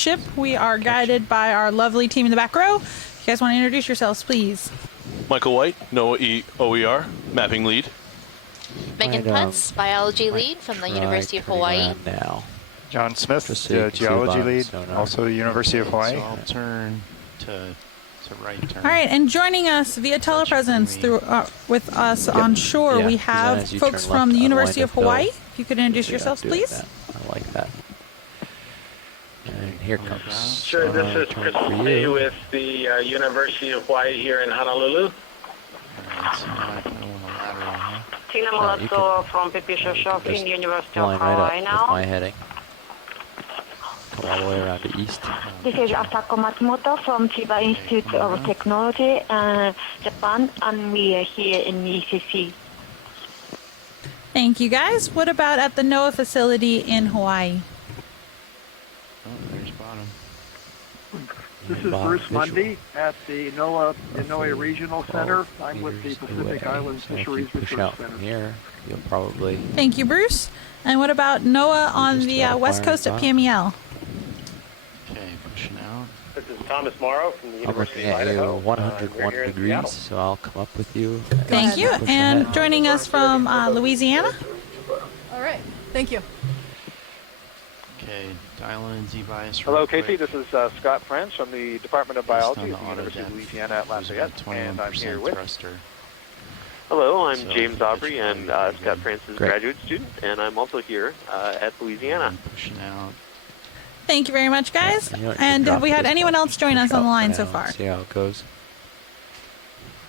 ship. We are guided by our lovely team in the back row. You guys want to introduce yourselves, please? Michael White, NOAA OER, mapping lead. Megan Putz, biology lead from the University of Hawaii. Now. John Smith, so geology lead, also University of Hawaii. So I'll turn to right turn. All right, and joining us via telepresence through with us on shore, we have folks from the University of Hawaii. If you could introduce yourselves, please. I like that. And here comes. Sure, this is Chris Lee with the University of Hawaii here in Honolulu. Tina Milazzo from Pipishoshok in the University of Hawaii now. My heading. Come all the way around to east. This is Asako Matsumoto from Chiba Institute of Technology, Japan, and we are here in ECC. Thank you, guys. What about at the NOAA facility in Hawaii? Oh, there's bottom. This is Bruce Mundy at the NOAA Regional Center. I'm with the Pacific Islands Fisheries Research Center. Here, you'll probably. Thank you, Bruce. And what about NOAA on the west coast at PMEL? Okay, pushing out. This is Thomas Morrow from the University of I'm looking at Idaho. you 101 degrees, so I'll come up with you. Thank you. And joining us from Louisiana. All right. Thank you. Okay, dial in Z-bias. Hello, Casey. This is Scott French from the Department of Biology at the University of Louisiana at Lafayette, and I'm here with. Hello, I'm James Aubrey, and Scott Francis, graduate student, and I'm also here at Louisiana. Pushing out. Thank you very much, guys. And have we had anyone else join us on the line so far? See how it goes.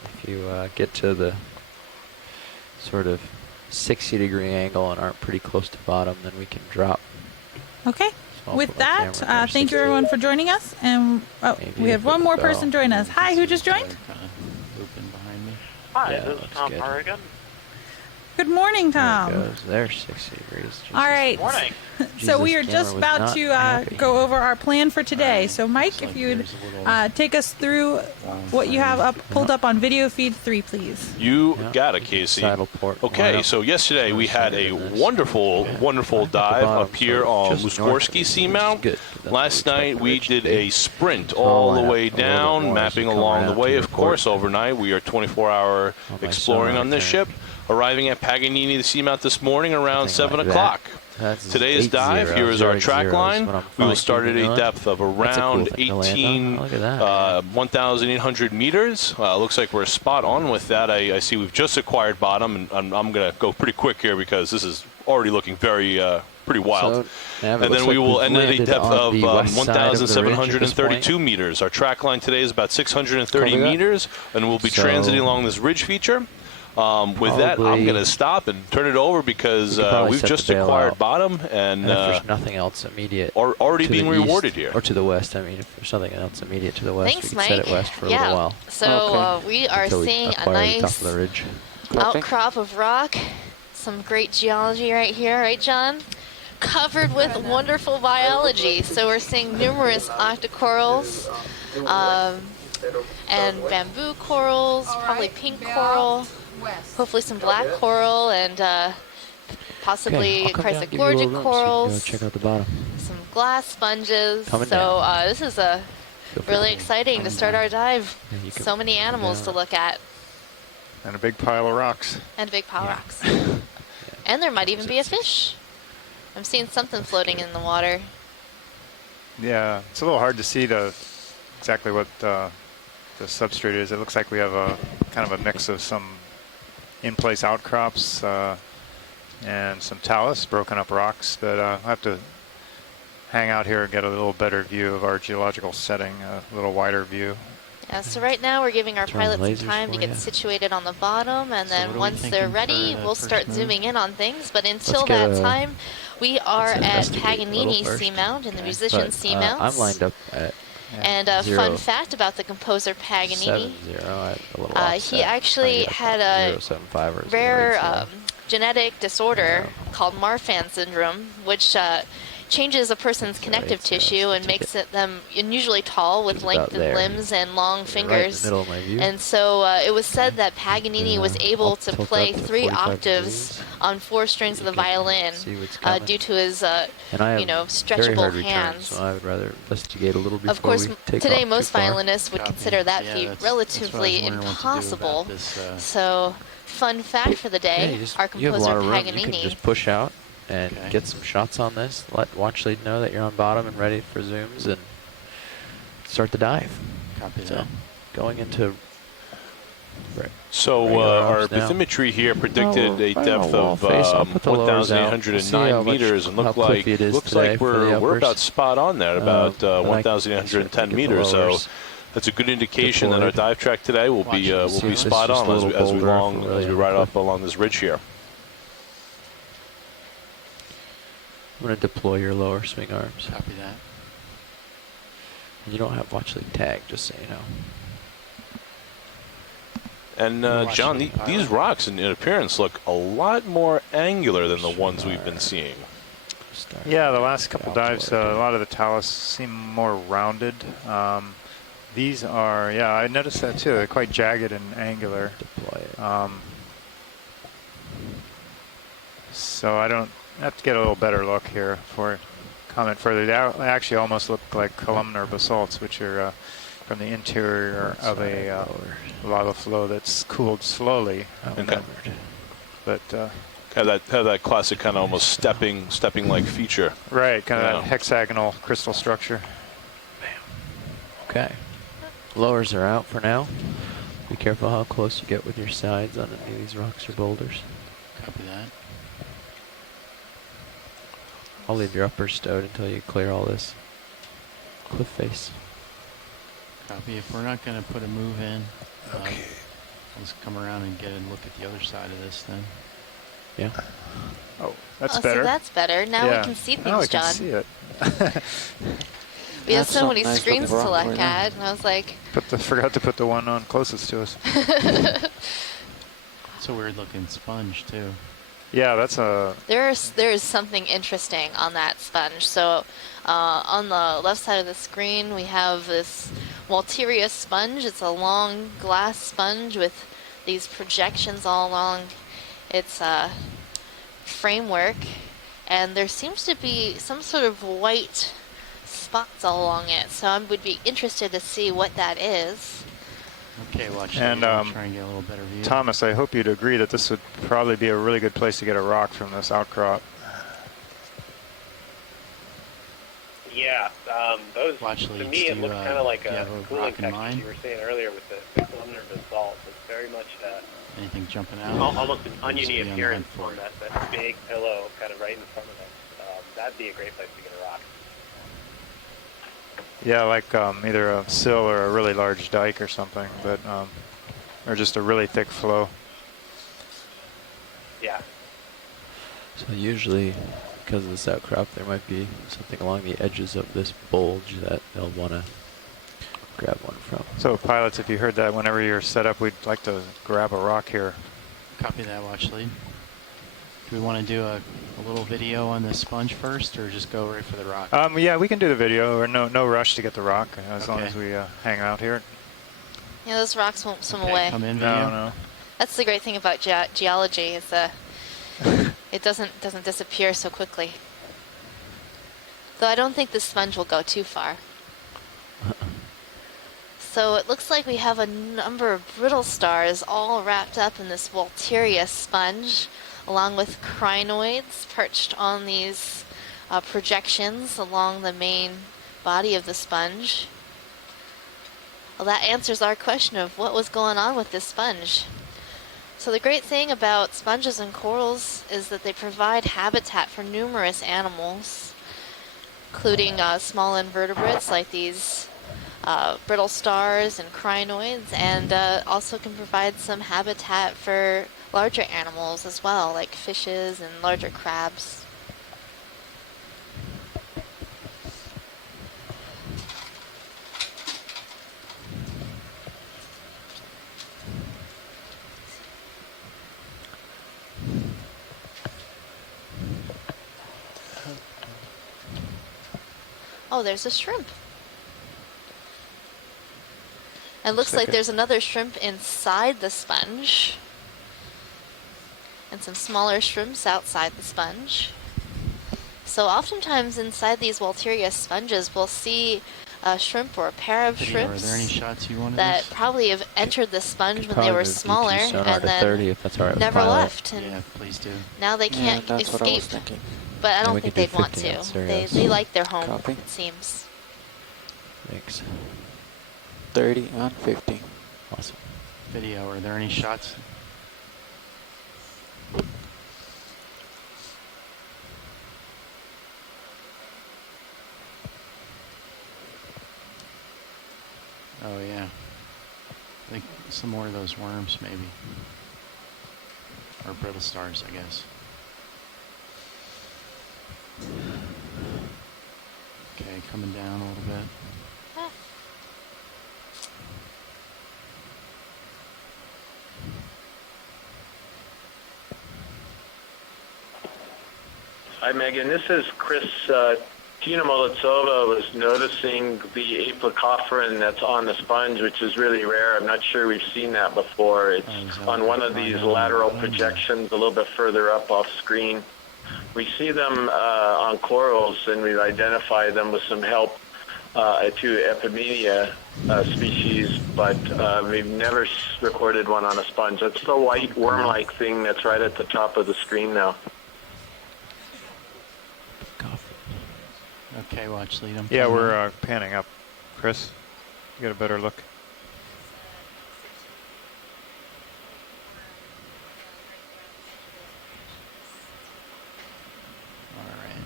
If you get to the sort of 60-degree angle and aren't pretty close to bottom, then we can drop. Okay. With that, thank you everyone for joining us. And we have one more person join us. Hi, who just joined? Hi, this is Tom Harrigan. Good morning, Tom. There's 60 degrees. All right. Good morning. So we are just about to go over our plan for today. So Mike, if you'd take us through what you have pulled up on video feed 3, please. You got it, Casey. Okay, so yesterday we had a wonderful, wonderful dive up here on Muskorski Seamount. Last night we did a sprint all the way down, mapping along the way, of course, overnight. We are 24-hour exploring on this ship, arriving at Paganini, the Seamount this morning around 7 o'clock. Today's dive, here is our track line. We will start at a depth of around 1,800 meters. Looks like we're spot on with that. I see we've just acquired bottom, and I'm going to go pretty quick here because this is already looking very pretty wild. And then we will end at a depth of 1,732 meters. Our track line today is about 630 meters, and we'll be transiting along this ridge feature. With that, I'm going to stop and turn it over because we've just acquired bottom, and if there's nothing else immediate, already being rewarded here. Or to the west. I mean, if there's something else immediate to the west, Thanks, we can set it west for a little while. So we are seeing a nice ridge. outcrop of rock, some great geology right here, right, John? Covered with wonderful biology. So we're seeing numerous octocorals and bamboo corals, probably pink coral. Hopefully some black coral and possibly chrysogorgic corals. Go check out the bottom. Some glass sponges. Coming so this is really exciting to start our dive. So many animals to look at. And a big pile of rocks. And a big pile of rocks. And there might even be a fish. I'm seeing something floating in the water. Yeah, it's a little hard to see exactly what the substrate is. It looks like we have a kind of a mix of some in-place outcrops and some talus, broken up rocks, but I'll have to hang out here and get a little better view of our geological setting, a little wider view. Yeah, so right now we're giving our pilots some time to get situated on the bottom, and then once they're ready, we'll start zooming in on things. But until that time, we are at Paganini Seamount in the Musician Seamount. I'm lined up at and a fun fact about the composer Paganini, he actually had a rare genetic disorder called Marfan syndrome, which changes a person's connective tissue and makes them unusually tall with lengthened limbs and long fingers. And so it was said that Paganini was able to play 3 octaves on 4 strings of the violin due to his, stretchable hands. So I would rather investigate a little before of course, we take today off most too far. violinists would consider that feat relatively impossible. So, fun fact for the day, our you have a composer lot of room. Paganini. You can just push out and get some shots on this. Let watch lead know that you're on bottom and ready for zooms and start the dive. Copy so that. Going into So our bathymetry here predicted a depth of 1,809 meters, and looks like we're about spot on there, about 1,810 meters. So that's a good indication that our dive track today will be spot on as we ride up along this ridge here. I'm going to deploy your lower swing arms. Copy that. You don't have watch lead tag, just so you know. And John, these rocks in appearance look a lot more angular than the ones we've been seeing. Yeah, the last couple dives, a lot of the talus seem more rounded. These are, yeah, I noticed that too. They're quite jagged and angular. So I don't have to get a little better look here before I comment further. They actually almost look like columnar basalts, which are from the interior of a lava flow that's cooled slowly. But have that classic kind of almost stepping like feature. Right, kind of that hexagonal crystal structure. Okay. Lowers are out for now. Be careful how close you get with your sides on any of these rocks or boulders. Copy that. I'll leave your uppers stowed until you clear all this cliff face. Copy. If we're not going to put a move in, let's come around and get a look at the other side of this then. Yeah. Oh, that's better. So that's better. Now we can see things, now we John. can see it. We have so many screens to look at, and I was like... Forgot to put the one on closest to us. It's a weird looking sponge too. Yeah, that's a... There is something interesting on that sponge. So on the left side of the screen, we have this Walteria sponge. It's a long glass sponge with these projections all along its framework. And there seems to be some sort of white spots all along it. So I would be interested to see what that is. Okay, watch and try and get a little better view. Thomas, I hope you'd agree that this would probably be a really good place to get a rock from this outcrop. Yeah, those, to me, it looks kind of like a cooling texture you were saying earlier with the columnar basalt. It's very much anything jumping out? Almost an oniony appearance on that big pillow kind of right in front of us. That'd be a great place to get a rock. Yeah, like either a sill or a really large dike or something, but or just a really thick flow. Yeah. So usually, because of this outcrop, there might be something along the edges of this bulge that they'll want to grab one from. So pilots, if you heard that, whenever you're set up, we'd like to grab a rock here. Copy that, watch lead. Do we want to do a little video on the sponge first, or just go right for the rock? Yeah, we can do the video, or no rush to get the rock, as long as we hang out here. Yeah, those rocks won't swim away. Come in video. No. That's the great thing about geology, is it doesn't disappear so quickly. Though I don't think this sponge will go too far. So it looks like we have a number of brittle stars all wrapped up in this Walteria sponge, along with crinoids perched on these projections along the main body of the sponge. Well, that answers our question of what was going on with this sponge. So the great thing about sponges and corals is that they provide habitat for numerous animals, including small invertebrates like these brittle stars and crinoids, and also can provide some habitat for larger animals as well, like fishes and larger crabs. Oh, there's a shrimp. It looks like there's another shrimp inside the sponge. and some smaller shrimps outside the sponge. So oftentimes inside these Walteria sponges, we'll see a shrimp or a pair of shrimps are there any shots you wanted that probably have entered the sponge when they were smaller and then 30, if that's all right never left. And yeah, please do. now they can't escape. But I don't think they'd want to. They like their home, Copy. it seems. Thanks. 30 on 50. Awesome. Video, are there any shots? Oh yeah. I think some more of those worms maybe. Or brittle stars, I guess. Okay, coming down a little bit. Hi, Megan. This is Chris. Tina Molitsova was noticing the aplicophorin that's on the sponge, which is really rare. I'm not sure we've seen that before. It's on one of these lateral projections a little bit further up off screen. We see them on corals, and we've identified them with some help to Epimenia species, but we've never recorded one on a sponge. That's the white worm-like thing that's right at the top of the screen now. Okay, watch lead. Yeah, we're panning up. Chris, you get a better look. All right.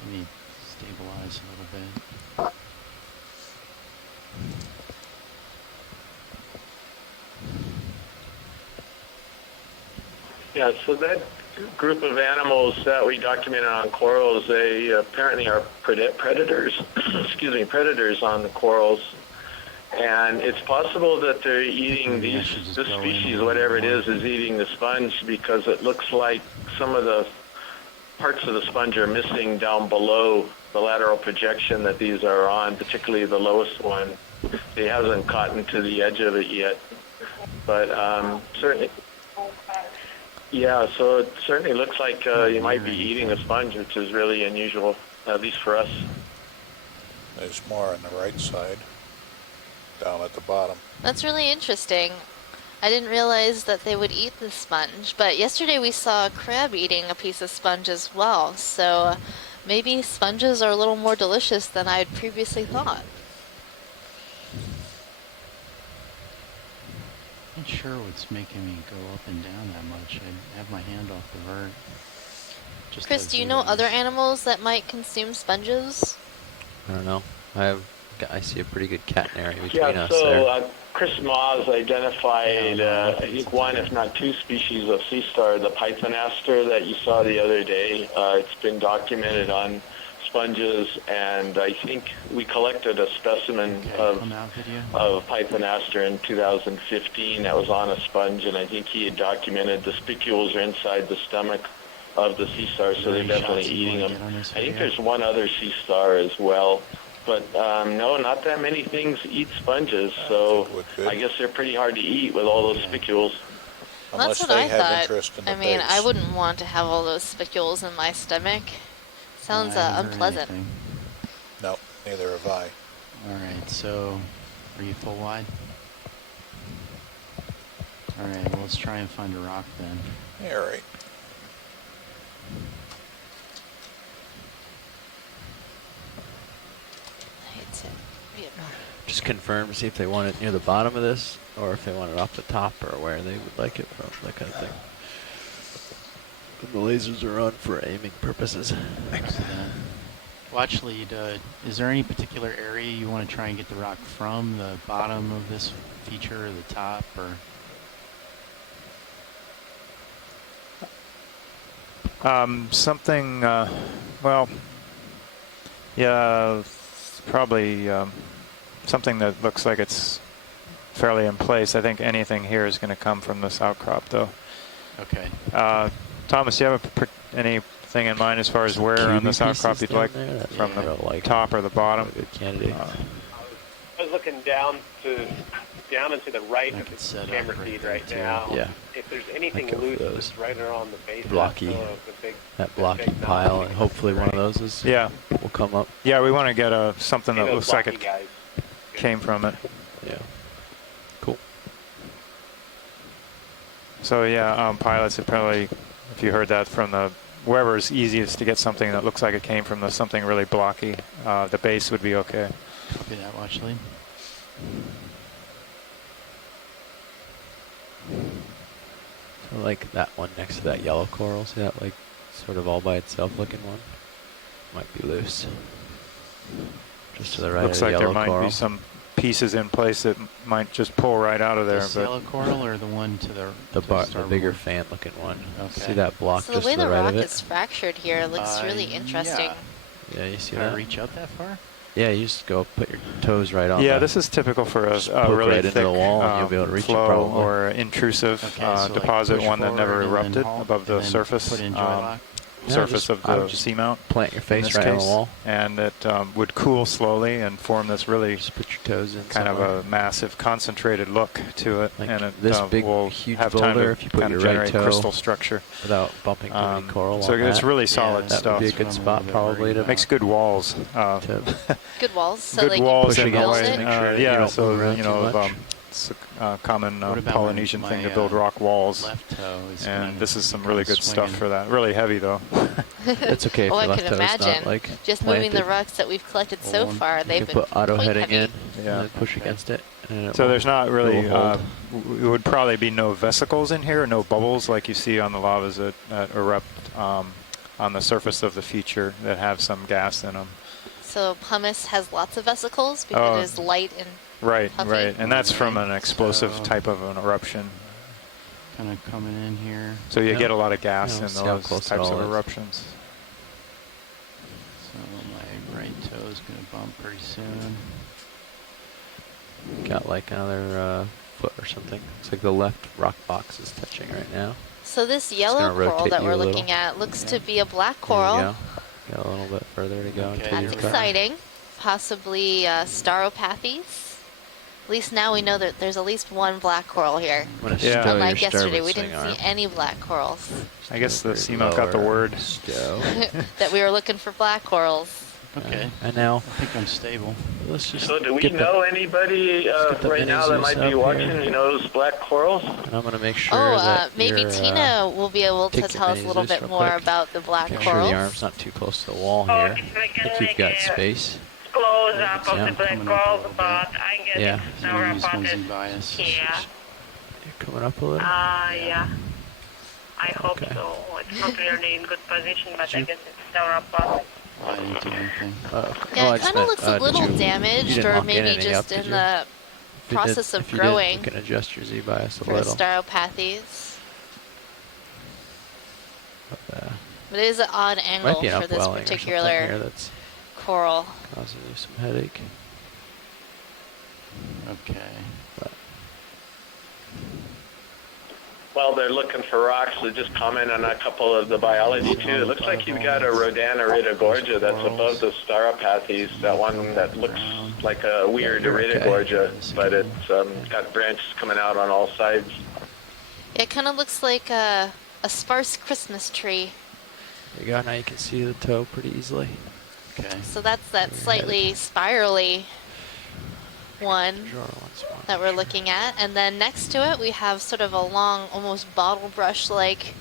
Let me stabilize a little bit. Yeah, so that group of animals that we documented on corals, they apparently are predators, excuse me, predators on the corals. And it's possible that they're eating this species, whatever it is eating the sponge, because it looks like some of the parts of the sponge are missing down below the lateral projection that these are on, particularly the lowest one. It hasn't gotten to the edge of it yet. But certainly, yeah, so it certainly looks like you might be eating a sponge, which is really unusual, at least for us. There's more on the right side, down at the bottom. That's really interesting. I didn't realize that they would eat the sponge, but yesterday we saw a crab eating a piece of sponge as well, so maybe sponges are a little more delicious than I had previously thought. I'm not sure what's making me go up and down that much. I have my hand off the vert. Chris, do you know other animals that might consume sponges? I don't know. I see a pretty good catenary between us so, there. Chris Maas identified, I think, one, if not two species of sea star, the pythonaster that you saw the other day. It's been documented on sponges, and I think we collected a specimen of pythonaster in 2015 that was on a sponge, and I think he had documented the spicules are inside the stomach of the sea star, so they're definitely eating them. I think there's one other sea star as well, but no, not that many things eat sponges, so I guess they're pretty hard to eat with all those spicules. Well, that's what I thought. I mean, I wouldn't want to have all those spicules in my stomach. Sounds unpleasant. No, neither have I. All right, so are you full wide? All right, well, let's try and find a rock then. Yeah, all right. Just confirm, see if they want it near the bottom of this, or if they want it off the top, or where they would like it from, that kind of thing. And the lasers are on for aiming purposes. Excellent. Watch lead, is there any particular area you want to try and get the rock from? The bottom of this feature, or the top, or? Something, well, yeah, probably something that looks like it's fairly in place. I think anything here is going to come from this outcrop, though. Okay. Thomas, do you have anything in mind as far as where on this outcrop you'd like from the top or the bottom? Good candidate. I was looking down to down and to the right of the camera feed right now. Yeah. If there's anything loose, it's right around the base blocky, of the big, that blocky pile, and hopefully one of those is will come up. Yeah, we want to get something that looks like it came from it. Yeah. Cool. So yeah, pilots would probably, if you heard that from wherever is easiest to get something that looks like it came from something really blocky, the base would be okay. Copy that, watch lead. So like that one next to that yellow coral, see that like sort of all by itself looking one? Might be loose. Just to the right Looks of the like yellow there coral. might be some pieces in place that might just pull right out of there. This yellow coral or the one to the bigger fan looking one. Okay. See that block So just the way to the the right rock of it? is fractured here looks really interesting. Yeah, you see Can that? I reach out that far? Yeah, you just go put your toes right on. Yeah, this is typical for a really right thick into the wall and you'll be able to reach it flow probably. or intrusive so deposit, like one that never forward and then erupted halt above the and then surface. put in joy lock? Surface of the seamount. Plant your in face this right on the case, wall. and it would cool slowly and form this really just put your toes in kind somewhere. of a massive concentrated look to it, Like and it this big, will huge have time boulder, to if you put kind your of right generate toe crystal structure without bumping into any coral. So on it's that. really solid that stuff. would be a good spot probably to makes good walls. Good walls. So good like walls you in build the way. it. Make sure you Yeah, don't so move around you too know, much. it's a common What about Polynesian my, thing to build rock walls. Left toe is And this is some really good swinging. stuff for that. Really heavy though. It's okay if Oh, your I left can toe's imagine. not like Just moving the planted. rocks that we've collected so far, You they've can been put auto quite heading heavy. in Yeah. and then push against it. And it So will- there's not really, it will hold. it would probably be no vesicles in here, no bubbles like you see on the lavas that erupt on the surface of the feature that have some gas in them. So pumice has lots of vesicles because it is light and Right, puffy. right. And that's from an explosive type of an eruption. Kind of coming in here. So you Yeah. get a lot of gas Yeah, in see how those close it types all of is. eruptions. So my right toe is going to bump pretty soon. Got like another foot or something. Looks like the left rock box is touching right now. So this gonna yellow coral rotate that you we're a little. looking at looks to be a black There coral. you go. Got a little bit further to go. Okay. until That's you're cut. exciting. Possibly Stauropathes. At least now we know that there's at least one black coral here. I'm gonna Yeah. stow Unlike your yesterday, starboard we swing didn't arm. see any black corals. I guess the Very seamount got the lower. word. Stow. That we were looking for black corals. Okay. And now I think I'm stable. let's just So do we get know anybody get the right now that mini might Zeus be up watching here. who knows black corals? And I'm gonna make sure Oh, that maybe you're, Tina will be able to take your tell us a mini little Zeus bit real more quick. about the black Make sure corals. the arm's not too close to the wall here. I think you've got space. Close up of Yeah. the black Coming up a corals, little but bit. I guess Yeah. it's our Use my Z is bias. here. You're coming up a little. Yeah. I hope Okay. so. It's not really in good position, but I guess it's our part. I didn't do anything. Yeah, I it just kind of meant, looks a did little you damaged, didn't or lock maybe anything just up, did in you? the If you did- process of if you growing did, you can adjust your Z bias a for the little. Stauropathes. But, But it is an odd angle might be an for this upwelling or something here particular that's coral. causing you some headache. Okay. While they're looking for rocks, so just comment on a couple of the biology too. It looks like you've got a Rodana Iridogorgia that's above the Stauropathes, that one that looks like a weird Iridogorgia, but it's got branches coming out on all sides. It kind of looks like a sparse Christmas tree. There you go. Now you can see the toe pretty easily. Okay. So that's that slightly spirally one that we're looking at. And then next to it, we have sort of a long, almost bottle brush-like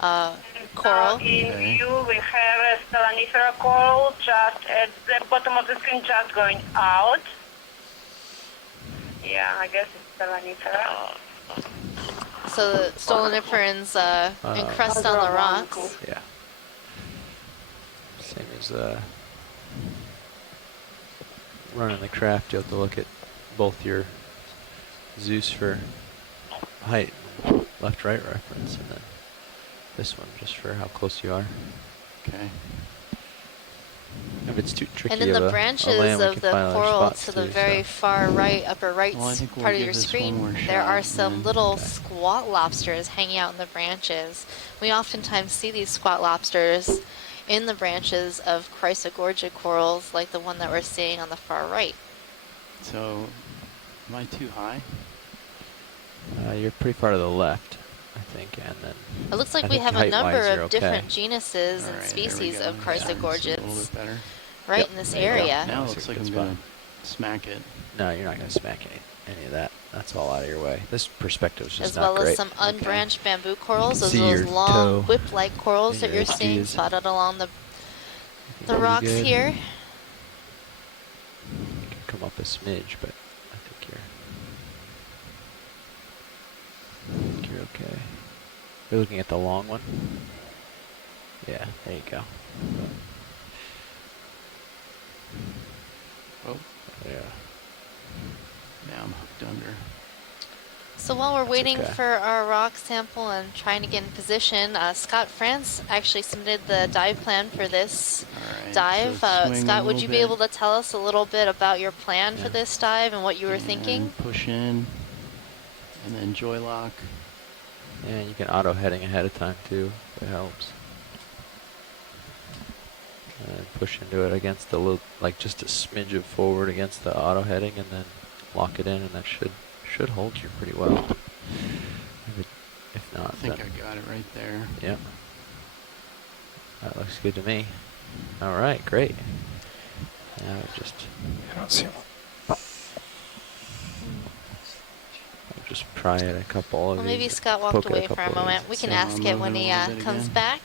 coral. In view, we have a Stelanifera coral just at the bottom of the screen, just going out. Yeah, I guess it's Stelanifera. So the stoloniferans encrust on the rocks. Yeah. Same as running the craft, you have to look at both your Zeus for height, left-right reference, and then this one just for how close you are. Okay. If it's too tricky, And in the branches of the coral to the very far right, upper right Well, I think we'll part of give your this screen, one more there shot, are some and little squat lobsters hanging out in the branches. We oftentimes see these squat lobsters in the branches of Chrysogorgia corals, like the one that we're seeing on the far right. So, am I too high? You're pretty far to the left, I think, and then... It looks like we have a number of different genuses and species of karst gorgets right in this area. Now it looks like I'm going to smack it. No, you're not going to smack any of that. That's all out of your way. This perspective is just as not well great. as some unbranched bamboo corals, those long whip-like corals that you're seeing spotted along the rocks here. You can come up a smidge, but I think you're okay. You're looking at the long one? Yeah, there you go. Oh. Yeah. Now I'm hooked under. So while we're waiting for our rock sample and trying to get in position, Scott France actually submitted the dive plan for this dive. So Scott, would you be able to tell us a little bit about your plan for this dive and what you were thinking? Push in, and then joy lock. And you can auto heading ahead of time too. It helps. And push into it against the little, like just a smidge of forward against the auto heading, and then lock it in, and that should hold you pretty well. If not, I think I got it right there. Yeah. That looks good to me. All right, great. Now just. I don't see I'll just pry it a couple of these. Well, maybe Scott walked away for a moment. We can ask it when he comes back.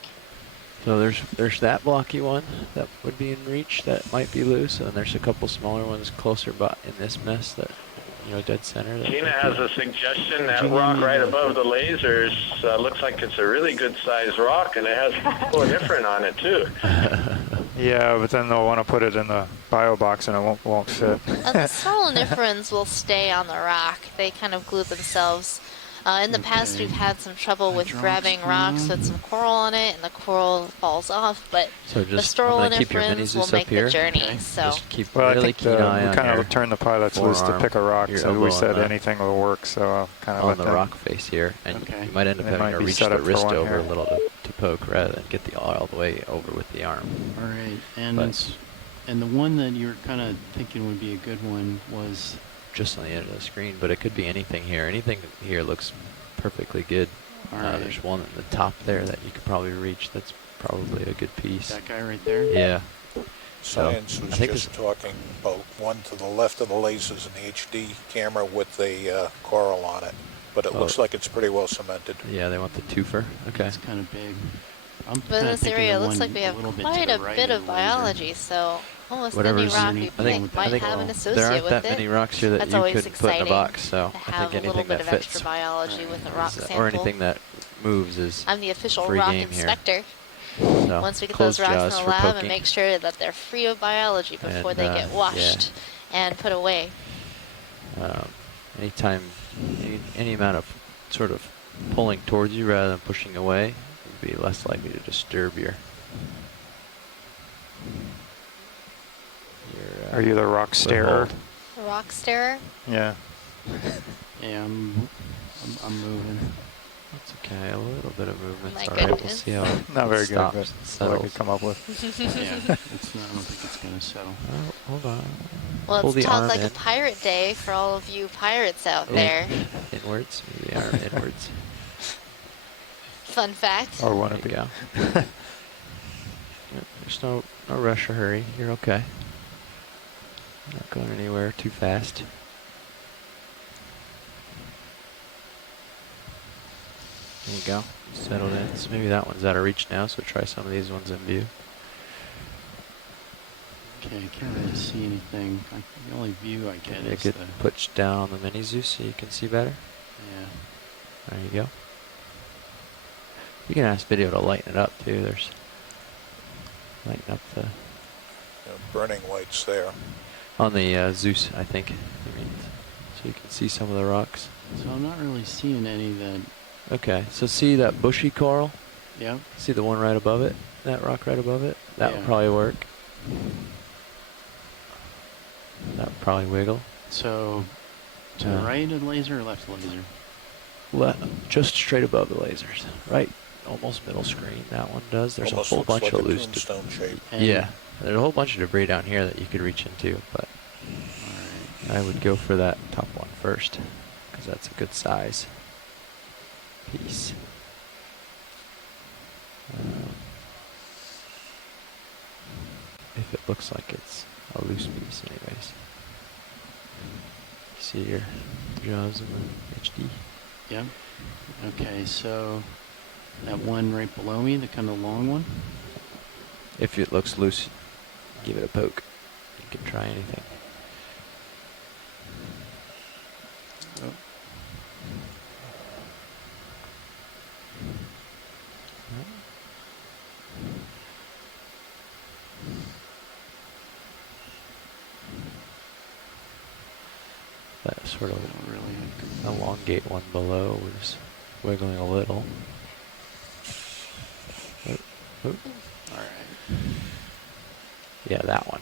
So there's that blocky one that would be in reach that might be loose, and there's a couple smaller ones closer, but in this mess that, dead center. Gina has a suggestion. That rock right above the lasers looks like it's a really good sized rock, and it has different on it too. Yeah, but then they'll want to put it in the bio box, and it won't fit. The soloniferans will stay on the rock. They kind of glue themselves. In the past, we've had some trouble with grabbing rocks with some coral on it, and the coral falls off, but the soloniferans will make the journey. So just keep really keen eye on we kind of turned the pilots loose to pick a rock, so we said anything will work. So kind of on the rock face here, and you might end up having to reach the wrist over a little to poke rather than get the all the way over with the arm. All right, and the one that you were kind of thinking would be a good one was just on the edge of the screen, but it could be anything here. Anything here looks perfectly good. There's one at the top there that you could probably reach. That's probably a good piece. That guy right there? Yeah. Science was just talking about one to the left of the lasers in the HD camera with the coral on it, but it looks like it's pretty well cemented. Yeah, they want the twofer. Okay. It's kind of big. But in this area, it looks like we have quite a bit of biology, so almost any rock you pick might have an associate with it. There aren't that many rocks here that you could put in a box, so I think anything that fits extra biology with a rock sample. or anything that moves is I'm the official free rock game inspector. So once we get those rocks in the lab and make sure that they're free of biology before they get washed and put away. Anytime, any amount of sort of pulling towards you rather than pushing away would be less likely to disturb your Are you the rock starer? Rock starer? Yeah. Yeah, I'm moving. That's okay. A little bit of movement's My all right. We'll goodness. see how it Not very stops good, and but what I could settles. come up with. Yeah, it's not, I don't think it's going to settle. Oh, hold on. Well, Pull it's the Talk arm Like in. a Pirate Day for all of you pirates out there. Inwards, maybe arm inwards. Fun fact. Or one There of you the. go. There's no rush or hurry. You're okay. Not going anywhere too fast. There you go. Settled in. So maybe that one's out of reach now, so try some of these ones in view. Okay, I can't really see anything. The only view I get is Get pushed down on the mini Zeus so you can see better. Yeah. There you go. You can ask video to lighten it up too. There's lighten up the Burning lights there. on the Zeus, I think. I mean, so you can see some of the rocks. So I'm not really seeing any that... Okay, so see that bushy coral? Yeah. See the one right above it? That rock right above it? That Yeah. would probably work. That would probably wiggle. So, to the right of the laser or left of the laser? Just straight above the lasers. Right, almost middle screen. That one does. There's Almost a whole looks bunch like of a loose. tombstone shape. Yeah, there's a whole bunch of debris down here that you could reach into, but I would go for that top one first. because that's a good size piece. If it looks like it's a loose piece anyways. You see your jaws in the HD? Yeah. Okay, so that one right below me, the kind of long one? If it looks loose, give it a poke. You can try anything. Oh. That sort of elongate one below was wiggling a little. Oh, oh. All right. Yeah, that one.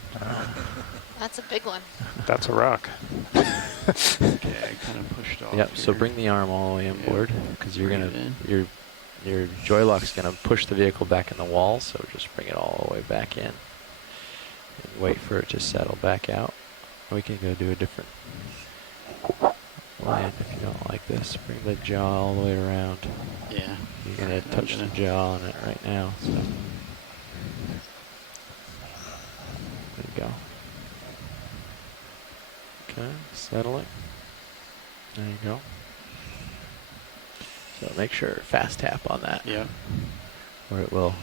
That's a big one. That's a rock. Okay, I kind of pushed off. Yep. Here. So bring the arm all the way inboard, because you're gonna your joy lock's gonna push the vehicle back in the wall. So just bring it all the way back in, and wait for it to settle back out. We can go do a different land if you don't like this. Bring the jaw all the way around. Yeah. You're gonna touch the jaw on it right now. So there you go. Okay, settle it. There you go. So make sure fast tap on that. Yeah. Or it will.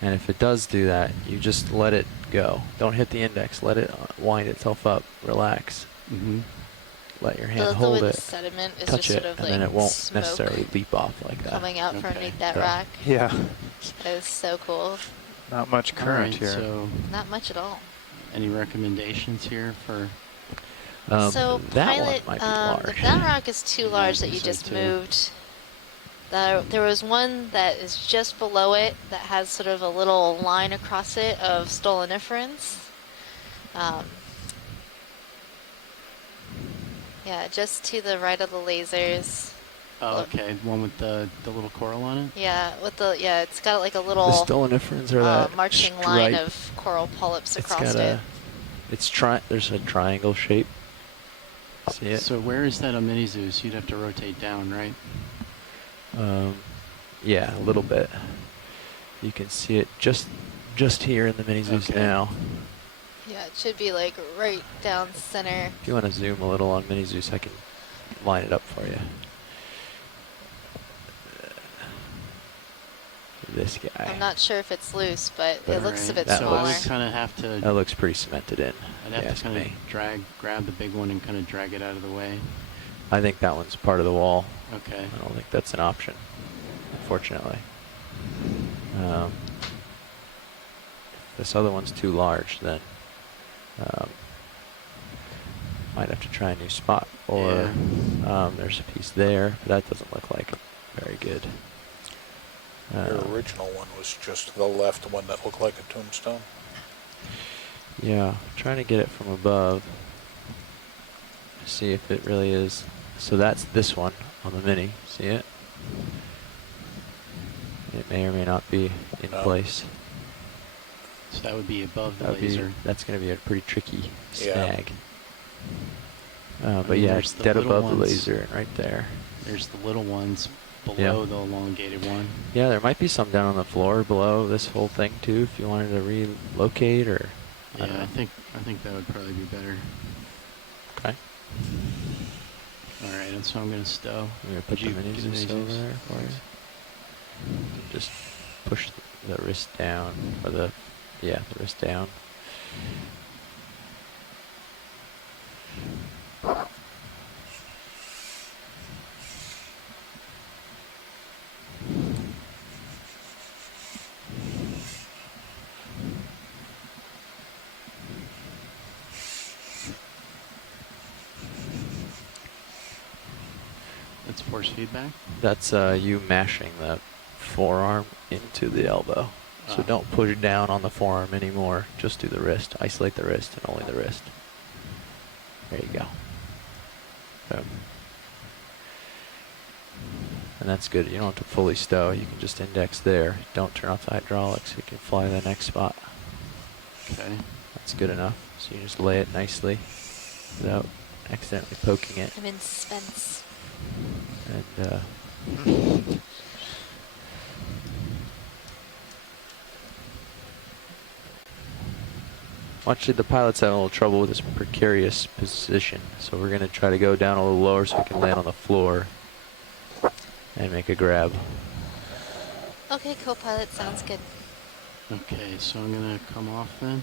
And if it does do that, you just let it go. Don't hit the index. Let it wind itself up. Relax. Mm-hmm. Let your hand hold it. Sediment is touch just it, sort of and like then it won't smoke necessarily leap off like that. coming out from underneath that rock. Yeah. That is so cool. Not much current here. So Not much at all. any recommendations here for? So that pilot, one might be large. if that rock is too large that think you so just too. moved, there was one that is just below it that has sort of a little line across it of stoloniferans. Yeah, just to the right of the lasers. Oh, okay, the one with the little coral on it. Yeah, it's got like a little The stoloniferans are that marching stripe. line of coral polyps across it. There's a triangle shape. See it? So where is that on Mini Zeus? You'd have to rotate down, right? Yeah, a little bit. You can see it just here in the Mini Zeus now. Yeah, it should be like right down center. If you want to zoom a little on Mini Zeus, I can line it up for you. This guy. I'm not sure if it's loose, but it looks a bit that smaller. I would kind of have to. That looks pretty cemented in. I'd have to kind of grab the big one and kind of drag it out of the way. I think that one's part of the wall. Okay. I don't think that's an option, unfortunately. If this other one's too large, then might have to try a new spot. Or there's a piece there, but that doesn't look like very good. Your original one was just the left one that looked like a tombstone. Yeah, trying to get it from above. See if it really is. So that's this one on the Mini. See it? It may or may not be in place. So that would be above the laser. That's going to be a pretty tricky Yeah. snag. But yeah, it's dead above the laser right there. There's the little ones below the elongated one. Yeah, there might be some down on the floor below this whole thing too, if you wanted to relocate or. Yeah, I think that would probably be better. Okay. All right, and so I'm gonna stow. I'm gonna put the minis over there for you. Just push the wrist down, or the wrist down. That's force feedback? That's you mashing the forearm into the elbow. So don't push down on the forearm anymore. Just do the wrist. Isolate the wrist and only the wrist. There you go. Boom. And that's good. You don't have to fully stow. You can just index there. Don't turn off the hydraulics. You can fly to the next spot. Okay. That's good enough. So you just lay it nicely without accidentally poking it. I'm in suspense. And actually, the pilot's having a little trouble with this precarious position, so we're going to try to go down a little lower so we can land on the floor and make a grab. Okay, co-pilot, sounds good. Okay, so I'm going to come off then.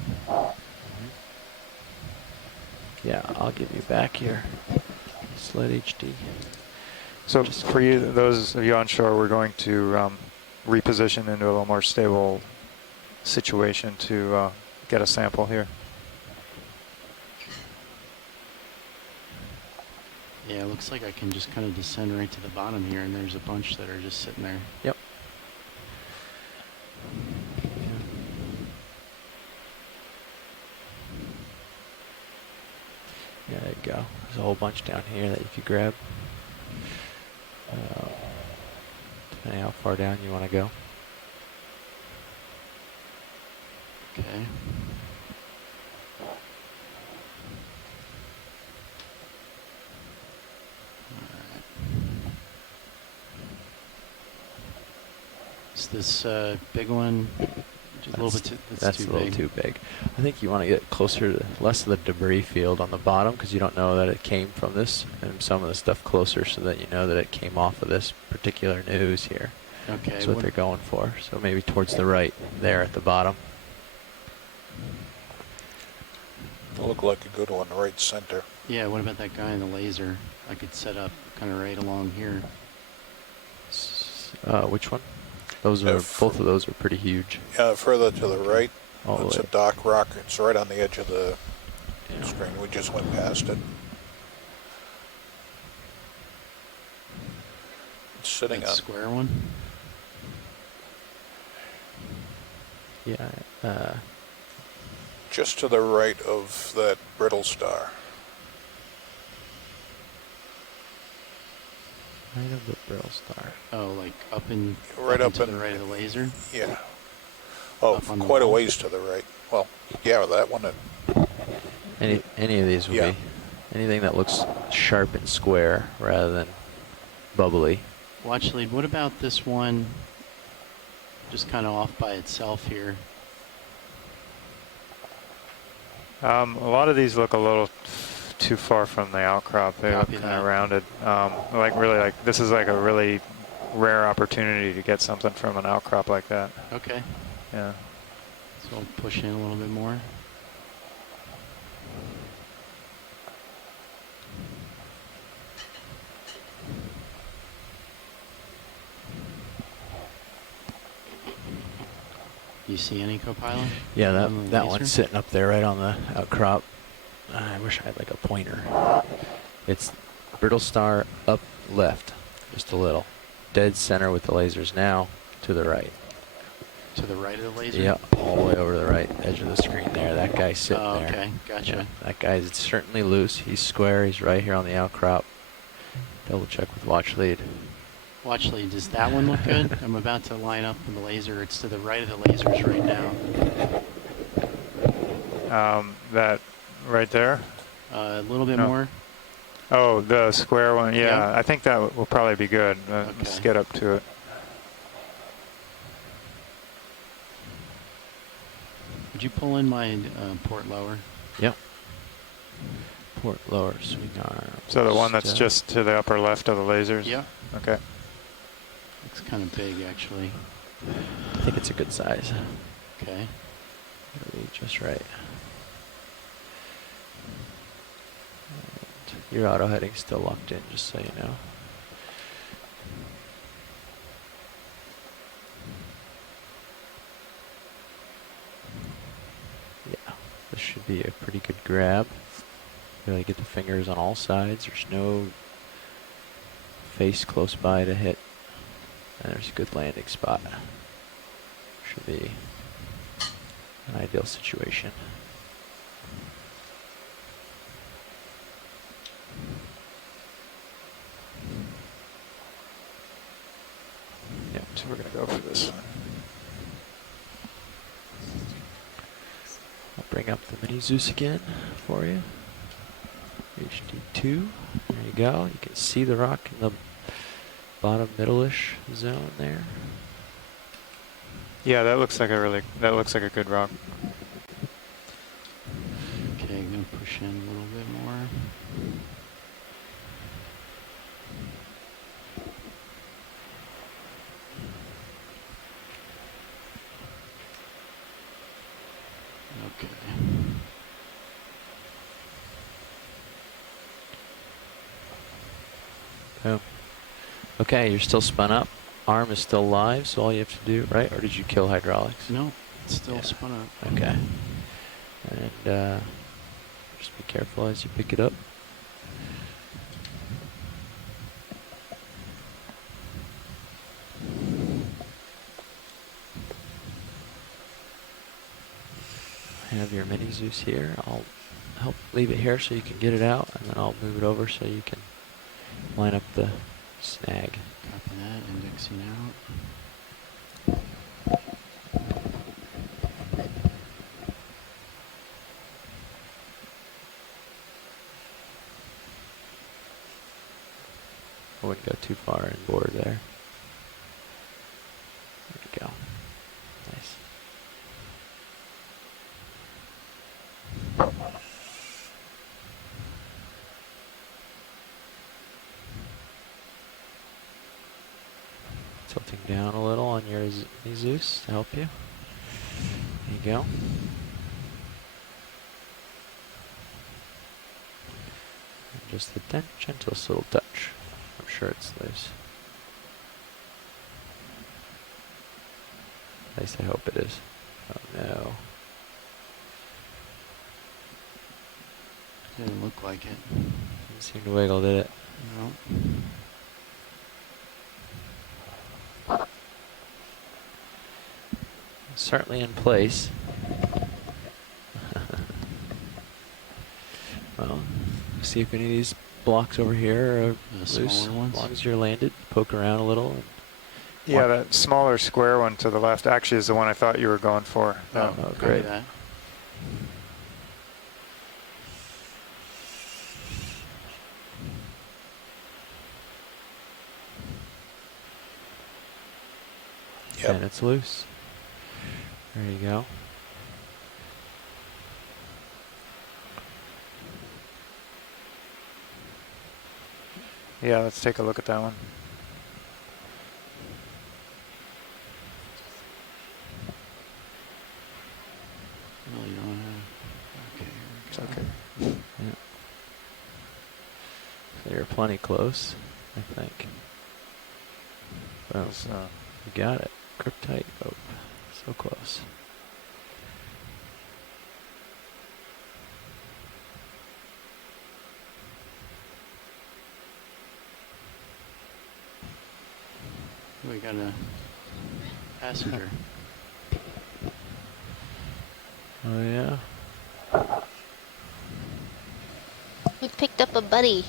Yeah, I'll give you back here. Sled HD. So for you, those of you on shore, we're going to reposition into a little more stable situation to get a sample here. Yeah, it looks like I can just kind of descend right to the bottom here, and there's a bunch that are just sitting there. Yep. Yeah, there you go. There's a whole bunch down here that you could grab. Depending how far down you want to go. Okay. Is this big one just a little bit that's too a little big? too big. I think you want to get closer to less of the debris field on the bottom because you don't know that it came from this, and some of the stuff closer so that you know that it came off of this particular nose here. Okay. That's what they're going for. So maybe towards the right there at the bottom. It'll look like a good one right center. Yeah, what about that guy in the laser? I could set up kind of right along here. Which one? Those are both of those are pretty huge. Further to the right, All it's the a dock rock. It's right on the edge of the screen. We just went past it. It's sitting that on square one. Yeah. Just to the right of that brittle star. Right of the brittle star. Oh, like up in Right up to in the right of the laser. Yeah. Oh, quite a ways to the right. Well, yeah, that one. Any of these will be anything that looks sharp and square rather than bubbly. Watch lead. What about this one? Just kind of off by itself here. A lot of these look a little too far from the outcrop. They look kind of rounded. This is like a really rare opportunity to get something from an outcrop like that. Okay. Yeah. So I'll push in a little bit more. Do you see any co-pilot? Yeah, that one's sitting up there right on the outcrop. I wish I had like a pointer. It's brittle star up left, just a little. Dead center with the lasers now to the right. To the right of the laser? Yep, all the way over to the right edge of the screen there. That guy's sitting there. Okay, gotcha. Yeah, that guy's certainly loose. He's square. He's right here on the outcrop. Double check with watch lead. Watch lead, does that one look good? I'm about to line up with the laser. It's to the right of the lasers right now. That right there? A little bit more. Oh, the square one. Yeah, I think that will probably be good. Let's get up to it. Would you pull in my port lower? Yep. Port lower, swing arm. So the one that's just to the upper left of the lasers? Yeah. Okay. Looks kind of big, actually. I think it's a good size. Okay. It'll be just right. And your auto heading's still locked in, just so you know. Yeah, this should be a pretty good grab. Really get the fingers on all sides. There's no face close by to hit. And there's a good landing spot. Should be an ideal situation. Yep, so we're going to go for this one. I'll bring up the mini Zeus again for you. HD2. There you go. You can see the rock in the bottom middle-ish zone there. Yeah, that looks like a good rock. Okay, I'm gonna push in a little bit more. Boom. Okay, you're still spun up. Arm is still live, so all you have to do, right? Or did you kill hydraulics? No, it's still spun up. Okay. And just be careful as you pick it up. I have your mini Zeus here. I'll help leave it here so you can get it out, and then I'll move it over so you can line up the snag. Copy that, indexing out. I wouldn't go too far inboard there. There we go. Nice. Tilting down a little on your Zeus to help you. There you go. And just the gentlest little touch. I'm sure it's loose. At least I hope it is. Oh no. Didn't look like it. Didn't seem to wiggle, did it? No. Certainly in place. Well, see if any of these blocks over here are loose. As long as you're landed, poke around a little. And yeah, that smaller square one to the left actually is the one I thought you were going for. Oh, great. Yep. And it's loose. There you go. Yeah, let's take a look at that one. No, you don't have. Okay. It's okay. Yeah. So you're plenty close, I think. Well, you got it. Grip tight. Oh, so close. We got a passenger. Oh yeah. We picked up a buddy.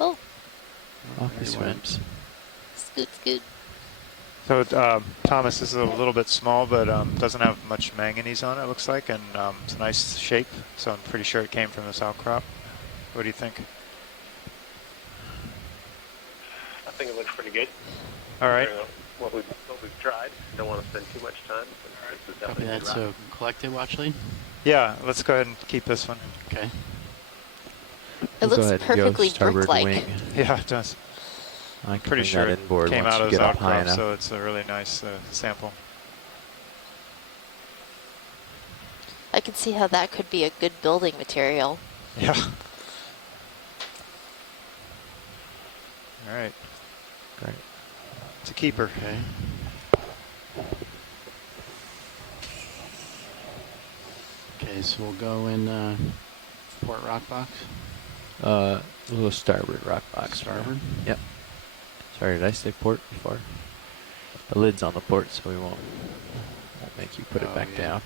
Oh. Off he swims. Scoot, scoot. So, Thomas, this is a little bit small, but doesn't have much manganese on it, looks like, and it's a nice shape, so I'm pretty sure it came from this outcrop. What do you think? I think it looks pretty good. All right. What we've tried. Don't want to spend too much time. This is Copy that. So collect it, watch lead. Yeah, let's go ahead and keep this one. Okay. It looks perfectly brick-like. Yeah, it does. I'm pretty sure it came out of this outcrop, so it's a really nice sample. I can see how that could be a good building material. Yeah. All right. Great. It's a keeper. Okay. Okay, so we'll go in port rock box. A little starboard rock box. Starboard? Yep. Sorry, did I say port before? The lid's on the port, so we won't make you put it back down.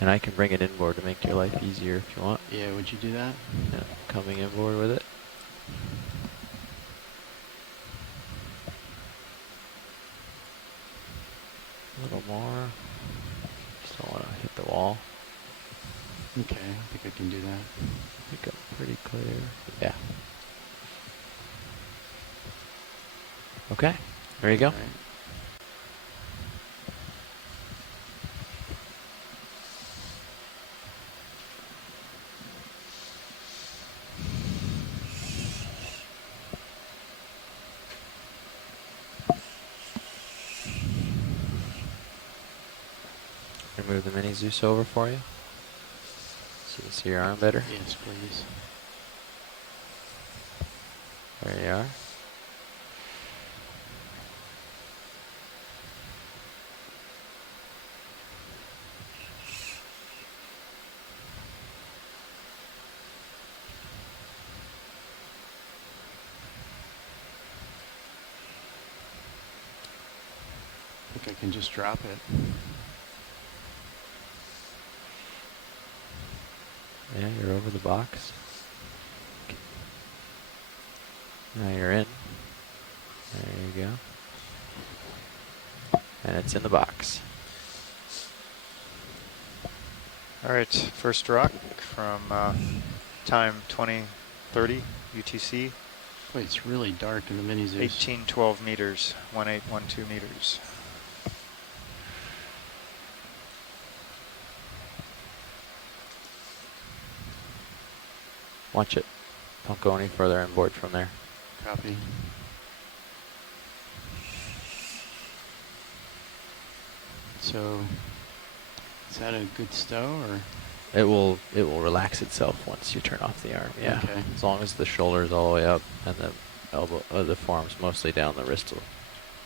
And I can bring it inboard to make your life easier if you want. Yeah, would you do that? Yeah, coming inboard with it. A little more. Just don't want to hit the wall. Okay, I think I can do that. I think I'm pretty clear. Yeah. Okay, there you go. All right. Move the mini Zeus over for you so you can see your arm better. Yes, please. There you are. I think I can just drop it. Yeah, you're over the box. Now you're in. There you go. And it's in the box. All right, first rock from time 2030 UTC. Wait, it's really dark in the mini Zeus. 1812 meters, 1812 meters. Watch it. Don't go any further inboard from there. Copy. So, is that a good stow, or? It will relax itself once you turn off the arm. Yeah. Okay. As long as the shoulder is all the way up and the elbow, the forearm's mostly down, the wrist will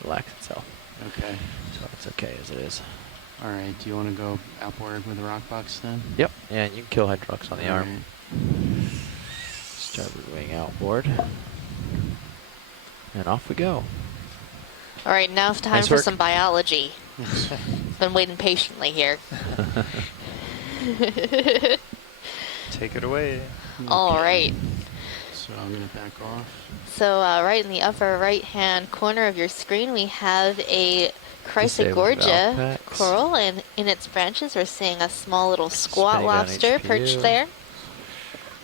relax itself. Okay. So it's okay as it is. All right. Do you want to go outboard with the rock box then? Yep. Yeah, and you can kill hydraulics on the All arm. right. Starboard wing outboard. And off we go. All right, now it's time Nice for work. some biology. Been waiting patiently here. Take it away. All right. So I'm going to back off. So right in the upper right-hand corner of your screen, we have a Disable valve Chrysogorgia packs. coral, and in its branches, we're seeing a small little squat Spinning down lobster HPU. perched there.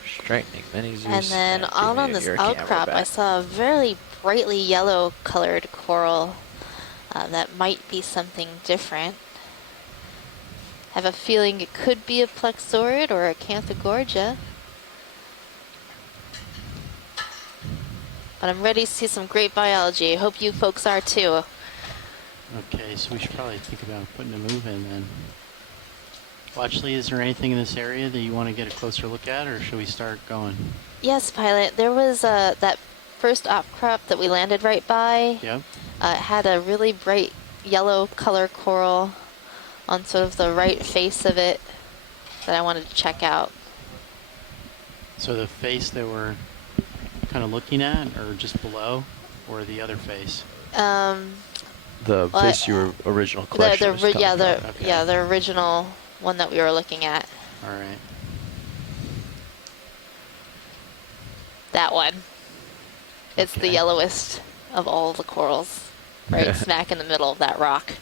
Straightening mini Zeus. And then give out me on this your camera outcrop, I back. saw a very brightly yellow colored coral that might be something different. I have a feeling it could be a plexaurid or a Canthogorgia. But I'm ready to see some great biology. I hope you folks are too. Okay, so we should probably think about putting a move in then. Well, actually, is there anything in this area that you want to get a closer look at, or should we start going? Yes, pilot. There was that first outcrop that we landed right by. Yep. It had a really bright yellow color coral on sort of the right face of it that I wanted to check out. So the face that we're kind of looking at, or just below, or the other face? The face your original collection was coming from. Yeah, the original one that we were looking at. All right. That one. It's the yellowest of all the corals, right smack in the middle of that rock.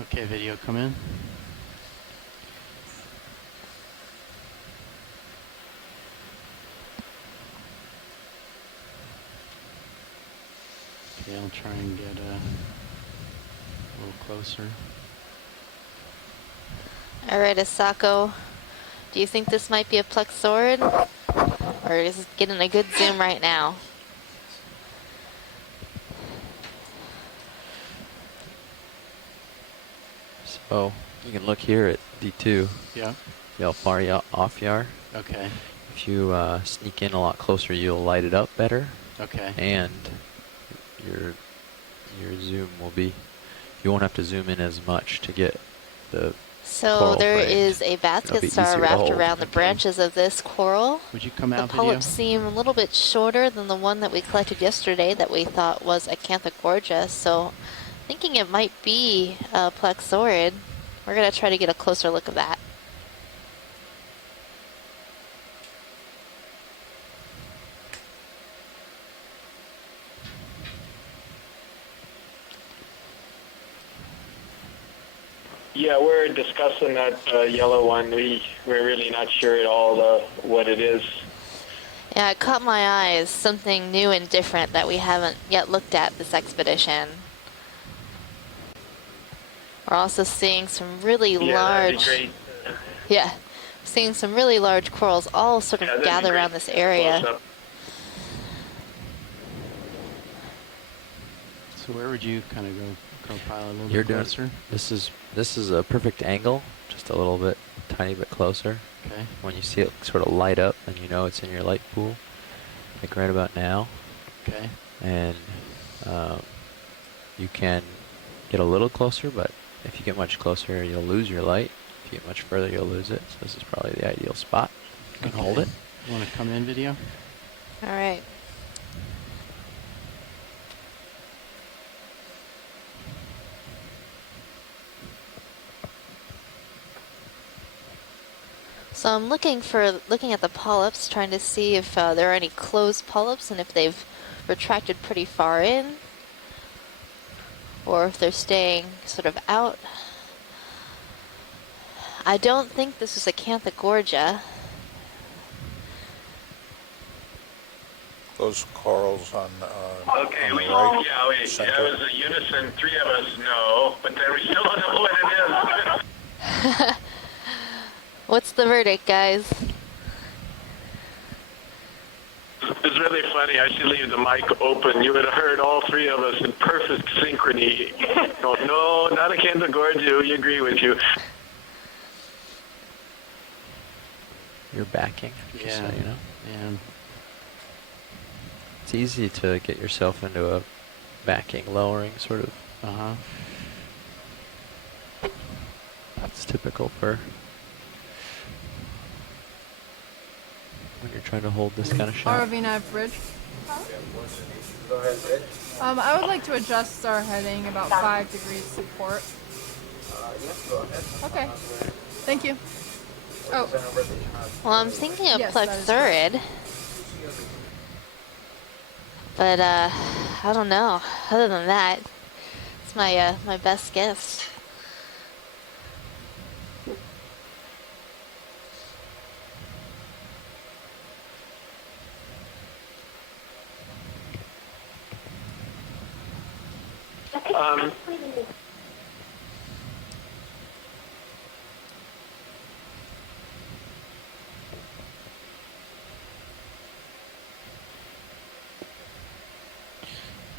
Okay, video, come in. Okay, I'll try and get a little closer. All right, Asako, do you think this might be a plexaurid? Or is it getting a good zoom right now? So you can look here at D2. Yeah. See how far off you are. Okay. If you sneak in a lot closer, you'll light it up better. Okay. And your zoom will be, you won't have to zoom in as much to get the So there framed. is a basket star wrapped around the branches of this coral. Would you come out, The polyps seem a little bit shorter than the one that we collected yesterday that we thought was a Canthogorgia. So thinking it might be a plexaurid. We're going to try to get a closer look at that. Yeah, we're discussing that yellow one. We're really not sure at all what it is. Yeah, it caught my eye as something new and different that we haven't yet looked at this expedition. We're also seeing some really large... That'd be great. Yeah, seeing some really large corals all sort of gather around this area. So where would you kind of go profile a little bit closer? This is a perfect angle, just a little bit, tiny bit closer. Okay. When you see it sort of light up, then you know it's in your light pool, like right about now. Okay. And you can get a little closer, but if you get much closer, you'll lose your light. If you get much further, you'll lose it. So this is probably the ideal spot. You can hold it. You want to come in video? All right. So I'm looking at the polyps, trying to see if there are any closed polyps and if they've retracted pretty far in, or if they're staying sort of out. I don't think this is Acanthogorgia. Those corals on Okay, on we the right that was a unison. 3 of us know, but then we still don't know what it is. What's the verdict, guys? It's really funny. I should leave the mic open. You would have heard all 3 of us in perfect synchrony. No, not Acanthogorgia. We agree with you. You're backing, just so you know. Yeah. It's easy to get yourself into a backing, lowering sort of. That's typical for when you're trying to hold this kind of shot. RV Bridge. I would like to adjust our heading about 5 degrees to port. Okay. Thank you. Oh. Well, I'm thinking of Yes, Plexurid, but I don't know. Other than that, it's my my best guess.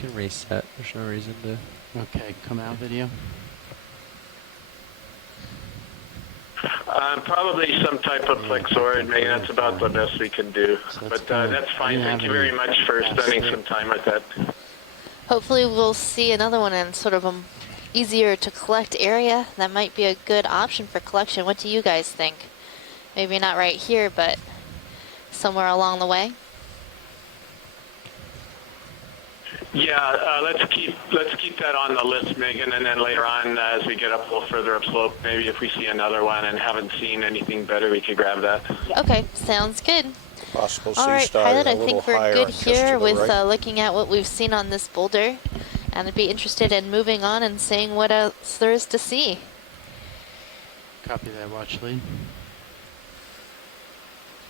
You can reset. There's no reason to. Okay, come out video. Probably some type of Plexurid. Maybe that's about the best we can do. So But that's fine. Thank you very much for spending some time with that. Hopefully we'll see another one in sort of a easier to collect area. That might be a good option for collection. What do you guys think? Maybe not right here, but somewhere along the way? Yeah, let's keep that on the list, Megan, and then later on, as we get up a little further upslope, maybe if we see another one and haven't seen anything better, we could grab that. Okay, sounds good. Possible All right, C-star pilot, a I little think we're higher good just here to the with right. looking at what we've seen on this boulder, and I'd be interested in moving on and seeing what else there is to see. Copy that, watch lead.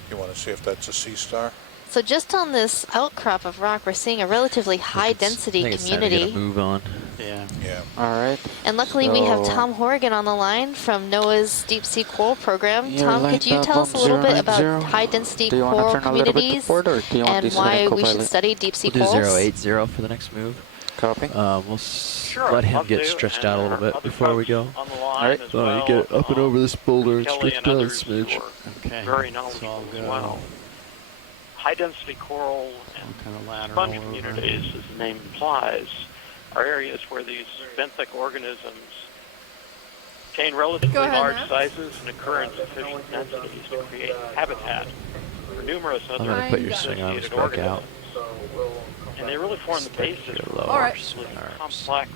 You want to see if that's a C-star? So just on this outcrop of rock, we're seeing a relatively high density community. Move on. Yeah. Yeah. All right. And luckily we have So- Tom Horrigan on the line from NOAA's Deep Sea Coral Program. You're Tom, lined could you up tell on us a little bit 090. about high density Do you want coral to turn a little bit to communities port, or do you want and this why on we should co-pilot? study deep sea We'll do corals? 080 for the next move. Copy. We'll let him get stretched out a little bit before we go. All right. So you get up and over this boulder and Kelly stretch and down a others smidge. who are Okay. very It's knowledgeable all as good. well. High-density coral and Kind of lateral sponge over. communities, as the name implies, are areas where these benthic organisms attain relatively Go ahead, large Matt. sizes and occur in sufficient densities to create habitat for numerous I'm other gonna put your swing arms associated back out. organisms. And they really form the basis Your for lower All right. swing arms. complex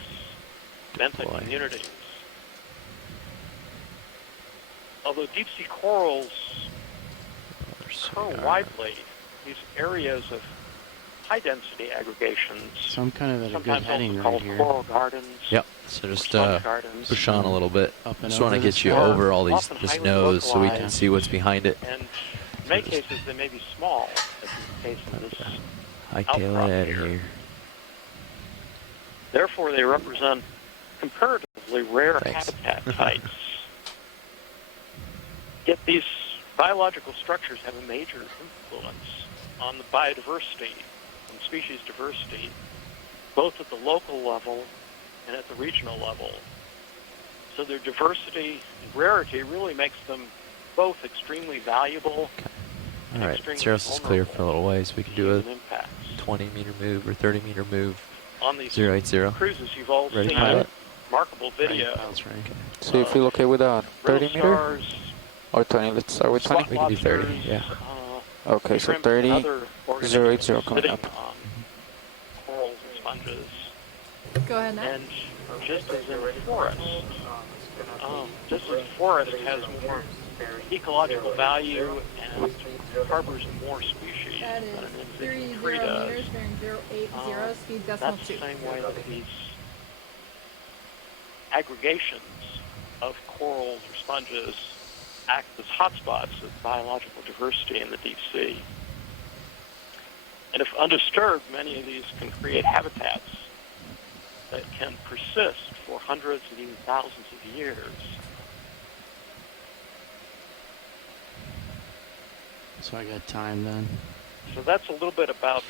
benthic Boy. communities. Although deep sea corals Lower occur swing arms. widely, these areas of high-density aggregations. So I'm kind of at a good heading right called here. coral gardens. Yep. So just gardens. push on a little bit. Up and Just want to over get this you way. over all these Often this highly nose so we can localized. see what's behind it. And in many cases, they may be small, as in the case of this Hightail it outcrop out of here. here. Therefore, they represent comparatively rare Thanks. habitat types. Yet these biological structures have a major influence on the biodiversity and species diversity, both at the local level and at the regional level. So their diversity and rarity really makes them both extremely valuable. All right, Zeros is clear for a little ways. We can do a 20-meter move or 30-meter move. On these 080. cruises, you've all Ready, seen pilot? remarkable video. So you feel okay with a 30 meter stars, or 20? Let's start with 20. We can do 30, yeah. Okay, so 30, 080 coming up. Corals and sponges. Go ahead now. And just as in forest, just as forest has more ecological value and harbors more species That is than an 30 individual tree does, meters bearing 080, speed decimal that's 2. the same way that these aggregations of corals or sponges act as hotspots of biological diversity in the deep sea. And if undisturbed, many of these can create habitats that can persist for hundreds and even thousands of years. So I got time then. So that's a little bit about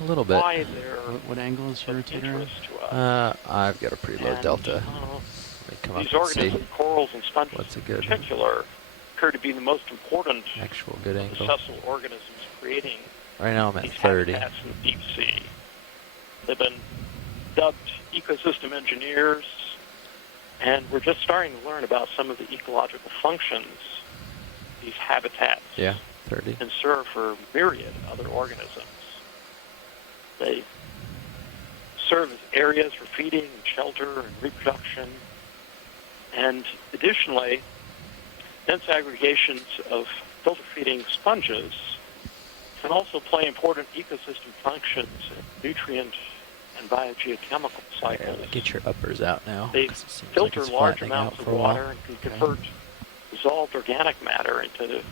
A little bit. why they're What angle is your of rotator? interest to us. I've got a pretty low And, delta. Let me come These up and see organisms, corals and sponges what's a in good particular, appear to be the most important actual good angle. successful organisms creating Right now I'm at these 30. habitats in the deep sea. They've been dubbed ecosystem engineers, and we're just starting to learn about some of the ecological functions these habitats Yeah, 30. can serve for myriad other organisms. They serve as areas for feeding and shelter and reproduction. And additionally, dense aggregations of filter-feeding sponges can also play important ecosystem functions in nutrient and biogeochemical cycles. Yeah, get your uppers out now. They 'cause it seems filter like it's large flattening amounts out of for a while. water and can convert dissolved organic matter into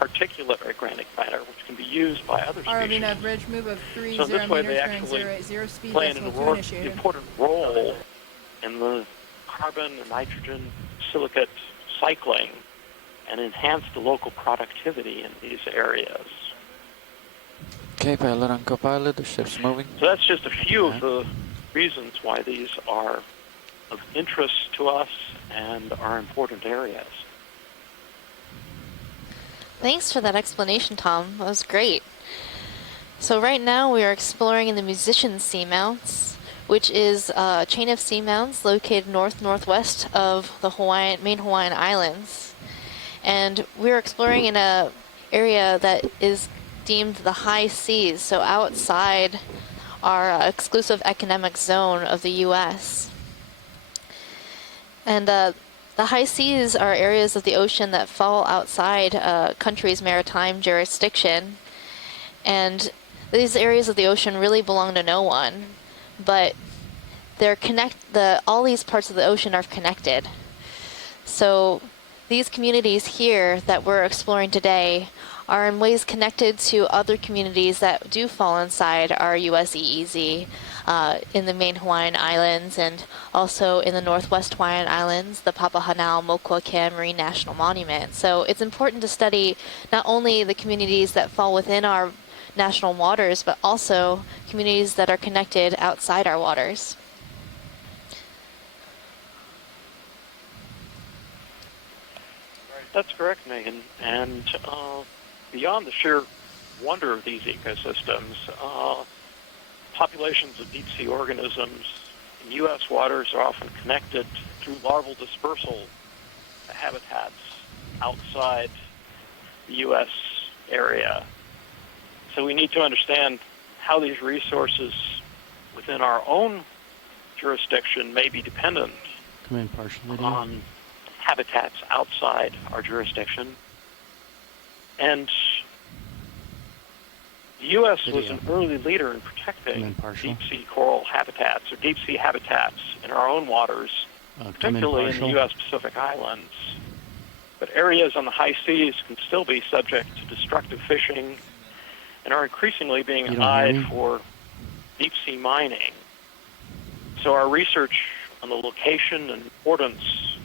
particulate organic matter, which can be used by other species. Arvina, bridge move of 30 So this way meters they bearing actually 080, speed play an decimal 2 initiated. important role in the carbon and nitrogen silicate cycling and enhance the local productivity in these areas. Okay, pilot and co-pilot, the ship's moving. So that's just a few of the reasons why these are of interest to us and are important areas. Thanks for that explanation, Tom. That was great. So right now we are exploring in the Musician Seamounts, which is a chain of seamounts located north-northwest of the main Hawaiian Islands. And we're exploring in an area that is deemed the high seas, so outside our exclusive economic zone of the U.S. And the high seas are areas of the ocean that fall outside a country's maritime jurisdiction. And these areas of the ocean really belong to no one, but they're all these parts of the ocean are connected. So these communities here that we're exploring today are in ways connected to other communities that do fall inside our U.S. EEZ in the main Hawaiian Islands and also in the Northwest Hawaiian Islands, the Papahanao-Mokuakea Marine National Monument. So it's important to study not only the communities that fall within our national waters, but also communities that are connected outside our waters. That's correct, Megan. And beyond the sheer wonder of these ecosystems, populations of deep-sea organisms in U.S. waters are often connected through larval dispersal to habitats outside the U.S. area. So we need to understand how these resources within our own jurisdiction may be dependent Come in partially. on habitats outside our jurisdiction. And The U.S. was an early leader in protecting deep-sea coral habitats, or deep-sea habitats in our own waters, particularly in the U.S. Pacific Islands. But areas on the high seas can still be subject to destructive fishing and are increasingly being eyed for deep-sea mining. So our research on the location and importance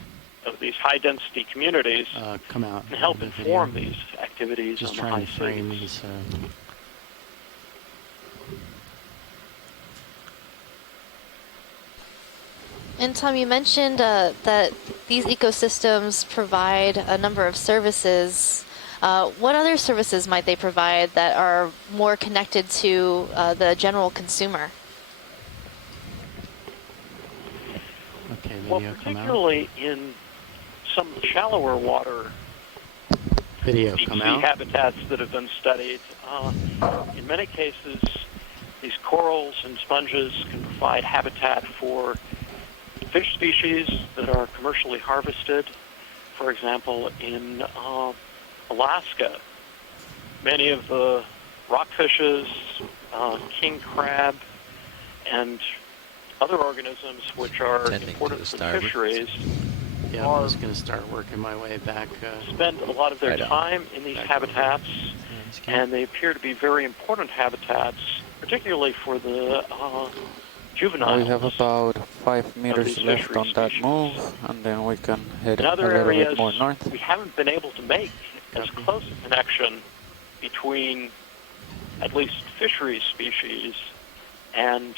of these high-density communities can help inform these activities on the high seas. And Tom, you mentioned that these ecosystems provide a number of services. What other services might they provide that are more connected to the general consumer? Okay, well, particularly in some shallower water deep-sea habitats that have been studied, in many cases, these corals and sponges can provide habitat for fish species that are commercially harvested. For example, in Alaska, many of the rockfishes, king crab, and other organisms which are important for the fisheries I was going to start working my way back. Spend a lot of their time in these habitats, and they appear to be very important habitats, particularly for the juveniles. We have about 5 meters left on that move, and then we can head a little bit more north. We haven't been able to make as close a connection between at least fisheries species and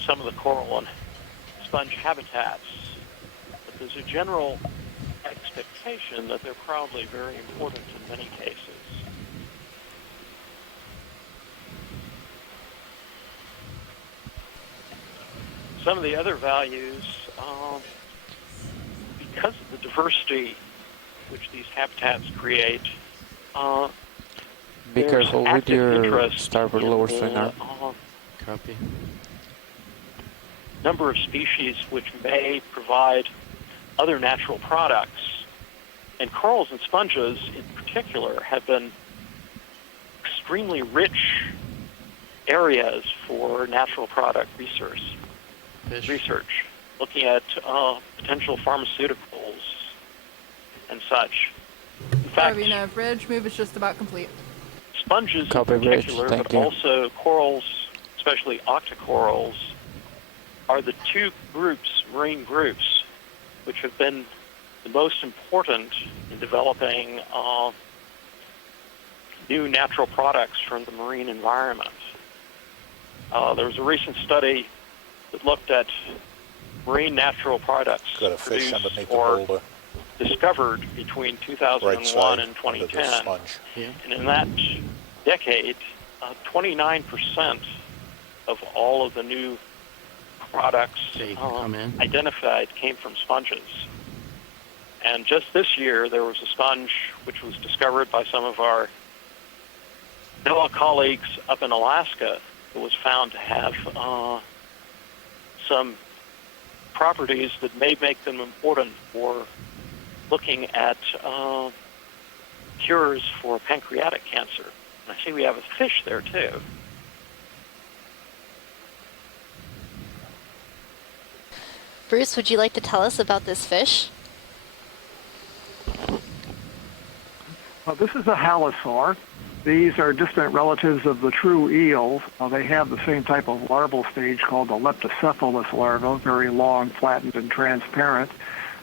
some of the coral and sponge habitats. But there's a general expectation that they're probably very important in many cases. Some of the other values, because of the diversity which these habitats create, be careful with your starboard lower string arm. Copy. Number of species which may provide other natural products. And corals and sponges in particular have been extremely rich areas for natural product research, looking at potential pharmaceuticals and such. In fact, bridge move is just about complete. Sponges in particular, but also corals, especially octocorals, are the two groups, marine groups, which have been the most important in developing new natural products from the marine environment. There was a recent study that looked at marine natural products produced or discovered between 2001 and 2010. And in that decade, 29% of all of the new products identified came from sponges. And just this year, there was a sponge which was discovered by some of our NOAA colleagues up in Alaska that was found to have some properties that may make them important for looking at cures for pancreatic cancer. And I see we have a fish there, too. Bruce, would you like to tell us about this fish? Well, this is a halosaur. These are distant relatives of the true eels. They have the same type of larval stage called the leptocephalus larva, very long, flattened, and transparent.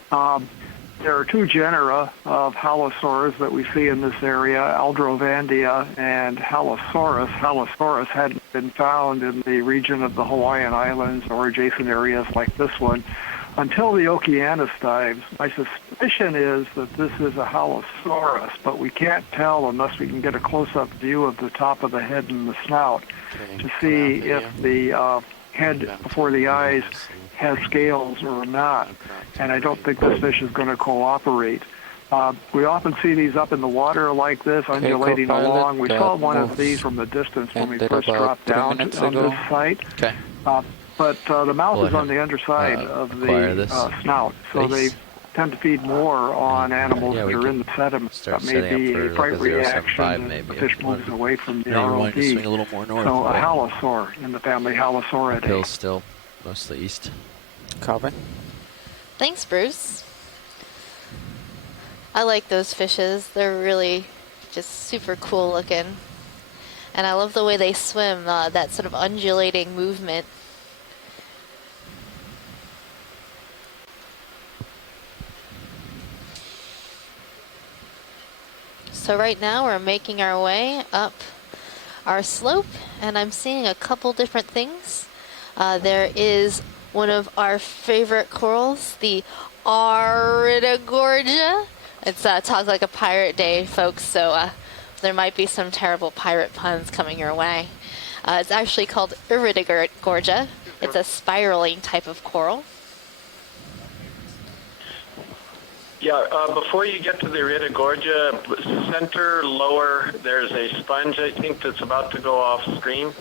There are two genera of halosaurs that we see in this area, Aldrovandia and Halosaurus. Halosaurus hadn't been found in the region of the Hawaiian Islands or adjacent areas like this one until the Okeanos dives. My suspicion is that this is a Halosaurus, but we can't tell unless we can get a close-up view of the top of the head and the snout to see if the head before the eyes has scales or not. And I don't think this fish is going to cooperate. We often see these up in the water like this, undulating along. We saw one of these from the distance when we first dropped down on this site. But the mouth is on the underside of the snout, so they tend to feed more on animals that are in the sediment. That may be a fright reaction as the fish moves away from the ROV. Swing a little more north, so right? a halosaur in the family Halosauridae. Hill's still mostly east. Copy. Thanks, Bruce. I like those fishes. They're really just super cool looking. And I love the way they swim, that sort of undulating movement. So right now we're making our way up our slope, and I'm seeing a couple different things. There is one of our favorite corals, the Iridogorgia. It's Talk Like a Pirate Day, folks, so there might be some terrible pirate puns coming your way. It's actually called Iridogorgia. It's a spiraling type of coral. Yeah, before you get to the Iridogorgia, center lower, there's a sponge, I think, that's about to go off screen.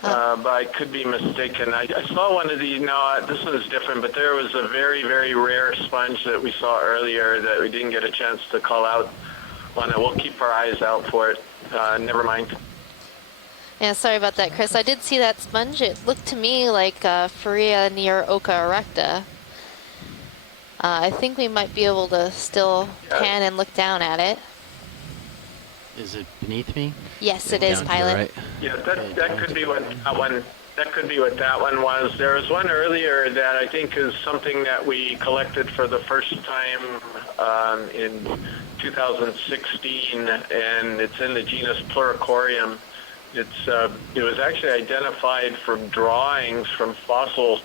But I could be mistaken. I saw one of these. No, this one is different, but there was a very, very rare sponge that we saw earlier that we didn't get a chance to call out on it. We'll keep our eyes out for it. Never mind. Yeah, sorry about that, Chris. I did see that sponge. It looked to me like Pharia near Oka erecta. I think we might be able to still pan and look down at it. Is it beneath me? Yes, it is, Pilot. Right. Yeah, that could be what that one. That could be what that one was. There was one earlier that I think is something that we collected for the first time in 2016, and it's in the genus Pluricorium. It was actually identified from drawings from fossil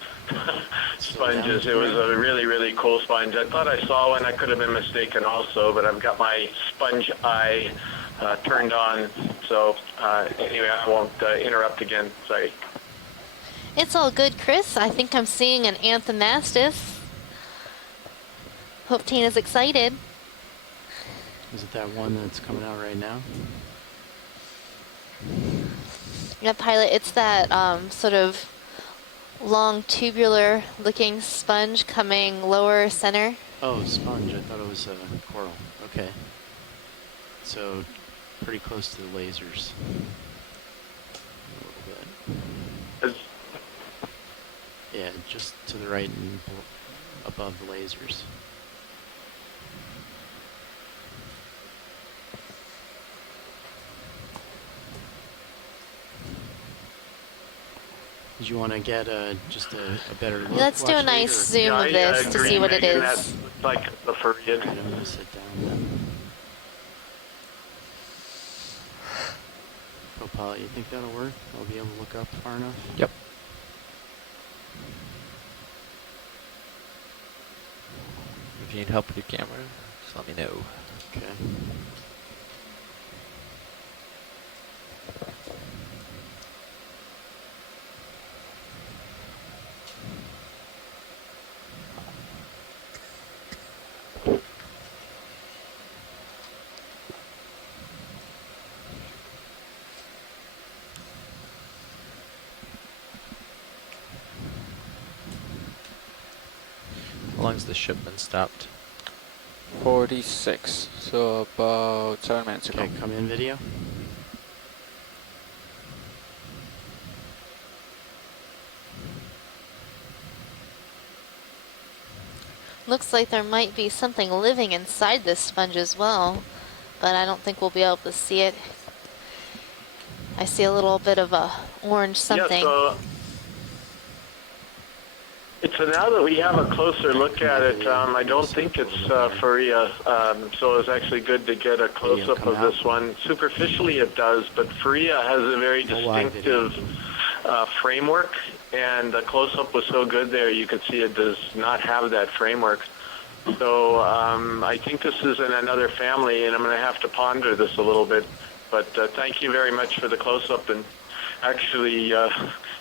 sponges. It was a really, really cool sponge. I thought I saw one. I could have been mistaken also, but I've got my sponge eye turned on. So anyway, I won't interrupt again. Sorry. It's all good, Chris. I think I'm seeing an Anthomastus. Hope Tina's excited. Is it that one that's coming out right now? Yeah, Pilot, it's that sort of long tubular looking sponge coming lower center. Oh, sponge. I thought it was a coral. Okay. So pretty close to the lasers. A little bit. Yeah, just to the right and above the lasers. Did you want to get just a better look? Let's do a nice zoom of this to see what it is. That's like the Pharia. I'm going to sit down then. Copilot, you think that'll work? I'll be able to look up far enough? Yep. If you need help with your camera, just let me know. Okay. How long's the shipment stopped? 46, so about 7 minutes ago. Okay, come in video. Looks like there might be something living inside this sponge as well, but I don't think we'll be able to see it. I see a little bit of a orange something. Yeah, so now that we have a closer look at it, I don't think it's Pharia, so it's actually good to get a close-up of this one. Superficially it does, but Pharia has a very distinctive framework, and the close-up was so good there, you could see it does not have that framework. So I think this is in another family, and I'm going to have to ponder this a little bit. But thank you very much for the close-up, and actually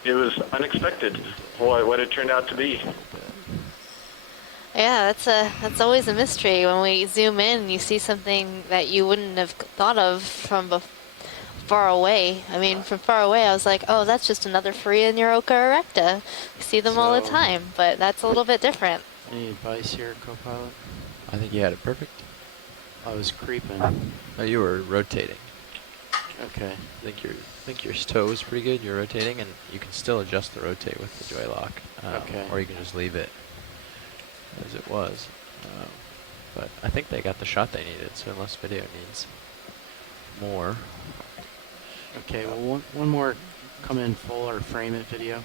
it was unexpected what it turned out to be. Yeah, that's always a mystery. When we zoom in, you see something that you wouldn't have thought of from far away. I mean, from far away, I was like, oh, that's just another Pharia near Oka erecta. We see them all the time, but that's a little bit different. Any advice here, co-pilot? I think you had it perfect. I was creeping. Oh, you were rotating. Okay. I think your toe is pretty good. You're rotating, and you can still adjust the rotate with the joy lock. Okay. Or you can just leave it as it was. But I think they got the shot they needed, so unless video needs more. Okay, well, one more come in full or frame it video.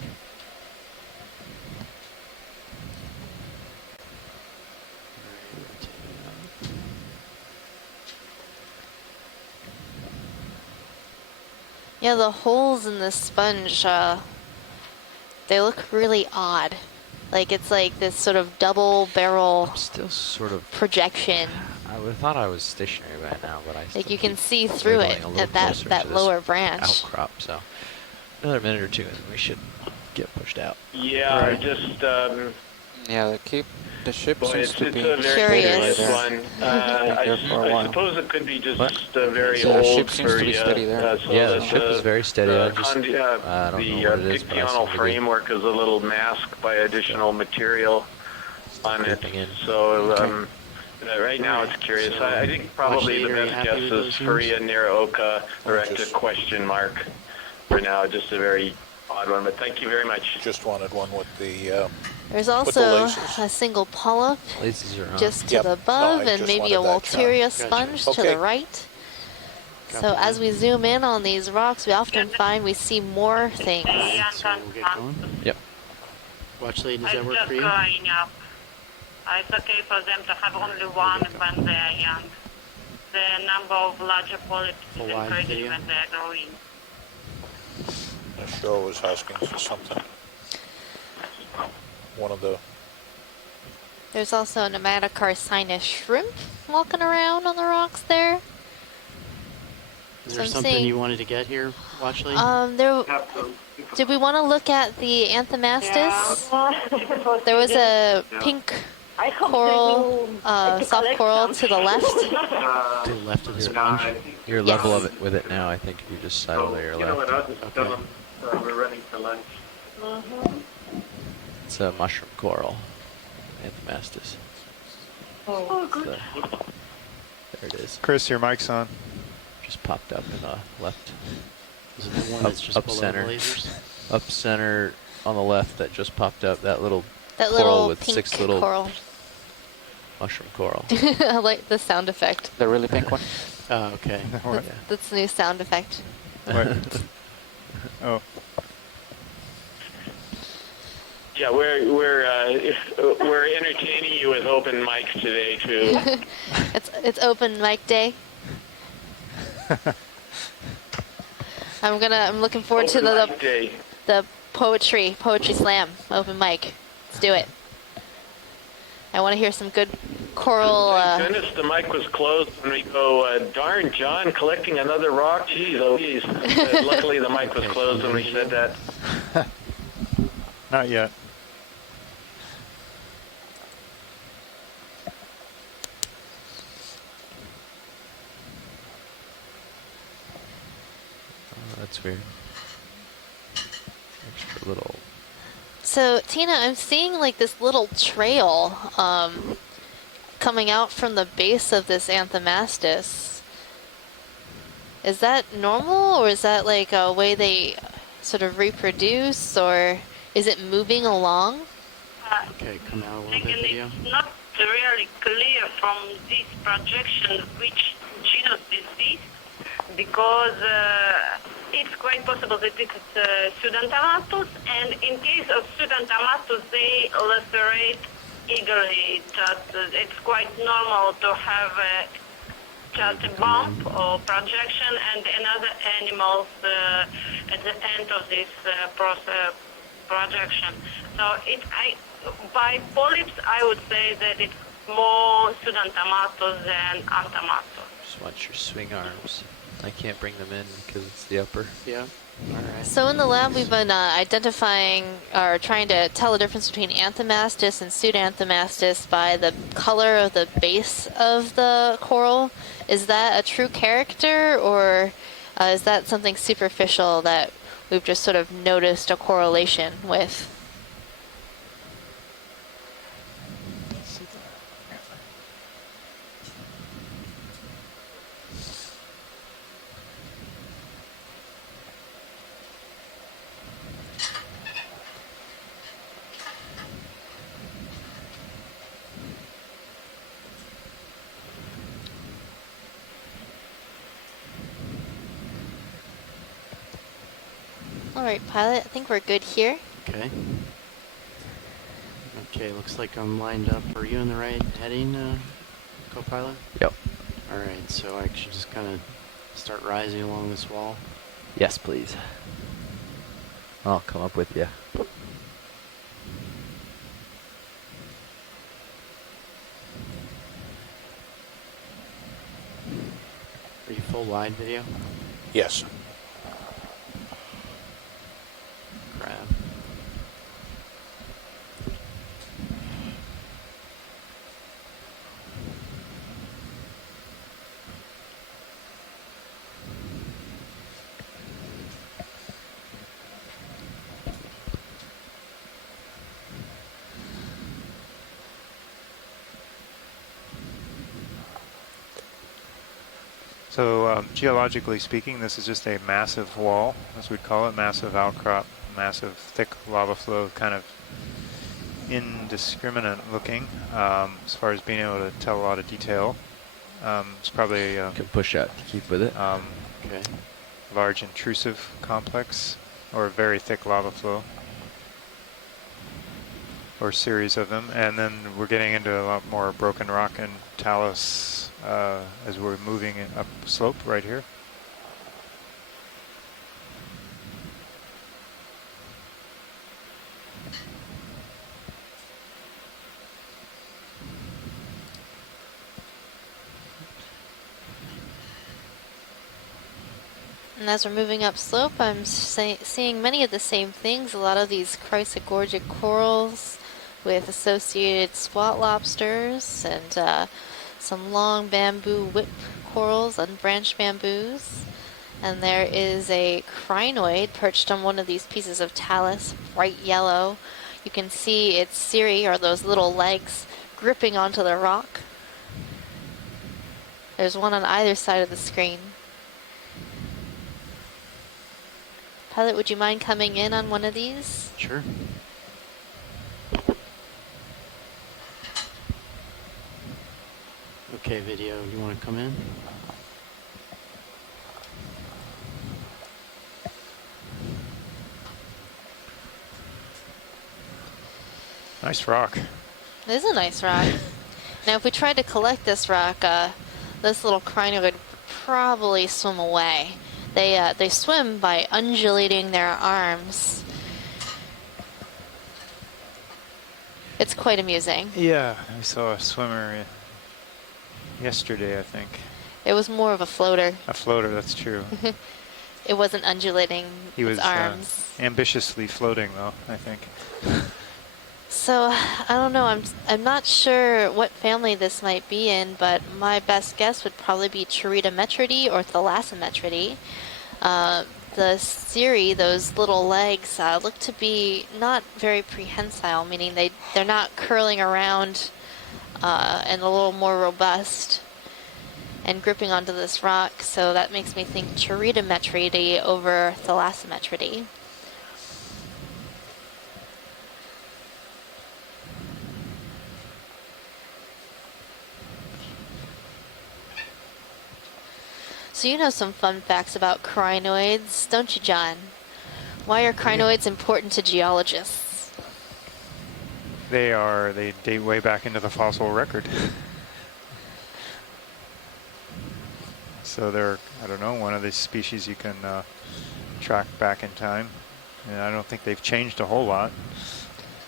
Yeah, the holes in the sponge, they look really odd. Like it's like this sort of double barrel still sort of projection. I would have thought I was stationary by now, but I still Like you can see through it at that lower branch. Outcrop, so another minute or two and we should get pushed out. Yeah, I just yeah, the ship seems to be it's a very curious one. I suppose it could be just very old. The ship seems to be steady there. Yeah, the ship is very steady. I don't know what it is, but I Pictional framework is a little masked by additional material on it. So right now it's curious. I think probably the best guess is Furia near Oka, direct a question mark for now. Just a very odd one, but thank you very much. Just wanted one with the There's also a single polyp just to the above, and maybe a Walteria sponge to the right. So as we zoom in on these rocks, we often find we see more things. So we'll get going. Yep. Watch lady, does that work for you? Going up. It's okay for them to have only one when they are young. The number of larger polyps is increasing when they are growing. I sure was asking for something. One of the... There's also a nematocarcinus shrimp walking around on the rocks there. Is there something you wanted to get here, Watchley? Did we want to look at the Anthomastus? There was a pink coral, soft coral to the left. To the left of the sponge? Your level of it with it now, I think you just sidle to your left. Okay. We're running for lunch. It's a mushroom coral, Anthomastus. Oh, good. There it is. Chris, your mic's on. Just popped up in the left. Is it the one that's just below center. the lasers? Up center on the left that just popped up. That little That coral little with pink 6 little coral. mushroom coral. I like the sound effect. The really pink one? Oh, okay. That's the new sound effect. Oh. Yeah, we're entertaining you with open mics today too. It's open mic day. I'm looking forward to the poetry slam open mic. Let's do it. I want to hear some good choral. Thank goodness the mic was closed when we go. Darn, John, collecting another rock. Jeez, oh geez. Luckily the mic was closed when we said that. Not yet. That's weird. Extra little. So Tina, I'm seeing like this little trail coming out from the base of this Anthomastus. Is that normal, or is that like a way they sort of reproduce, or is it moving along? Okay, come out a little bit, video. It's not really clear from this projection which genus is this, because it's quite possible that it's Pseudantamastus, and in case of Pseudantamastus, they lacerate eagerly. It's quite normal to have just a bump or projection, and another animals at the end of this projection. So by polyps, I would say that it's more Pseudantamastus than Anthomastus. Just watch your swing arms. I can't bring them in because it's the upper. Yeah. All right. So in the lab, we've been identifying or trying to tell the difference between Anthomastus and Pseudantamastus by the color of the base of the coral. Is that a true character, or is that something superficial that we've just sort of noticed a correlation with? All right, pilot, I think we're good here. Okay. Okay, looks like I'm lined up. Are you in the right heading, co-pilot? Yep. All right, so I should just kind of start rising along this wall. Yes, please. I'll come up with you. Are you full wide video? Yes. Grab. So geologically speaking, this is just a massive wall, as we'd call it, massive outcrop, massive thick lava flow, kind of indiscriminate looking as far as being able to tell a lot of detail. It's probably can push out to keep with it. Okay. Large intrusive complex or a very thick lava flow or series of them, and then we're getting into a lot more broken rock and talus as we're moving up slope right here. And as we're moving up slope, I'm seeing many of the same things. A lot of these chrysogorgic corals with associated spot lobsters and some long bamboo whip corals, unbranched bamboos. And there is a crinoid perched on one of these pieces of talus, bright yellow. You can see its cirri, or those little legs, gripping onto the rock. There's one on either side of the screen. Pilot, would you mind coming in on one of these? Sure. Okay, video, you want to come in? Nice rock. It is a nice rock. Now, if we tried to collect this rock, this little crinoid would probably swim away. They swim by undulating their arms. It's quite amusing. Yeah, I saw a swimmer yesterday, I think. It was more of a floater. A floater, that's true. It wasn't undulating He was its arms. ambitiously floating, though, I think. So, I don't know, I'm not sure what family this might be in, but my best guess would probably be Chirritometridae or Thalassometridae. The cirri, those little legs, look to be not very prehensile, meaning they're not curling around and a little more robust and gripping onto this rock, so that makes me think Chirritometridae over Thalassometridae. So you know some fun facts about crinoids, don't you, John? Why are crinoids important to geologists? They date way back into the fossil record. So they're, I don't know, one of these species you can track back in time. And I don't think they've changed a whole lot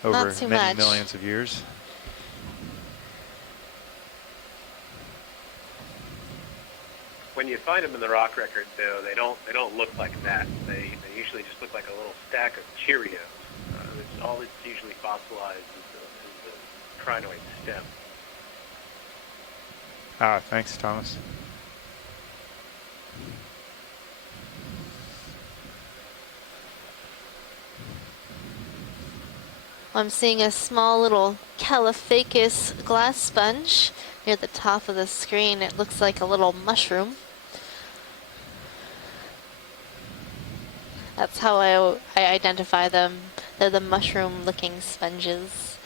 over many millions of years. When you find them in the rock record, though, they don't look like that. They usually just look like a little stack of Cheerios. All that's usually fossilized is the crinoid stem. Ah, thanks, Thomas. I'm seeing a small little Caulophacus glass sponge near the top of the screen. It looks like a little mushroom. That's how I identify them. They're the mushroom-looking sponges.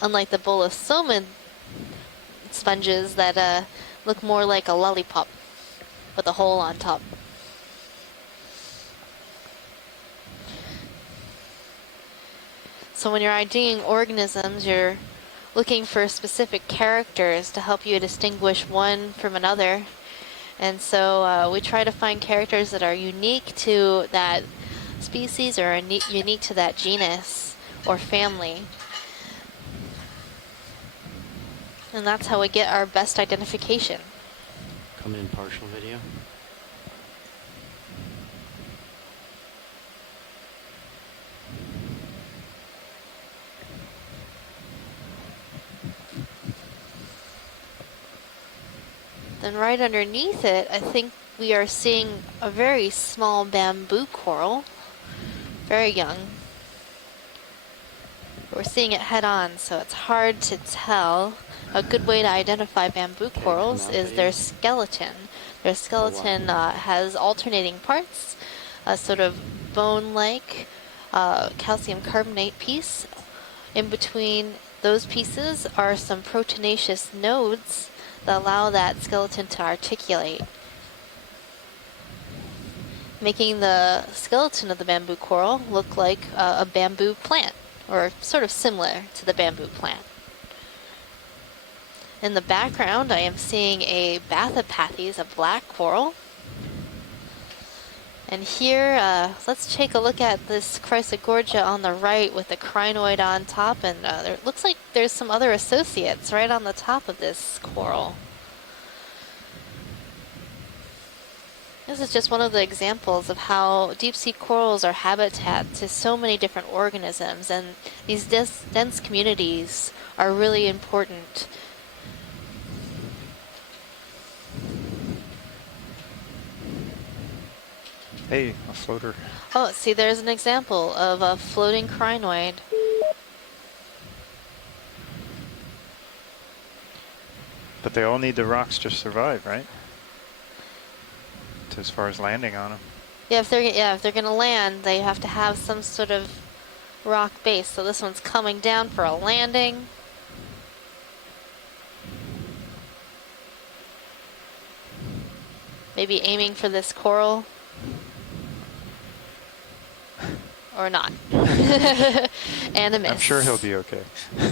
Unlike the bolosomid sponges that look more like a lollipop with a hole on top. So when you're IDing organisms, you're looking for specific characters to help you distinguish one from another. And so we try to find characters that are unique to that species or unique to that genus or family. And that's how we get our best identification. Coming in partial video. Then right underneath it, I think we are seeing a very small bamboo coral, very young. We're seeing it head on, so it's hard to tell. A good way to identify bamboo corals is their skeleton. Their skeleton has alternating parts, a sort of bone-like calcium carbonate piece. In between those pieces are some proteinaceous nodes that allow that skeleton to articulate, making the skeleton of the bamboo coral look like a bamboo plant, or sort of similar to the bamboo plant. In the background, I am seeing a Bathypathes, a black coral. And here, let's take a look at this Chrysogorgia on the right with the crinoid on top, and it looks like there's some other associates right on the top of this coral. This is just one of the examples of how deep-sea corals are habitat to so many different organisms, and these dense communities are really important. Hey, a floater. Oh, see, there's an example of a floating crinoid. But they all need the rocks to survive, right? As far as landing on them. Yeah, if they're gonna land, they have to have some sort of rock base. So this one's coming down for a landing. Maybe aiming for this coral. Or not. And a miss. I'm sure he'll be okay. Do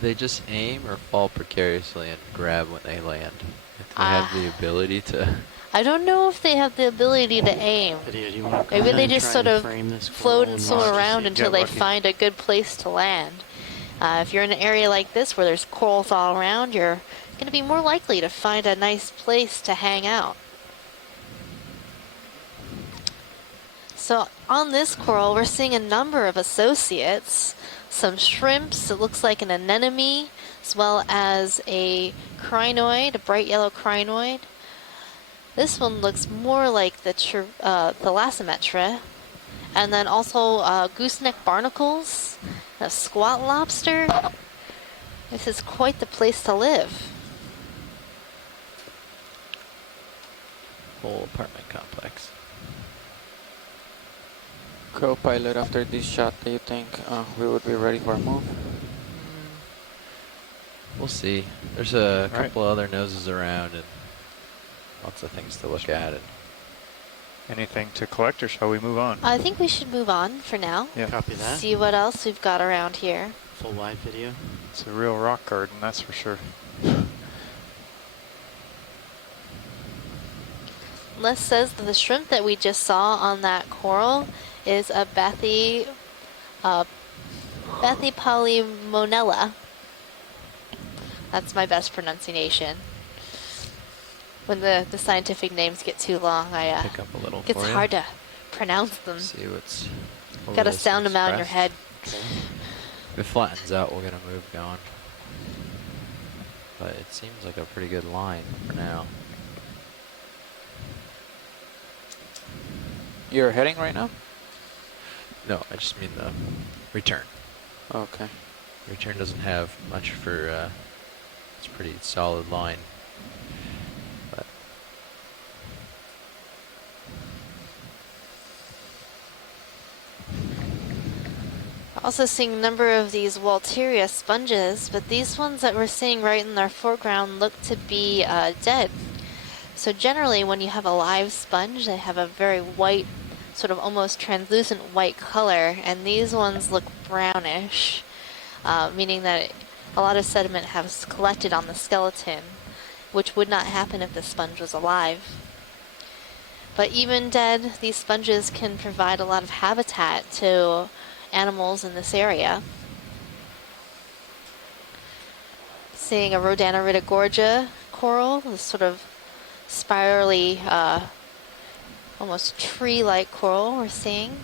they just aim or fall precariously and grab when they land? If they have the ability to... I don't know if they have the ability to aim. Maybe they just sort of float and swim around until they find a good place to land. If you're in an area like this where there's corals all around, you're going to be more likely to find a nice place to hang out. So on this coral, we're seeing a number of associates, some shrimps, it looks like an anemone, as well as a crinoid, a bright yellow crinoid. This one looks more like the thalassometra, and then also gooseneck barnacles, a squat lobster. This is quite the place to live. Whole apartment complex. Co-pilot, after this shot, do you think we would be ready for a move? We'll see. There's a couple other noses around and lots of things to look at. And anything to collect, or shall we move on? I think we should move on for now. Yeah. Copy that. See what else we've got around here. Full wide video. It's a real rock garden, that's for sure. Les says that the shrimp that we just saw on that coral is a Bathypolymonella. That's my best pronunciation. When the scientific names get too long, pick up a little. It gets hard to pronounce them. See what's. Gotta sound them out in your head. If it flattens out, we're gonna move going. But it seems like a pretty good line for now. You're heading right now? No, I just mean the return. Okay. Return doesn't have much for. It's a pretty solid line. But Also seeing a number of these Walteria sponges, but these ones that we're seeing right in our foreground look to be dead. So generally when you have a live sponge, they have a very white sort of almost translucent white color, and these ones look brownish, meaning that a lot of sediment has collected on the skeleton, which would not happen if the sponge was alive. But even dead, these sponges can provide a lot of habitat to animals in this area. Seeing a Rodana coral, this sort of spirally, almost tree-like coral we're seeing.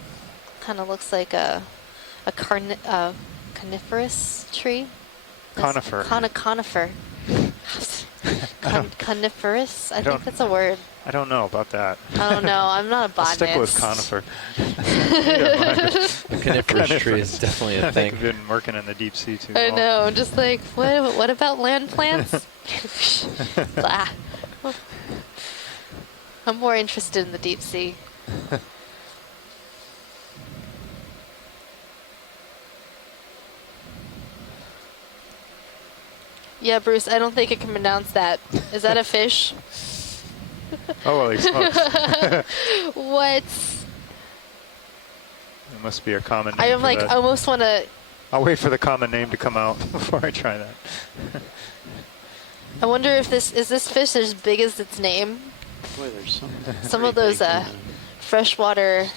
Kind of looks like a coniferous tree. Conifer. Conifer. Coniferous? I think that's a word. I don't know about that. I don't know. I'm not a botanist. I'll stick with conifer. A coniferous tree is definitely a thing. I've been working in the deep sea too I long. know. I'm just like, what about land plants? Blah. I'm more interested in the deep sea. Yeah, Bruce, I don't think I can pronounce that. Is that a fish? Oh, holy smokes. What? It must be a common name. I am like, that. I almost want to... I'll wait for the common name to come out before I try that. I wonder if this fish as big as its name? Boy, there's some of those freshwater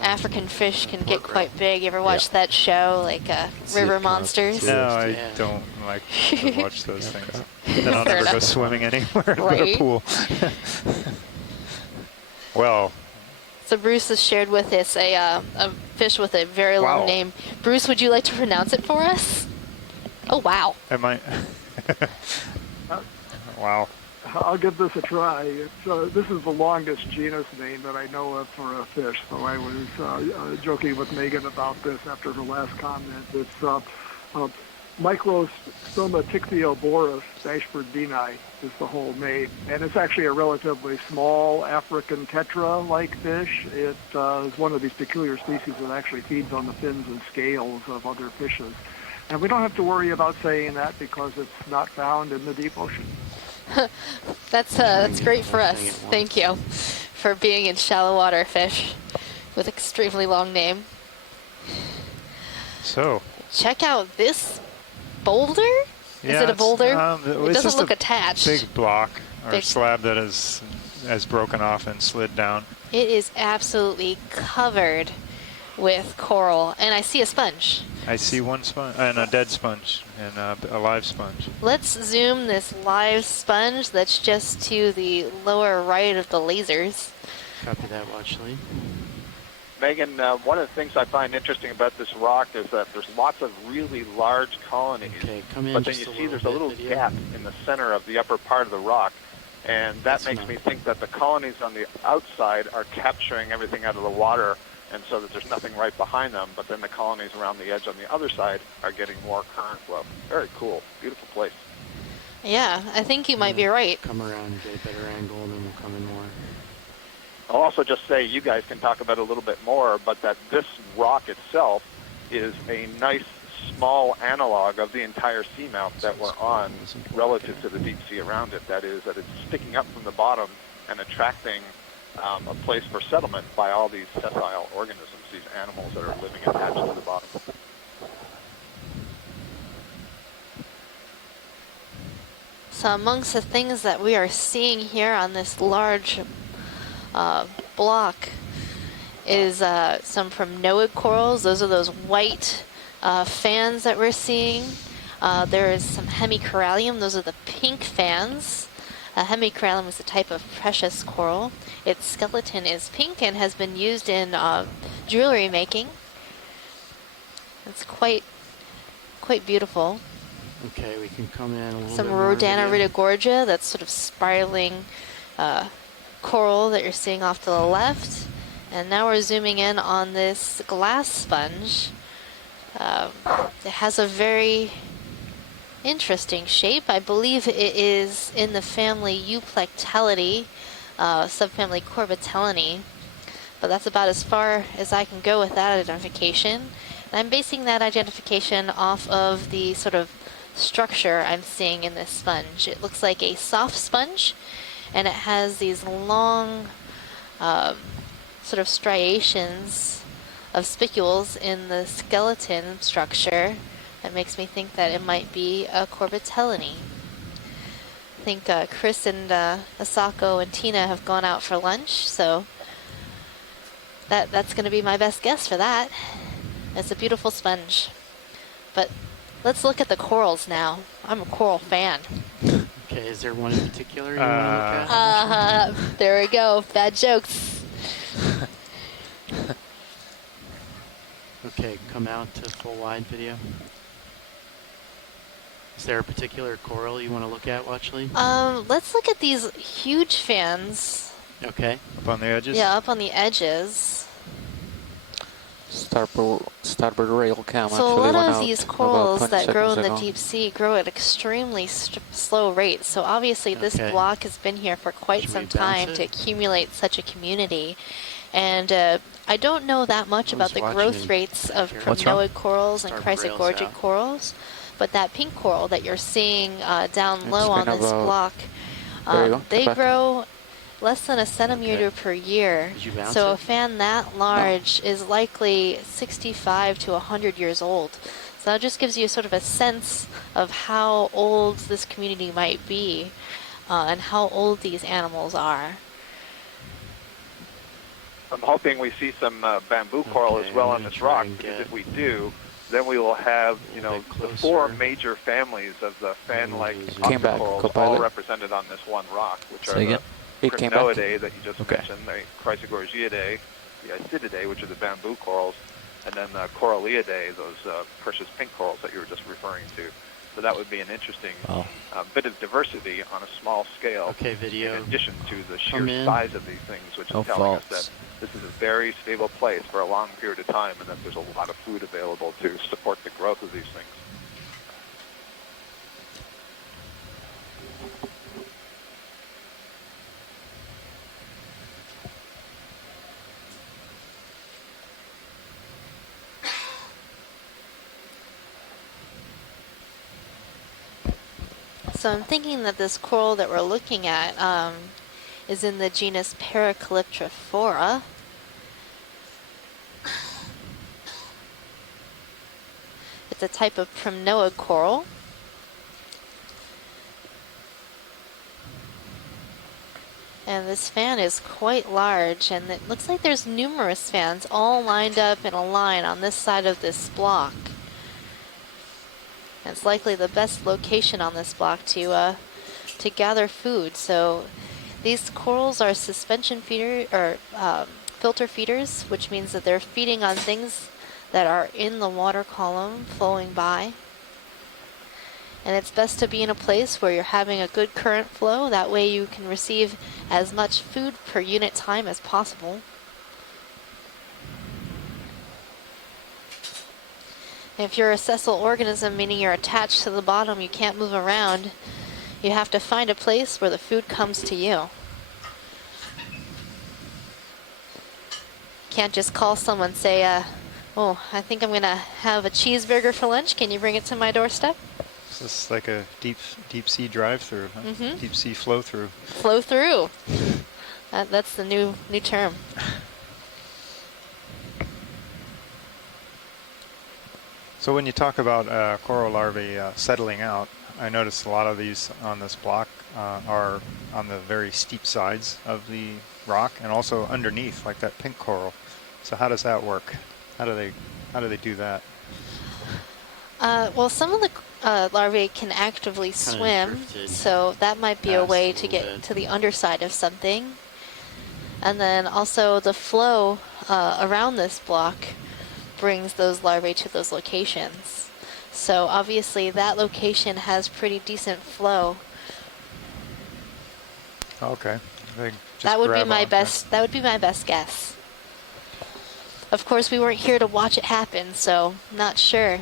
African fish can get quite big. You ever watch that show, like River Monsters? No, I don't like to watch those things. Then I'll never go swimming anywhere but a pool. Well. So Bruce has shared with us a fish with a very long name. Bruce, would you like to pronounce it for us? Oh, wow. Am I? Wow. I'll give this a try. This is the longest genus name that I know of for a fish, so I was joking with Megan about this after her last comment. It's Microstomatixioborus ashfordini is the whole name, and it's actually a relatively small African tetra-like fish. It is one of these peculiar species that actually feeds on the fins and scales of other fishes. And we don't have to worry about saying that because it's not found in the deep ocean. That's great for us. Thank you for being in shallow water fish with extremely long name. So check out this boulder. Yeah, is it a boulder? It doesn't look attached. Big block or slab that has broken off and slid down. It is absolutely covered with coral, and I see a sponge. I see one sponge and a dead sponge and a live sponge. Let's zoom this live sponge that's just to the lower right of the lasers. Copy that, Watchley. Megan, one of the things I find interesting about this rock is that there's lots of really large colonies, but then you see there's a little gap in the center of the upper part of the rock, and that makes me think that the colonies on the outside are capturing everything out of the water, and so that there's nothing right behind them, but then the colonies around the edge on the other side are getting more current flow. Very cool. Beautiful place. Yeah, I think you might be right. Come around and get a better angle, and then we'll come in more. I'll also just say, you guys can talk about it a little bit more, but that this rock itself is a nice small analog of the entire seamount that we're on relative to the deep sea around it. That is, that it's sticking up from the bottom and attracting a place for settlement by all these sessile organisms, these animals that are living attached to the bottom. So amongst the things that we are seeing here on this large block is some primnoid corals. Those are those white fans that we're seeing. There is some hemicorallium. Those are the pink fans. Hemicorallium is a type of precious coral. Its skeleton is pink and has been used in jewelry making. It's quite beautiful. Okay, we can come in a little some bit more Rodana video. ridogorgia, that's sort of spiraling coral that you're seeing off to the left. And now we're zooming in on this glass sponge. It has a very interesting shape. I believe it is in the family Euplectellidae, subfamily Corbitellinae, but that's about as far as I can go with that identification. And I'm basing that identification off of the sort of structure I'm seeing in this sponge. It looks like a soft sponge, and it has these long sort of striations of spicules in the skeleton structure. That makes me think that it might be a Corbitellini. I think Chris and Asako and Tina have gone out for lunch, so that's going to be my best guess for that. It's a beautiful sponge. But let's look at the corals now. I'm a coral fan. Okay, is there one in particular you want to look at? There we go. Bad jokes. Okay, come out to full wide video. Is there a particular coral you want to look at, Watchley? Let's look at these huge fans. Okay. Up on the edges? Yeah, up on the edges. Starboard rail cam. So a lot of these corals that grow in the deep sea grow at extremely slow rates. So obviously this block has been here for quite some time to accumulate such a community. And I don't know that much about the growth rates of primnoid corals and chrysogorgic corals, but that pink coral that you're seeing down low on this block, they grow less than a centimeter per year. So a fan that large is likely 65 to 100 years old. So that just gives you sort of a sense of how old this community might be and how old these animals are. I'm hoping we see some bamboo coral as well on this rock, because if we do, then we will have, you know, the four major families of the fan-like octocorals all represented on this one rock, which are the Cryptoidae that you just mentioned, the Chrysogorgiidae, the Isididae, which are the bamboo corals, and then the Coralliidae, those precious pink corals that you were just referring to. So that would be an interesting bit of diversity on a small scale, in addition to the sheer size of these things, which is telling us that this is a very stable place for a long period of time, and that there's a lot of food available to support the growth of these things. So I'm thinking that this coral that we're looking at is in the genus Paracalyptrophora. It's a type of primnoid coral. And this fan is quite large, and it looks like there's numerous fans all lined up in a line on this side of this block. It's likely the best location on this block to gather food. So these corals are suspension feeder or filter feeders, which means that they're feeding on things that are in the water column flowing by. And it's best to be in a place where you're having a good current flow. That way you can receive as much food per unit time as possible. If you're a sessile organism, meaning you're attached to the bottom, you can't move around, you have to find a place where the food comes to you. You can't just call someone and say, oh, I think I'm going to have a cheeseburger for lunch. Can you bring it to my doorstep? Is this like a deep sea drive-through, huh? Mm-hmm. Deep sea flow-through. Flow-through. That's the new term. So when you talk about coral larvae settling out, I noticed a lot of these on this block are on the very steep sides of the rock and also underneath, like that pink coral. So how does that work? How do they do that? Well, some of the larvae can actively swim, so that might be a way to get to the underside of something. And then also the flow around this block brings those larvae to those locations. So obviously that location has pretty decent flow. Okay. That would be my best. That would be my best guess. Of course, we weren't here to watch it happen, so not sure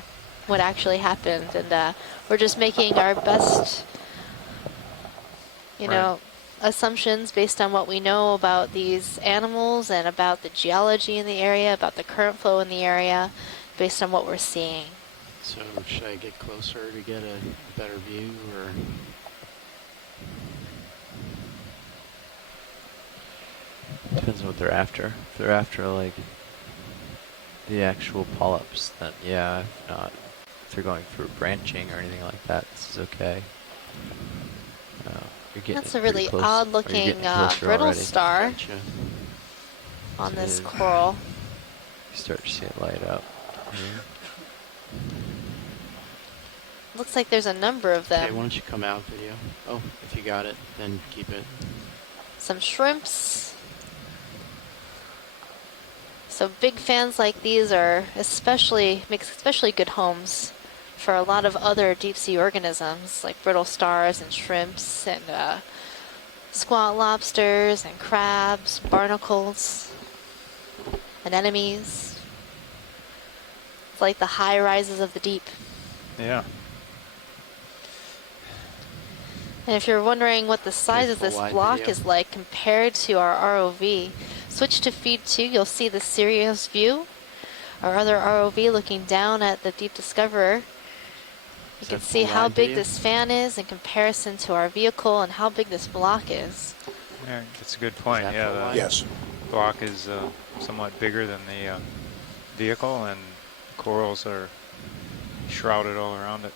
what actually happened, and we're just making our best, you know, assumptions based on what we know about these animals and about the geology in the area, about the current flow in the area, based on what we're seeing. So should I get closer to get a better view, or? Depends depends on what they're after. If they're after like the actual polyps, then yeah. If not, if they're going for branching or anything like that, this is okay. That's a really odd-looking brittle star on this coral. You start to see it light up. Looks like there's a number of them. Okay, why don't you come out video? Oh, if you got it, then keep it. Some shrimps. So big fans like these are make especially good homes for a lot of other deep sea organisms like brittle stars and shrimps and squat lobsters and crabs, barnacles, anemones. It's like the high rises of the deep. Yeah. And if you're wondering what the size of this block is like compared to our ROV, switch to feed 2, you'll see the Sirius view, our other ROV looking down at the Deep Discoverer. You can see how big this fan is in comparison to our vehicle and how big this block is. Yeah, that's a good point. Yeah, the block is somewhat bigger than the vehicle, and corals are shrouded all around it.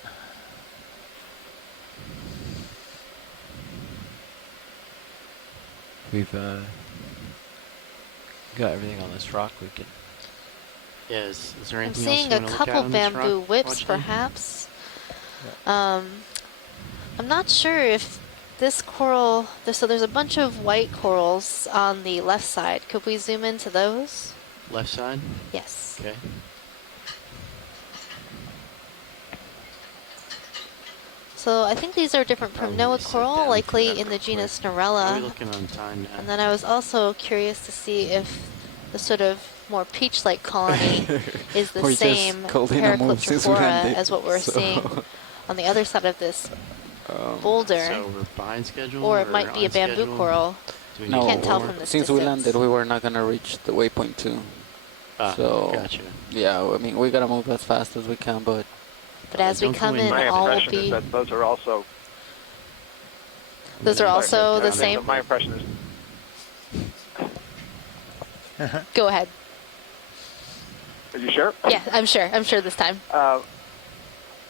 We've got everything on this rock we can. Yeah, is there I'm anything seeing else a you couple want to look at on this bamboo rock? whips, Watch it. perhaps. I'm not sure if this coral. So there's a bunch of white corals on the left side. Could we zoom into those? Left side? Yes. Okay. So I think these are different Primnoid coral, likely in the genus Are we Norella. looking on time now? And then I was also curious to see if the sort of more peach-like colony is the same Paracliptrophora as what we're seeing on the other side of this boulder. So we're behind schedule, or it might be a bamboo schedule? coral. No, Can't tell from this since we distance. landed, we were not gonna reach the waypoint 2. So gotcha. yeah, I mean we gotta move as fast as we can, but as we come in, my all will impression is be. that those are also. Those are also the same. My impression is. Go ahead. Are you sure? Yeah, I'm sure. I'm sure this time.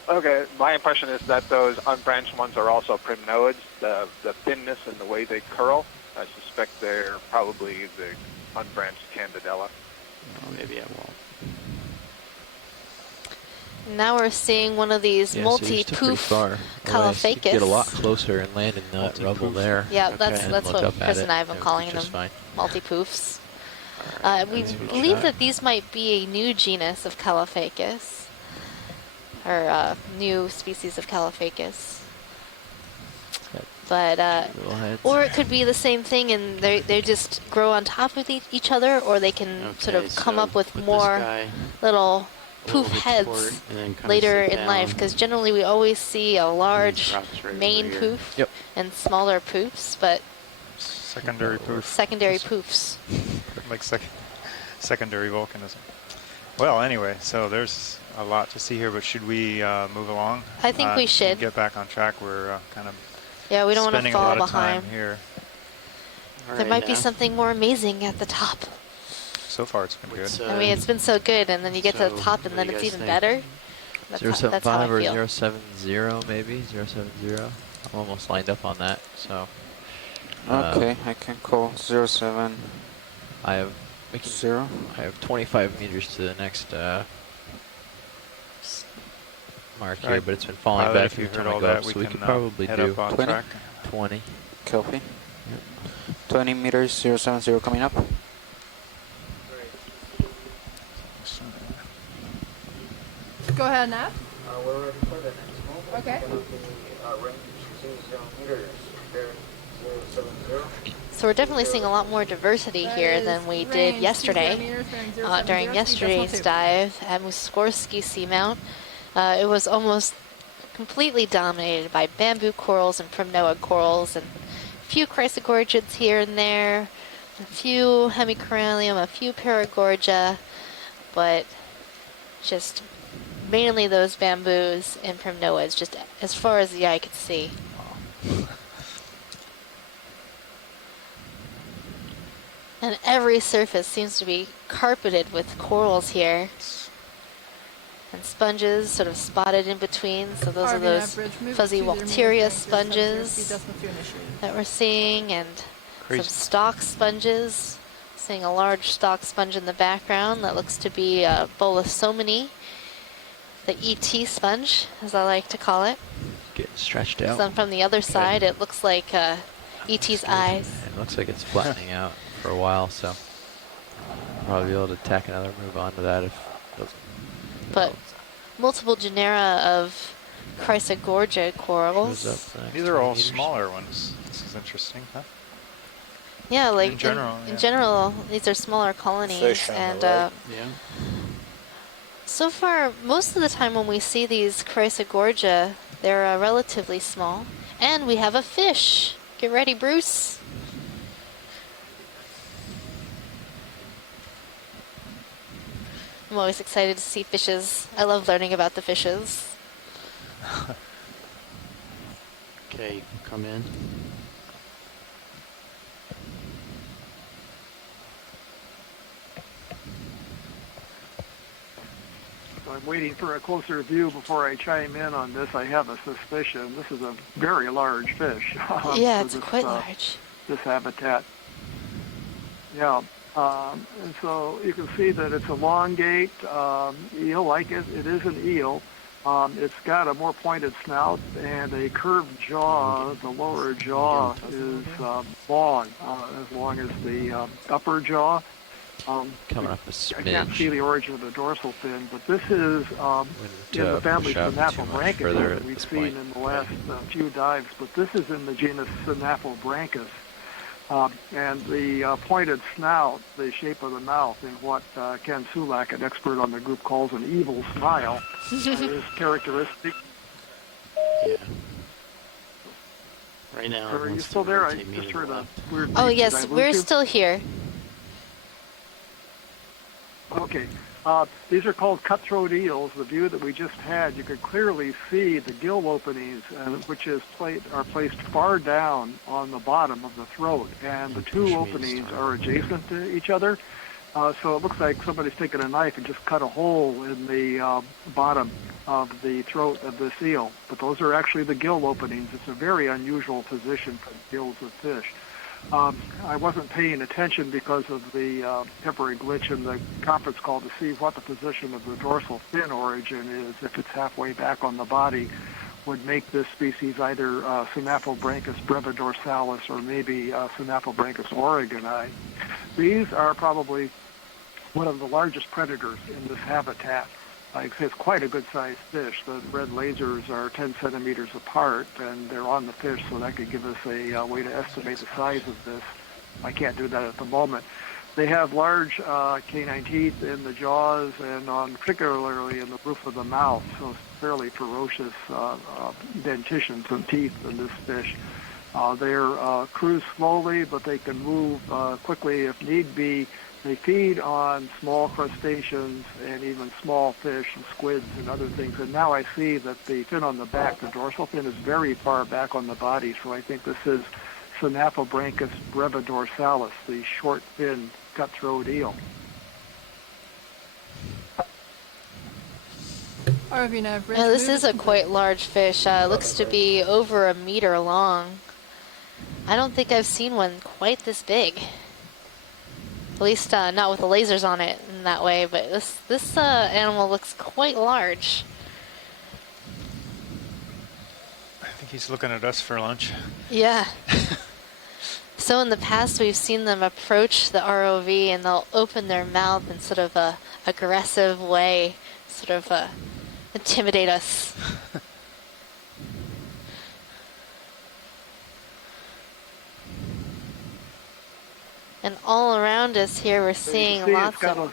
Okay, my impression is that those unbranched ones are also primnoids. The thinness and the way they curl, I suspect they're probably the unbranched Candidella. Oh, maybe I won't. Now we're seeing one of these multi-poof Caulophacus. Get a lot closer and land in that rubble there. Yeah, that's what Chris and I have been calling them, multi-poofs. We believe that these might be a new genus of Caulophacus, or new species of Caulophacus. But or it could be the same thing, and they just grow on top of each other, or they can sort of come up with more little poof heads later in life, because generally we always see a large main poof and smaller poofs, but secondary poofs. Secondary poofs. Like secondary volcanism. Well, anyway, so there's a lot to see here, but should we move along? I think we should. Get back on track. We're kind of we don't want to fall behind behind. Here. There might be something more amazing at the top. So far, it's been good. I mean, it's been so good, and then you get to the top, and then it's even better. That's how I 075 or feel. 070 maybe 070. I'm almost lined up on that. So. Okay, I can call 07. I have 0. I have 25 meters to the next mark here, but it's been falling back every time I go up, so we could probably do 20. Copy. Yep. 20 meters, 070 coming up. Go ahead, Nav. We're ready for the next move. Okay. So we're definitely seeing a lot more diversity here than we did yesterday. During yesterday's dive at Muskorski Seamount, it was almost completely dominated by bamboo corals and primnoid corals, and a few chrysogorgids here and there, a few hemicorallium, a few paragorgia, but just mainly those bamboos and primnoids, just as far as the eye could see. And every surface seems to be carpeted with corals here. And sponges sort of spotted in between. So those are those fuzzy Walteria sponges that we're seeing, and some stalk sponges. Seeing a large stalk sponge in the background that looks to be a Bolosomini, the ET sponge, as I like to call it. Getting stretched out. So from the other side, it looks like ET's eyes. It looks like it's flattening out for a while, so probably be able to tack another move onto that if it doesn't. But multiple genera of Chrysogorgia corals. These are all smaller ones. This is interesting, huh? Yeah, like in general, these are smaller colonies, Fish and right. so far, most of the time when we see these Chrysogorgia, they're relatively small. And we have a fish. Get ready, Bruce. I'm always excited to see fishes. I love learning about the fishes. Okay, come in. I'm waiting for a closer view before I chime in on this. I have a suspicion. This is a very large fish. Yeah, it's quite large. This habitat. Yeah. And so you can see that it's a elongate eel, like it is an eel. It's got a more pointed snout and a curved jaw. The lower jaw is long as the upper jaw. Coming up a smidge. I can't see the origin of the dorsal fin, but this is in the family Synaphobranchus that we've seen in the last few dives, but this is in the genus Synaphobranchus. And the pointed snout, the shape of the mouth, and what Ken Sulak, an expert on the group, calls an evil smile, is characteristic. Yeah. Right now, are you still there? I just heard a weird. Oh yes, we're still here. Okay. These are called cutthroat eels. The view that we just had, you could clearly see the gill openings, which are placed far down on the bottom of the throat, and the two openings are adjacent to each other. So it looks like somebody's taken a knife and just cut a hole in the bottom of the throat of this eel. But those are actually the gill openings. It's a very unusual position for gills of fish. I wasn't paying attention because of the temporary glitch in the conference call to see what the position of the dorsal fin origin is. If it's halfway back on the body, would make this species either Synaphobranchus brevidorsalis or maybe Synaphobranchus oregoni. These are probably one of the largest predators in this habitat. It's quite a good-sized fish. The red lasers are 10 centimeters apart, and they're on the fish, so that could give us a way to estimate the size of this. I can't do that at the moment. They have large canine teeth in the jaws and particularly in the roof of the mouth, so fairly ferocious dentition, some teeth in this fish. They're cruise slowly, but they can move quickly if need be. They feed on small crustaceans and even small fish and squids and other things. And now I see that the fin on the back, the dorsal fin, is very far back on the body. So I think this is Synaphobranchus brevidorsalis, the short-fin cutthroat eel. Yeah, this is a quite large fish. Looks to be over 1 meter long. I don't think I've seen one quite this big. At least not with the lasers on it in that way, but this animal looks quite large. I think he's looking at us for lunch. Yeah. So in the past, we've seen them approach the ROV and they'll open their mouth in sort of a aggressive way, sort of intimidate us. And all around us here, we're seeing lots of...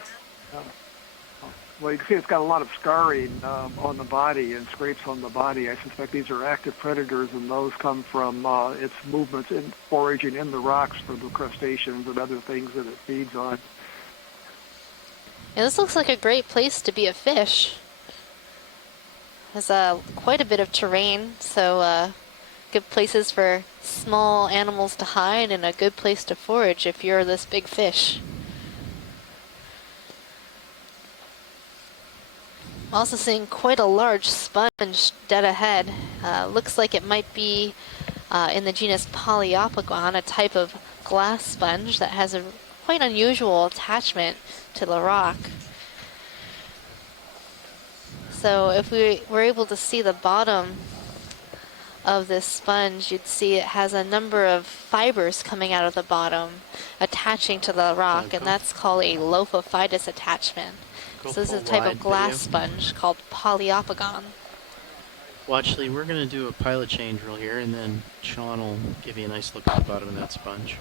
Well, you can see it's got a lot of scarring on the body and scrapes on the body. I suspect these are active predators, and those come from its movements in foraging in the rocks for the crustaceans and other things that it feeds on. Yeah, this looks like a great place to be a fish. There's quite a bit of terrain, so good places for small animals to hide and a good place to forage if you're this big fish. I'm also seeing quite a large sponge dead ahead. Looks like it might be in the genus Poliopogon, a type of glass sponge that has a quite unusual attachment to the rock. So if we were able to see the bottom of this sponge, you'd see it has a number of fibers coming out of the bottom attaching to the rock, and that's called a lophophytus attachment. So this is a type of glass sponge called Poliopogon. Well, actually, we're going to do a pilot change real here, and then Sean will give you a nice look at the bottom of that sponge.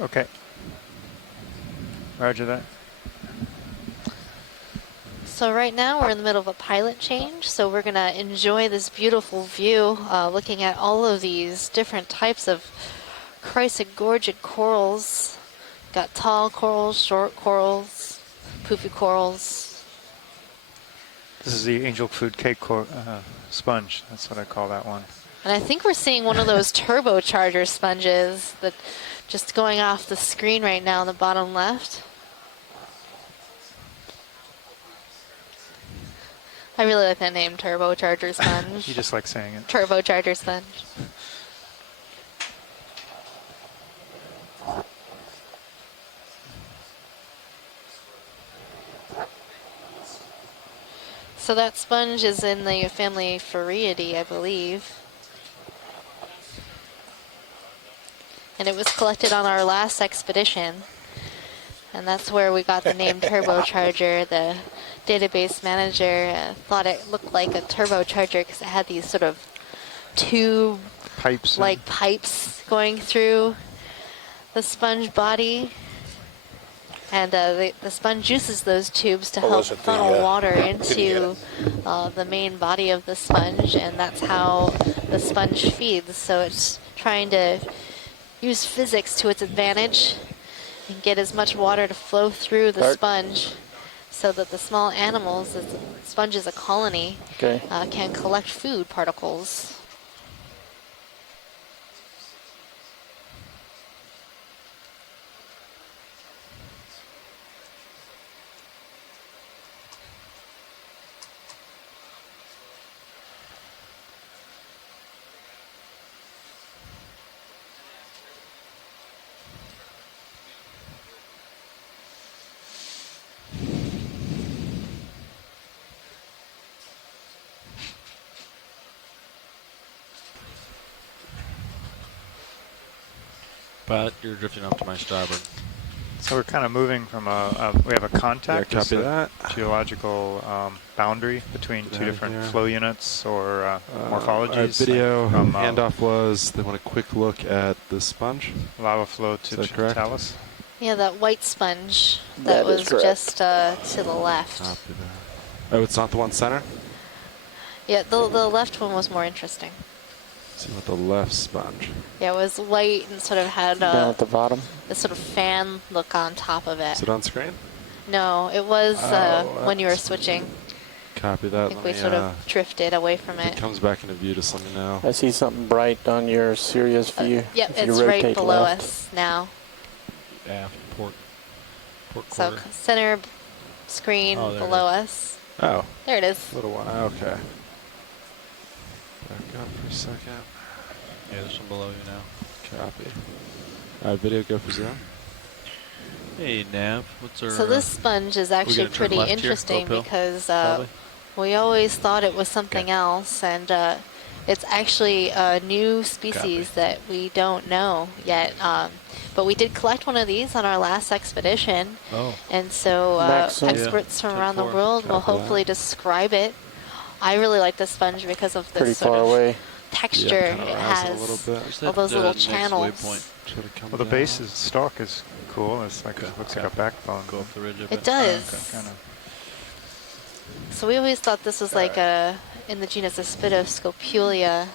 Okay. Roger that. So right now we're in the middle of a pilot change, so we're going to enjoy this beautiful view, looking at all of these different types of chrysogorgiid corals. Got tall corals, short corals, poofy corals. This is the angel food cake sponge. That's what I call that one. And I think we're seeing one of those turbocharger sponges that just going off the screen right now in the bottom left. I really like that name, turbocharger sponge. You just like saying it. Turbocharger sponge. So that sponge is in the family Phareidae, I believe. And it was collected on our last expedition. And that's where we got the name turbocharger. The database manager thought it looked like a turbocharger because it had these sort of tube like pipes going through the sponge body. And the sponge uses those tubes to help funnel water into the main body of the sponge, and that's how the sponge feeds. So it's trying to use physics to its advantage and get as much water to flow through the sponge so that the small animals, as the sponge is a colony, can collect food particles. But you're drifting up to my starboard. So we're kind of moving from we have a contact, copy that. Geological boundary between two different flow units or morphologies. Our video from, handoff was they want a quick look at the sponge. Lava flow to Talus. Yeah, that white sponge that was just to the left. Copy that. Oh, it's not the one center? Yeah, the left one was more interesting. Let's see what the left sponge. Yeah, it was white and sort of had down at the bottom. This sort of fan look on top of it. Is it on screen? No, it was when you were switching. Copy that. I think we sort of drifted away from it. If it comes back into view, just let me know. I see something bright on your Sirius view. Yep, it's right below us now. Aft port so quarter. Center screen below us. Oh. There it is. Little one. Okay. Back up for a second. Yeah, there's some below you now. Copy. Video go for 0. Hey, Nav. What's our... So this sponge is actually pretty interesting because we always thought it was something else, and it's actually a new species that we don't know yet. But we did collect one of these on our last expedition, and so experts from around the world will hopefully describe it. I really like this sponge because of this sort of texture it has, all those little channels. Well, the base stalk is cool. It's like looks like a backbone. Go up the ridge a bit. It does. So we always thought this was like in the genus Aspidoscopulia,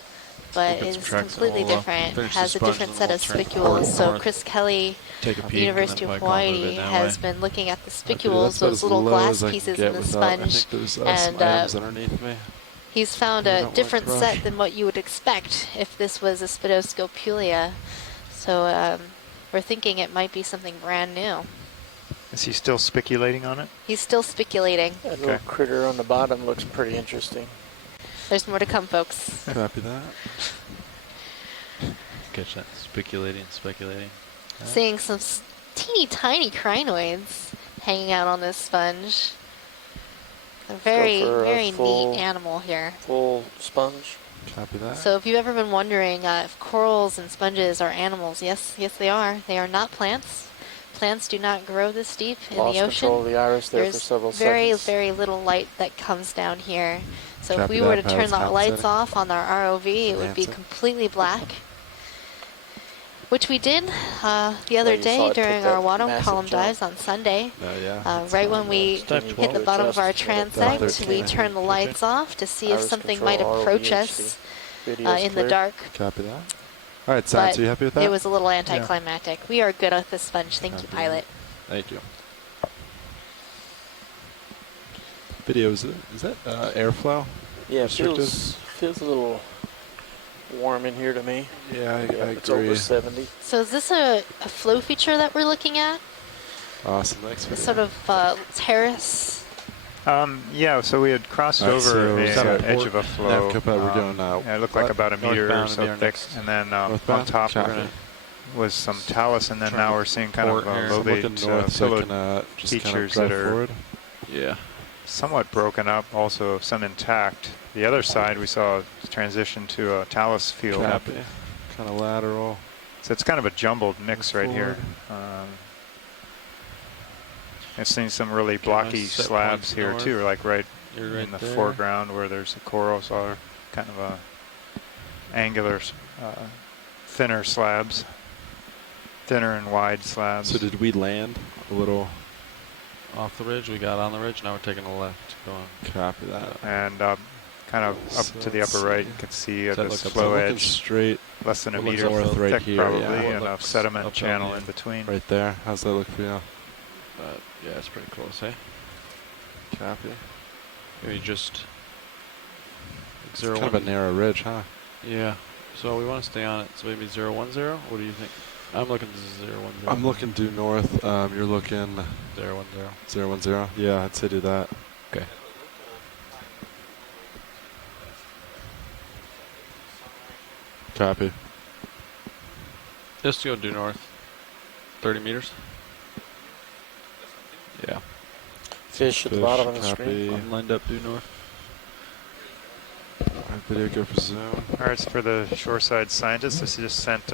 but it's completely different. It has a different set of spicules. So Chris Kelly of the University of Hawaii has been looking at the spicules, those little glass pieces in the sponge, I think there's and items underneath me. He's found a different set than what you would expect if this was a Spidoscopulia. So we're thinking it might be something brand new. Is he still speculating on it? He's still speculating. That little critter on the bottom looks pretty interesting. There's more to come, folks. Copy that. Catch that. Speculating. Seeing some teeny tiny crinoids hanging out on this sponge. A very, very neat animal here. Full sponge. Copy that. So if you've ever been wondering if corals and sponges are animals, yes, they are. They are not plants. Plants do not grow this deep in the ocean. Lost control of the iris there for several seconds. Very little light that comes down here. So Copy if we were to that, turn the Paris lights setting. off on our ROV, it would be completely black. Which we did the other day during our bottom column dives on Sunday. Right when we hit the bottom of our transect, we turned the lights off to see if something might approach us in the dark. Copy that. All right, Science, are you happy with that? It was a little anticlimactic. We are good at this sponge. Thank you, pilot. Thank you. Video, is that airflow? Yeah, it feels a little warm in here to me. Yeah, I it's agree. over 70. So is this a flow feature that we're looking at? Awesome, thanks. A sort of terrace? Yeah, so we had crossed over the edge of a flow. We're going it looked like about a meter or so thick, and then on top was some talus, and then now we're seeing kind of lobate pillowed features that are somewhat broken up, also some intact. The other side we saw transition to a talus field. Kind of lateral. So it's kind of a jumbled mix right here. I've seen some really blocky slabs here too, like right in the foreground where there's the corals are kind of a angular, thinner slabs, thinner and wide slabs. So did we land a little off the ridge? We got on the ridge. Now we're taking a left. Going. Copy that. And kind of up to the upper right, you can see this flow edge, straight, less than a meter right thick, here, probably, and a sediment channel in between. Right there. How's that look for you? Yeah, it's pretty close, hey? Copy. Maybe just... It's kind of a narrow ridge, huh? Yeah. So we want to stay on it. So maybe 010? What do you think? I'm looking 010. I'm looking due north. You're looking... 010. 010? Yeah, I'd say do that. Okay. Copy. Just go due north. 30 meters. Yeah. Fish at the bottom of the screen. I'm lined up due north. Alright, video go for zoom. Alright, so for the shoreside scientists, this just sent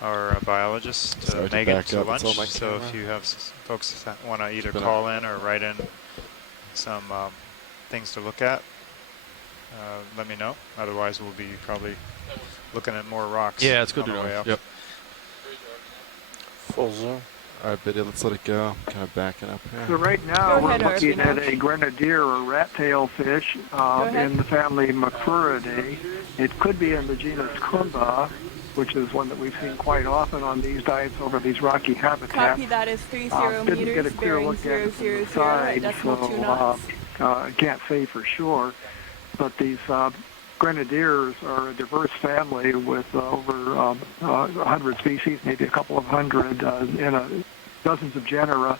our biologist, Megan, to lunch. So if you have folks that want to either call in or write in some things to look at, let me know. Otherwise, we'll be probably looking at more rocks. Yeah, let's go on due the way north. up. Yep. Full zoom. All right, video, let's let it go. Kind of backing up here. So right now we're looking at a grenadier or rat-tailed fish in the family Macruridae. It could be in the genus Kumba, which is one that we've seen quite often on these dives over these rocky habitats. Copy, that is 30 Didn't get a meters, clear bearing look at it from the 000 side, at decimal 2 so knots. can't say for sure. But these grenadiers are a diverse family with over 100 species, maybe a couple of hundred in dozens of genera,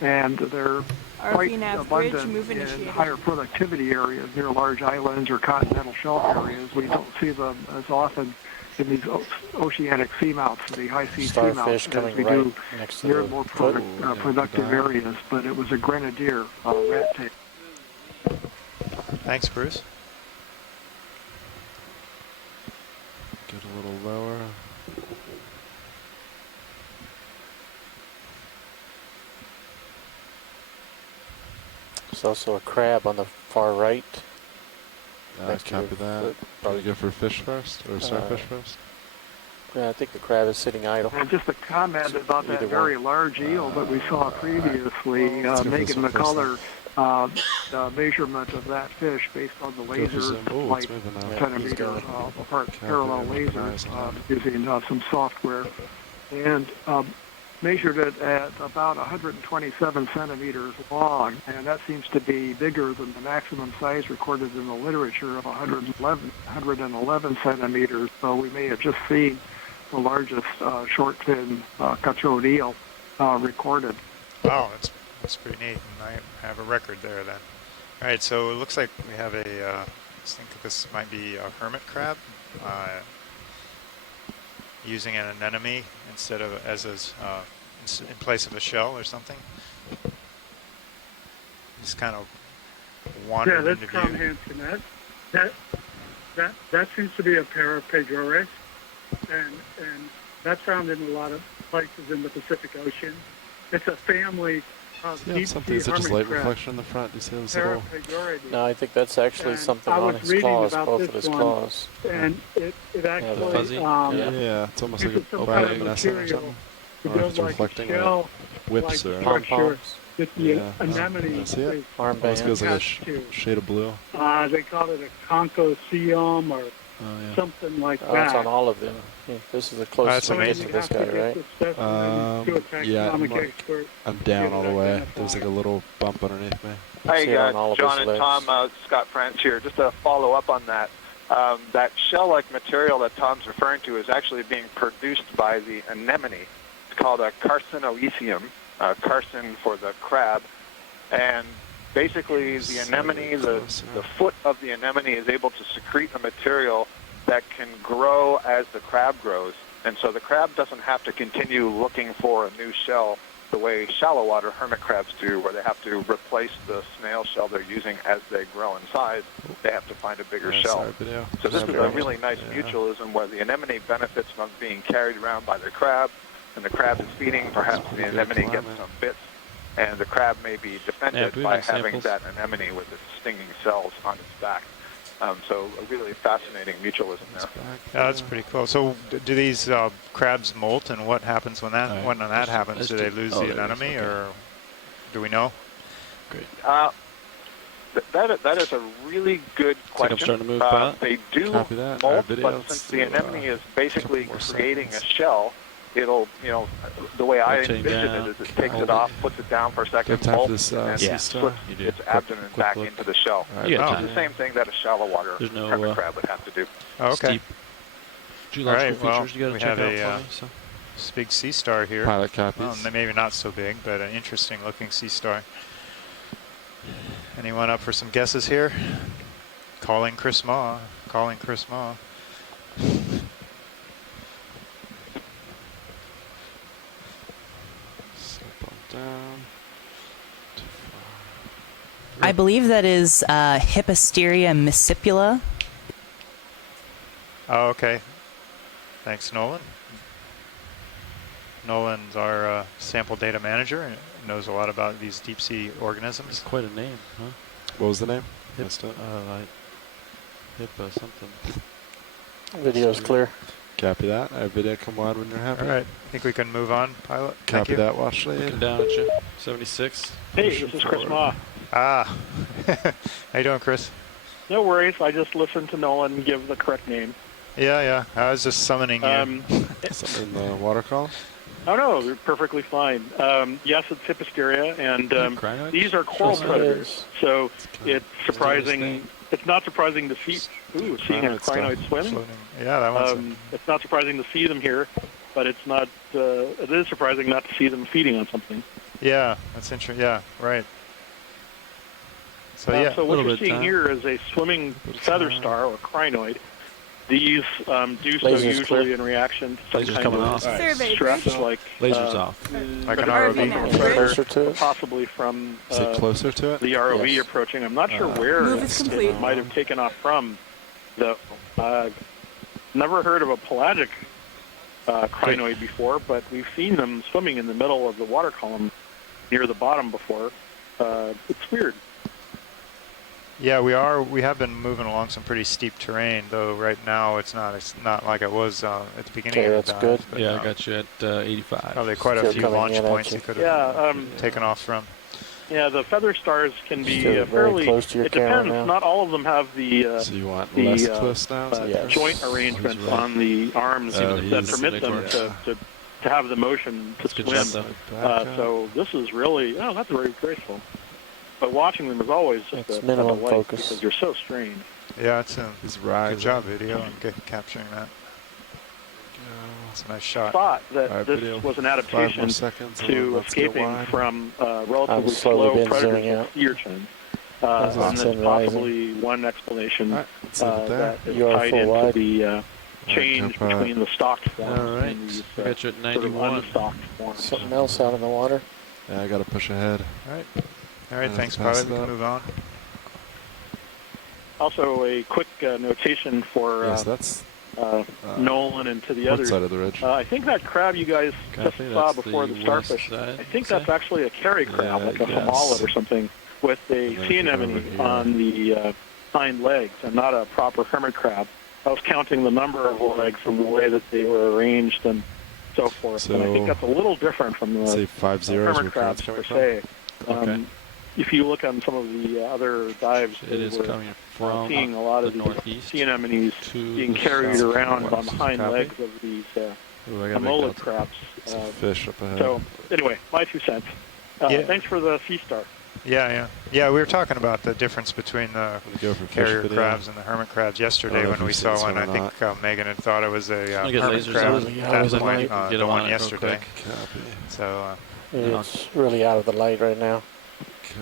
and they're quite abundant in higher productivity areas near large islands or continental shelf areas. We don't see them as often in these oceanic seamounts, the high sea seamounts, as we do near more productive areas. But it was a grenadier rat tail. Thanks, Bruce. Get a little lower. There's also a crab on the far right. Copy that. Probably go for fish first, or starfish first? Yeah, I think the crab is sitting idle. And just a comment about that very large eel that we saw previously. Megan McCullough measurement of that fish based on the laser flight, centimeter apart parallel lasers using some software. And measured it at about 127 centimeters long, and that seems to be bigger than the maximum size recorded in the literature of 111 centimeters. So we may have just seen the largest short fin cutthroat eel recorded. Wow, that's pretty neat, and I have a record there then. All right, so it looks like we have I think this might be a hermit crab, using an anemone instead of in place of a shell or something. Just kind of wandered into view. Yeah, that's Tom Hansen. That seems to be a pair of pagures, and that's found in a lot of places in the Pacific Ocean. It's a family of deep sea such as hermit light crabs. reflection in the front. Do you see this little? No, I think that's actually And something I on was his reading claws, about both this of his one, claws. and it actually fuzzy? Yeah, it's almost like uses a some kind of bioluminescent or material something. to Or if build it's like a reflecting shell, whips like or structure that the Yeah. anemone See it? is Almost feels like a attached to. shade of blue. They call it a conchoceum or something like Oh, that. it's on all of them. Yeah, this is the closest we get to this guy, right? I'm down all the way. There's like a little bump underneath me. Hey, See it on all of John his and legs. Tom, Scott France here. Just to follow up on that, that shell-like material that Tom's referring to is actually being produced by the anemone. It's called a carcinoecium, carcin for the crab, and basically the anemone, the foot of the anemone is able to secrete a material that can grow as the crab grows, and so the crab doesn't have to continue looking for a new shell the way shallow water hermit crabs do, where they have to replace the snail shell they're using as they grow in size. They have to find a bigger shell. So this is a really nice mutualism where the anemone benefits from being carried around by the crab, and the crab is feeding. Perhaps the anemone gets some bits, and the crab may be defended by having that anemone with its stinging cells on its back. So a really fascinating mutualism there. Yeah, that's pretty cool. So do these crabs molt, and what happens when that happens? Do they lose the anemone, or do we know? Great. That is a really good question. I'm starting to move back. They do Copy that. molt, Video, but since the anemone is basically creating a shell, it'll, the way I envision it is it takes it off, puts it down for a second, molts, and then slips its abdomen back into the shell. Right. It's the same thing that a shallow water hermit crab would have to do. Oh, okay. Geological features you gotta we check have out a big sea star here. Pilot copies. Well, maybe not so big, but an interesting looking sea star. Anyone up for some guesses here? Calling Chris Maw. Calling Chris Maw. I believe that is Hipposteria miscipula. Oh, okay. Thanks, Nolan. Nolan's our sample data manager and knows a lot about these deep sea organisms. It's quite a name, huh? What was the name? Hippo something. Video's clear. Copy that. Our video come wide when you're happy. All right. I think we can move on, pilot. Copy that, watch lead. Looking down at you. 76. Hey, this is Chris Maw. Ah. How you doing, Chris? No worries. I just listened to Nolan give the correct name. Yeah. I was just summoning you. Something in the water column? Oh, no, they're perfectly fine. Yes, it's Hipposteria, and these are coral predators. So it's surprising. It's not surprising to see. Seeing a crinoid swimming. Yeah, that one's. It's not surprising to see them here, but it's not. It is surprising not to see them feeding on something. Yeah, that's interesting. Yeah, right. So So what you're seeing here is a swimming feather star or crinoid. These do so usually in reaction to some kind of stress, like lasers off, like an ROV, possibly from closer to it? The ROV approaching. I'm not sure where it might have taken off from. Though never heard of a pelagic crinoid before, but we've seen them swimming in the middle of the water column near the bottom before. It's weird. Yeah, we have been moving along some pretty steep terrain, though. Right now, it's not like it was at the beginning of the dive. Good. But, yeah, I got you at 85. Probably quite a few launch points you could have taken off from. Yeah, the feather stars can be fairly close to your it depends. now. Not all of them have the so you want less close now? joint arrangements on the arms that permit them to to have the motion to swim. So this is really, that's very graceful. But watching them is always just a minimum delight focus. because you're so strained. Yeah, it's a good job video and capturing that. It's a nice shot. I thought that this was an adaptation to escaping from relatively slow predators like sea urchins. And there's possibly one explanation that is tied into the change between the stocked forms and these got you at 91. sort of unstocked forms. Something else out in the water. Yeah, I got to push ahead. All right, thanks, pilot. We can move on. Also, a quick notation for Nolan and to the others. Side of the ridge? I think that crab you guys just saw before the starfish, I think that's actually a carry crab, like a hamalid or something, with a sea anemone on the hind legs and not a proper hermit crab. I was counting the number of legs from the way that they were arranged and so forth. So, and I think that's a little different from the hermit crabs per se. Okay. If you look on some of the other dives, it is coming from seeing a lot of these sea anemones being carried around on the hind legs of these hamalid crabs. Fish up ahead. So anyway, my 2 cents. Thanks for the sea star. Yeah. We were talking about the difference between the carrier crabs and the hermit crabs yesterday when we saw one. I think Megan had thought it was a hermit crab at that point, the one yesterday. So it's really out of the light right now.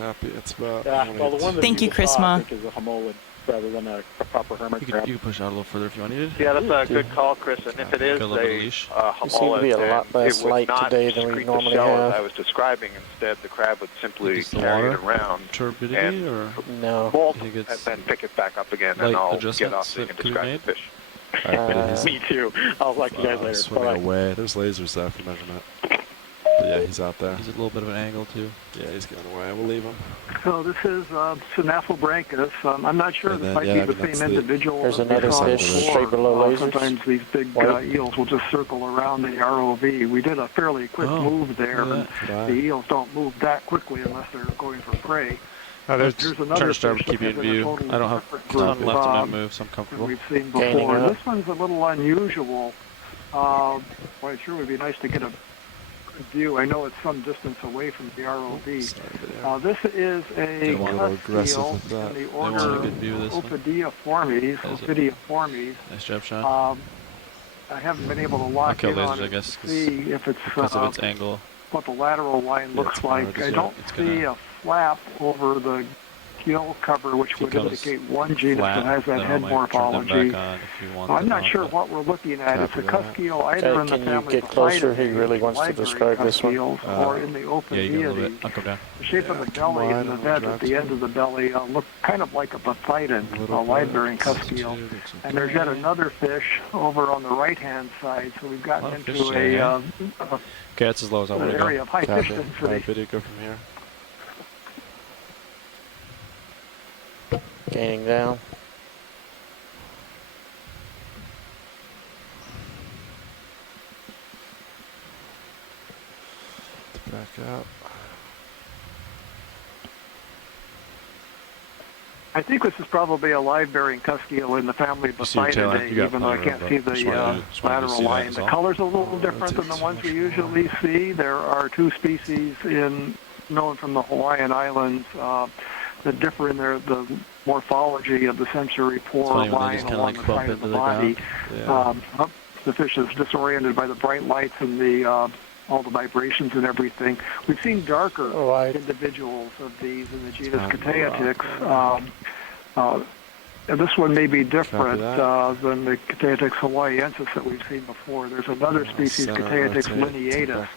Copy. It's about. Well, the one that Thank you, Chris Ma. I think is a hamalid rather than a proper hermit crab. You can push out a little further if you needed. Yeah, that's a good call, Chris. And if it is a we seem to be a lot less light today than we normally have. I was describing, instead, the crab would simply carry it around turbidity or molt and then pick it back up again, and I'll get off so you can describe the fish. Me too. I'll like you guys later. Swimming away. There's lasers there for measurement. But yeah, he's out there. He's a little bit of an angle too. Yeah, he's going away. We'll leave him. So this is Synaphobranchus. I'm not sure this might be the same individual. There's another fish straight below lasers. Sometimes these big eels will just circle around the ROV. We did a fairly quick move there, but the eels don't move that quickly unless they're going for prey. There's another fish to keep you in view. I don't have time left to not move, so I'm comfortable. We've seen before. This one's a little unusual. Boy, it sure would be nice to get a view. I know it's some distance away from the ROV. This is a cusk eel in the order Ophidiiformes. Nice job, Sean. I haven't been able to lock in on it to see if it's because of its angle. What the lateral line looks like. I don't see a flap over the gill cover, which would indicate one genus that has that head morphology. I'm not sure what we're looking at. It's a cusk eel either in the family get closer? He really wants to describe this one. Or in the Ophidiidae. The shape of the belly and the bed at the end of the belly look kind of like a bathyton, a wide-bearing cusk eel. And there's yet another fish over on the right-hand side, so we've gotten into a okay, that's as low as I want to go. Area of high fish density. Video go from here. Gaining down. Back up. I think this is probably a live-bearing cusk eel in the family Bathytidae, even though I can't see the lateral line. The color's a little different than the ones we usually see. There are 2 species known from the Hawaiian Islands that differ in the morphology of the sensory pore line along the side of the body. The fish is disoriented by the bright lights and all the vibrations and everything. We've seen darker individuals of these in the genus Cateatix. And this one may be different than the Cateatix hawaiiensis that we've seen before. There's another species, Cateatix lineatus,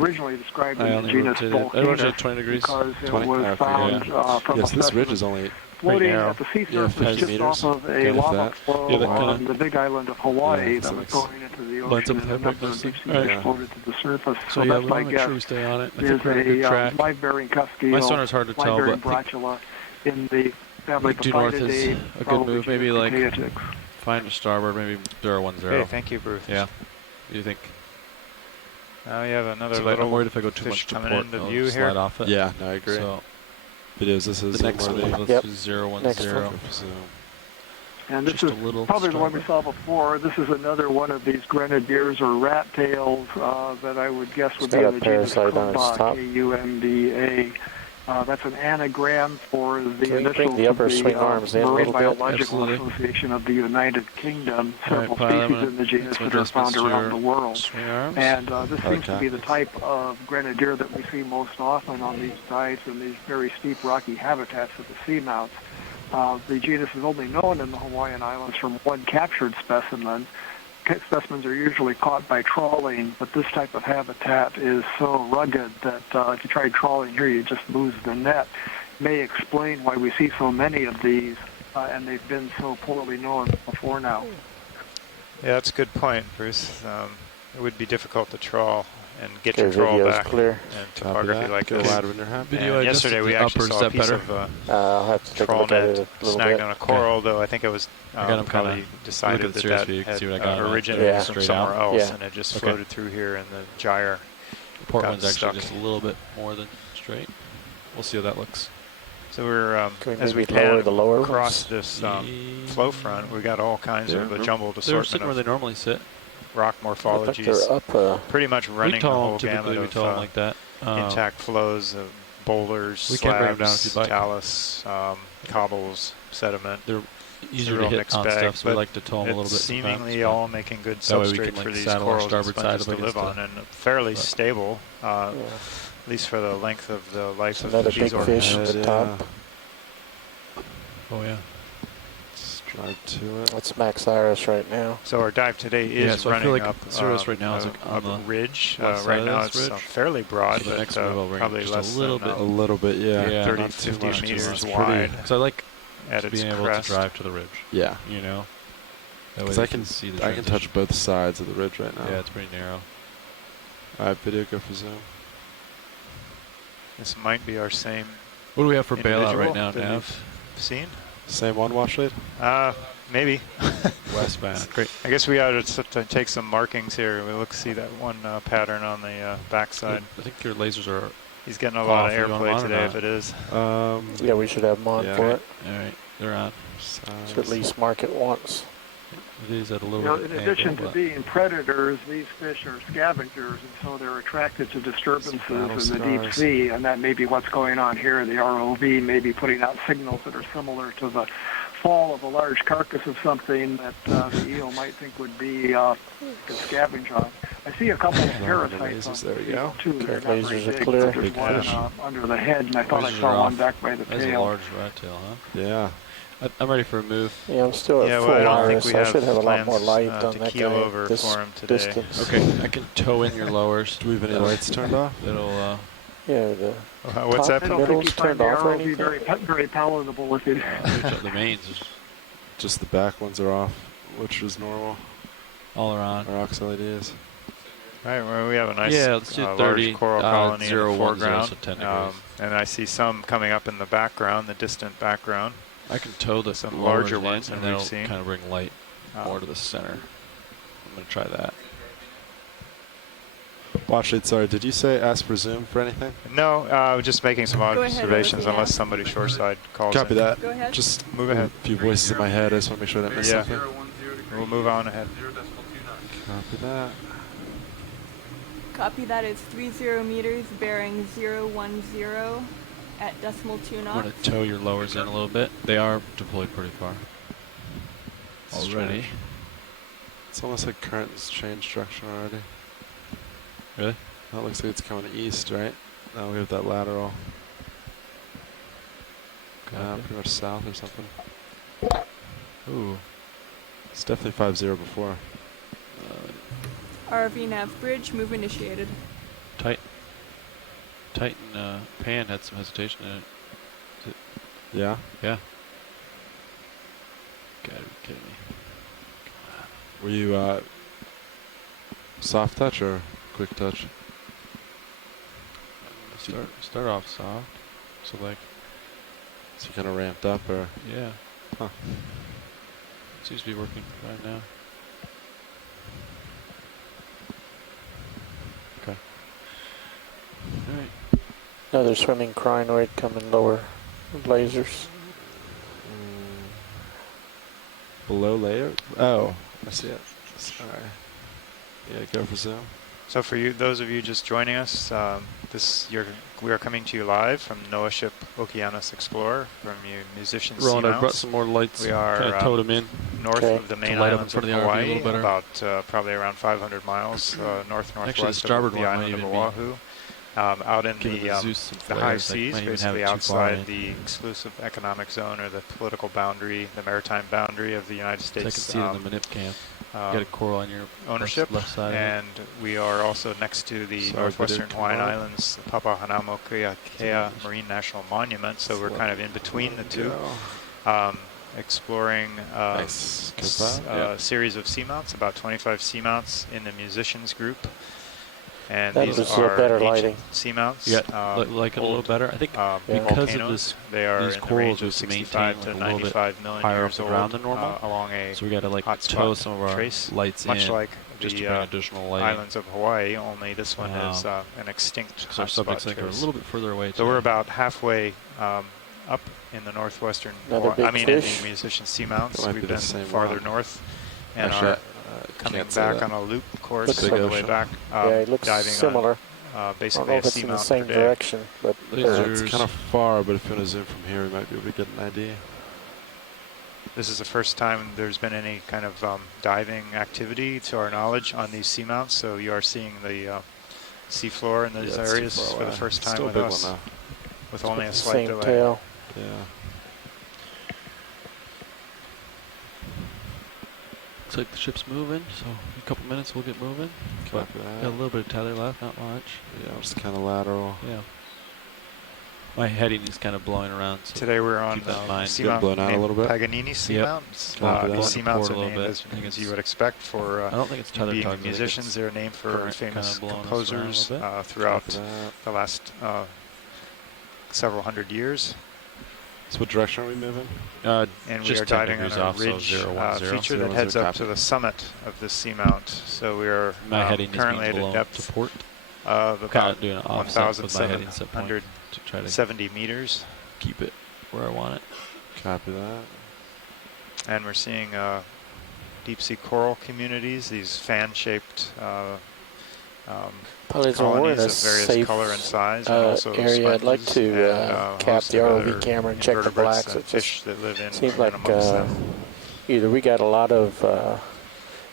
originally described in the genus Volcanus because it was found from a specimen floating at the sea surface just off of a lava flow on the big island of Hawaii that was going into the ocean, and a number of deep sea fish floated to the surface. So that's my guess. Is a live-bearing cusk eel, live-bearing bracula in the family due north is a good move. Maybe like Cateatix. find a starboard, maybe 010. Okay, thank you, Bruce. Yeah. What do you think? Now you have another I'm worried if I go too much to port, into I'll view slide here. off it. Yeah, no, I agree. So videos, this is the next one. Let's do 010. And this is probably the one we saw before. This is another one of these grenadiers or rat tails that I would guess would be in the genus Kumba, K-U-M-B-A. That's an anagram for the initials the upper of swing arms the in a Marine little bit? Biological Association of the United Kingdom. Several species in the genus that are found around the world. And this seems to be the type of grenadier that we see most often on these dives in these very steep rocky habitats of the seamounts. The genus is only known in the Hawaiian Islands from one captured specimen. Specimens are usually caught by trawling, but this type of habitat is so rugged that if you try trawling here, you just lose the net. May explain why we see so many of these, and they've been so poorly known before now. Yeah, that's a good point, Bruce. It would be difficult to trawl and get your trawl back clear. and topography like this. Video yesterday we actually saw a piece of I'll have to take a trawl look at net it a little snagged bit. on a coral, though I think it was probably decided that had originated from somewhere else, and it just floated through here in the gyre. The port one's actually just a little bit more than straight. We'll see how that looks. So we're as we pan across this flow front, we got all kinds of a jumbled They're assortment sitting where they normally sit. Rock morphologies, pretty much running the whole gamut of like that. intact flows of boulders, slabs, talus, cobbles, sediment. They're easier to hit on stuff, so we like to tow them a little bit. Seemingly all making good substrate for these corals and sponges to live on, and fairly stable, at least for the length of the life of these big fish at the top. Oh yeah. Drive to it. That's Max Iris right now. So our dive today is running up right now is on the ridge. Right now it's fairly broad, so but probably less a little bit, yeah, 30, 50 meters wide. So I like at being able to drive to the ridge. Yeah, you know, because I can see the I can touch both sides of the ridge right now. Yeah, it's pretty narrow. All right, video go for zoom. This might be our same. What do we have for bailout right now, Nav? Seen? Same one wash lead? Maybe. Westbound. Great. I guess we ought to take some markings here. We see that one pattern on the backside. I think your lasers are. He's getting a lot of airplay today if it is. Yeah, we should have them on for it. All right, they're on. Should at least mark it once. It is at a little bit in addition to being predators, these fish are scavengers, and so they're attracted to disturbances in the deep sea, and that may be what's going on here. The ROV may be putting out signals that are similar to the fall of a large carcass of something that the eel might think would be could scavenge on. I see a couple of parasites on there we go. too. They're not Lasers very are big, clear. but there's one under the head, and I thought I saw one back by the tail. That's a large rat tail, huh? Yeah. I'm ready for a move. Yeah, I'm still at full iris, so I should have a lot more light on that guy over this for him today. distance. Okay, I can tow in your lowers. Do we have any lights turned off? It'll, yeah, the what's that? I don't think you find the ROV very palatable with it. The mains. Just the back ones are off, which is normal. All around. Our ox LEDs. All right, well, we have a nice let's do 30, large coral colony in the foreground. So 10 degrees. And I see some coming up in the background, the distant background. I can tow some larger ones and than we've they'll seen. kind of bring light more to the center. I'm going to try that. Watch it, sorry, did you say ask for zoom for anything? No, just making some observations unless somebody shoreside calls Copy in. that. Go ahead. Just move ahead. A few voices in my head, I just want to make sure I didn't miss something. We'll move on ahead. Copy that. Copy that is 30 meters, bearing 010 at decimal 2 knots. I'm going to tow your lowers in a little bit. They are deployed pretty far. Already. It's almost like current has changed direction already. Really? That looks like it's coming east, right? Now we have that lateral. Pretty much south or something. Ooh. It's definitely 5-0 before. RV nav bridge, move initiated. Titan pan had some hesitation in it. Yeah? Yeah. Gotta be kidding me. Were you soft touch or quick touch? Start off soft. So like. So you kind of ramped up or? Yeah. Huh. Seems to be working right now. Okay. All right. Another swimming crinoid coming lower lasers. Below layer? Oh, I see it. Sorry. Yeah, go for zoom. So for you, those of you just joining us, we are coming to you live from NOAA ship Okeanos Explorer from you musician Roland, Seamount. I brought some more lights. We are kind of towed them in. North of the main islands of Hawaii, better. about probably around 500 miles north-northwest of the island of Oahu. Out in the high seas, basically outside the exclusive economic zone or the political boundary, the maritime boundary of the United States. I can see it in the Manip camp. You got a coral on your ownership, left side. And we are also next to the northwestern Hawaiian Islands, Papahanaumokuakea Marine National Monument. So we're kind of in between the two, exploring a series of seamounts, about 25 seamounts in the musicians group. And that these was are better ancient lighting. Seamounts. You got like a little better. I think because of this, they are these in the corals range of are 65 to 95 million higher years up the ground old, than normal. Along a so we got to like hot tow spot some of our trace, lights much in, like just the to bring additional lighting. islands of Hawaii. Only this one is an extinct our hot spot subjects are a trace. little bit further away. So we're about halfway up in the northwestern. In the musician Seamounts. We've been farther north, and are coming back on a loop course on the way back. It looks diving similar. Basically, I don't know if it's in the same direction, but it's kind of far. But if you want to zoom from here, we might be able to get an idea. This is the first time there's been any kind of diving activity, to our knowledge, on these seamounts. So you are seeing the seafloor in those areas for the first time with us, with only a slight delay. Tail. Yeah. Looks like the ship's moving, so in a couple minutes we'll get moving. Got a little bit of tether left, not much. Yeah, just kind of lateral. Yeah. My heading is kind of blowing around. So today we're on Seamount blown out a little bit. Paganini Seamount. Seamounts are named as you would expect for I don't think it's being musicians. They're named for famous composers throughout the last several hundred years. So what direction are we moving? And we are diving on a ridge feature that heads up to the summit of this seamount. So we are currently at a depth of about 1,770 meters. Keep it where I want it. Copy that. And we're seeing deep sea coral communities, these fan-shaped colonies of various color and size, and also area. I'd like to cap the ROV camera and check the blacks. It fish that live in seems like either we got a lot of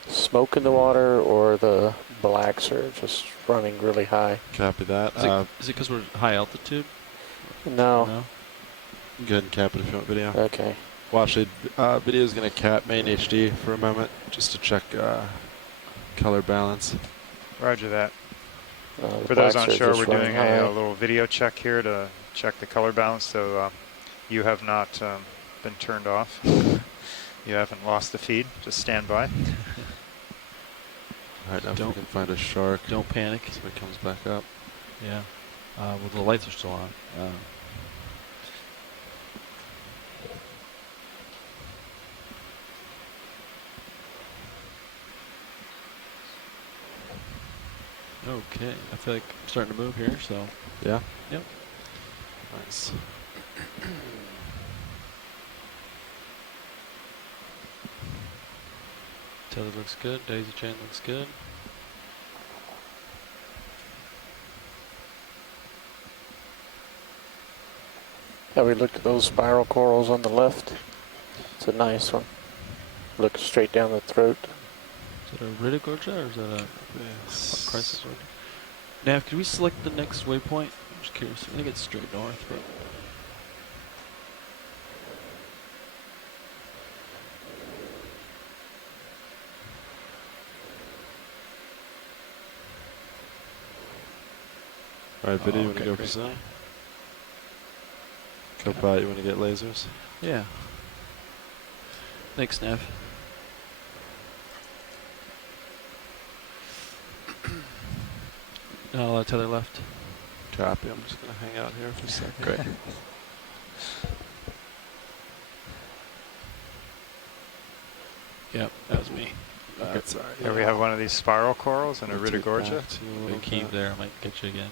smoke in the water, or the blacks are just running really high. Copy that. Is it because we're high altitude? No. No. Go ahead and cap it if you want video. Okay. Well, actually, video is going to cap main HD for a moment, just to check color balance. Roger that. For those on shore, we're doing a little video check here to check the color balance, so you have not been turned off. You haven't lost the feed. Just stand by. All right, now if we can find a shark. Don't panic. So it comes back up. Yeah. Well, the lights are still on. Okay, I feel like I'm starting to move here, so. Yeah? Yep. Nice. Tether looks good, daisy chain looks good. Have we looked at those spiral corals on the left? It's a nice one. Look straight down the throat. Is that a Riddigorgia or is that a crisis order? Nav, could we select the next waypoint? I'm just curious. I think it's straight north, but. Alright, video, you want to go for some? Copilot, you want to get lasers? Yeah. Thanks, Nav. Not a lot of tether left. Copy, I'm just going to hang out here for a second. Great. Yep, that was me. That's all right. Here we have one of these spiral corals and a Riddigorgia. Big heave there, I might get you again.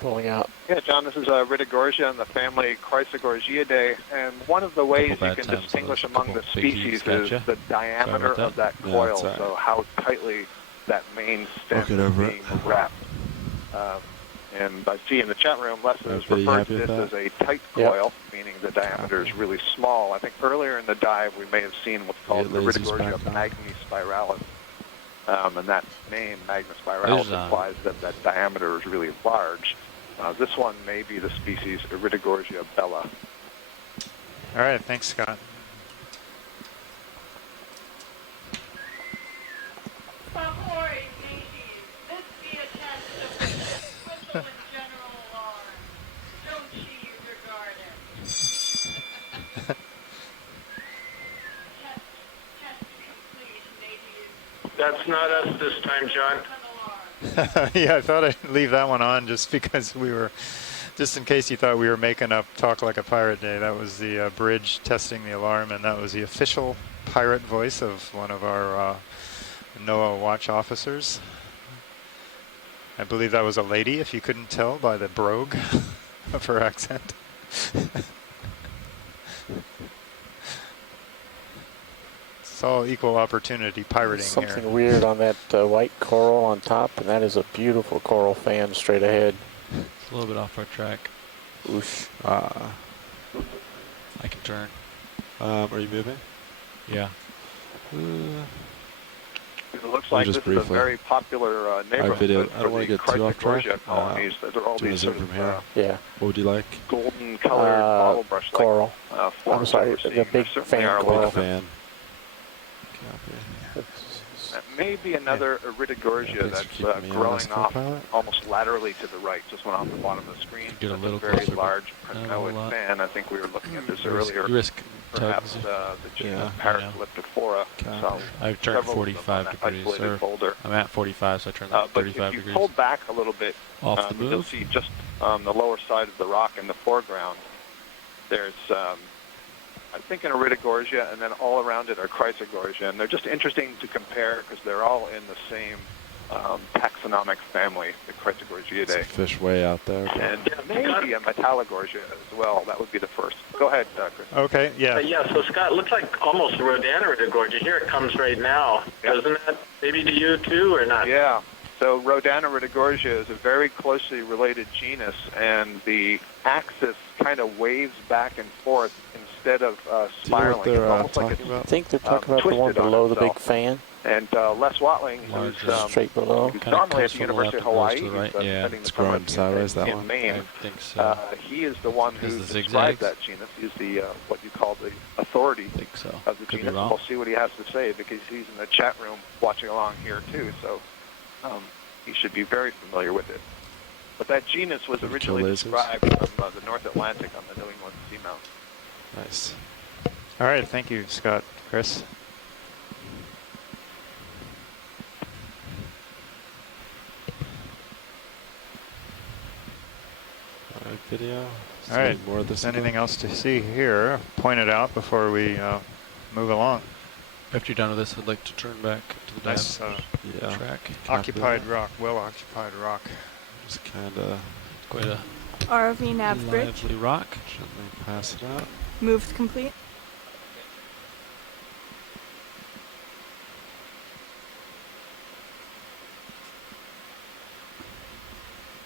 pulling out. Yeah, John, this is Rittigorgia and the family Chrysogorgiidae, and one of the ways you can distinguish among the species is the diameter of that coil, so how tightly that main stem is being wrapped. And I see in the chat room, Les has referred to this as a tight coil, meaning the diameter is really small. I think earlier in the dive we may have seen what's called the Rittigorgia magnispiralis. And that name, magnispiralis, implies that that diameter is really large. This one may be the species Rittigorgia bella. All right, thanks, Scott. That's not us this time, John. Yeah, I thought I'd leave that one on just because just in case you thought we were making up Talk Like a Pirate Day. That was the bridge testing the alarm, and that was the official pirate voice of one of our NOAA watch officers. I believe that was a lady, if you couldn't tell by the brogue of her accent. It's all equal opportunity pirating here. Something weird on that white coral on top, and that is a beautiful coral fan straight ahead. It's a little bit off our track. Oosh. I can turn. Are you moving? Yeah. It looks like this is a very popular neighborhood for the Chrysogorgia colonies. There are all these sort of yeah. What would you like? golden colored bottle brush coral. Forms I'm sorry, that the big fan coral. That may be another Rittigorgia that's growing off almost laterally to the right, just went off the bottom of the screen. Get a little very closer, large Prenoid fan. I think we were looking at this earlier. Perhaps the genus Parasleptophora. I've turned 45 degrees. I'm at 45, so I turned 35 but if you degrees. pull back a little bit, Off the move. you'll see just on the lower side of the rock in the foreground, there's I think an Rittigorgia, and then all around it are Chrysogorgia, and they're just interesting to compare because they're all in the same taxonomic family, the Chrysogorgiidae. It's a fish way out there. And maybe a Metallogorgia as well. That would be the first. Go ahead, Chris. Okay, yeah. Yeah, so Scott, looks like almost a Rodana Rittigorgia. Here it comes right now. Doesn't that maybe to you too, or not? Yeah. So Rodana Rittigorgia is a very closely related genus, and the axis kind of waves back and forth instead of spiraling. It's almost like I think they're talking about the one below the big fan. And Les Watling, who's straight below, who's normally at the University of Hawaii, right. yeah, it's growing sideways. That one. Maine. I think so. He is the one who described that genus. He's the what you call the authority of the genus. We'll see what he has to say because he's in the chat room watching along here too. So he should be very familiar with it. But that genus was originally described from the North Atlantic on the New England Seamount. Nice. All right, thank you, Scott. Chris? All right, video. All right, if there's anything else to see here, point it out before we move along. After you're done with this, I'd like to turn back to the nice, track. Occupied rock, well-occupied rock. Just kind of quite a ROV nav bridge. lively rock. Gently pass it out. Moves complete.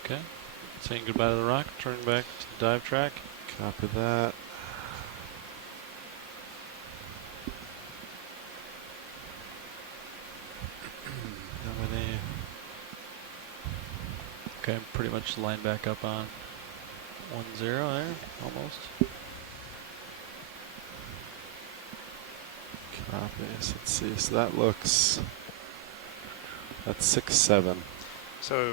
Okay. Saying goodbye to the rock. Turning back to the dive track. Copy that. Okay, I'm pretty much lined back up on 1-0 there, almost. Copy. So let's see. So that looks. That's 6-7. So,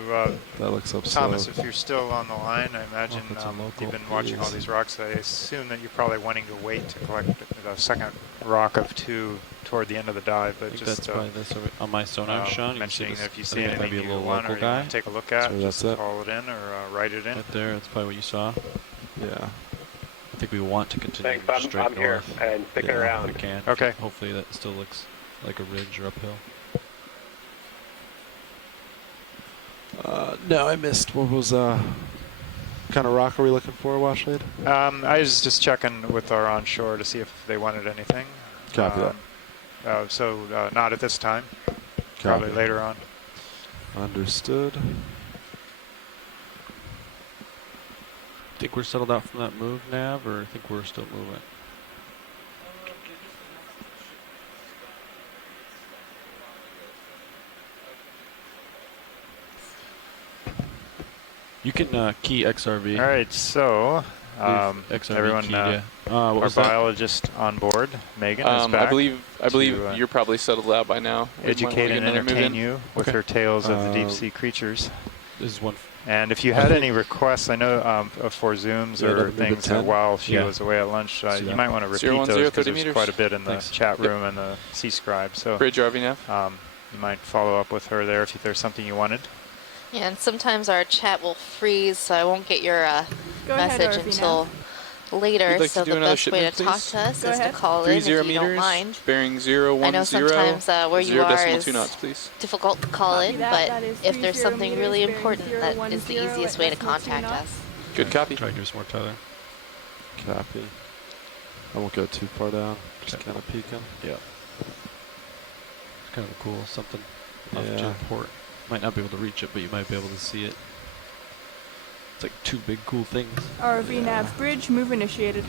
that looks up Thomas, slow. if you're still on the line, I imagine you've been watching all these rocks. I assume that you're probably wanting to wait to collect the second rock of two toward the end of the dive. But just that's probably this on my sonar, Sean. Mentioning that if you see anything anything you want or you want to take a look at, so just call it in or write it in. Right there, that's probably what you saw. Yeah. I think we want to continue Thanks, straight I'm here north. and sticking around. If we can. Okay. Hopefully that still looks like a ridge or uphill. No, I missed. What was What kind of rock are we looking for, wash lead? I was just checking with our onshore to see if they wanted anything. Copy that. So not at this time. Copy. Probably later on. Understood. Think we're settled out from that move, Nav, or think we're still moving? You can key XRV. All right, so everyone, our biologist on board, Megan, is back. I believe you're probably settled out by now. Educate and entertain you with her tales of the deep sea creatures. This is one. And if you had any requests, I know for Zooms or things that while she was away at lunch, you might want to repeat those because there's quite a bit in the chat room and the Sea Scribe. So Bridge RV nav. You might follow up with her there if there's something you wanted. Yeah, and sometimes our chat will freeze, so I won't get your message until later. Like so the best way to talk to us is to call in if you don't mind. Bearing 010. I know sometimes where you are is 2 knots, please. difficult to call in, but if there's something really important, that is the easiest way to contact us. Good copy. Try to give us more tether. Copy. I won't go too far down. Just kind of peeking. Yeah. It's kind of cool. Something off Jetport. Might not be able to reach it, but you might be able to see it. It's like two big cool things. RV nav bridge move initiated.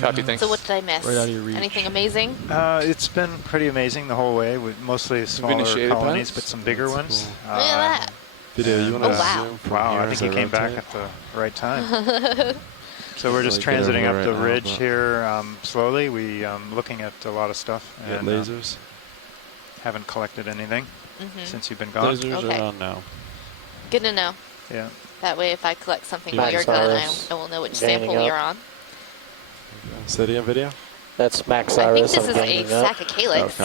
Copy, thanks. So what did I miss? Right out of your reach. Anything amazing? It's been pretty amazing the whole way, with mostly smaller colonies, but some bigger ones. Look at that. Video, you want to zoom from here? I think you came back at the right time. So we're just transiting up the ridge here slowly. We looking at a lot of stuff. And, lasers. Haven't collected anything since you've been gone. Lasers are on now. Good to know. Yeah. That way, if I collect something while you're gone, I will know which sample you're on. Steady on video? That's Max I think Iris. this is a sack of calyx.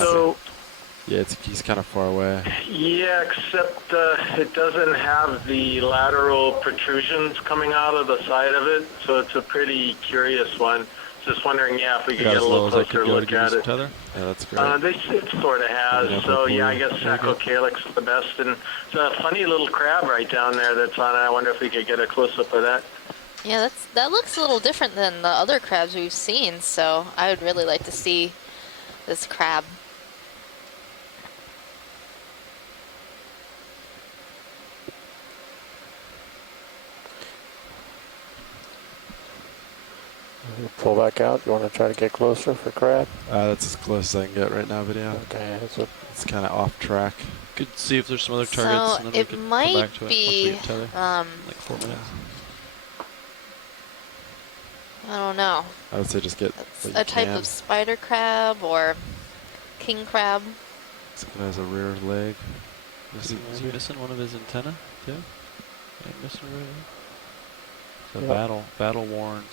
Yeah, he's kind of far away. Yeah, except it doesn't have the lateral protrusions coming out of the side of it, so it's a pretty curious one. Just wondering, if we could get a little closer look at it. Yeah, that's great. It sort of has, so yeah, I guess Saccocalyx is the best. And it's a funny little crab right down there that's on it. I wonder if we could get a close-up of that. Yeah, that looks a little different than the other crabs we've seen, so I would really like to see this crab. Pull back out. You want to try to get closer for crab? That's as close as I can get right now, video. Okay, it's kind of off track. Could see if there's some other targets. So and then it we could might come back to be, it like 4 minutes. I don't know. I would say just get A type of spider crab or king crab. This guy has a rear leg. Is he missing one of his antennae? Yeah. Missing a rear leg? So battle worn.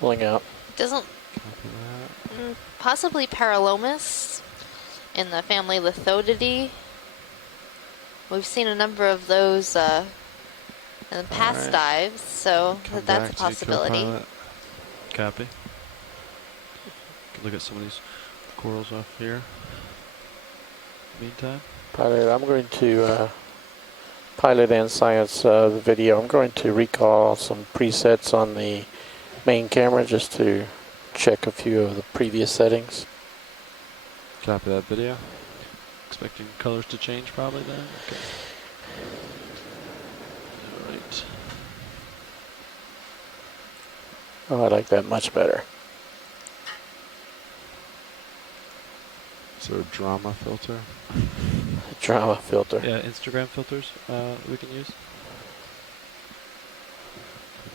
Pulling out. Doesn't possibly Paralomus in the family Lithodidae. We've seen a number of those in the past dives, so that's a possibility. Copy. Can look at some of these corals off here. Meantime, Pilot, I'm going to pilot and science the video. I'm going to recall some presets on the main camera just to check a few of the previous settings. Copy that video. Expecting colors to change probably then? Okay. Alright. Oh, I like that much better. Is there a drama filter? Drama filter. Yeah, Instagram filters we can use.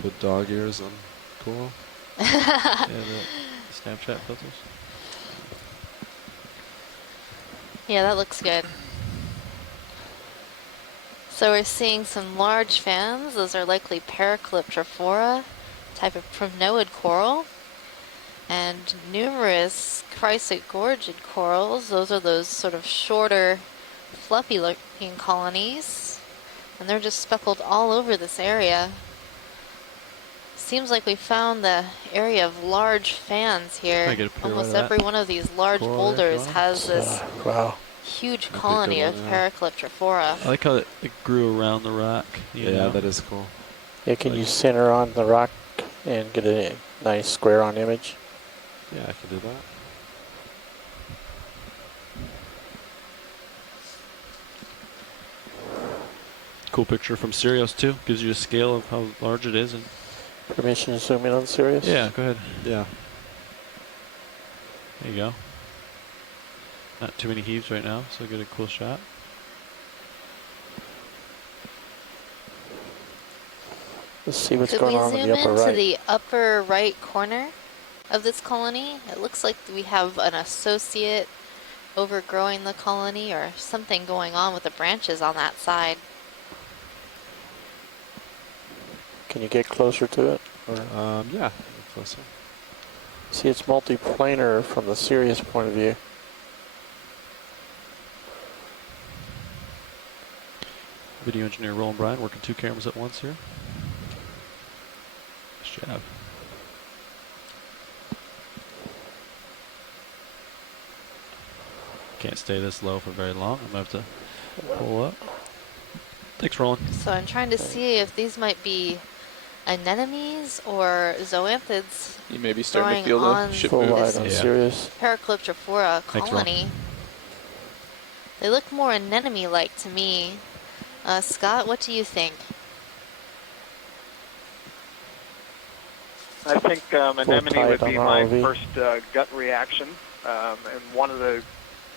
Put dog ears on coral. Yeah, the Snapchat filters. Yeah, that looks good. So we're seeing some large fans. Those are likely Paracalyptrophora, type of primnoid coral. And numerous chrysogorgid corals. Those are those sort of shorter, fluffy-looking colonies. And they're just speckled all over this area. Seems like we found the area of large fans here. Almost every one of these large boulders has this huge colony of Paracalyptrophora. I like how it grew around the rock. Yeah, that is cool. Yeah, can you center on the rock and get a nice square-on image? Yeah, I can do that. Cool picture from Sirius too. Gives you a scale of how large it is. And permission to zoom in on Sirius? Yeah, go ahead. Yeah. There you go. Not too many heaves right now, so get a cool shot. Let's see what's Could going on in the upper we zoom right. into the upper right corner of this colony? It looks like we have an associate overgrowing the colony or something going on with the branches on that side. Can you get closer to it? Or? Yeah, closer. See, it's multiplanar from the Sirius point of view. Video engineer Roland Bryan working 2 cameras at once here. Nice job. Can't stay this low for very long. I'm going to have to pull up. Thanks, Roland. So I'm trying to see if these might be anemones or zoanthids. You may be starting to feel on the ship full move. wide on Sirius. Paracalyptrophora Thanks, colony. They look more anemone-like to me. Scott, what do you think? I think anemone would be my ROV. first gut reaction. And one of the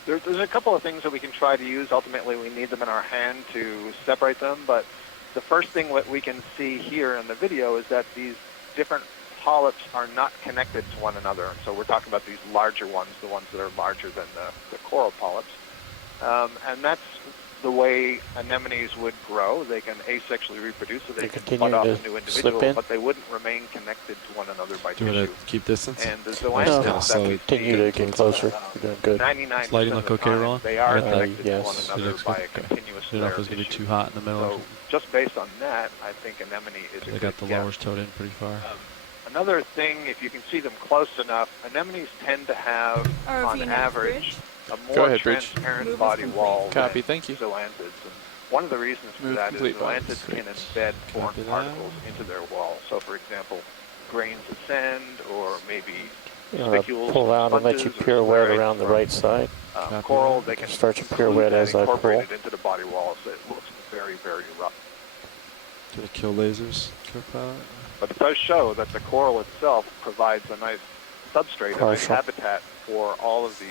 there's a couple of things that we can try to use. Ultimately, we need them in our hand to separate them. But the first thing what we can see here in the video is that these different polyps are not connected to one another. So we're talking about these larger ones, the ones that are larger than the coral polyps. And that's the way anemones would grow. They can asexually reproduce, so they can bud off a new individual, but they wouldn't remain connected to one another by Do you tissue. want to keep distance? And the No, zoanthids that we continue to get closer. You're doing good. 99% Lighting of look the okay, time, Roland? they are Yeah. connected to Yes. one It another looks by good. a continuous Didn't know layer if it was of going to be tissue. too hot in the middle. So just based on that, I think anemone is a They good got the guess. lowers towed in pretty far. Another thing, if you can see them close enough, anemones tend to have, on average, a more transparent body wall than zoanthids. And one of the reasons for that is zoanthids can embed foreign particles into their wall. So, for example, grains of sand or maybe spicules, pull out and let you pirouette around the right side. Coral, they can start to pirouette as I pull. incorporate it into the body wall, so it looks very, very rough. Gonna kill lasers, co-pilot. But it does show that the coral itself provides a nice substrate, a nice habitat for all of these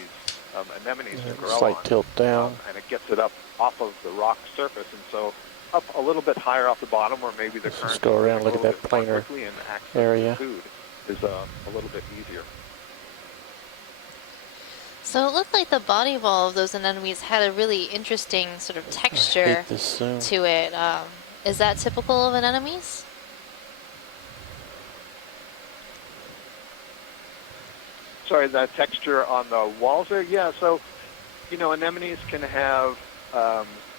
anemones to grow Slight on. tilt down. And it gets it up off of the rock surface, and so up a little bit higher off the bottom where maybe the current go around, look at that planar area. Food is a little bit easier. So it looked like the body wall of those anemones had a really interesting sort of texture to it. Is that typical of anemones? Sorry, that texture on the walls there? Yeah, so, you know, anemones can have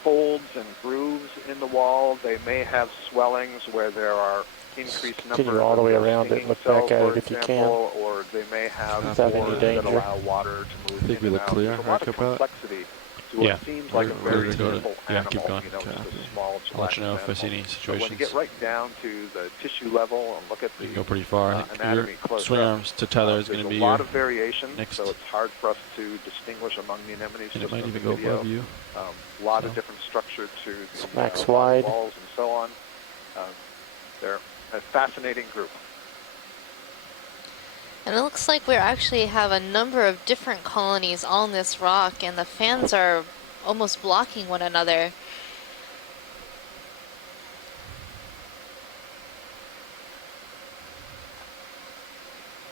folds and grooves in the wall. They may have swellings where there are increased Continue number all the of way around it, look back at it if you can. Or they may have without any pores danger. that allow water to move I think in we and look out. clear. There's a lot of complexity to what seems like a very simple animal, keep going. you know, just a small I'll let you know if I gelatinous see any animal. But situations. when you get right down to the tissue level and look at You the can go pretty far. I think anatomy your close swing up, arms to tether is going to be there's a lot your of variation, next. so it's hard for us to distinguish among the anemones. And it just might from even the go video. above you. A lot of different structure to the Max wide. walls and so on. They're a fascinating group. And it looks like we actually have a number of different colonies on this rock, and the fans are almost blocking one another.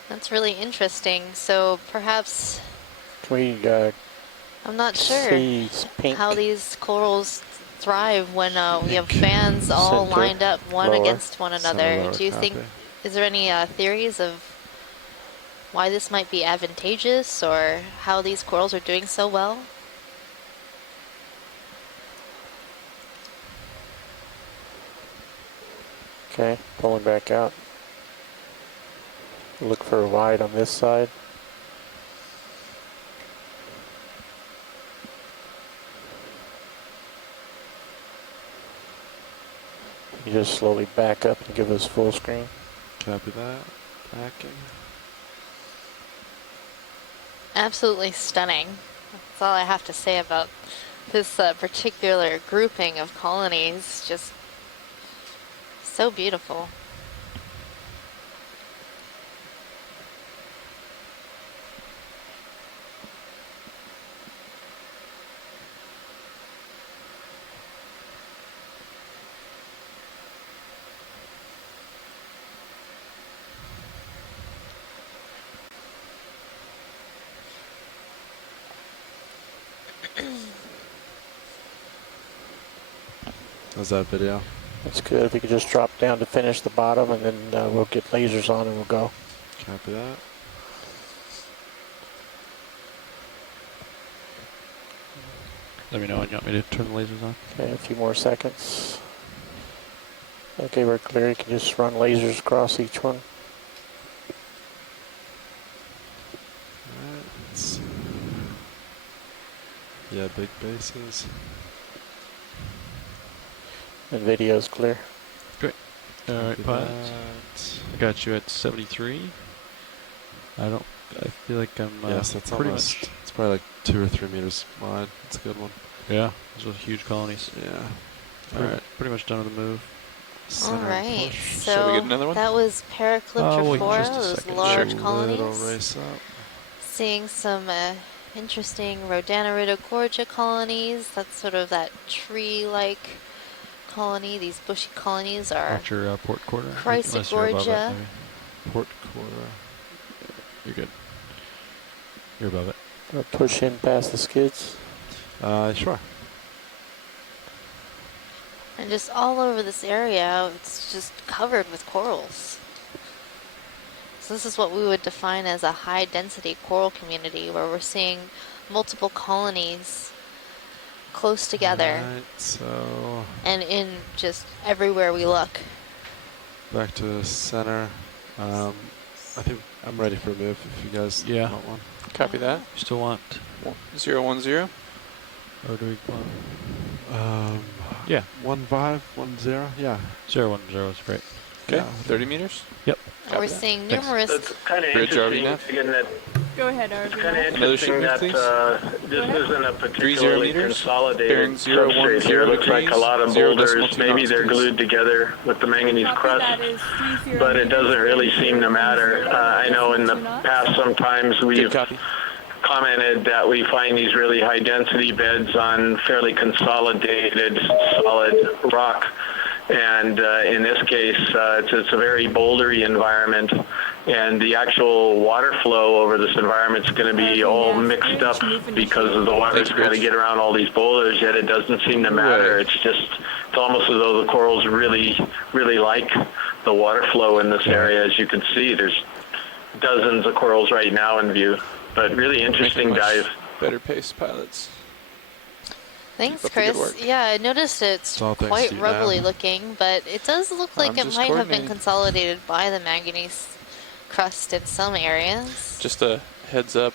That's really interesting. So perhaps Can we I'm not sure see pink how these corals thrive when we have fans all Center, lined up one lower. against one another. lower, Do you think, copy. is there any theories of why this might be advantageous or how these corals are doing so well? Okay, pulling back out. Look for a wide on this side. you just slowly back up and give us full screen. Copy that. Backing. Absolutely stunning. That's all I have to say about this particular grouping of colonies. Just so beautiful. How's that video? That's good. If you could just drop down to finish the bottom, and then we'll get lasers on and we'll go. Copy that. Let me know when you want me to turn the lasers on. Okay, a few more seconds. Okay, we're clear. You can just run lasers across each one. Alright, let's see. Yeah, big bases. And video's clear. Great. Alright, pilots. I got you at 73. I feel like I'm yes, that's pretty almost, much. it's probably like 2 or 3 meters wide. That's a good one. Yeah, those are huge colonies. Yeah. Alright, pretty much done with the move. All right, Shall we so get another one? that was Paracliptrophora, those large Little colonies. race up. Seeing some interesting Rhodaniridogorgia colonies. That's sort of that tree-like colony. These bushy colonies are Watch your port quarter. Chrysogorgia. Port quarter. You're good. You're above it. Push in past the skids. Sure. And just all over this area, it's just covered with corals. So this is what we would define as a high-density coral community, where we're seeing multiple colonies close together. Right, so and in just everywhere we look. back to the center. I think I'm ready for a move if you guys want one. Copy that. You still want 010? Or do we want? Yeah. 1510. Yeah. 010 is great. Okay. Yeah. 30 meters. Yep. And we're seeing numerous. That's kind of Bridge interesting. RV Again, that Go ahead, RV. it's kind of Another interesting shoot, that please. this isn't a 30 particularly meters. consolidated Bearing 010 substrate here. It looks like a lot of 0.0 boulders. Maybe they're please. glued together with the manganese Copy, crust. that is 30 But it doesn't really meters, seem to matter. I know in the past sometimes we've copy. commented that we find these really high density beds on fairly consolidated solid rock. And in this case, it's a very bouldery environment, and the actual water flow over this environment is going to be all mixed up because of the water's got to get around all these boulders, yet it doesn't seem to matter. It's almost as though the corals really, really like the water flow in this area. As you can see, there's dozens of corals right now in view, but really interesting dive. Better pace, pilots. Thanks, Keep up the good Chris. work. Yeah, I noticed it's all thanks quite to you, rubbly Nav. looking, but it does look like I'm it just might have been coordinating. consolidated by the manganese crust in some areas. Just a heads up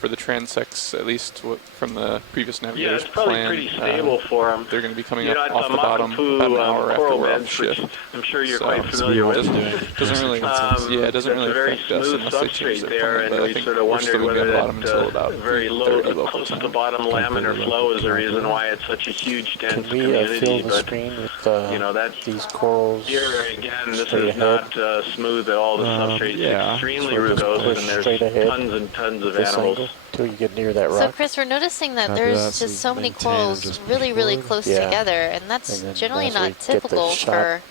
for the transects, at least from the previous Yeah, navigator's it's probably plan. pretty stable for them. They're going to be coming You know, up at off the bottom Makapu, about an hour after coral we're off beds, which shift. I'm sure you're So quite familiar with. doesn't really, yeah, it doesn't That's really a very affect us smooth unless they change substrate their there, plan. and But I we think sort of we're wondered still going to whether be at the bottom until that about very 3:30 low, local close to time. the bottom laminar flow is the reason why it's such a huge, dense Can we community. fill the But screen with these corals? here again, this straight is ahead? not smooth at all. The substrate is yeah. extremely So just rugose, push and there's straight ahead tons and tons of this animals. angle till you get near that So, rock. Chris, we're noticing that Copy there's that, just so so many maintain and corals just push really, really forward. close Yeah. together, and that's And then generally as we not get the typical shot, for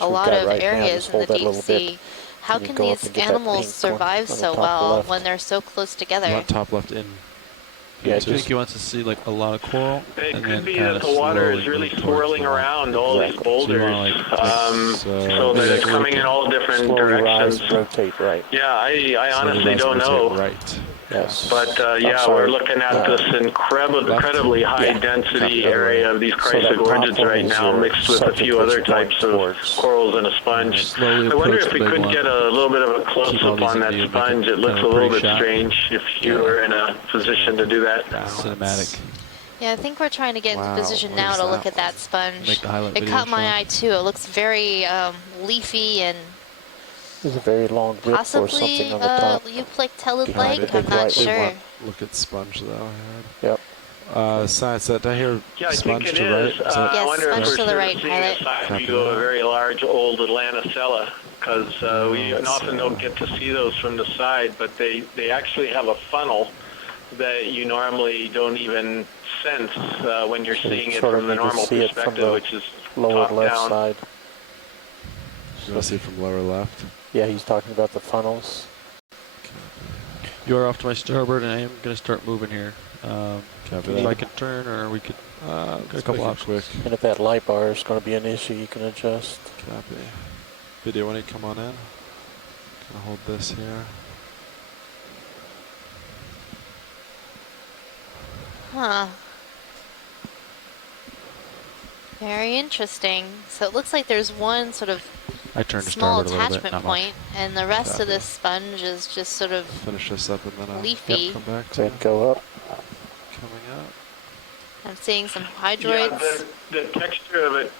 a we've lot got of right now, areas just in the hold that deep little bit. sea. How And you can go up these and get that animals pink one survive on the so top well left. when they're so close You together? want top left in. Yeah, I think he wants to see like a lot of coral. It and could then be kinda that the water is slowly really move towards swirling the line. around all these Exactly. So you boulders, wanna, like, so that it's coming in all different Slowly rise directions. and rotate right. Yeah, I honestly Slowly don't rise and know. rotate Right. Yes. But I'm yeah, sorry. we're looking at this incredibly high density Copy that area way. of these So that top chrysogorgids one right is now, your mixed with a subject few that's other going types of towards. corals and a sponge. Slowly I wonder approach if we the big could one. get a little bit of a Keep all close-up these on in that view, make sponge. it It looks kind a of little pretty bit shot. strange if you were in a position to do that. Cinematic. Yeah, I think we're trying to get into position now to look at that sponge. Make the highlight It video caught my show. eye too. It looks very leafy and There's a very long rip or possibly something on the top. euplectellid-like. I'm not sure. Look at sponge though. Yep. Science, did I hear Yeah, I sponge think it to right? is. Is I Yes, wonder if sponge we're to the sort right, of seeing pilot. a side view of a very large old Atlanticella, because we often don't get to see those from the side, but they actually have a funnel that you normally don't even sense when you're seeing it from the normal perspective, which is lower top left down. side. You want to see from lower left? Yeah, he's talking about the funnels. You're off to my starboard, and I am going to start moving here. If I can turn, or we could get a couple options. Quick. And if that light bar is going to be an issue, you can adjust. Copy. Video, when you come on in, gonna hold this here. Huh. Very interesting. So it looks like there's one sort of I turned to small starboard a little bit, attachment not point, much. and the rest of this sponge is just sort of Finish this up and then I'll leafy. come back to Then go up. coming up. I'm seeing some Yeah, hydroids. the texture of it.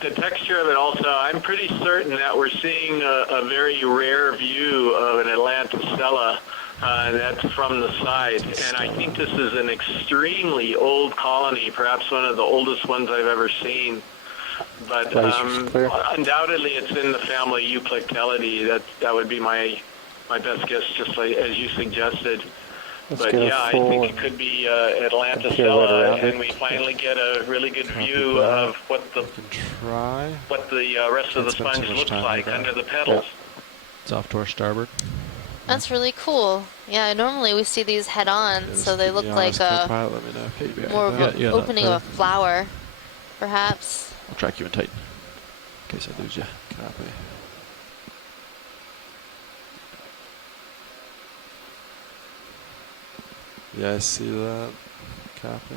The texture of it also, I'm pretty certain that we're seeing a very rare view of an Atlanticella that's from the side. And I think this is an extremely old colony, perhaps one of the oldest ones I've ever seen. But undoubtedly it's in the family Euplectellidae. That would be my best guess, just like as you suggested. But yeah, I think it could be Atlanticella, and we finally get a really good view of what the rest of the sponge looks like under the petals. It's off to our starboard. That's really cool. Yeah, normally we see these head-on, so they look like a more of an opening of a flower, perhaps. I'll track you in tight in case I lose you. Copy. Yeah, I see that. Copy.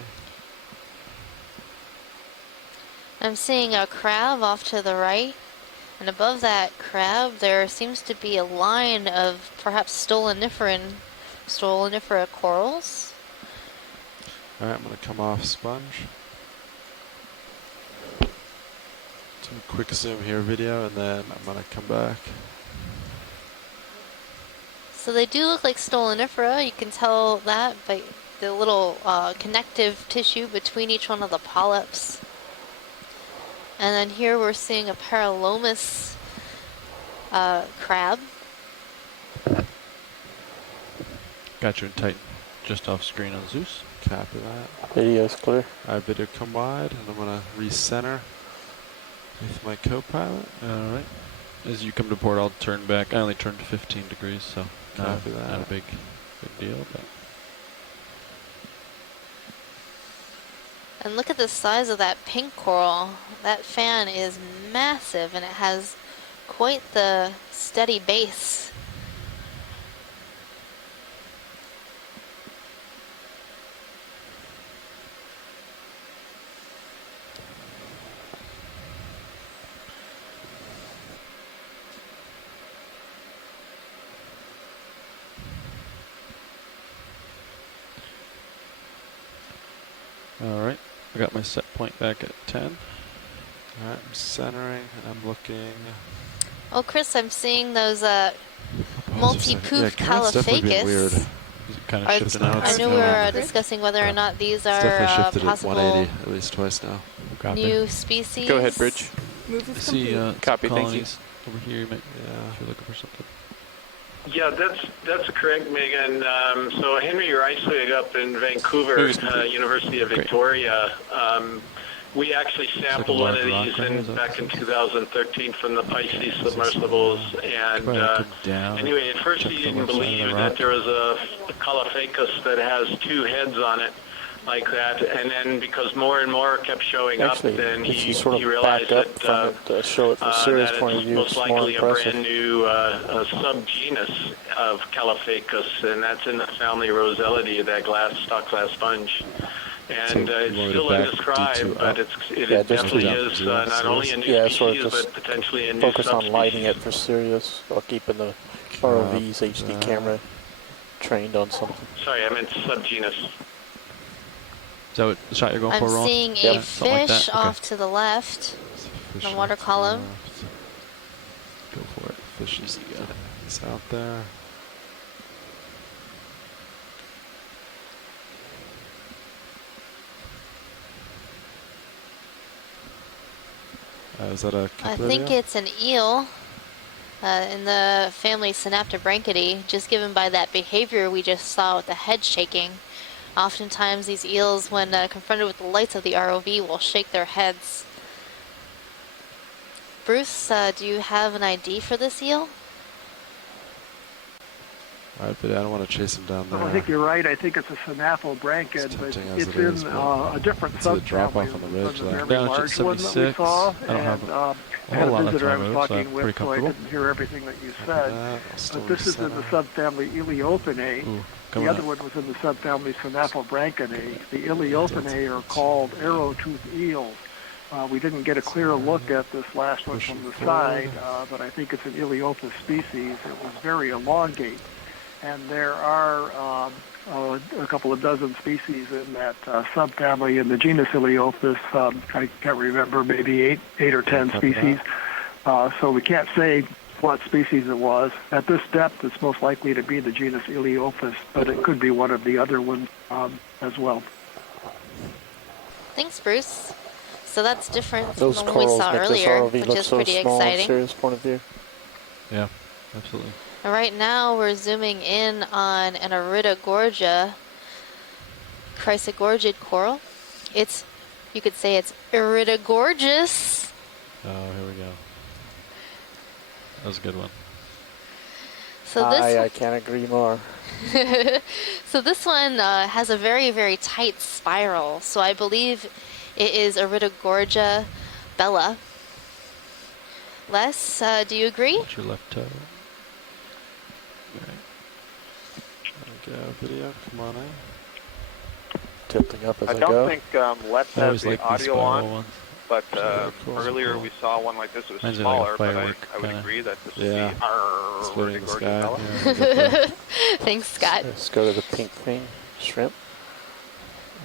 I'm seeing a crab off to the right, and above that crab there seems to be a line of perhaps stolonifera corals. Alright, I'm going to come off sponge. Do a quick zoom here video, and then I'm going to come back. So they do look like stolonifera. You can tell that by the little connective tissue between each one of the polyps. And then here we're seeing a paralomus crab. Got you in tight, just off screen on Zeus. Copy that. Video's clear. Alright, video come wide, and I'm going to recenter with my co-pilot. Alright. As you come to port, I'll turn back. I only turned to 15 degrees, so not a big deal. But And look at the size of that pink coral. That fan is massive, and it has quite the steady base. alright, I got my set point back at 10. Alright, I'm centering, and I'm looking. Oh, Chris, I'm seeing those multi-poof caliphacus. Kind of shifting out. I know we were discussing whether or not these are shifted possible at 180 at least twice now. new species. Go ahead, Bridge. Move I is see complete. Copy, thank you. over here. If you're looking for something. Yeah, that's correct, Megan. So Henry Reiswig up in Vancouver, University of Victoria, we actually sampled one of these back in 2013 from the Pisces submersibles. And anyway, at first he didn't believe that there was a Caulophacus that has two heads on it like that. And then because more and more kept showing up, then he realized that it's most likely a brand new subgenus of Caulophacus, and that's in the family Rosellidae, that stock glass sponge. And it's still undescribed, but it definitely is not only a new species, but potentially a new focus on subspecies. lighting it for Sirius while keeping the ROV's HD camera trained on something. Sorry, I meant subgenus. Is that what the shot you're going I'm for, Ron? seeing a fish off to the left in the water column. Go for it. Fish is it's out there. Is that a I think it's an eel in the family Synaptobranchidae, just given by that behavior we just saw with the head shaking. Oftentimes these eels, when confronted with the lights of the ROV, will shake their heads. Bruce, do you have an ID for this eel? Alright, but I don't want to chase him down there. Well, I think you're right. I think it's a Synaptobranchid, but it's in a different subfamily on the than ridge the there. very large one that we saw. I don't have I had a visitor I was talking with, so I didn't hear everything that you said. But this is in the subfamily Eleophinae. The other one was in the subfamily Synaptobranchidae. The Eleophinae are called arrow-toothed eels. We didn't get a clear look at this last one from the side, but I think it's an Eleophis species. It was very elongate. And there are a couple of dozen species in that subfamily in the genus Eleophis. I can't remember, maybe eight or 10 species. So we can't say what species it was. At this depth, it's most likely to be the genus Eleophis, but it could be one of the other ones as well. Thanks, Bruce. So that's different from Those the one we saw earlier, which is pretty exciting. Serious point of view. Yeah, absolutely. And right now we're zooming in on an Iridogorgia chrysogorgid coral. You could say it's iridogorgeous. Oh, here we go. That was a good one. So I can't agree more. So this one has a very, very tight spiral. So I believe it is Iridogorgia bella. Les, do you agree? Watch your left toe. Okay, video, come on in. Tilting up as I don't go. think Let's has the audio on, but earlier we saw one like this. It was smaller, but I would agree that this would be our yeah. Thanks, Scott. Let's go to the pink thing, shrimp.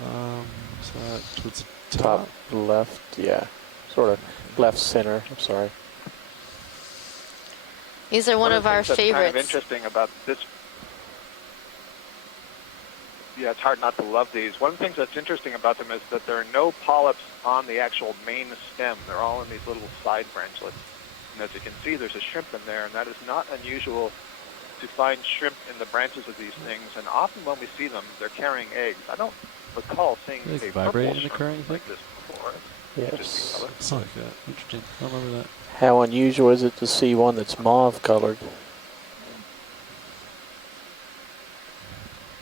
So that towards the top left, yeah. Sort of left center, I'm sorry. These are one of our that's favorites. Kind of interesting about this. Yeah, it's hard not to love these. One of the things that's interesting about them is that there are no polyps on the actual main stem. They're all in these little side branchlets. And as you can see, there's a shrimp in there, and that is not unusual to find shrimp in the branches of these things. And often when we see them, they're carrying eggs. I don't recall seeing a purple shrimp like this before. Yes. It's like that. Interesting. I remember that. How unusual is it to see one that's mauve colored?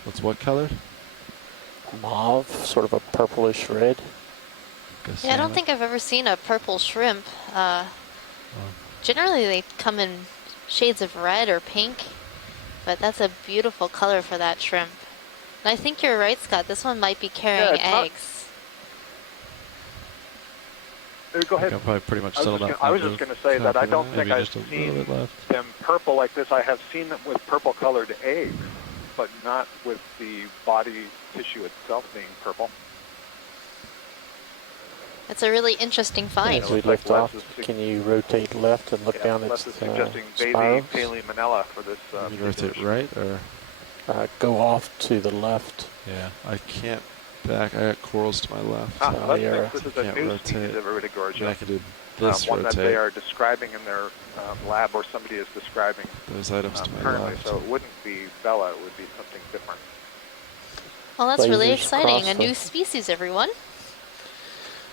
What's what colored? Mauve, sort of a purplish red. Yeah, I don't think I've ever seen a purple shrimp. Generally, they come in shades of red or pink, but that's a beautiful color for that shrimp. And I think you're right, Scott. This one might be carrying eggs. Go ahead. Probably pretty much settled out. I was just going to say that I don't think I've seen them purple like this. I have seen them with purple-colored eggs, but not with the body tissue itself being purple. It's a really interesting find. As we lift off, can you rotate left and look down its suggesting spirals? baby Manella for this. You rotate right or? Go off to the left. Yeah, I can't back. I got corals to my left. This is a new species of Iridogorgia. I can do this one rotate. that they are describing in their lab, or somebody is describing those items to my currently. left. So it wouldn't be Bella; it would be something different. Well, that's really exciting. A new species, everyone.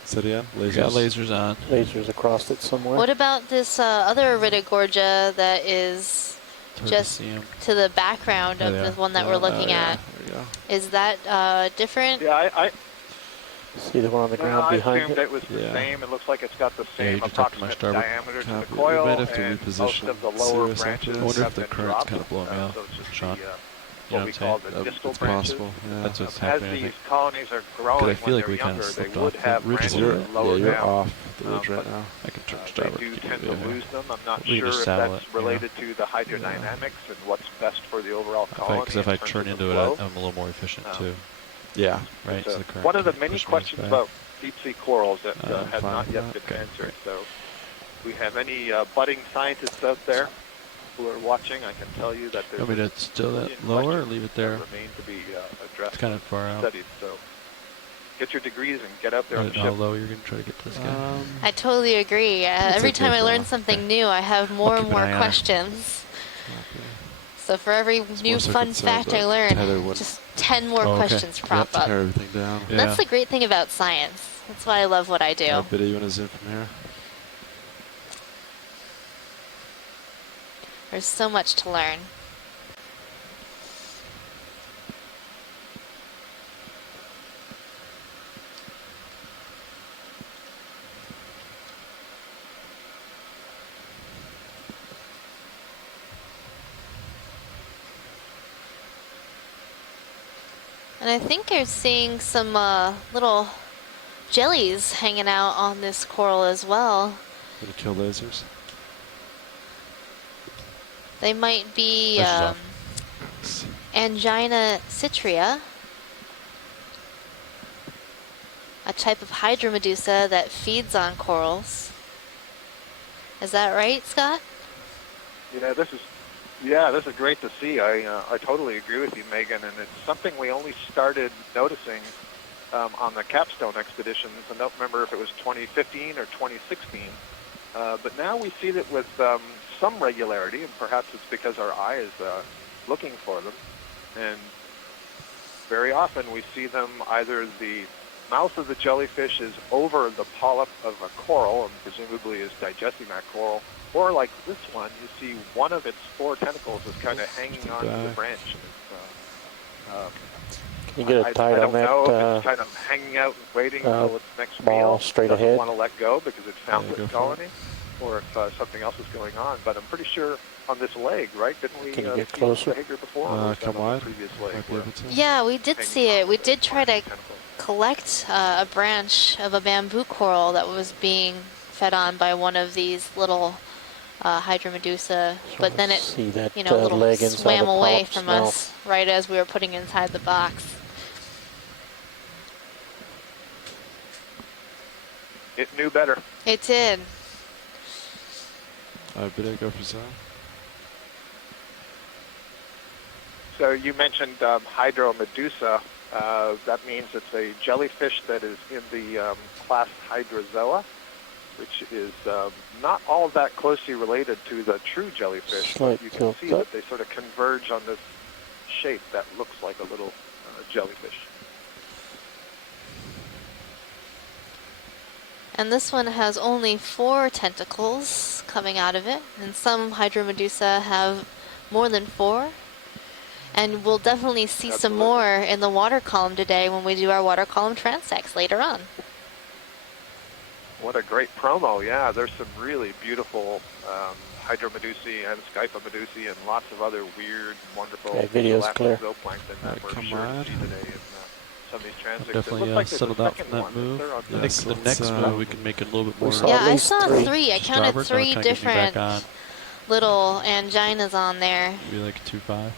So yeah, lasers on. Lasers across it somewhere. What about this other Iridogorgia that is just to the background of the one that we're looking at? Is that different? Yeah, I see the one on the ground behind assumed it was the same. It looks like it's got the same approximate diameter to the coil, we might have to and reposition most of the lower Sirius branches I wonder if have the been current's dropped. kind of blowing me out, So it's just Sean. what we call the distal branches. Possible. Yeah. That's what's As happening. these colonies are growing, I feel like when we they're kind younger, of they slipped would off. have branches lower you're down. off the ridge right now. I can turn starboard. They do tend to lose them. I'm not We sure just if saddle that's it, related to the hydrodynamics and what's best for the overall colony. Because if I turn into it, flow. I'm a little more efficient too. Yeah, right. It's one of the many questions about deep sea corals that have not yet been answered. So, if we have any budding scientists out there who are watching, I can tell you that there's. Want me to still that lower or leave it there? Remain to be addressed. It's kind of far out. Studied. So, get your degrees and get out there on the ship. How low you're going to try to get this guy? I totally agree. Every time I learn something new, I have more and more questions. So for every new fun fact I learn, just 10 more questions crop up. Tear everything down. And that's the great thing about science. That's why I love what I do. How bit you want to zoom from here? There's so much to learn. And I think you're seeing some little jellies hanging out on this coral as well. Gonna kill lasers? They might be Angina citria, a type of hydromedusa that feeds on corals. Is that right, Scott? This is great to see. I totally agree with you, Megan, and it's something we only started noticing on the capstone expeditions. I don't remember if it was 2015 or 2016, but now we see that with some regularity, and perhaps it's because our eye is looking for them. And very often we see them either the mouth of the jellyfish is over the polyp of a coral, and presumably is digesting that coral, or like this one, you see one of its 4 tentacles is kind of hanging onto the branch. Can you get it tied on that? I don't know if it's kind of hanging out and waiting until its next meal. Straight doesn't ahead. Want to let go because it found its colony, or if something else is going on. But I'm pretty sure on this leg, right? Didn't we Can you get see closer? behavior before? Come on. Yeah, we did see it. We did try to collect a branch of a bamboo coral that was being fed on by one of these little hydromedusa, but then it, little swam away from us right as we were putting inside the box. It knew better. It did. Did I go for zone? So you mentioned hydromedusa. That means it's a jellyfish that is in the class Hydrozoa, which is not all that closely related to the true jellyfish. But you can see that they sort of converge on this shape that looks like a little jellyfish. And this one has only 4 tentacles coming out of it, and some hydromedusa have more than 4. And we'll definitely see some more in the water column today when we do our water column transects later on. What a great promo. Yeah, there's some really beautiful hydromedusae and scyphomedusae and lots of other weird, wonderful video's clear. zooplankton that we're sure to see today in some of these transects. Definitely settled out from that move. I think the next move we can make it a little bit more. Yeah, I saw 3. I counted 3 different little anginas on there. Maybe like 2.5.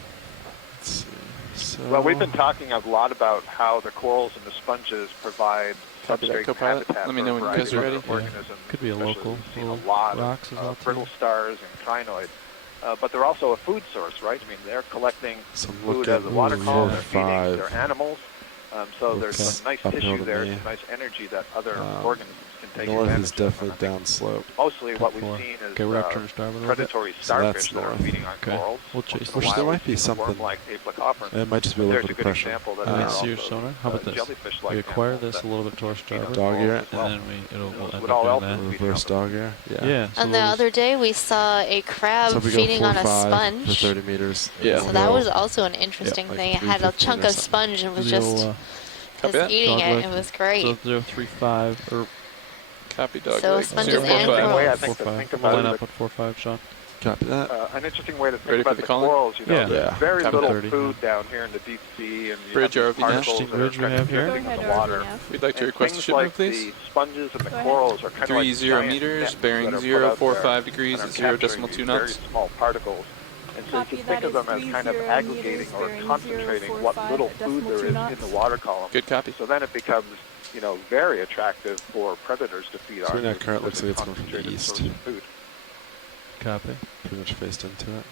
Well, we've been talking a lot about how the corals and the sponges provide substrate habitat. Let me know when you guys are ready. Organisms. Could be a local. We've seen a lot of brittle stars and crinoids. But they're also a food source, right? I mean, they're collecting food out of the water column, they're feeding their animals. So there's some nice tissue there, some nice energy that other organisms can take north advantage is definitely downslope. Mostly what we've seen is predatory starfish that are feeding on corals. We'll chase them. Which there might be something. It might just be a little bit of pressure. See your sonar? How about this? We acquire this a little bit to our starboard. Dog ear, and then we'll end up doing that. Reverse dog ear. Yeah. And the other day we saw a crab feeding on a sponge. For 30 meters. Yeah. So that was also an interesting thing. It had a chunk of sponge and was just eating it. It was great. So 035 or copy dog. So sponges and corals. I think to think about line up at 4.5, Sean. Copy that. An interesting way to think about the corals, there's very little food down here in the deep sea, and bridge RV particles that are kind of drifting in the water. We'd like to request a ship move, please. The sponges and the corals are kind of like 30 meters, bearing 045 degrees at 0.2 knots. Very small particles And so you can think of them as kind of aggregating or concentrating what little food there is in the water column. Good copy. So then it becomes, very attractive for predators to feed on. So that current looks like it's coming from the concentrated east. source of food. Copy. Pretty much faced into it.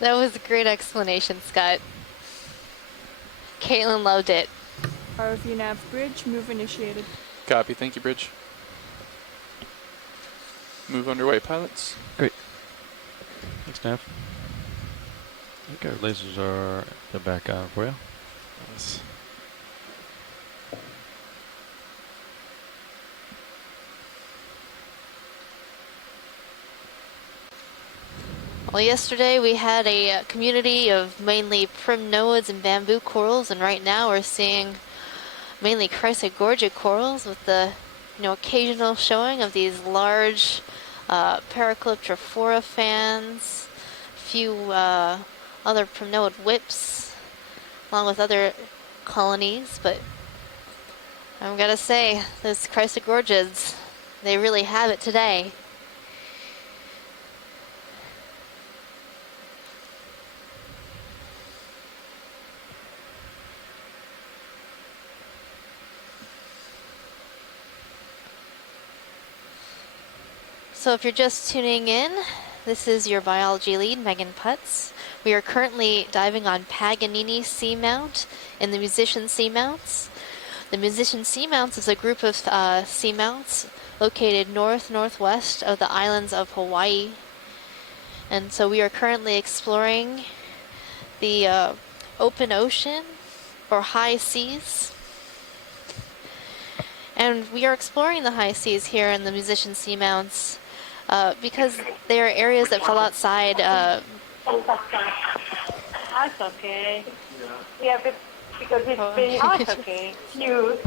That was a great explanation, Scott. Caitlin loved it. ROV nav bridge, move initiated. Copy. Thank you, Bridge. Move underway, pilots. Great. Thanks, Nav. I think our lasers are back on for you. Nice. Well, yesterday we had a community of mainly primnoids and bamboo corals, and right now we're seeing mainly chrysogorgia corals with the occasional showing of these large Paracalyptrophora fans, a few other primnoid whips, along with other colonies. But I'm gonna say those chrysogorgids, they really have it today. So if you're just tuning in, this is your biology lead, Megan Putz. We are currently diving on Paganini Seamount in the Musician Seamounts. The Musician Seamounts is a group of seamounts located northwest of the islands of Hawaii. And so we are currently exploring the open ocean or high seas. And we are exploring the high seas here in the Musician Seamounts because they are areas that fall outside. That's okay. Yeah, but because it's been that's okay. Cute.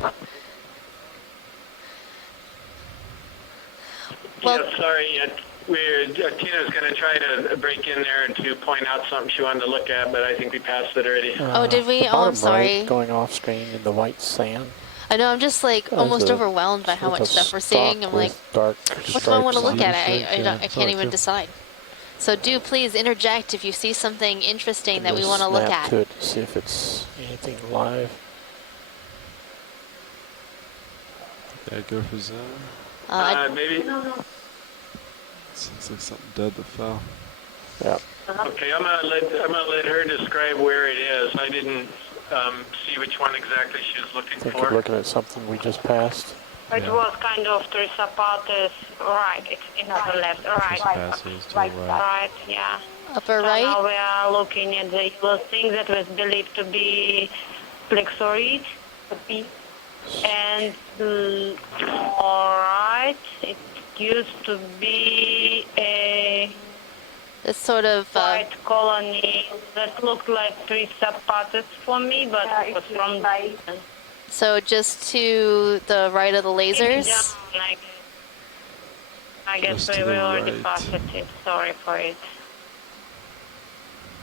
Well, yeah, sorry. Tina's going to try to break in there and to point out something she wanted to look at, but I think we passed it already. Oh, did we? Oh, I'm sorry. Right, going off screen in the white sand. I know, I'm just like almost overwhelmed by how much stuff we're seeing. I'm like, what do I want to look at? I can't even decide. So do please interject if you see something interesting that we want to look at. To see if it's anything live. Yeah, go for zone. Maybe. Seems like something dead that fell. Yeah. Okay, I'm gonna let her describe where it is. I didn't see which one exactly she was looking I think for. you're looking at something we just passed. It was kind of Triceratops, right, it's in upper left, right, yeah. Upper so right? Now we are looking at the yellow thing that was believed to be plexaurid, and alright, it used to be a this sort of white colony that looked like Triceratops for me, but it was from so just to the right of the lasers? I guess we already passed it. Sorry for it.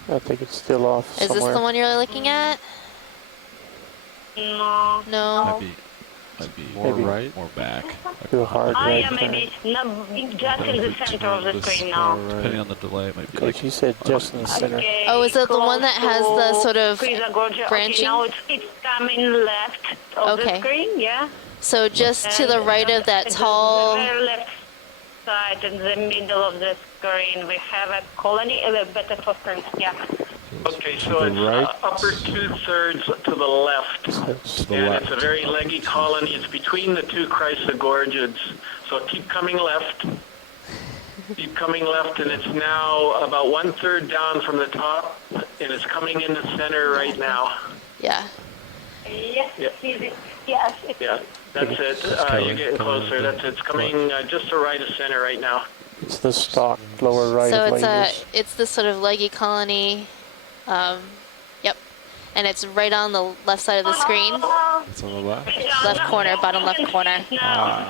I think it's still off Is somewhere. this the one you're looking at? No. No. Might be more right, more back. Too hard right yeah, maybe no, just in the center of the screen now. Depending on the delay, it might be like you said, just in the center. Okay, oh, is that the one that has the sort of Chrysogorgia. branching? Okay, now it's coming left of the screen, yeah? So just to the right of that tall... The very left side, in the middle of the screen, we have a colony, better for screen, yeah. Okay, so it's upper 2/3 to the left, it's a very leggy colony. It's between the two chrysogorgids. So keep coming left, and it's now about 1/3 down from the top, and it's coming in the center right now. Yeah. Yes, yeah. Yes. Yeah, that's it. You're getting closer. That's it. It's coming just to right of center right now. It's the stalk lower right so of it's lasers. it's this sort of leggy colony. Yep. And it's right on the left side of the screen. It's on the left. Left corner, bottom left corner. Now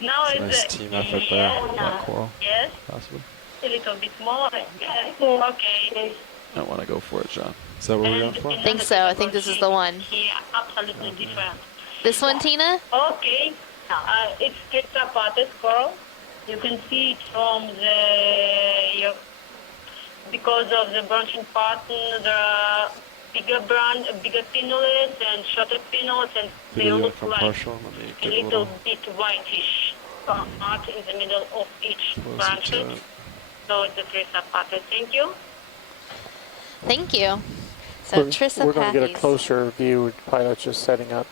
it's nice team effort there. That coral. Yes. Possibly. A little bit more. Okay. I want to go for it, John. Is that what we're going for? I think so. I think this is the one. Yeah, absolutely different. This one, Tina? Okay. It's Triceratops coral. You can see it from because of the branching pattern, the bigger pinnacles and shorter pinnacles, and they look like a little bit whitish part in the middle of each branch. So it's a Trissa pattern. Thank you. Thank you. So Trissa we're going to get a closer view with pilots just setting up.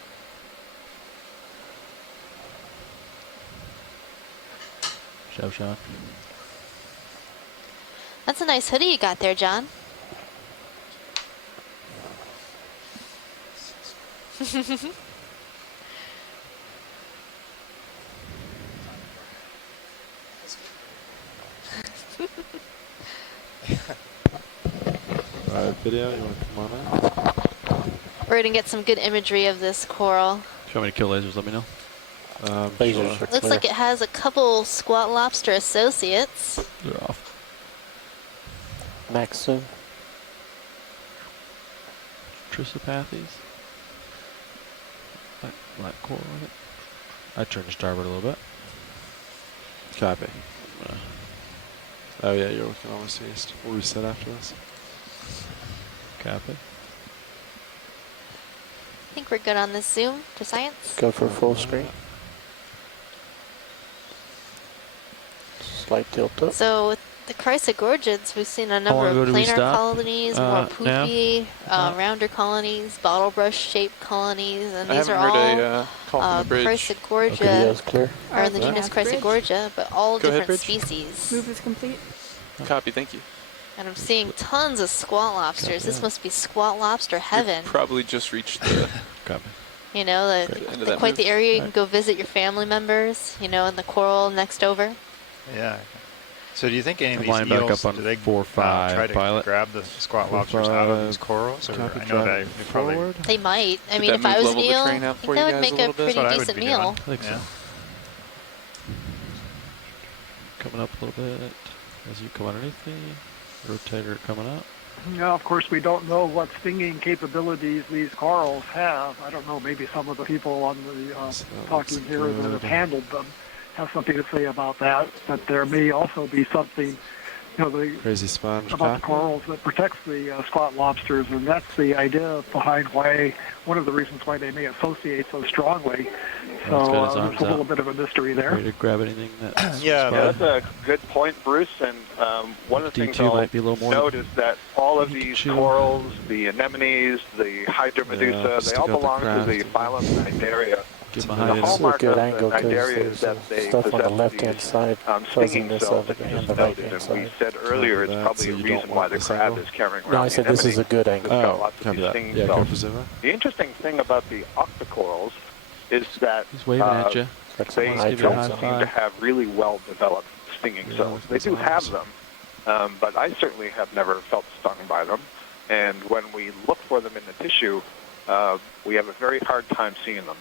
Show shot. That's a nice hoodie you got there, John. Alright, video, you want to come on in? We're going to get some good imagery of this coral. If you want me to kill lasers, let me know. Lasers are Looks like it has a couple squat lobster associates. They're off. Max soon. Trissopathes. Black coral in it. I turned to starboard a little bit. Copy. Oh yeah, you're looking almost east. We'll reset after this. Copy. I think we're good on this zoom for science. Go for full screen. Slight tilt up. So with the chrysogorgids, we've seen a number of planar colonies, more poopy, rounder colonies, bottle brush shaped colonies, and these are all Chrysogorgia, or in the genus Chrysogorgia, but all different species. Move is complete. Copy, thank you. And I'm seeing tons of squat lobsters. This must be squat lobster heaven. You've probably just reached the... Copy. You know, quite the area you can go visit your family members, you know, in the coral next over. Yeah. So do you think any of these Line back eels, up on do they 4-5 try to pilot. grab the squat lobsters out of these corals? Or I know they probably... They might. I mean, that if I was move an level the eel, train I out think for that you would guys make a a little bit? pretty That's what I would decent be meal. doing. I think so. Coming up a little bit. As you come underneath me. Rotator coming up. Now, of course, we don't know what stinging capabilities these corals have. I don't know, maybe some of the people on the talking here that have handled them have something to say about that, but there may also be something, you know, crazy sponge about the corals that protects the squat lobsters, and that's the idea behind why, one of the reasons why they may associate so strongly. So there's a little bit of a mystery there. Ready to grab anything that yeah, that's a good point, Bruce. And one of the things I'll note is that all of these corals, the anemones, the hydromedusa, they all belong to the phylum Cnidaria. It's a good angle because there's stuff on the left-hand side, fuzziness of it, and the right-hand side. We said earlier it's probably a reason why the crab is carrying around. No, I said this is a good angle. It's got lots of these stinging cells. The interesting thing about the octocorals is that they don't seem to have really well-developed stinging cells. They do have them, but I certainly have never felt stung by them. And when we look for them in the tissue, we have a very hard time seeing them.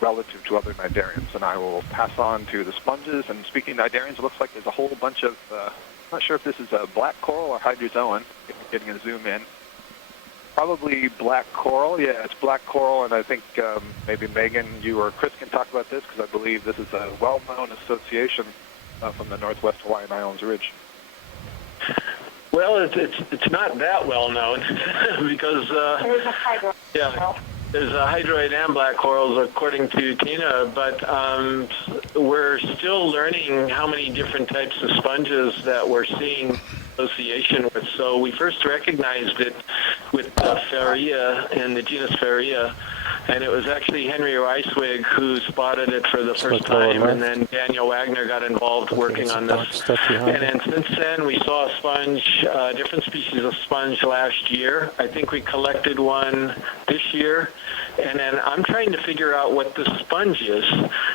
Relative to other cnidarians, and I will pass on to the sponges. And speaking of cnidarians, it looks like there's a whole bunch of, I'm not sure if this is a black coral or hydrozoan, getting a zoom in. Probably black coral, yeah, it's black coral, and I think maybe Megan, you or Chris can talk about this, because I believe this is a well-known association from the Northwest Hawaiian Islands Ridge. Well, it's not that well known because there's a hydroid and black corals according to Tina, but we're still learning how many different types of sponges that we're seeing association with. So we first recognized it with Faria and the genus Faria, and it was actually Henry Reiswig who spotted it for the first time, and then Daniel Wagner got involved working on this. And then since then we saw a sponge, different species of sponge last year. I think we collected one this year, and then I'm trying to figure out what the sponge is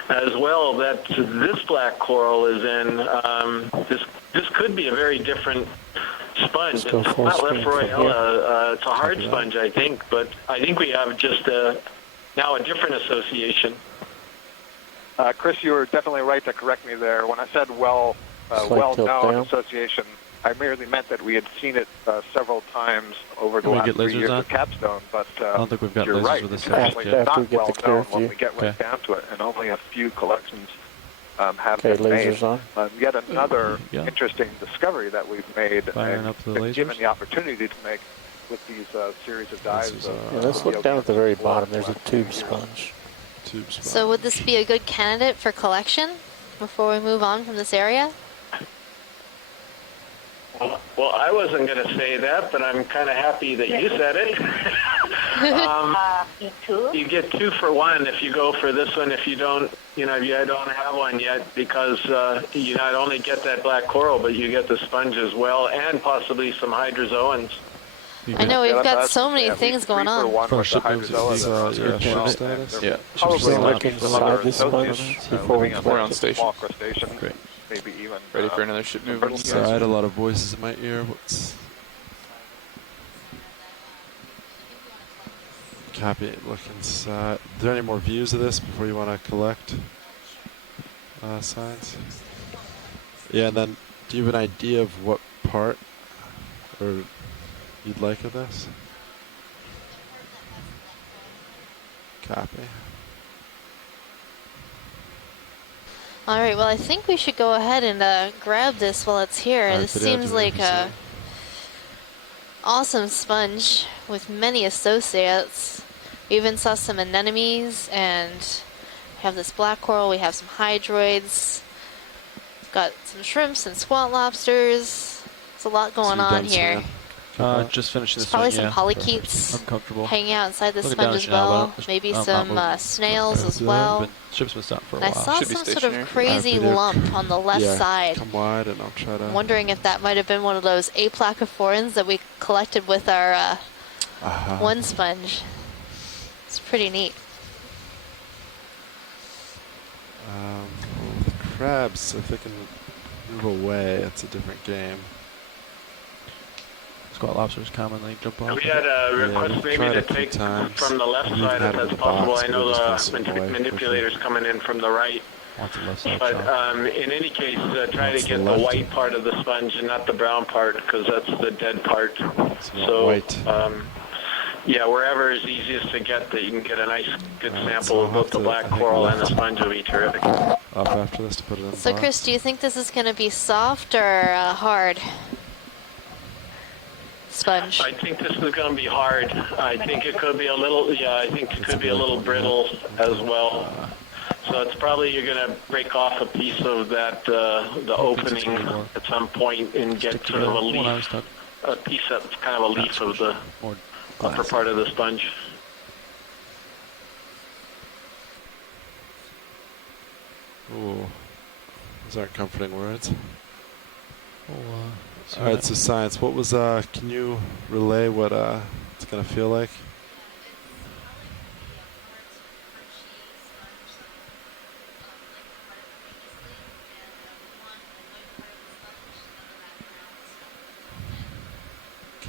as well that this black coral is in. This could be a very different sponge. It's not Lephroyella. It's a hard sponge, I think, but I think we have just now a different association. Chris, you were definitely right to correct me there. When I said well-known association, I merely meant that we had seen it several times over the last 3 years of Capstone, but I don't think we've got you're lasers right. with this It's actually not we get the well clear known when view. we get right down to it, and only a few collections have been made. Lasers on. Yet another interesting discovery that we've made and been given the opportunity to make with these series of dives. Let's look down at the very bottom. There's a tube sponge. So would this be a good candidate for collection before we move on from this area? Well, I wasn't going to say that, but I'm kind of happy that you said it. You get 2 for 1 if you go for this one. If you don't, you don't have one yet, because you not only get that black coral, but you get the sponge as well, and possibly some hydrozoans. I know we've got so many things going on. From shipment status? Yeah. Probably look inside this sponge before we We're on station. Small crustacean. Great. Maybe even Ready for another ship move? So I had a lot of voices in my ear. Copy. Look inside. Are there any more views of this before you want to collect signs? Yeah, and then do you have an idea of what part or you'd like of this? Copy. All right, well, I think we should go ahead and grab this while it's here. This seems like a awesome sponge with many associates. We even saw some anemones, and we have this black coral. We have some hydroids. We've got some shrimps and squat lobsters. There's a lot going on here. Just finishing this. Probably some polychaetes hanging out inside the sponge as well. Maybe some snails as well. Ship's been stopped for a while. I saw some sort of crazy lump on the left side. Come wide, and I'll try to. I'm wondering if that might have been one of those aplacophorans that we collected with our one sponge. It's pretty neat. The crabs, if they can move away, it's a different game. Squat lobsters commonly jump off. We had a request maybe to take from the left side if that's possible. I know the manipulator's coming in from the right. But in any case, try to get the white part of the sponge and not the brown part, because that's the dead part. So, yeah, wherever is easiest to get that you can get a nice, good sample of both the black coral and the sponge will be terrific. Up after this to put it in. So, Chris, do you think this is going to be soft or hard? Sponge. I think this is going to be hard. I think it could be a little, I think it could be a little brittle as well. So it's probably you're going to break off a piece of that, the opening at some point and get sort of a leaf, a piece that's kind of a leaf of the upper part of the sponge. Ooh, those aren't comforting words. All right, so science, what was, can you relay what it's going to feel like?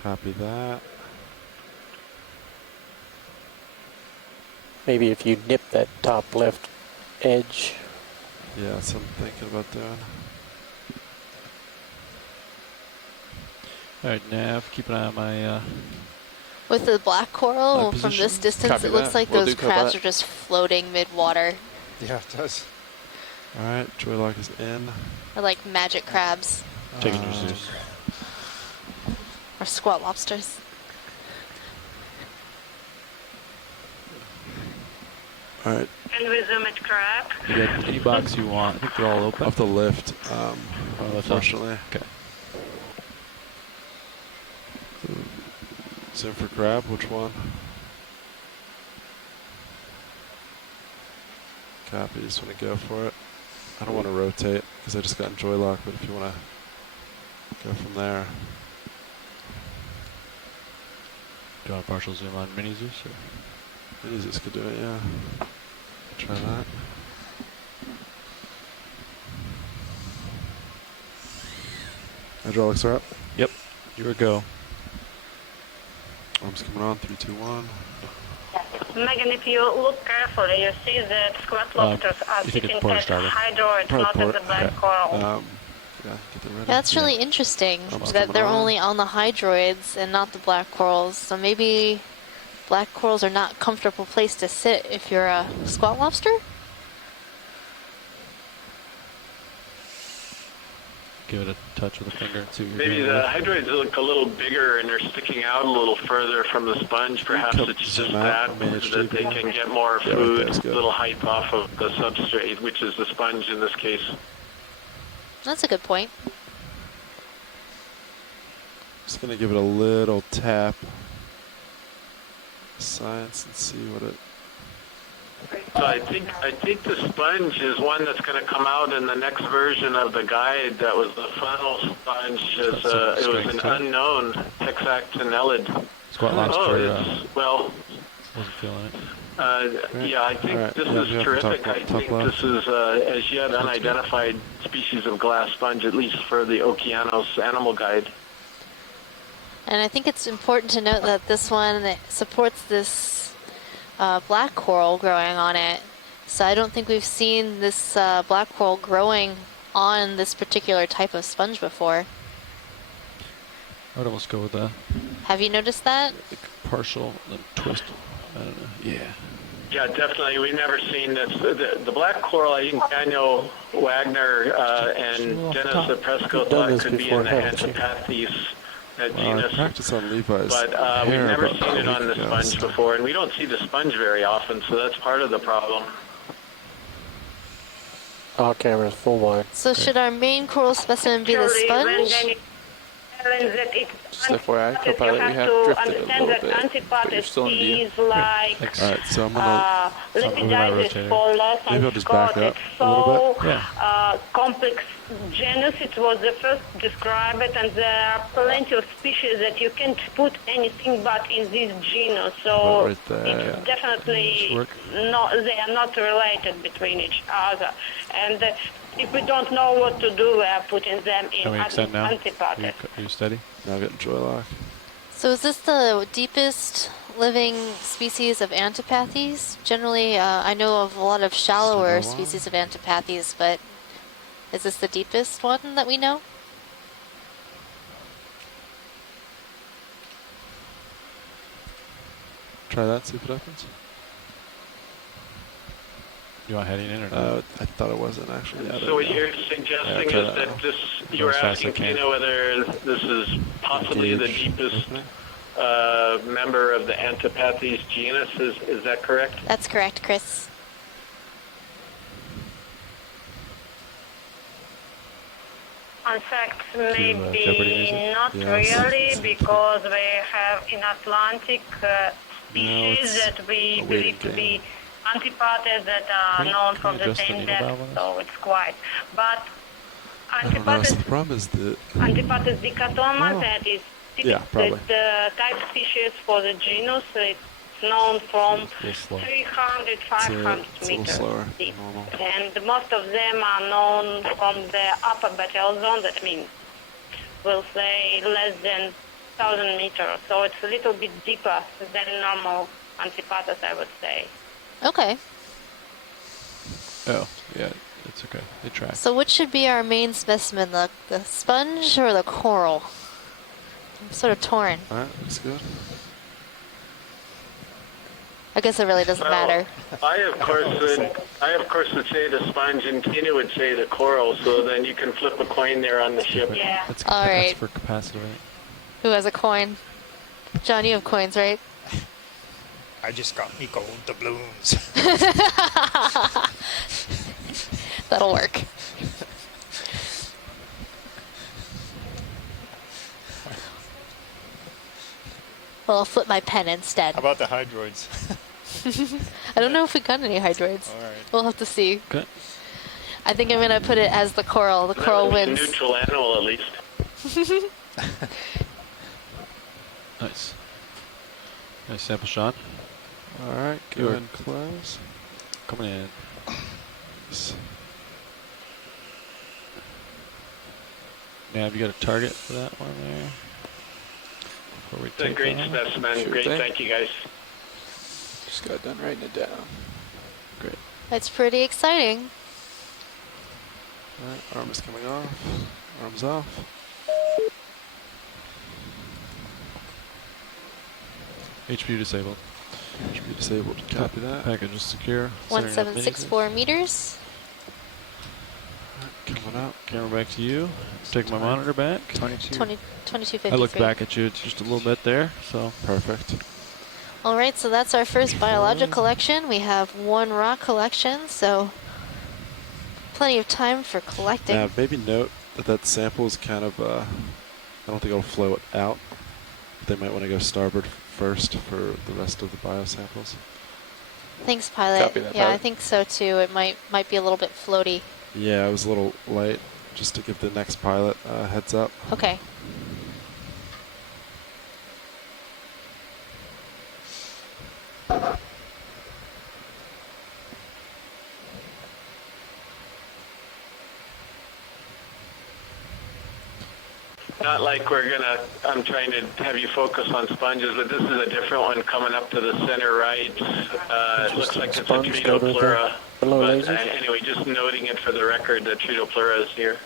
Copy that. Maybe if you nip that top left edge. Yeah, that's what I'm thinking about doing. All right, Nav, keep an eye on my... With the black coral, from this distance, it looks like those crabs are just floating mid-water. Yeah, it does. All right, joy lock is in. Or like magic crabs. Taking your Zeus. Or squat lobsters. All right. And resume at crab. You get any box you want. I think they're all open. Off the lift, unfortunately. Okay. Zoom for crab, which one? Copy, just want to go for it. I don't want to rotate because I just got in joy lock, but if you want to go from there. Do you want a partial zoom on Mini Zeus? Or? Mini Zeus could do it, yeah. Try that. Hydraulics are up? Yep. Here we go. Arms coming on, 3, 2, 1. Megan, if you look carefully, you see that squat lobsters are sitting at hydroid, not at the black coral. Yeah, that's really interesting that they're only on the hydroids and not the black corals. So maybe black corals are not a comfortable place to sit if you're a squat lobster? give it a touch with a finger and see what you're Maybe doing the with. hydroids look a little bigger and they're sticking out a little further from the sponge. Perhaps it's just that they can get more food, a little height off of the substrate, which is the sponge in this case. That's a good point. Just going to give it a little tap. Science and see what it... So I think the sponge is one that's going to come out in the next version of the guide. That was the funnel sponge. It was an unknown hexactinellid. Squat launch well, wasn't feeling it. Yeah, I think this is terrific. I think this is as yet unidentified species of glass sponge, at least for the Okeanos animal guide. And I think it's important to note that this one supports this black coral growing on it. So I don't think we've seen this black coral growing on this particular type of sponge before. I would almost go with that. Have you noticed that? Like partial, then twist. I don't know. Yeah. Yeah, definitely. We've never seen this. The black coral, I think Daniel Wagner and Dennis Apresco thought could be in the Antipathes genus. Practice on Levi's but we've never seen it on the sponge before, and we don't see the sponge very often, so that's part of the problem. All cameras full wide. So should our main coral specimen be the sponge? Just FYI, Copilot, we have drifted a little bit, but you're still in view. Alright, so I'm gonna rotate it. Maybe I'll just back up a little bit. Yeah. Complex genus. It was the first described, and there are plenty of species that you can't put anything but in this genus. So right there, it's definitely not. They are not related between each other, and if we don't know what to do, we are putting them in Antipathes. Are you steady? Now getting joy lock. So is this the deepest living species of Antipathes? Generally, I know of a lot of shallower species of Antipathes, but is this the deepest one that we know? Try that, see if it happens. You want heading in or not? I thought it wasn't actually. So what you're suggesting is that this, you were asking Tina whether this is possibly the deepest member of the Antipathes genus. Is that correct? That's correct, Chris. In fact, maybe not really, because we have in Atlantic species that we believe to be Antipathes that are known from the same depth, so it's quite. But Antipathes, the problem is that Antipathes dicatoma, that is the type species for the genus. It's known from 300, 500 meters deep. And most of them are known from the upper battle zone, that means we'll say less than 1,000 meters. So it's a little bit deeper than normal Antipathes, I would say. Okay. Oh, yeah, it's okay. They track. So which should be our main specimen, the sponge or the coral? I'm sort of torn. Alright, looks good. I guess it really doesn't matter. I of course would say the sponge, and Tina would say the coral. So then you can flip a coin there on the ship. Yeah. All right. That's for capacity, right? Who has a coin? John, you have coins, right? I just got me gold doubloons. That'll work. Well, I'll flip my pen instead. How about the hydroids? I don't know if we got any hydroids. All right. We'll have to see. Okay. I think I'm going to put it as the coral. The coral wins. A neutral animal, at least. Nice. Nice sample shot. All right, go ahead and close. Coming in. Nice. Now, have you got a target for that one there? It's a great specimen. Great, thank you guys. Just got done writing it down. Great. That's pretty exciting. All right, arm is coming off. Arms off. HPU disabled. HPU disabled. Copy that. Package is secure. 1764 meters. Come Coming out. Camera back to you. Take my monitor back. 2253. I looked back at you just a little bit there, so. Perfect. All right, so that's our first biologic collection. We have one rock collection, so plenty of time for collecting. Now, maybe note that that sample is kind of, I don't think it'll flow it out. They might want to go starboard first for the rest of the bio samples. Thanks, Pilot. Copy that, yeah, Pilot. I think so too. It might be a little bit floaty. Yeah, it was a little light, just to give the next pilot a heads up. Okay. Not like I'm trying to have you focus on sponges, but this is a different one coming up to the center right. It looks like it's a Tritopleura. But anyway, just noting it for the record that Tritopleura is here.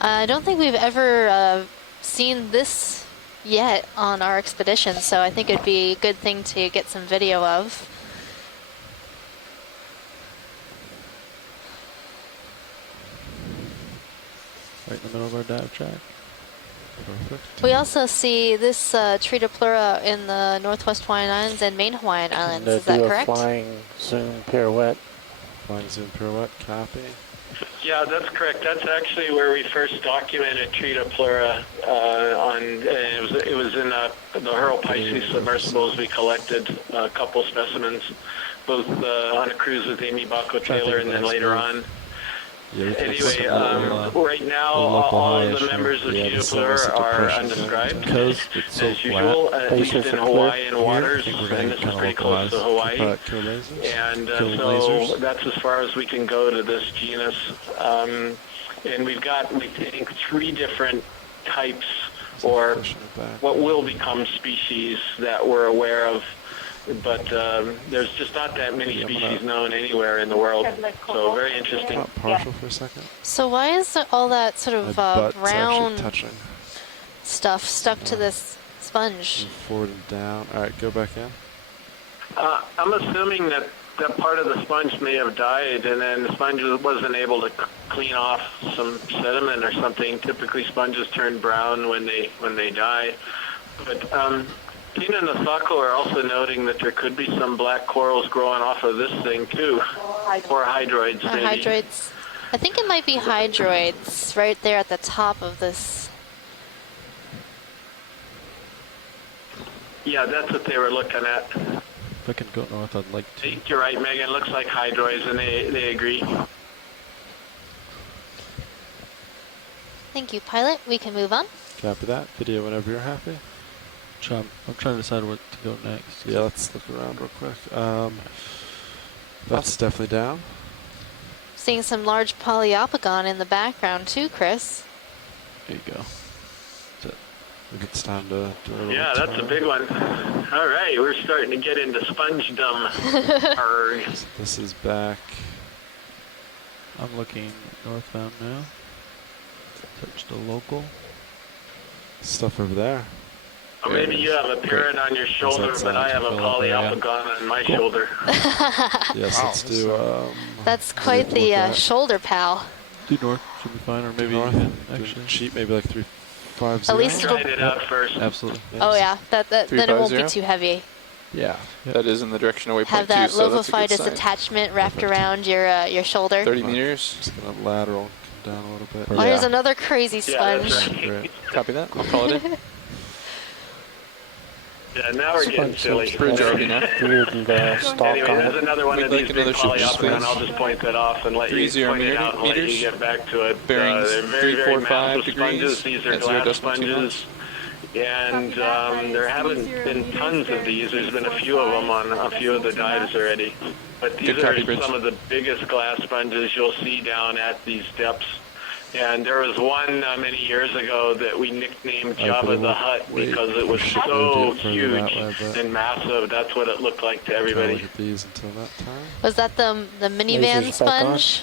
I don't think we've ever seen this yet on our expedition, so I think it'd be a good thing to get some video of. Right in the middle of our dive track. Perfect. We also see this Tritopleura in the Northwest Hawaiian Islands and main Hawaiian Islands. Is that correct? Flying zoom pirouette. Flying zoom pirouette, copy. Yeah, that's correct. That's actually where we first documented Tritopleura it was in the Hurl Pisces submersibles. We collected a couple specimens, both on a cruise with Amy Bacco Taylor and then later on. Yeah, anyway, right now, all of the members of Tritopleura are undescribed, as usual, at least in Hawaiian waters, and this is pretty close to Hawaii. And so that's as far as we can go to this genus. And we've got, we think, 3 different types, or what will become species that we're aware of. But there's just not that many species known anywhere in the world. So very interesting. Partial for a second. So why is all that sort of brown stuff stuck to this sponge? Forward and down. All right, go back in. I'm assuming that part of the sponge may have died, and then the sponge wasn't able to clean off some sediment or something. Typically, sponges turn brown when they die. But Tina and Asako are also noting that there could be some black corals growing off of this thing too, or hydroids maybe. Hydroids. I think it might be hydroids right there at the top of this. Yeah, that's what they were looking at. If I can go north, I'd like to. You're right, Megan. It looks like hydroids, and they agree. Thank you, Pilot. We can move on. Copy that. Video whenever you're happy. I'm trying to decide what to go next. Yeah, let's look around real quick. That's definitely down. Seeing some large Poliopogon in the background too, Chris. There you go. I think it's time to do a little Yeah, that's a big one. All right, we're starting to get into spongedom. This is back. I'm looking northbound now. Touch the local. Stuff over there. Or maybe you have a parrot on your shoulder, but I have a Poliopogon on my shoulder. Yes, let's do. That's quite the shoulder pal. Do north should be fine, or maybe north. Actually, cheap, maybe like 350. At least it'll. Tried it out first. Absolutely. Yes. Oh yeah, that then it won't be too heavy. Yeah, that is in the direction of waypoint 2. Have that so that's a good Lophophidus sign. attachment wrapped around your shoulder. 30 meters. Just gonna lateral, come down a little bit. Oh, here's another crazy sponge. Yeah, right. Copy that. I'll call it in. Yeah, now we're getting silly. Bridge already now. Anyway, there's another one of these big Poliopogon. I'll just point that off and let you point it out and let you get back to it. Bearings They're very, very 345 massive sponges. degrees These are at glass 0.2 sponges. And there haven't been tons of these. There's been a few of them on a few of the dives already. But these are some of the biggest glass sponges you'll see down at these depths. And there was one many years ago that we nicknamed Jabba the Hutt because it was so huge and massive. That's what it looked like to everybody. Look at these until that time. Was that the minivan sponge?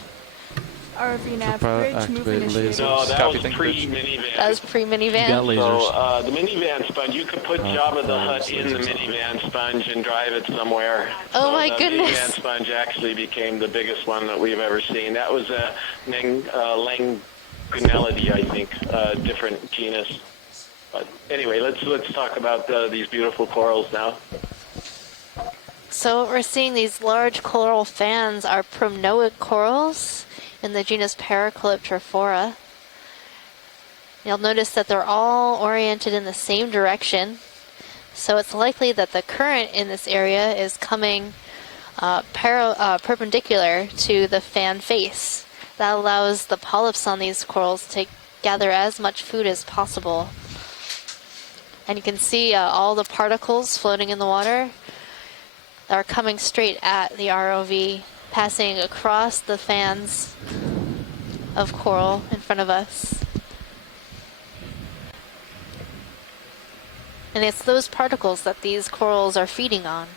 RV nav bridge move initiated. No, that was pre-minivan. That was pre-minivan. So the minivan sponge, you could put Jabba the Hutt in the minivan sponge and drive it somewhere. Oh my goodness. The minivan sponge actually became the biggest one that we've ever seen. That was a Langunellidae, I think, different genus. But anyway, let's talk about these beautiful corals now. So what we're seeing, these large coral fans are promnoic corals in the genus Paracalyptrophora. You'll notice that they're all oriented in the same direction. So it's likely that the current in this area is coming perpendicular to the fan face. That allows the polyps on these corals to gather as much food as possible. And you can see all the particles floating in the water are coming straight at the ROV, passing across the fans of coral in front of us. And it's those particles that these corals are feeding on.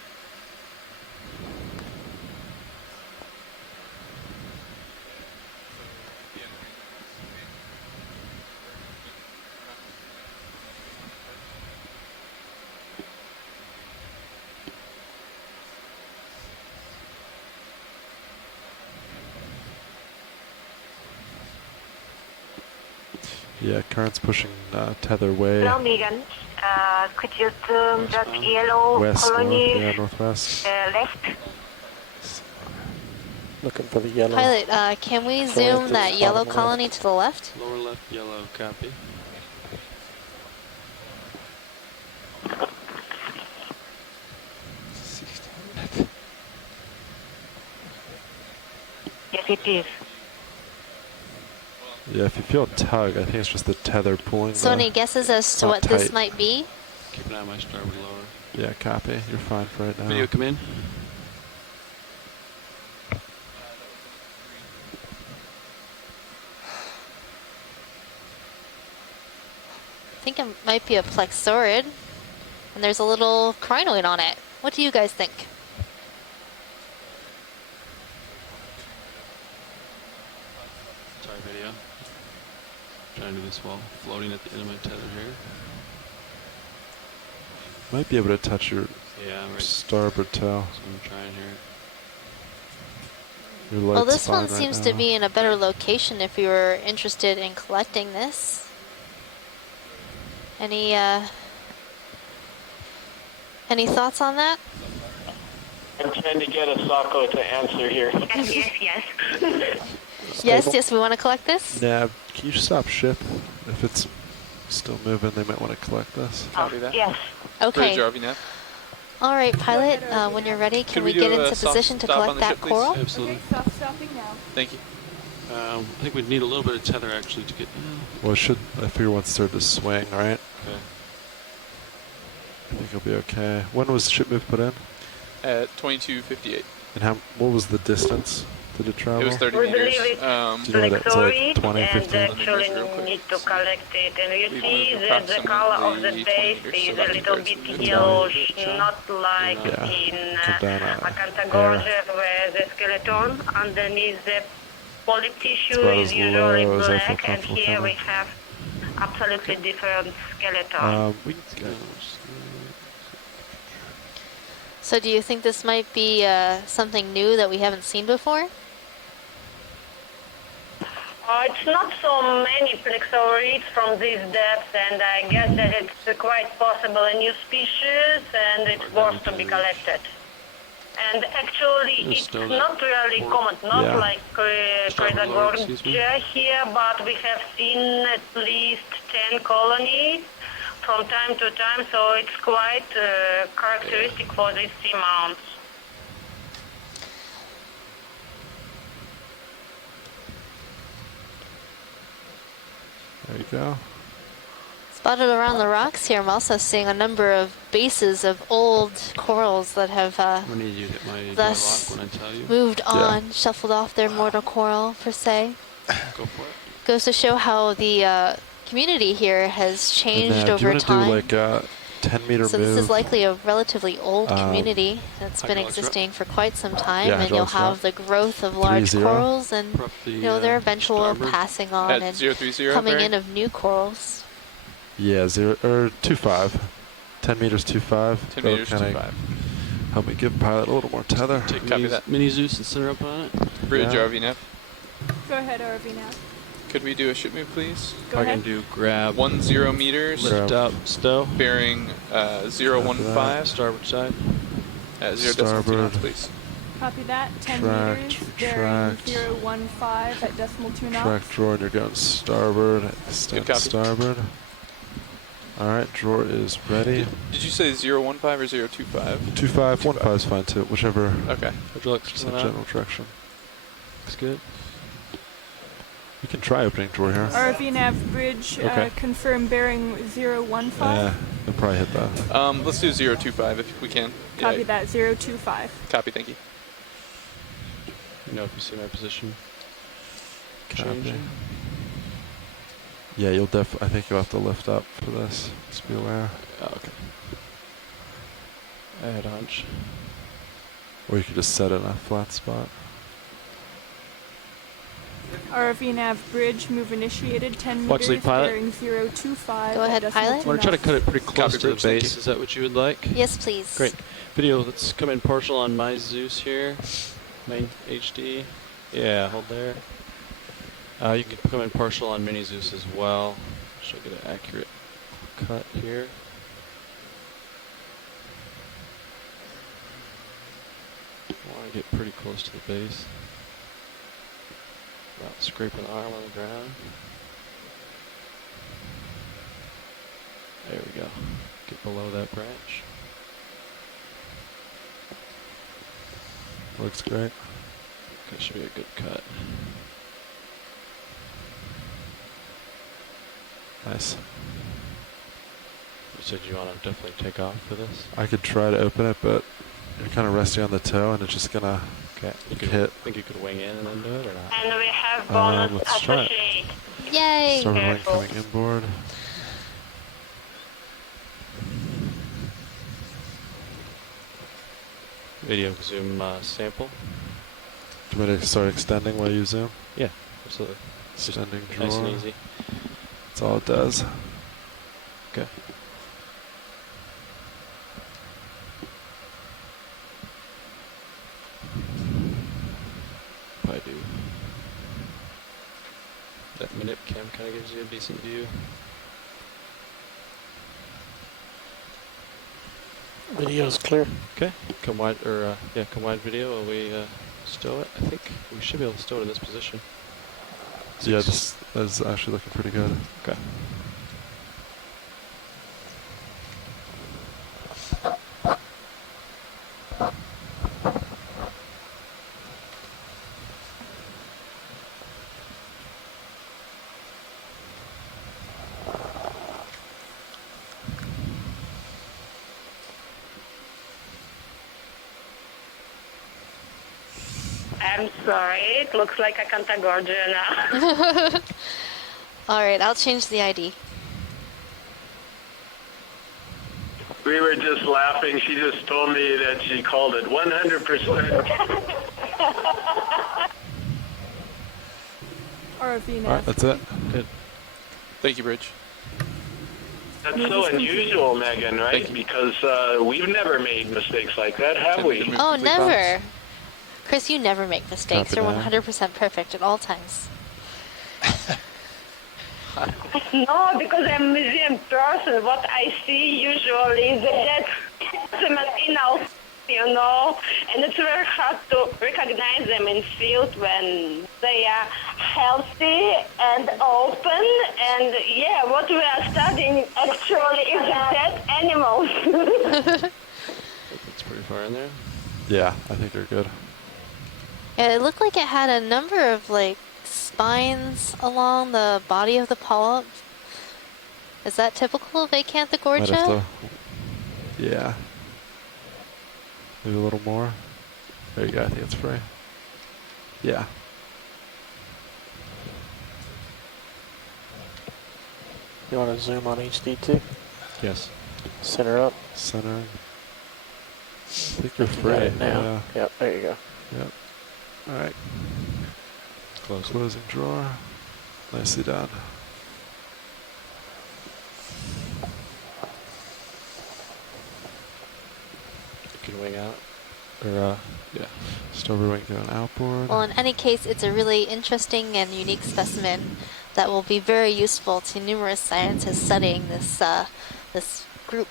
Yeah, current's pushing tether way Hello, Megan. Could you zoom that yellow west, colony northwest. left? Looking for the yellow. Pilot, can we zoom that yellow colony to the left? Lower left, yellow, copy. Yes, it is. Yeah, if you feel a tug, I think it's just the tether pulling. So any guesses as to what this might be? Keep an eye on my starboard lower. Yeah, copy. You're fine for right now. Video come in. I think it might be a plexaurid, and there's a little crinoid on it. What do you guys think? Sorry, video. Trying to do this while floating at the end of my tether here. Might be able to touch your starboard tail. So I'm trying here. Your Well, this one right seems now. to be in a better location if you were interested in collecting this. Any thoughts on that? I'm trying to get Asako to answer here. Yes, we want to collect this? Nav, can you stop ship? If it's still moving, they might want to collect this. Copy that. Yes. Okay. Bridge RV nav. All right, pilot, when you're ready, can we do get a into soft position to stop on collect the that ship, please? coral? Absolutely. Soft stopping now. Thank you. I think we'd need a little bit of tether actually to get. Well, I figure once it started to swing, right? Okay. I think it'll be okay. When was ship move put in? At 22:58. And what was the distance? Did it travel? It was 30 We meters. believe it's Do you know what it's like 20, and 15? actually need to collect it. And you see that the color of the base is a little bit yellowish, not like in Acantagorgia where the skeleton underneath the polyp tissue is usually black, and here we have absolutely different skeleton. So do you think this might be something new that we haven't seen before? It's not so many plexaurids from this depth, and I guess that it's quite possible a new species, and it's worth to be collected. And actually, it's not really common, not like Cretagorgia here, but we have seen at least 10 colonies from time to time, so it's quite characteristic for these seamounts. There you go. Spotted around the rocks here, I'm also seeing a number of bases of old corals that have thus moved on, shuffled off their mortal coral, per se. Go for it. Goes to show how the community here has changed over do you want time. to do like 10-meter So this is likely a relatively old community that's been existing for quite some time, and you'll have the growth of large corals and their eventual passing on and coming in of new corals. Yeah, 2.5. 10 meters 2.5. 10 meters 2.5. Help me give pilot a little more tether. Copy that. Mini Zeus and center up on it. Bridge RVNAV. Go ahead, RVNAV. Could we do a ship move, please? Go ahead. I can do grab 10 meters. Lift up, stow. Bearing 015. Starboard side. 0.2 knots, please. Copy that. 10 meters. Bearing 015 at 0.2 knots. Track drawer, and you're going starboard. Extend starboard. All right, drawer is ready. Did you say 015 or 025? 2.5, 1.5 is fine too. Whichever. Okay. Just the general direction. Looks good. You can try opening drawer here. RVNAV bridge, confirm bearing 015. Yeah, you'll probably hit that. Let's do 025 if we can. Copy that, 025. Copy, thank you. You know if you see my position. Changing. Yeah, I think you'll have to lift up for this. Just be aware. Oh, okay. I had a hunch. Or you could just set it in a flat spot. RVNAV bridge, move initiated, 10 Flex meters, lead pilot. bearing 025. Go ahead, pilot. I want to try to cut it pretty close to the base. Is that what you would like? Yes, please. Great. Video, let's come in partial on my Zeus here. Main HD. Yeah, hold there. You can come in partial on Mini Zeus as well. Should get an accurate cut here. Want to get pretty close to the base. About scraping the arm on the ground. There we go. Get below that branch. Looks great. That should be a good cut. Nice. You said you want to definitely take off for this? I could try to open it, but you're kind of resting on the toe, and it's just gonna hit. Think you could wing in and then do it, or not? And we have bonus let's try it. Yay! Starboard wing coming inboard. Video zoom sample. Do you want me to start extending while you zoom? Yeah, absolutely. Extending drawer. Nice and easy. That's all it does. Okay. I do. That manip cam kind of gives you a decent view. Video's clear. Okay. Come wide, or come wide video while we stow it. I think we should be able to stow it in this position. Yeah, this is actually looking pretty good. Okay. I'm sorry, it looks like a Cantagorgia now. Alright, I'll change the ID. We were just laughing. She just told me that she called it 100%. RVNAV. Alright, that's it. Good. Thank you, Bridge. That's so unusual, Megan, right? Because we've never made mistakes like that, have we? Oh, never. Chris, you never make mistakes. You're 100% perfect at all times. No, because I'm a museum person. What I see usually is that enough, and it's very hard to recognize them in field when they are healthy and open. And yeah, what we are studying actually is dead animals. That's pretty far in there. Yeah, I think they're good. Yeah, it looked like it had a number of spines along the body of the polyp. Is that typical of Acanthogorgia? Yeah. Maybe a little more. There you go, I think it's free. Yeah. You want to zoom on HD too? Yes. Center up. Center. I think you're You got free. it now. Yeah. Yep, there you go. Yep. All right. Closing drawer. Nicely done. You can wing out. Or, yeah. Starboard wing going outboard. Well, in any case, it's a really interesting and unique specimen that will be very useful to numerous scientists studying this this group.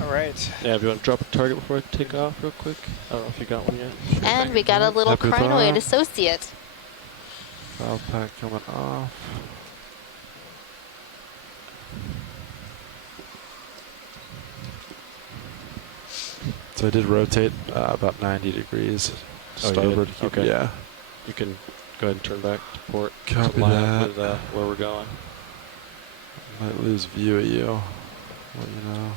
All right. Yeah, if you want to drop a target before I take off real quick. I don't know if you got one yet. And we got a little Happy with crinoid that? associate. Valve pack coming off. So I did rotate about 90 degrees starboard. Okay. Yeah. You can go ahead and turn back to port. Copy to line up that. with where we're going. Might lose view of you. Let you know.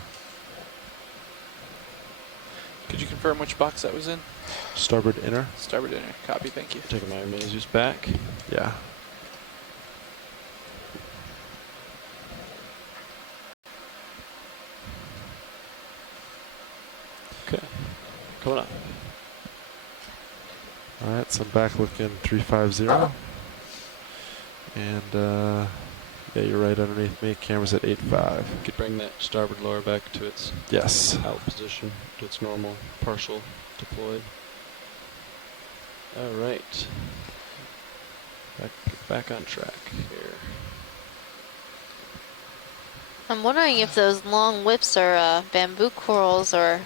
Could you confirm which box that was in? Starboard inner. Starboard inner. Copy, thank you. Taking my mains back. Yeah. Okay. Coming up. All right, so I'm back looking 350. And yeah, you're right underneath me. Camera's at 8.5. Could bring that starboard lower back to its out position, to its normal partial deployed. All right. Back on track here. I'm wondering if those long whips are bamboo corals or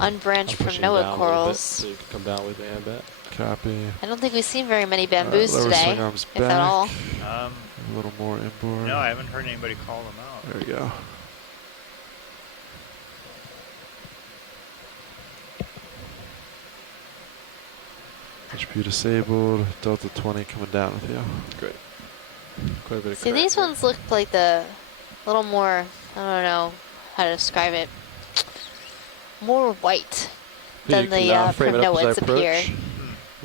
unbranched Primnoid corals. So you can come down with me, I bet. Copy. I don't think we've seen very many bamboos today, if at all. A little more inboard. No, I haven't heard anybody call them out. There we go. HP disabled. Delta 20 coming down with you. Great. Quite a bit of See, these ones look like the little more, I don't know how to describe it, more white than the Primnoids appear.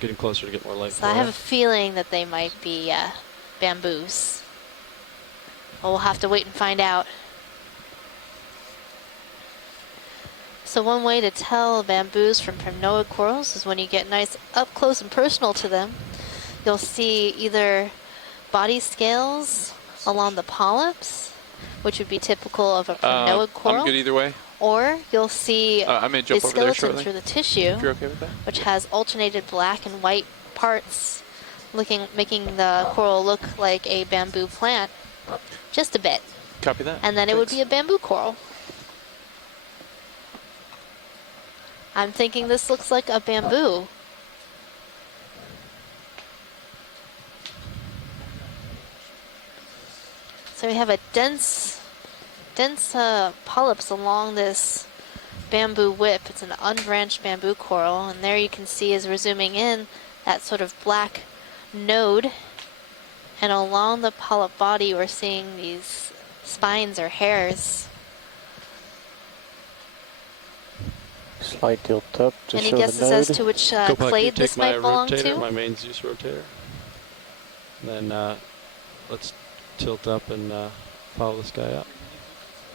Getting closer to get more light. So I have a feeling that they might be bamboos. Well, we'll have to wait and find out. So one way to tell bamboos from Primnoid corals is when you get nice up close and personal to them. You'll see either body scales along the polyps, which would be typical of a Primnoid coral. I'm good either way. Or you'll see I may the jump over there skeleton shortly, through the tissue, if you're okay with that. which has alternated black and white parts, making the coral look like a bamboo plant, just a bit. Copy that. And then it would be a bamboo coral. I'm thinking this looks like a bamboo. So we have a dense polyps along this bamboo whip. It's an unbranched bamboo coral, and there you can see, as we're zooming in, that sort of black node. And along the polyp body, we're seeing these spines or hairs. Slight tilt up to Any show guesses the node. as to which clade this might belong to? My main Zeus rotator. And then let's tilt up and follow this guy up.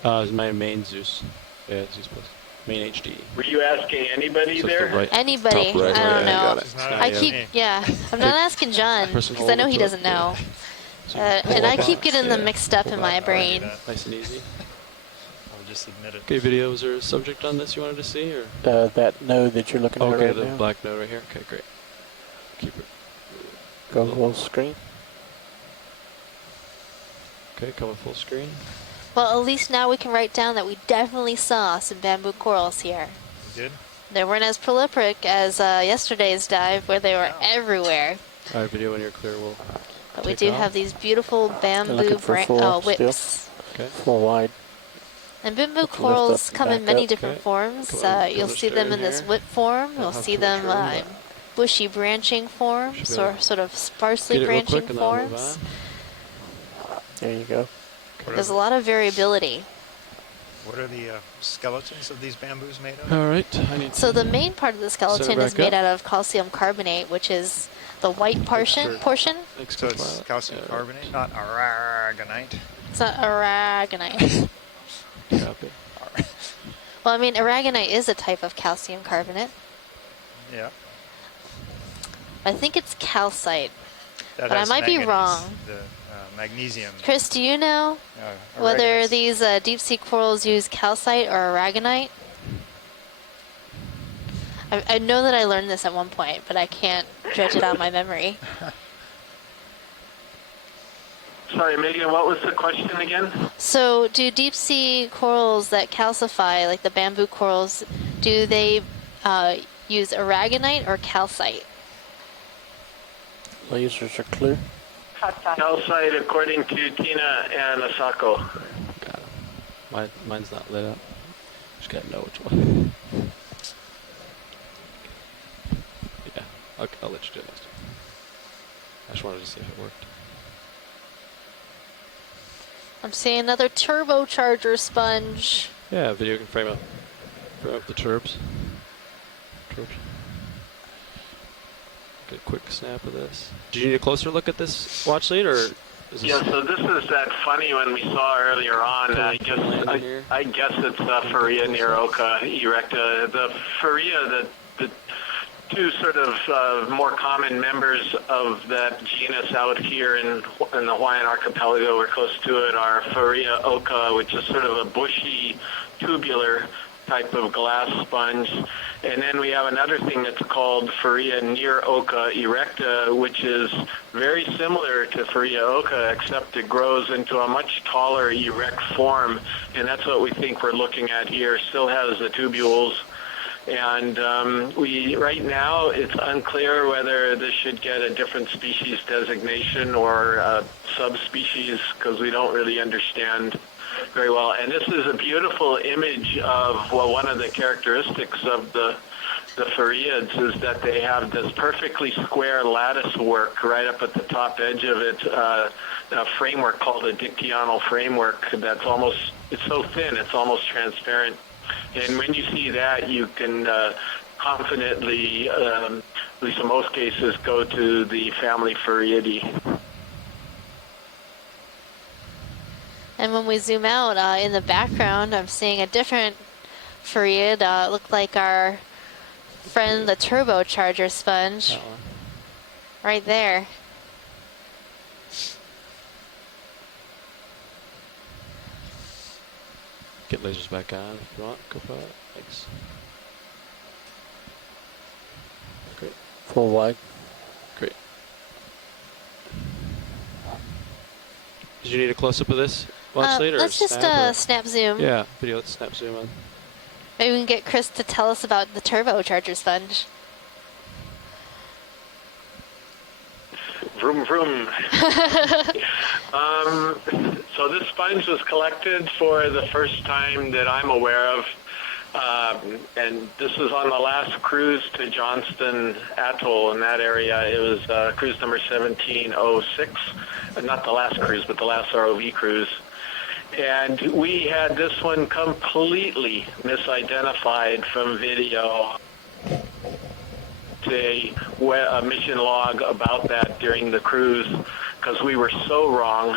My main Zeus. Yeah, Zeus plus. Main HD. Were you asking anybody there? Anybody. Right, I don't know. I Yeah. keep, I'm not asking John, because I know he doesn't know. And I keep getting them mixed up in my brain. Nice and easy. I'll just admit it. Okay, video. Was there a subject on this you wanted to see, or? That node that you're looking at Okay, right the now. black node right here. Okay, great. Keep it. Go full screen. Okay, come full screen. Well, at least now we can write down that we definitely saw some bamboo corals here. We did? They weren't as prolific as yesterday's dive, where they were everywhere. All right, video when you're clear. We'll. But we do have these beautiful bamboo whips. Okay. Full wide. And bamboo Lift corals up, come in back many up. different forms. Come You'll to see them in this here. whip form. You'll have see to them return in bushy branching forms, Should be able or sort of sparsely Get it real branching quick and then I'll move forms. There you go. There's a lot of variability. What are the skeletons of these bamboos made of? All right. I need So the main part of the skeleton is back made up. out of calcium carbonate, which is the white portion. So it's calcium carbonate, not aragonite. It's not aragonite. Copy. Well, I mean, aragonite is a type of calcium carbonate. Yeah. I think it's calcite, That but I has might be manganese, wrong. The magnesium. Chris, do you know whether these deep sea corals use calcite or aragonite? I know that I learned this at one point, but I can't dredge it out of my memory. Sorry, Megan, what was the question again? So do deep sea corals that calcify, like the bamboo corals, do they use aragonite or calcite? Lasers are clear. Calcite, according to Tina and Asako. Got it. Mine's not lit up. Just gotta know which one. Yeah, I'll let you do it next time. I just wanted to see if it worked. I'm seeing another turbocharger sponge. Yeah, video can frame up the turbs. Get a quick snap of this. Do you need a closer look at this watch lead, or is this? Yeah, so this is that funny one we saw earlier on. I guess it's Faria near Oka erecta. The Faria, the two sort of more common members of that genus out here in the Hawaiian archipelago, we're close to it, are Faria oka, which is sort of a bushy, tubular type of glass sponge. And then we have another thing that's called Faria near Oka erecta, which is very similar to Faria oka, except it grows into a much taller, erect form. And that's what we think we're looking at here. Still has the tubules. And right now, it's unclear whether this should get a different species designation or subspecies, because we don't really understand very well. And this is a beautiful image of one of the characteristics of the Fariids is that they have this perfectly square lattice work right up at the top edge of it, a framework called a dictyonal framework that's it's so thin, it's almost transparent. And when you see that, you can confidently, at least in most cases, go to the family Fariidae. And when we zoom out in the background, I'm seeing a different Fariid. Look like our friend, the turbocharger sponge, right there. Get lasers back on if you want. Go for it. Thanks. Great. Full wide. Great. Did you need a close-up of this watch lead, or let's just snap zoom. Yeah, video. Let's snap zoom on. Maybe we can get Chris to tell us about the turbocharger sponge. Vroom, vroom. So this sponge was collected for the first time that I'm aware of. And this was on the last cruise to Johnston Atoll in that area. It was cruise number 1706. Not the last cruise, but the last ROV cruise. And we had this one completely misidentified from video. A mission log about that during the cruise, because we were so wrong.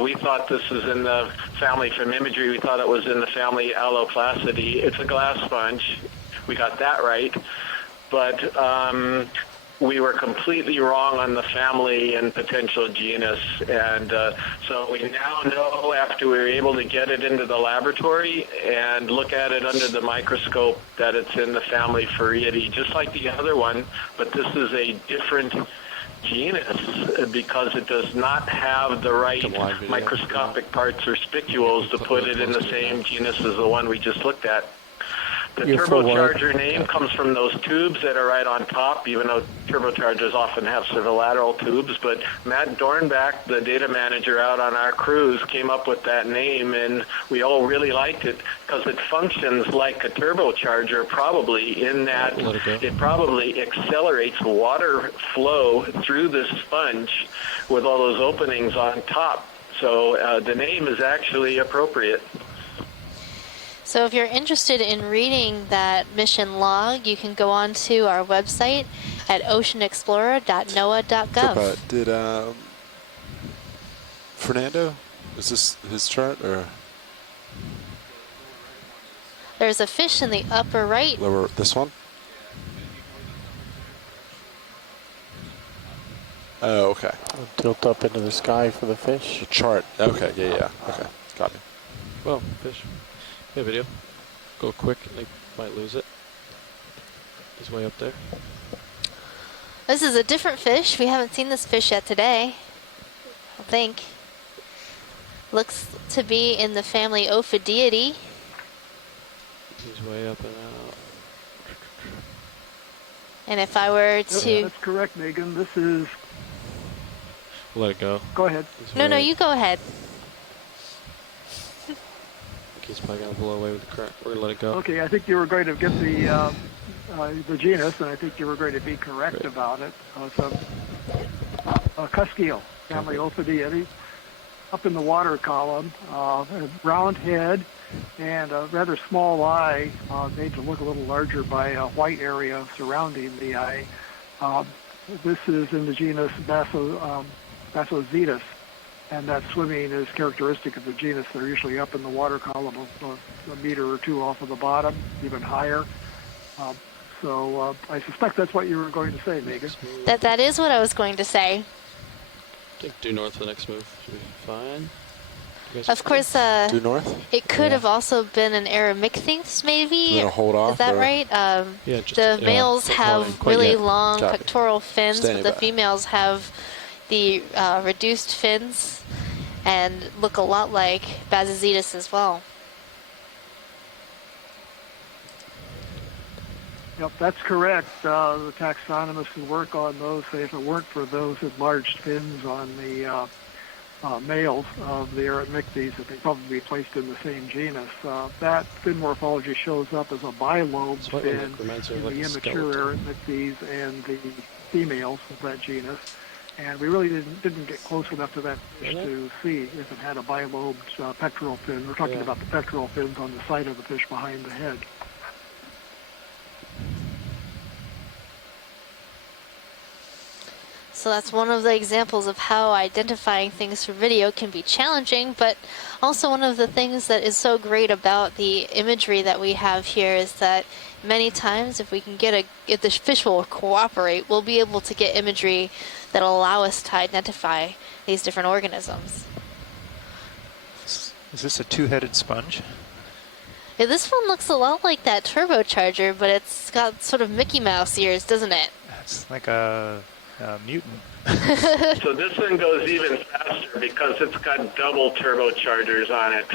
We thought this was in the family, from imagery, we thought it was in the family Alloplacidae. It's a glass sponge. We got that right. But we were completely wrong on the family and potential genus. And so we now know, after we were able to get it into the laboratory and look at it under the microscope, that it's in the family Fariidae, just like the other one, but this is a different genus because it does not have the right microscopic parts or spicules to put it in the same genus as the one we just looked at. The turbocharger name comes from those tubes that are right on top, even though turbochargers often have sort of lateral tubes. But Matt Dornbach, the data manager out on our cruise, came up with that name, and we all really liked it because it functions like a turbocharger, probably, in that it probably accelerates water flow through the sponge with all those openings on top. So the name is actually appropriate. So if you're interested in reading that mission log, you can go on to our website at oceanexplorer.noaa.gov. Did Fernando, is this his chart, or? There's a fish in the upper right. Lower, this one? Oh, okay. Tilt up into the sky for the fish. The chart. Okay, yeah. Okay, copy. Well, fish. Hey, video. Go quick, they might lose it. He's way up there. This is a different fish. We haven't seen this fish yet today, I think. Looks to be in the family Ophidiidae. He's way up and out. And if I were to... That's correct, Megan. This is... Let it go. Go ahead. No, you go ahead. He's probably going to blow away with the current. We're going to let it go. Okay, I think you were going to get the genus, and I think you were going to be correct about it. It's a cuskeel, family Ophidiidae, up in the water column, a round head and a rather small eye, made to look a little larger by a white area surrounding the eye. This is in the genus Basozetus, and that swimming is characteristic of the genus. They're usually up in the water column a meter or two off of the bottom, even higher. So I suspect that's what you were going to say, Megan. That is what I was going to say. I think due north for the next move should be fine. Of course, due north? It could have also been an Aramicthes, maybe. Hold off, is that right? Yeah, just, the males have really long pectoral fins, but the females have the reduced fins and look a lot like Basozetus as well. Yep, that's correct. The taxonomists who work on those say if it weren't for those enlarged fins on the males of the Aramictes, that they probably be placed in the same genus. That fin morphology shows up as a bilobed fin in the immature Aramictes and the females of that genus. And we really didn't get close enough to that fish to see if it had a bilobed pectoral fin. We're talking about the pectoral fins on the side of the fish behind the head. So that's one of the examples of how identifying things for video can be challenging, but also one of the things that is so great about the imagery that we have here is that many times if we can if the fish will cooperate, we'll be able to get imagery that'll allow us to identify these different organisms. Is this a two-headed sponge? Yeah, this one looks a lot like that turbocharger, but it's got sort of Mickey Mouse ears, doesn't it? It's like a mutant. So this one goes even faster because it's got double turbochargers on it.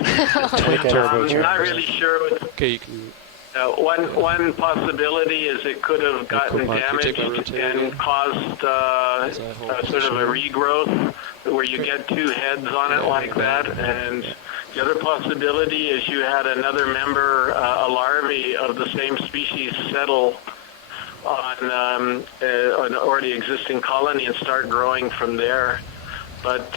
I'm not really sure. Okay, you can. One possibility is it could have gotten damaged and caused sort of a regrowth where you get two heads on it like that. And the other possibility is you had another member, a larvae of the same species, settle on an already existing colony and start growing from there. But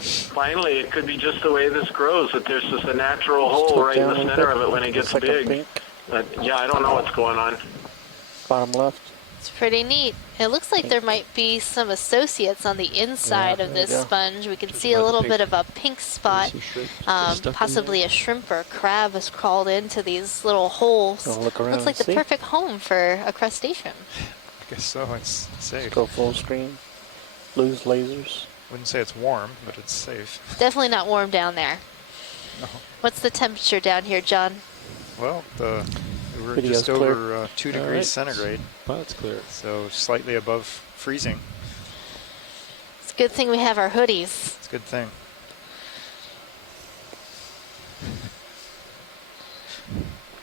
finally, it could be just the way this grows, that there's just a natural hole right in the center of it when it gets big. But yeah, I don't know what's going on. Bottom left. It's pretty neat. It looks like there might be some associates on the inside of this sponge. We can see a little bit of a pink spot. Possibly a shrimp or a crab has crawled into these little holes. Look around. Looks like the perfect home for a crustacean. I guess so. It's safe. Let's go full screen. Lose lasers. Wouldn't say it's warm, but it's safe. Definitely not warm down there. No. What's the temperature down here, John? Well, we're Video's just over 2 All degrees right. centigrade. Wow, it's clear. So slightly above freezing. It's a good thing we have our hoodies. It's a good thing.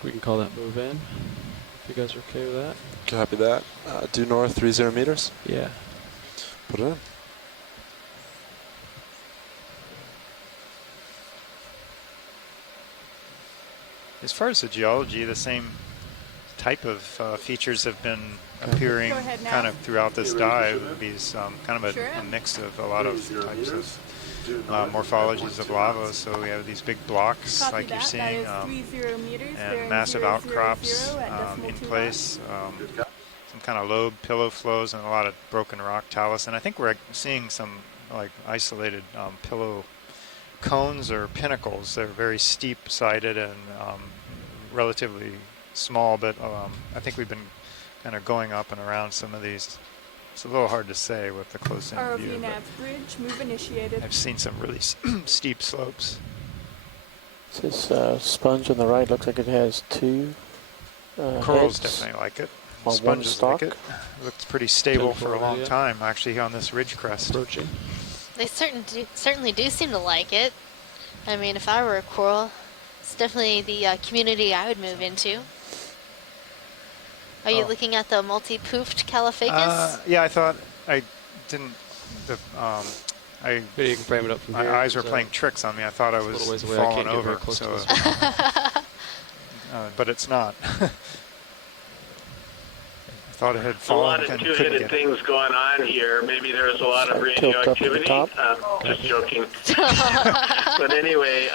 We can call that move in. If you guys are okay with that. Copy that. Due north 30 meters. Yeah. Put it in. As far as the geology, the same type of features have been appearing kind of throughout this dive. These kind of a mix of a lot of types of morphologies of lava. So we have these big blocks like you're seeing, and massive outcrops in place. Some kind of lobe pillow flows and a lot of broken rock talus. And I think we're seeing some like isolated pillow cones or pinnacles. They're very steep-sided and relatively small, but I think we've been kind of going up and around some of these. It's a little hard to say with the close-in view. ROV nav bridge, move initiated. I've seen some really steep slopes. This sponge on the right looks like it has two Corals heads definitely like it. on one Sponges stalk. like it. Looks pretty stable for a long time, actually, on this ridge crest. Approaching. They certainly do seem to like it. I mean, if I were a coral, it's definitely the community I would move into. Are you looking at the multi-poofed Caliphacus? Yeah, I thought I didn't. Maybe you can frame it up from my here. eyes were playing tricks on me. I thought I was falling over. So, but it's not. I thought it had fallen. A lot of two-headed things going on here. Maybe there's a lot of radioactivity. Just joking. But anyway,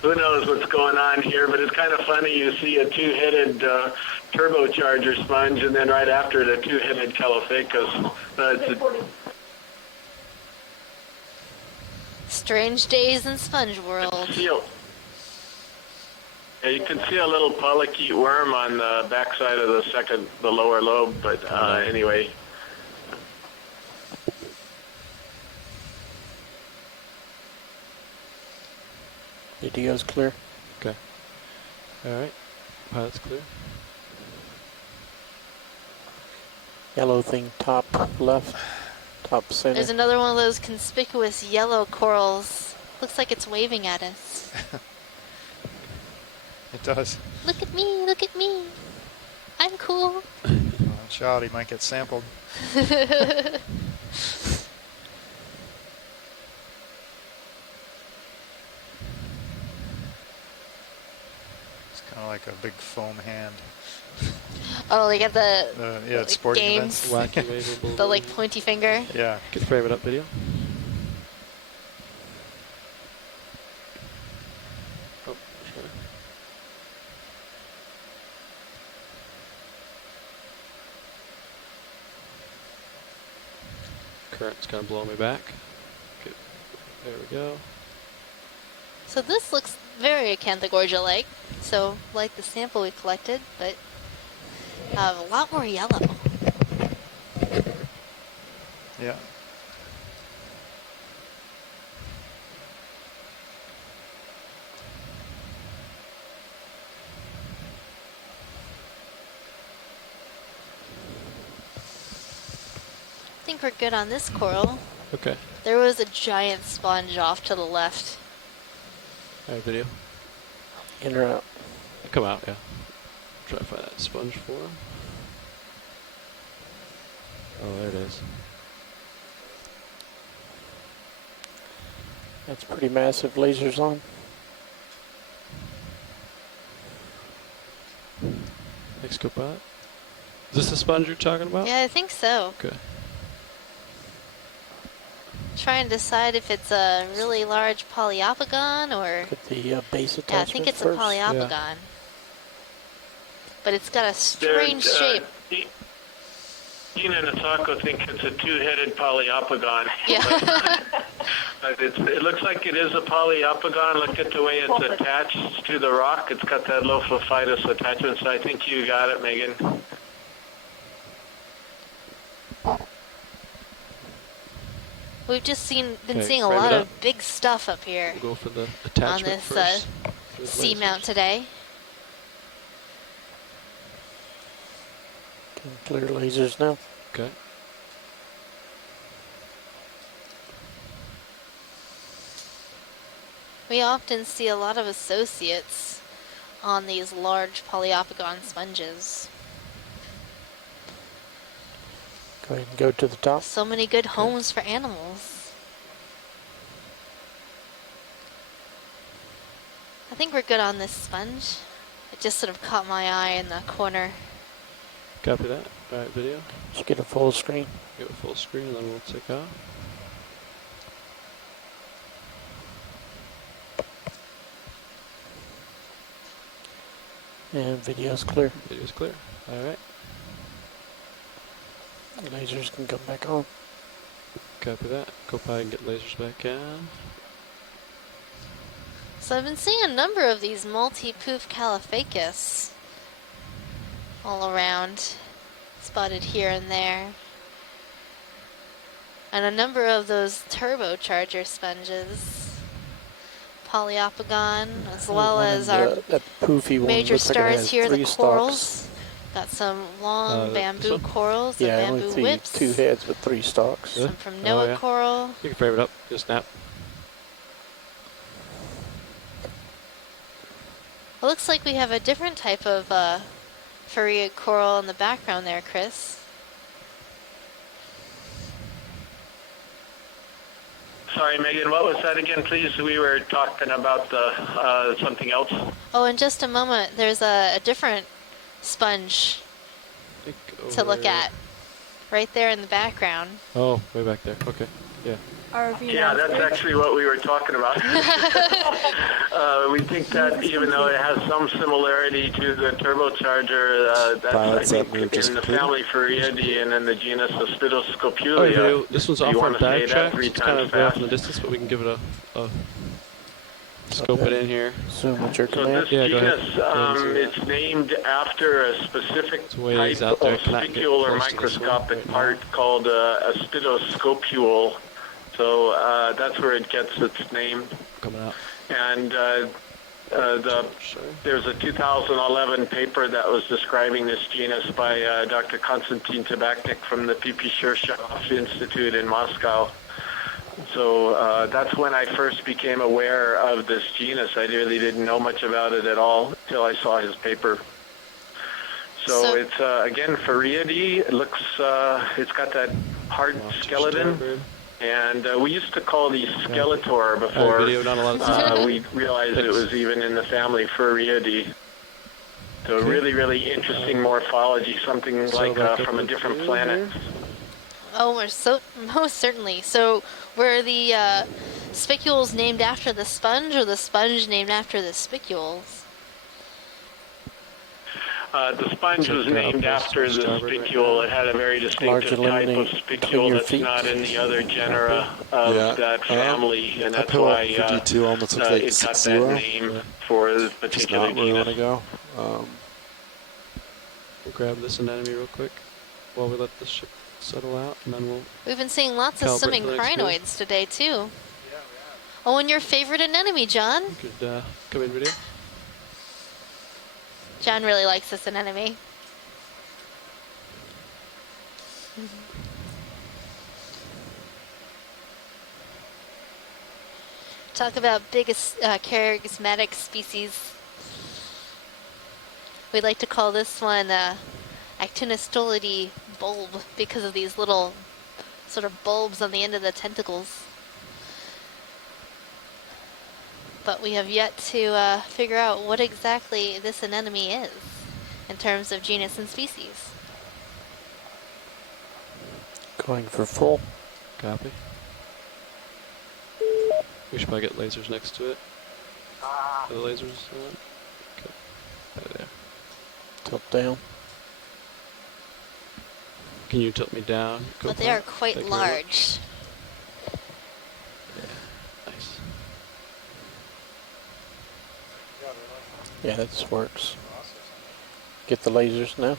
who knows what's going on here? But it's kind of funny. You see a two-headed turbocharger sponge, and then right after it, a two-headed Caliphacus. Strange days in Sponge World. Yeah, you can see a little polychaete worm on the backside of the lower lobe, but anyway. Video's clear. Okay. All right. Pilot's clear. Yellow thing top left, top center. There's another one of those conspicuous yellow corals. Looks like it's waving at us. It does. Look at me, look at me. I'm cool. Watch out, he might get sampled. It's kind of like a big foam hand. Oh, they got the yeah, it's sporting games. events. The like pointy finger. Yeah. Can frame it up video. Oh, sure. Current's kind of blowing me back. Okay. There we go. So this looks very Acanthogorgia-like. So like the sample we collected, but a lot more yellow. Yeah. I think we're good on this coral. Okay. There was a giant sponge off to the left. All right, video. In or out? Come out, yeah. Try to find that sponge for him. Oh, there it is. That's pretty massive lasers on. Thanks, co-pilot. Is this the sponge you're talking about? Yeah, I think so. Okay. Try and decide if it's a really large polyopogon or... Put the base attachment Yeah, I think it's first. a polyopogon. Yeah. But it's got a strange shape. Dean and Asako think it's a two-headed polyopogon. Yeah. It looks like it is a polyopogon. Look at the way it's attached to the rock. It's got that Lophophidus attachment, so I think you got it, Megan. We've just been seeing a lot of big stuff up here. We'll go for the attachment on this Seamount today. Clear lasers now. Okay. We often see a lot of associates on these large polyopogon sponges. Go ahead and go to the top. So many good homes for animals. I think we're good on this sponge. It just sort of caught my eye in the corner. Copy that. All right, video. Just get a full screen. Get a full screen, and then we'll take off. And video's clear. Video's clear. All right. Lasers can come back on. Copy that. Co-pilot can get lasers back on. So I've been seeing a number of these multi-poof caliphacus all around, spotted here and there. And a number of those turbocharger sponges, Polyopogon, as well as our that poofy major one stars here, the corals. Stalks. Got some long bamboo corals yeah, and bamboo only whips. 2 heads with 3 stalks. Some from Noah coral. You can frame it up, just snap. It looks like we have a different type of farreid coral in the background there, Chris. Sorry, Megan, what was that again, please? We were talking about the something else. Oh, in just a moment, there's a different sponge to look at right there in the background. Oh, way back there. Okay, yeah. Yeah, that's actually what we were talking about. We think that even though it has some similarity to the turbocharger, that's I think in the family Farreidae and in the genus Aspidoscopulia. Oh, this one's off our backtrack. It's kind of off in the fast. distance, but we can give it a scope it in here. Zoom with your So command. this Yeah, go ahead. genus, it's named after a specific ways type out there. of Cannot get spicule or close to this one. microscopic part called Aspidoscopule. So that's where it gets its name. Coming out. And there's a 2011 paper that was describing this genus by Dr. Konstantin Tabachnik from the P.P. Shirshov Institute in Moscow. So that's when I first became aware of this genus. I really didn't know much about it at all until I saw his paper. So it's, again, Farreidae. It looks, it's got that hard skeleton. And we used to call these Skeletor before we realized it was even in the family Farreidae. So really, really interesting morphology, something like from a different planet. Oh, most certainly. So were the spicules named after the sponge, or the sponge named after the spicules? The sponge was named after the spicule. It had a very distinctive type of spicule that's not in the other genera of that family, and that's why it got that name for this particular genus. Go. We'll grab this anemone real quick while we let this ship settle out, and then we'll... We've been seeing lots of swimming crinoids today, too. Oh, and your favorite anemone, John? You could come in video. John really likes this anemone. Talk about biggest charismatic species. We'd like to call this one Actinostolidae bulb because of these little sort of bulbs on the end of the tentacles. But we have yet to figure out what exactly this anemone is in terms of genus and species. Going for full. Copy. We should probably get lasers next to it. Are the lasers on? Okay. Right there. Tilt down. Can you tilt me down? But they are quite large. Nice. Yeah, this works. Get the lasers now.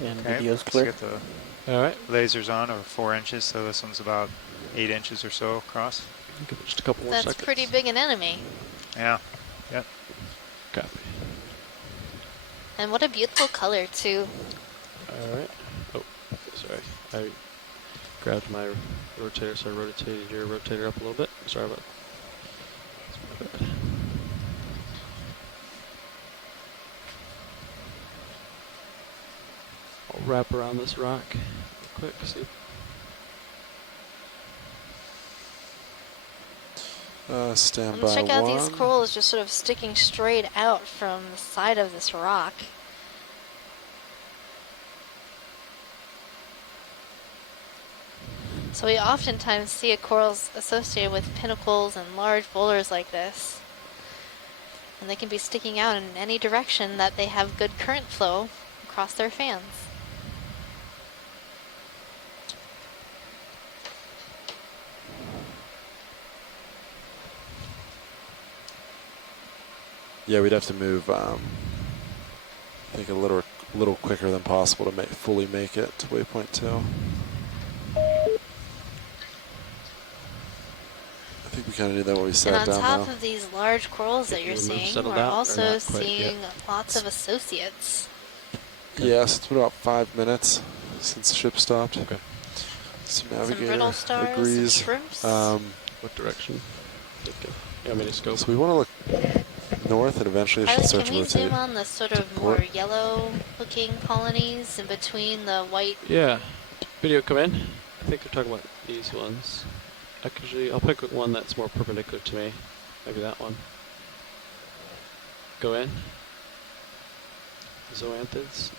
And video's clear. Let's get the all right. lasers on over 4 inches, so this one's about 8 inches or so across. Give it just a couple more That's seconds. pretty big an enemy. Yeah. Yep. Copy. And what a beautiful color, too. All right. Oh, sorry. I grabbed my rotator, so I rotated your rotator up a little bit. Sorry about that. That's my bad. I'll wrap around this rock real quick. See. Stand by. Check out these corals just sort of sticking straight out from the side of this rock. So we oftentimes see corals associated with pinnacles and large boulders like this. And they can be sticking out in any direction that they have good current flow across their fans. Yeah, we'd have to move, I think, a little quicker than possible to fully make it to waypoint 2. I think we kind of knew that when we sat down. And on top of these large corals that you're seeing, we're also seeing lots of associates. Yes, it's been about 5 minutes since the ship stopped. Okay. So Some navigator brittle stars, agrees. some shrimps. What direction? Yeah, I mean, a scope. So we want to look north, and eventually it should start to Can we rotate. zoom on the sort of more yellow-looking colonies in between the white? Yeah. Video come in. I think they're talking about these ones. Actually, I'll pick one that's more perpendicular to me. Maybe that one. Go in. Zoanthids.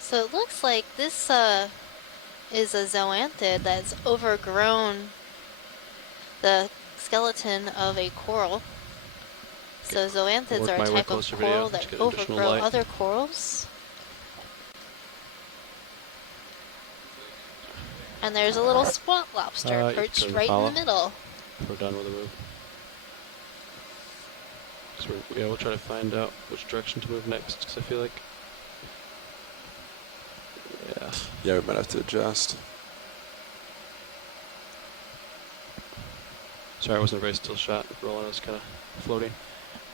So it looks like this is a zoanthid that's overgrown the skeleton of a coral. So zoanthids are a type of coral that overgrow other corals. And there's a little swamp lobster perched right in the middle. We're done with the move. So we'll try to find out which direction to move next, because I feel like... Yeah, we might have to adjust. Sorry, I wasn't a very still shot. Rolling, I was kind of floating.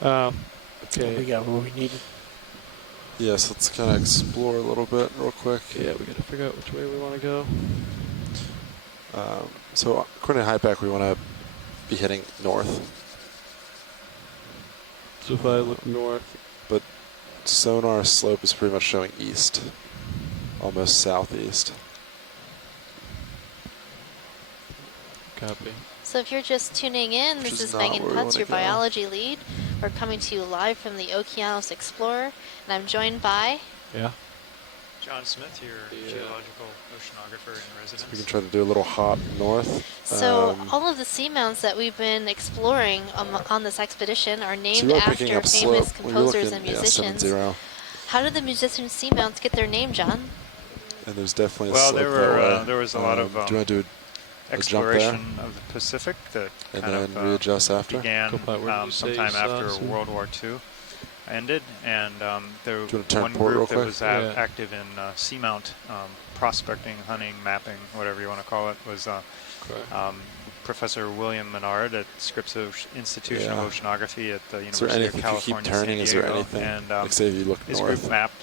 Okay. We got what we needed. Yes, let's kind of explore a little bit real quick. Yeah, we got to figure out which way we want to go. So according to HIPAC, we want to be heading north. So if I look north. But sonar slope is pretty much showing east. Almost southeast. Copy. So if you're just tuning in, this is Megan Putz, your biology lead. We're coming to you live from the Okeanos Explorer, and I'm joined by... John Smith, your geological oceanographer in residence. So we can try to do a little hop north. So all of the seamounts that we've been exploring on this expedition are named after famous composers and musicians. How did the musician seamounts get their name, John? And there's definitely a slope there was a lot of do you want to do exploration of the Pacific that and kind then of readjust after? Began sometime after World War II ended, and there was one group that was active in seamount prospecting, hunting, mapping, whatever you want to call it, was Professor William Menard at Scripps Institution of Oceanography at the University of California, San Diego. Is there anything? And like say if you look his north. group mapped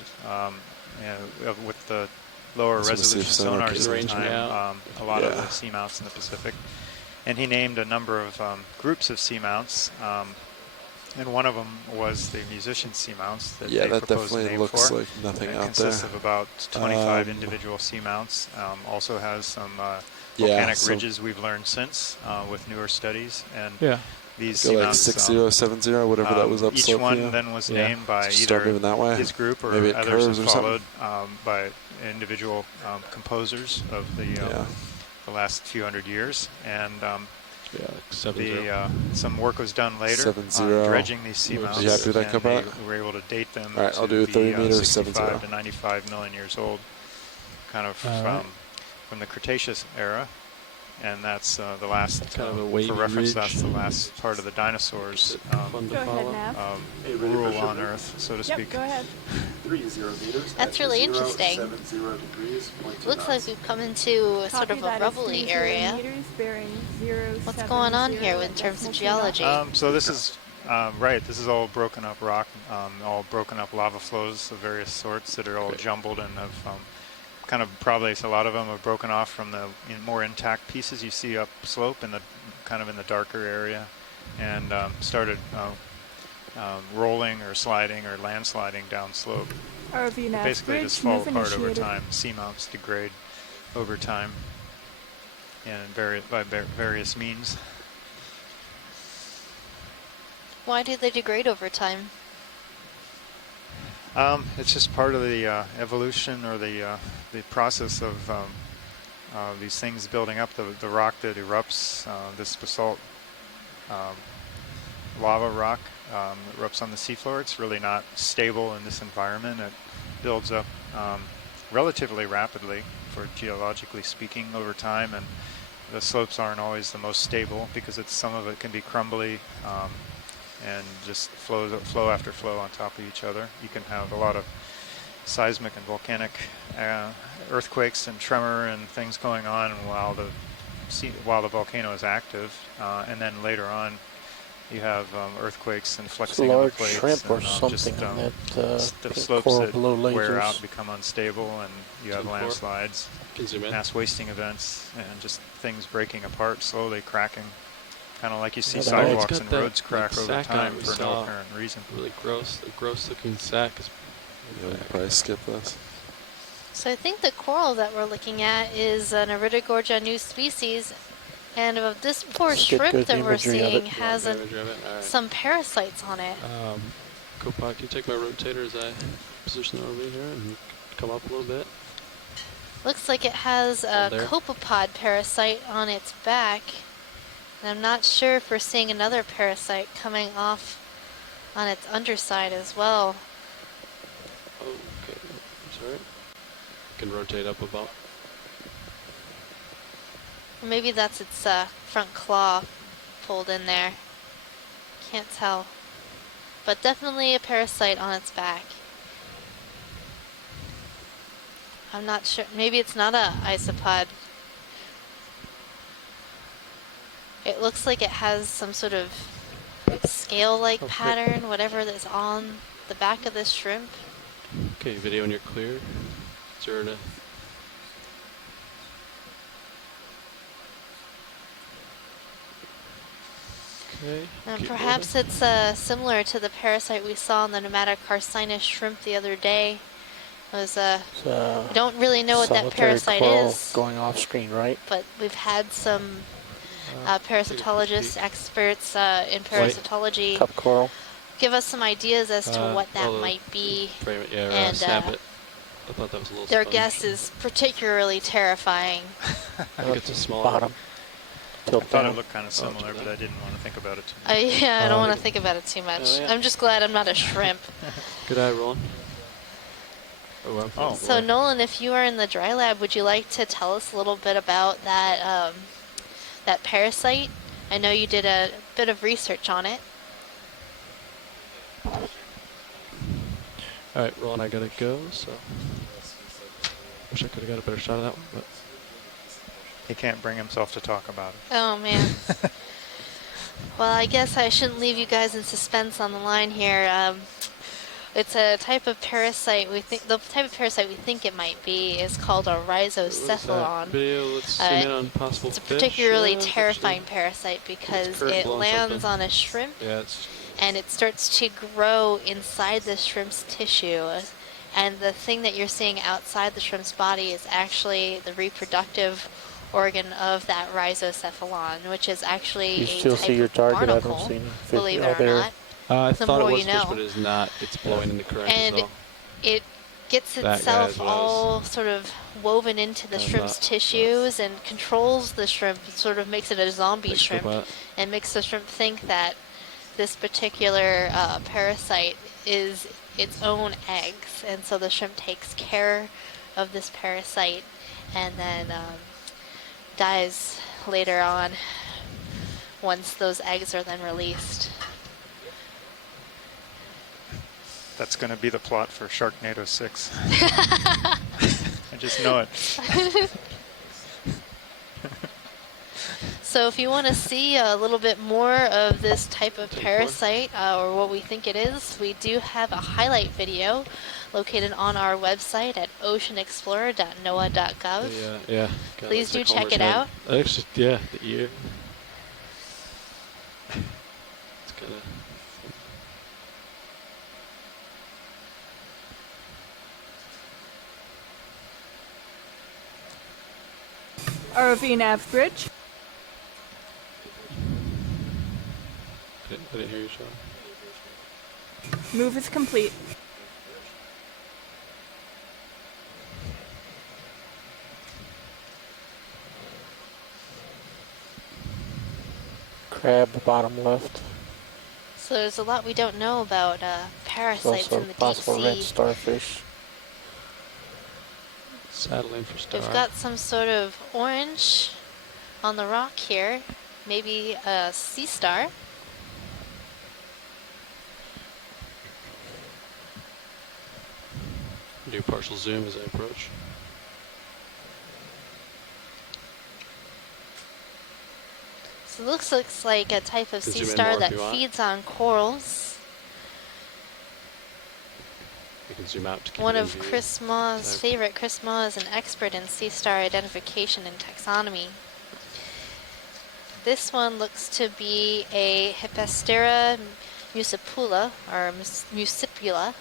with the lower resolution sonars at the time, a lot of the seamounts in the Pacific. And he named a number of groups of seamounts, and one of them was the musician seamounts that they proposed a name looks for. like nothing out there. It consists of about 25 individual seamounts. Also has some volcanic ridges we've learned since with newer studies. And these seamounts, like 6070, whatever that was up each one then was named by either his group or maybe others that followed by individual composers of the last few hundred years. And some work was done later on dredging these seamounts. You happy with that, and we were able to date them All right, to I'll do 30 meters, 65 to 95 million years old, kind of from the Cretaceous era. And that's the last, kind of a wavy for reference, ridge. that's the last part of the dinosaurs rule on Earth, so to speak. Go ahead. 30 meters. That's really interesting. Looks like we've come into sort of a rubbly area. What's going on here in terms of geology? So this is this is all broken up rock, all broken up lava flows of various sorts that are all jumbled and have kind of probably a lot of them have broken off from the more intact pieces you see up slope in the kind of in the darker area, and started rolling or sliding or landsliding down slope. Basically just fall apart over time. Seamounts degrade over time and by various means. Why do they degrade over time? It's just part of the evolution or the process of these things building up. The rock that erupts, this basalt lava rock erupts on the seafloor. It's really not stable in this environment. It builds up relatively rapidly, for geologically speaking, over time, and the slopes aren't always the most stable because some of it can be crumbly and just flow after flow on top of each other. You can have a lot of seismic and volcanic earthquakes and tremor and things going on while the volcano is active, and then later on you have earthquakes and flexing of the plates. Shrimp or and, something on that the slopes coral that below lasers. wear out become unstable, and you have landslides, mass wasting events, and just things breaking apart slowly, cracking. Kind of like you see sidewalks and roads crack over time for no apparent reason. Really gross looking sack is. Yeah, probably skip this. So I think the coral that we're looking at is an Iridogorgia new species, and this poor shrimp that we're seeing has some parasites on it. Copak, can you take my rotator as I position it over here and come up a little bit? Looks like it has a copepod parasite on its back. And I'm not sure if we're seeing another parasite coming off on its underside as well. Okay, I'm sorry. I can rotate up about. Or maybe that's its front claw pulled in there. Can't tell. But definitely a parasite on its back. I'm not sure. Maybe it's not a isopod. It looks like it has some sort of scale-like pattern, whatever is on the back of this shrimp. Okay, video when you're clear. 0 to... Okay. And perhaps it's similar to the parasite we saw on the Nematocarcinus shrimp the other day. It was I don't really know what that parasite is. Going off screen, right? But we've had some parasitologists, experts in parasitology, cup coral, give us some ideas as to what that might be. And snap it. I thought that was a little their guess is particularly terrifying. I think it's a small bottom. I thought it looked kind of similar, but I didn't want to think about it too much. Yeah, I don't want to think about it too much. I'm just glad I'm not a shrimp. Good eye, Roland. So Nolan, if you are in the dry lab, would you like to tell us a little bit about that that parasite? I know you did a bit of research on it. All right, Roland, I gotta go. So wish I could have got a better shot of that one, but he can't bring himself to talk about it. Oh man. Well, I guess I shouldn't leave you guys in suspense on the line here. It's a type of parasite. The type of parasite we think it might be is called a rhizocephalon. It's a particularly terrifying parasite because it lands on a shrimp and it starts to grow inside the shrimp's tissue. And the thing that you're seeing outside the shrimp's body is actually the reproductive organ of that rhizocephalon, which is actually a type of barnacle, believe it or not. I the thought more it was you know. fish, but it's not. It's blowing in the current. And it gets itself all sort of woven into the shrimp's tissues and controls the shrimp, sort of makes it a zombie shrimp, and makes the shrimp think that this particular parasite is its own eggs. And so the shrimp takes care of this parasite and then dies later on once those eggs are then released. That's going to be the plot for Sharknado 6. I just know it. So if you want to see a little bit more of this type of parasite, or what we think it is, we do have a highlight video located on our website at oceanexplorer.noaa.gov. Yeah. Please do check it out. Actually, the ear. It's kind of... ROV nav bridge. I didn't hear you, Sean. Move is complete. Crab, bottom left. So there's a lot we don't know about parasites in the deep possible red sea. starfish. Saddling for star. We've got some sort of orange on the rock here. Maybe a sea star. Do partial zoom as I approach. So it looks like a type of sea star that feeds on corals. You can zoom out to keep One of Chris Maugh's favorite. Chris Maugh is an expert in sea star identification and taxonomy. This one looks to be a Hippasteria muscipula, or muscipula.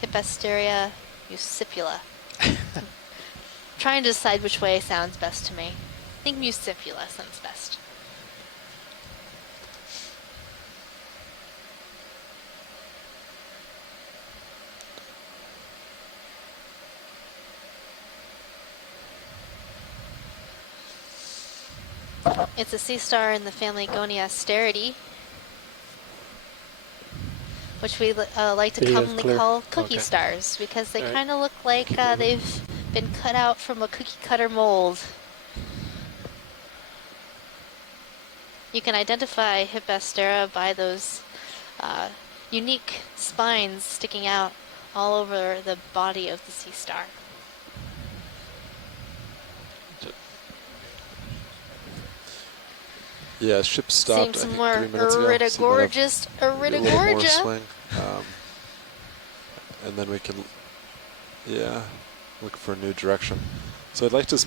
Hippasteria muscipula. Trying to decide which way sounds best to me. I think muscipula sounds best. It's a sea star in the family Goniasteridae, which we like to commonly call cookie stars because they kind of look like they've been cut out from a cookie cutter mold. You can identify Hippasteria by those unique spines sticking out all over the body of the sea star. Yeah, ship stopped. Seems more Iridogorgia. And then we can, look for a new direction. So I'd like to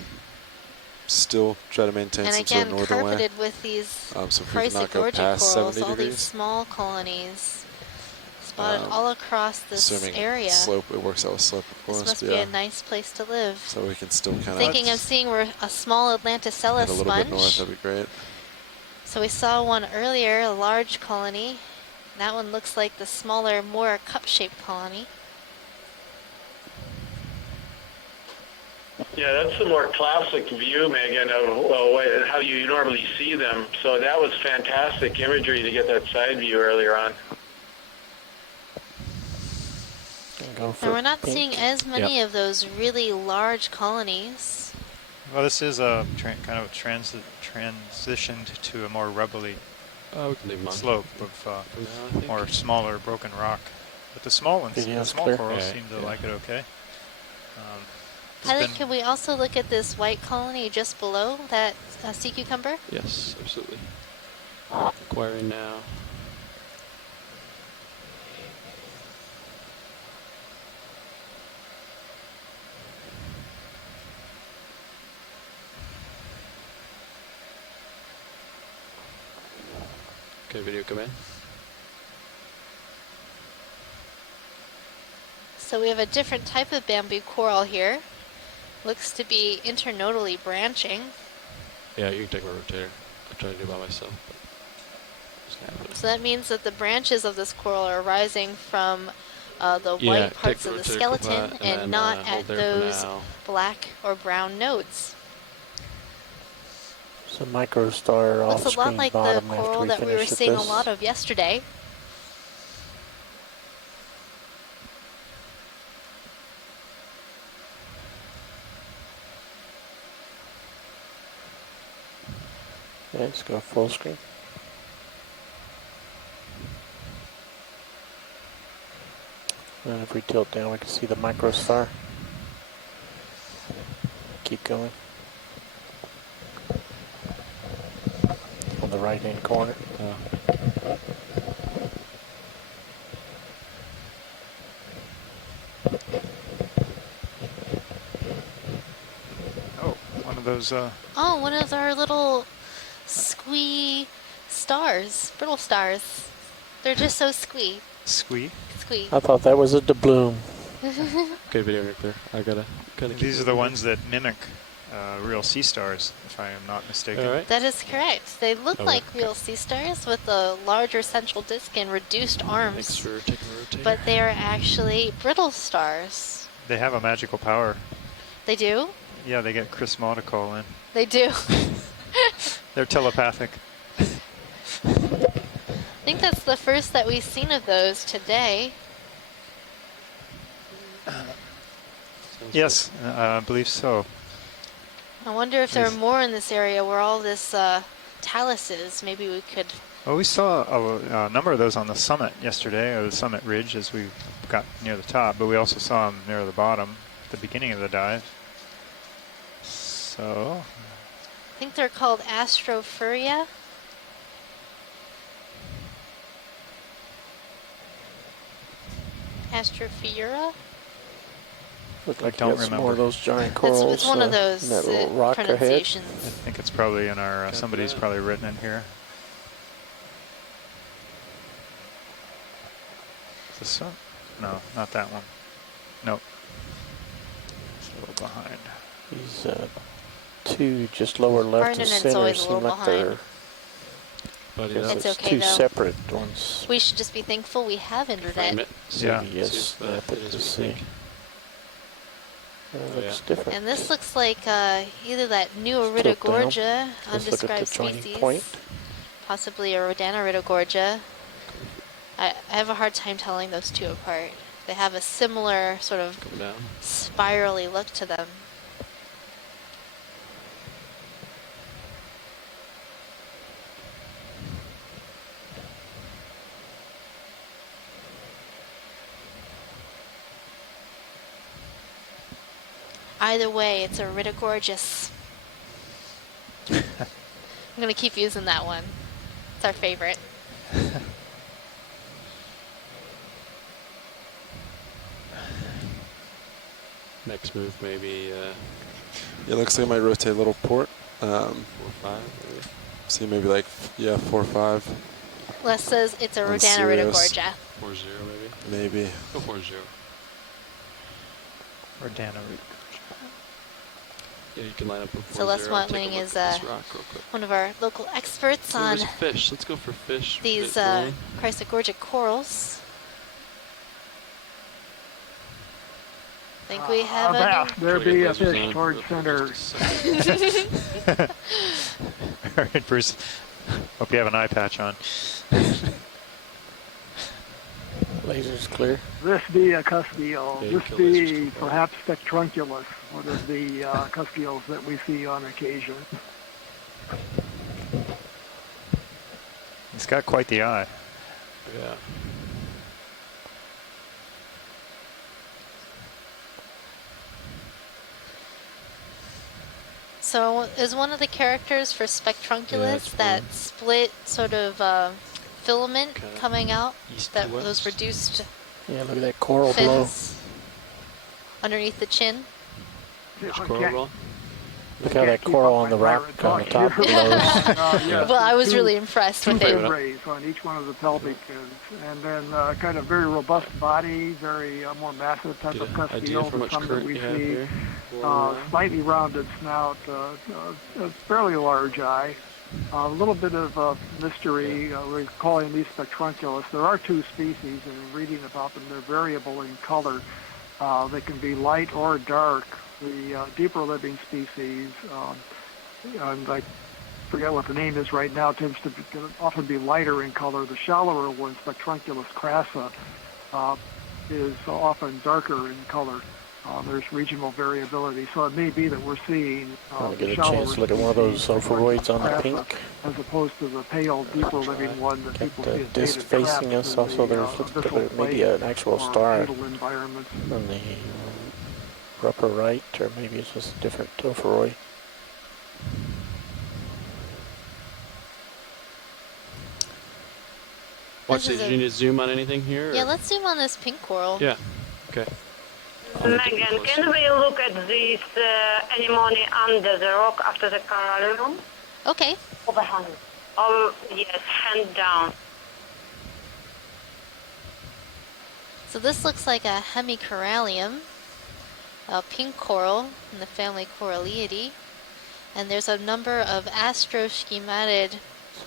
still try to maintain some sort of northern way. And again, carpeted with these so if we can not go past 70 all degrees. These small colonies spotted all across this area. Slope, it works out with slope, of course. This must be a nice place to live. So we can still kind of thinking of seeing a small Atlanticella sponge. A little bit north, that'd be great. So we saw one earlier, a large colony. That one looks like the smaller, more cup-shaped colony. Yeah, that's the more classic view, Megan, of how you normally see them. So that was fantastic imagery to get that side view earlier on. And we're not seeing as many of those really large colonies. Well, this is a kind of transitioned to a more rubbly slope of more smaller broken rock. But the small ones, the small corals seem to like it okay. Tyler, can we also look at this white colony just below that sea cucumber? Yes, absolutely. Acquiring now. Okay, video come in. So we have a different type of bamboo coral here. Looks to be internodally branching. Yeah, you can take my rotator. I'm trying to do it by myself. So that means that the branches of this coral are rising from the white parts of the skeleton and not at those black or brown nodes. So microstar off looks a lot like the coral that we were seeing a lot of yesterday. Yeah, let's go full screen. And if we tilt down, we can see the microstar. Keep going. On the right-hand corner. Oh, one of those. Oh, one of our little squee stars, brittle stars. They're just so squee. Squee? Squee. I thought that was a doubloon. Okay, video right there. I gotta These are the ones that mimic real sea stars, if I am not mistaken. All right. That is correct. They look like real sea stars with a larger central disk and reduced arms. Thanks for taking the rotator. But they are actually brittle stars. They have a magical power. They do? Yeah, they get Chris Maugh to call in. They do. They're telepathic. I think that's the first that we've seen of those today. Yes, I believe so. I wonder if there are more in this area where all this talus is. Maybe we could... Well, we saw a number of those on the summit yesterday, or the summit ridge as we got near the top, but we also saw them near the bottom at the beginning of the dive. So... I think they're called Astrophuria. Look like I don't remember. More of those giant corals. It's one of those that little rock pronunciations. I think it's probably in our, somebody's probably written in here. Is this one? No, not that one. Nope. It's a little behind. These two just lower left and center seem like they're it's okay, two though. separate ones. We should just be thankful we have internet. Yeah. Yes, to see. Looks different. And this looks like either that new Iridogorgia, undescribed species, possibly a Rodaniridogorgia. I have a hard time telling those two apart. They have a similar sort of spirally look to them. Either way, it's a Iridogorgeous. I'm going to keep using that one. It's our favorite. Next move, maybe. Yeah, looks like I might rotate a little port. 4 or 5, maybe. See, maybe like 4 or 5. Les says it's a Rodaniridogorgia. 4-0, maybe. Maybe. Go 4-0. Rodaniridogorgia. Yeah, you can line up with 4-0. So Les Watling is one of our local experts on fish. Let's go for fish. These Chrysogorgic corals. I think we have there be a fish towards center. All right, Bruce. Hope you have an eye patch on. Laser's clear. This be a cuskeel. This be perhaps Spectrunculus, one of the cuskils that we see on occasion. He's got quite the eye. Yeah. So is one of the characters for Spectrunculus that split sort of filament coming out, that those reduced look at that coral below. Underneath the chin? Look how that coral on the rock on the top glows. Well, I was really impressed with it. Rays on each one of the pelvic fins, and then kind of very robust body, very more massive type of cuskeel than some that we see. Slightly rounded snout, a fairly large eye. A little bit of mystery. We're calling these Spectrunculus. There are 2 species, and reading about them, they're variable in color. They can be light or dark. The deeper living species, and I forget what the name is right now, tends to often be lighter in color. The shallower one, Spectrunculus crassa, is often darker in color. There's regional variability, so it may be that we're seeing get a chance to look at one of those sulfuroids on the pink. As opposed to the pale, deeper living one that people see as disc facing us. Also, there's maybe an actual star on the upper right, or maybe it's just a different topheroid. Watch this. Do you need to zoom on anything here? Yeah, let's zoom on this pink coral. Yeah. Okay. Megan, can we look at this anemone under the rock after the corallium? Okay. Overhand. Oh, yes, hand down. So this looks like a hemicorallium, a pink coral in the family Coralliidae, and there's a number of astroschematid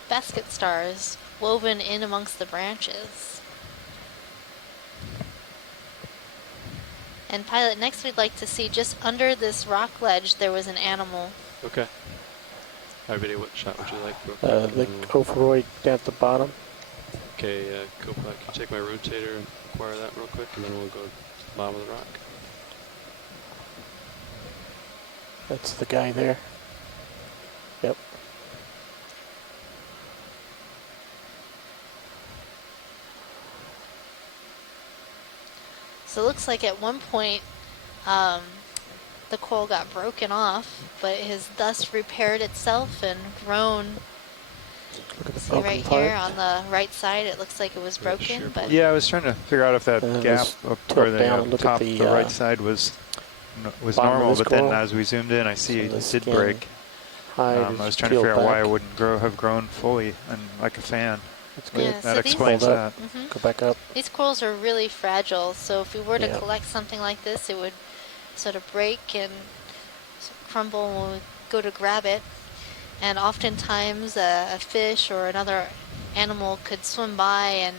basket stars woven in amongst the branches. And Pilot, next we'd like to see just under this rock ledge there was an animal. Okay. All right, video, what shot would you like? The topheroid at the bottom. Okay, Copa, can you take my rotator and acquire that real quick, and then we'll go to the bottom of the rock. That's the guy there. Yep. So it looks like at one point the coral got broken off, but it has thus repaired itself and grown. See right here on the right side, it looks like it was broken. But yeah, I was trying to figure out if that gap up where the top, the right side was normal, but then as we zoomed in, I see it did break. I was trying to figure out why it wouldn't have grown fully and like a fan. That's good. Yeah, that explains that. Go back up. These corals are really fragile, so if we were to collect something like this, it would sort of break and crumble when we go to grab it. And oftentimes a fish or another animal could swim by and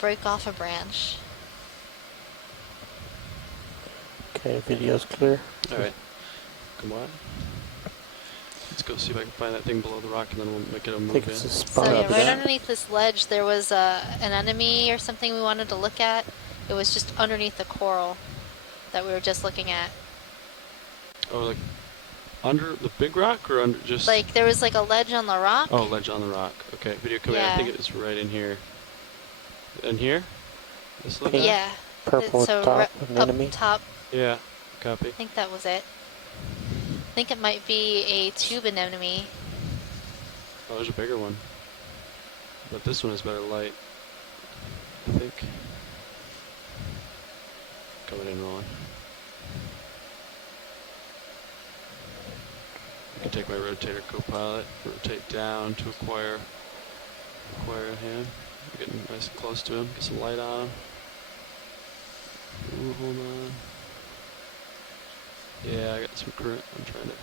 break off a branch. Okay, video's clear. All right, come on. Let's go see if I can find that thing below the rock, and then we'll make it a move in. So yeah, right underneath this ledge, there was an enemy or something we wanted to look at. It was just underneath the coral that we were just looking at. Oh, like under the big rock, or under just? Like there was like a ledge on the rock. Oh, ledge on the rock. Okay, video come in. I think it's right in here. In here? This little guy? Yeah. Purple so top, an enemy. Up top. Yeah, copy. I think that was it. I think it might be a tube anemone. Oh, there's a bigger one. But this one is better light, I think. Coming in rolling. I can take my rotator co-pilot, rotate down to acquire him. We're getting nice and close to him, get some light on him. Ooh, hold on. Yeah, I got some current. I'm trying to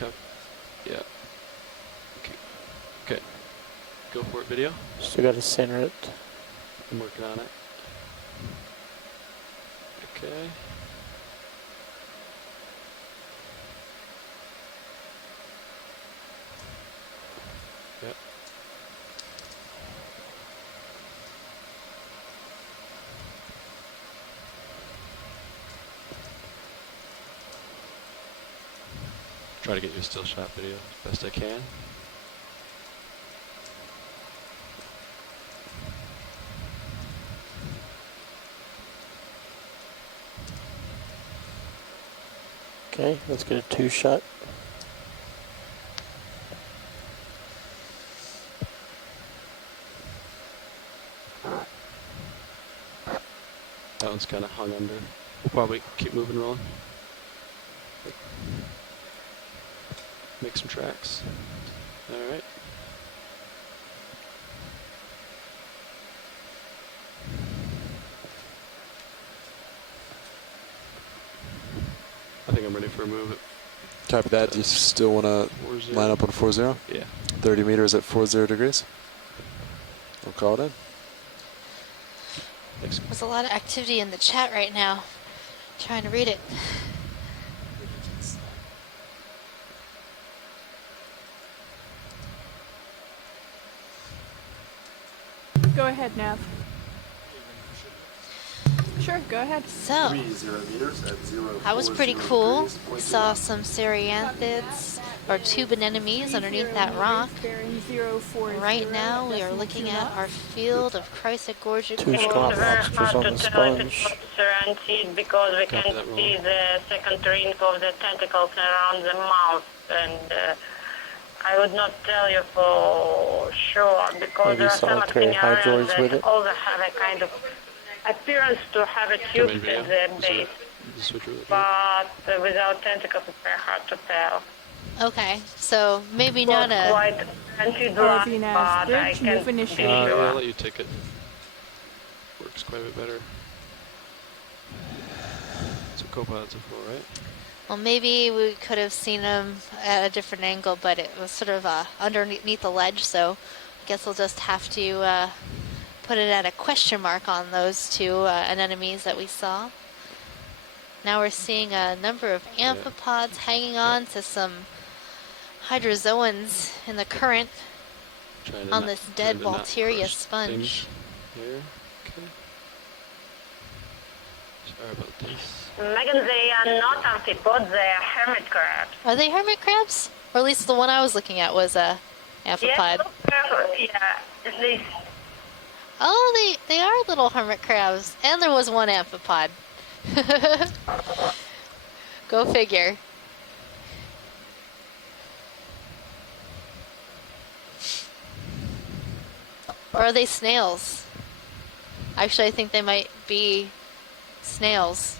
cup. Yeah. Okay. Go for it, video. Still got to center it. I'm working on it. Okay. Yep. Try to get you a still shot video as best I can. Okay, let's get a 2-shot. That one's kind of hung under. We'll probably keep moving, rolling. Make some tracks. All right. I think I'm ready for a move. Copy that. Do you still want to line up on 4-0? Yeah. 30 meters at 40 degrees. We'll call it in. There's a lot of activity in the chat right now. Trying to read it. Go ahead, Nav. Sure, go ahead. So, that was pretty cool. We saw some cereanthids or tube anemones underneath that rock. Right now, we are looking at our field of chrysogorgic corals. Hard to tell if it's cereanthid because we can see the second ring of the tentacles around the mouth, and I would not tell you for sure because maybe there are some actiniarians that also have a kind of appearance to have a tube in their base, but without tentacles it's very hard to tell. Okay, so maybe not a... quite anti-drug, but I can't be sure. Yeah, I'll let you take it. Works quite a bit better. So co-pilots are full, right? Well, maybe we could have seen them at a different angle, but it was sort of underneath the ledge, so I guess we'll just have to put it at a question mark on those two anemones that we saw. Now we're seeing a number of amphipods hanging on to some hydrozoans in the current on this dead Valteria sponge. Here. Okay. Sorry about this. Megan, they are not amphipods, they are hermit crabs. Are they hermit crabs? Or at least the one I was looking at was a amphipod. Yeah. Oh, they are little hermit crabs. And there was one amphipod. Go figure. Or are they snails? Actually, I think they might be snails.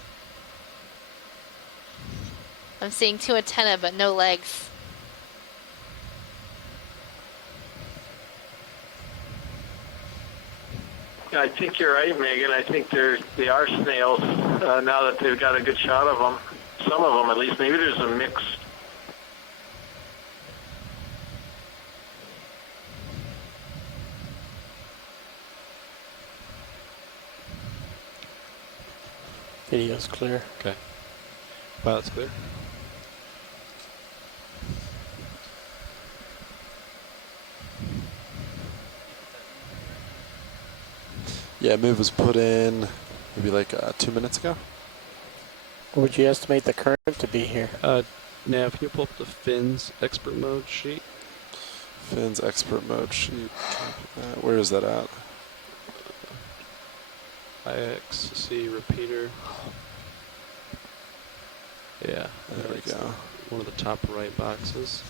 I'm seeing 2 antennae, but no legs. I think you're right, Megan. I think they are snails now that they've got a good shot of them. Some of them, at least. Maybe there's a mix. Video's clear. Okay. Pilot's clear. Yeah, move was put in maybe like 2 minutes ago. What would you estimate the current to be here? Nav, can you pull up the fins expert mode sheet? Fins expert mode sheet. Where is that at? IXC repeater. Yeah. There we go. One of the top right boxes.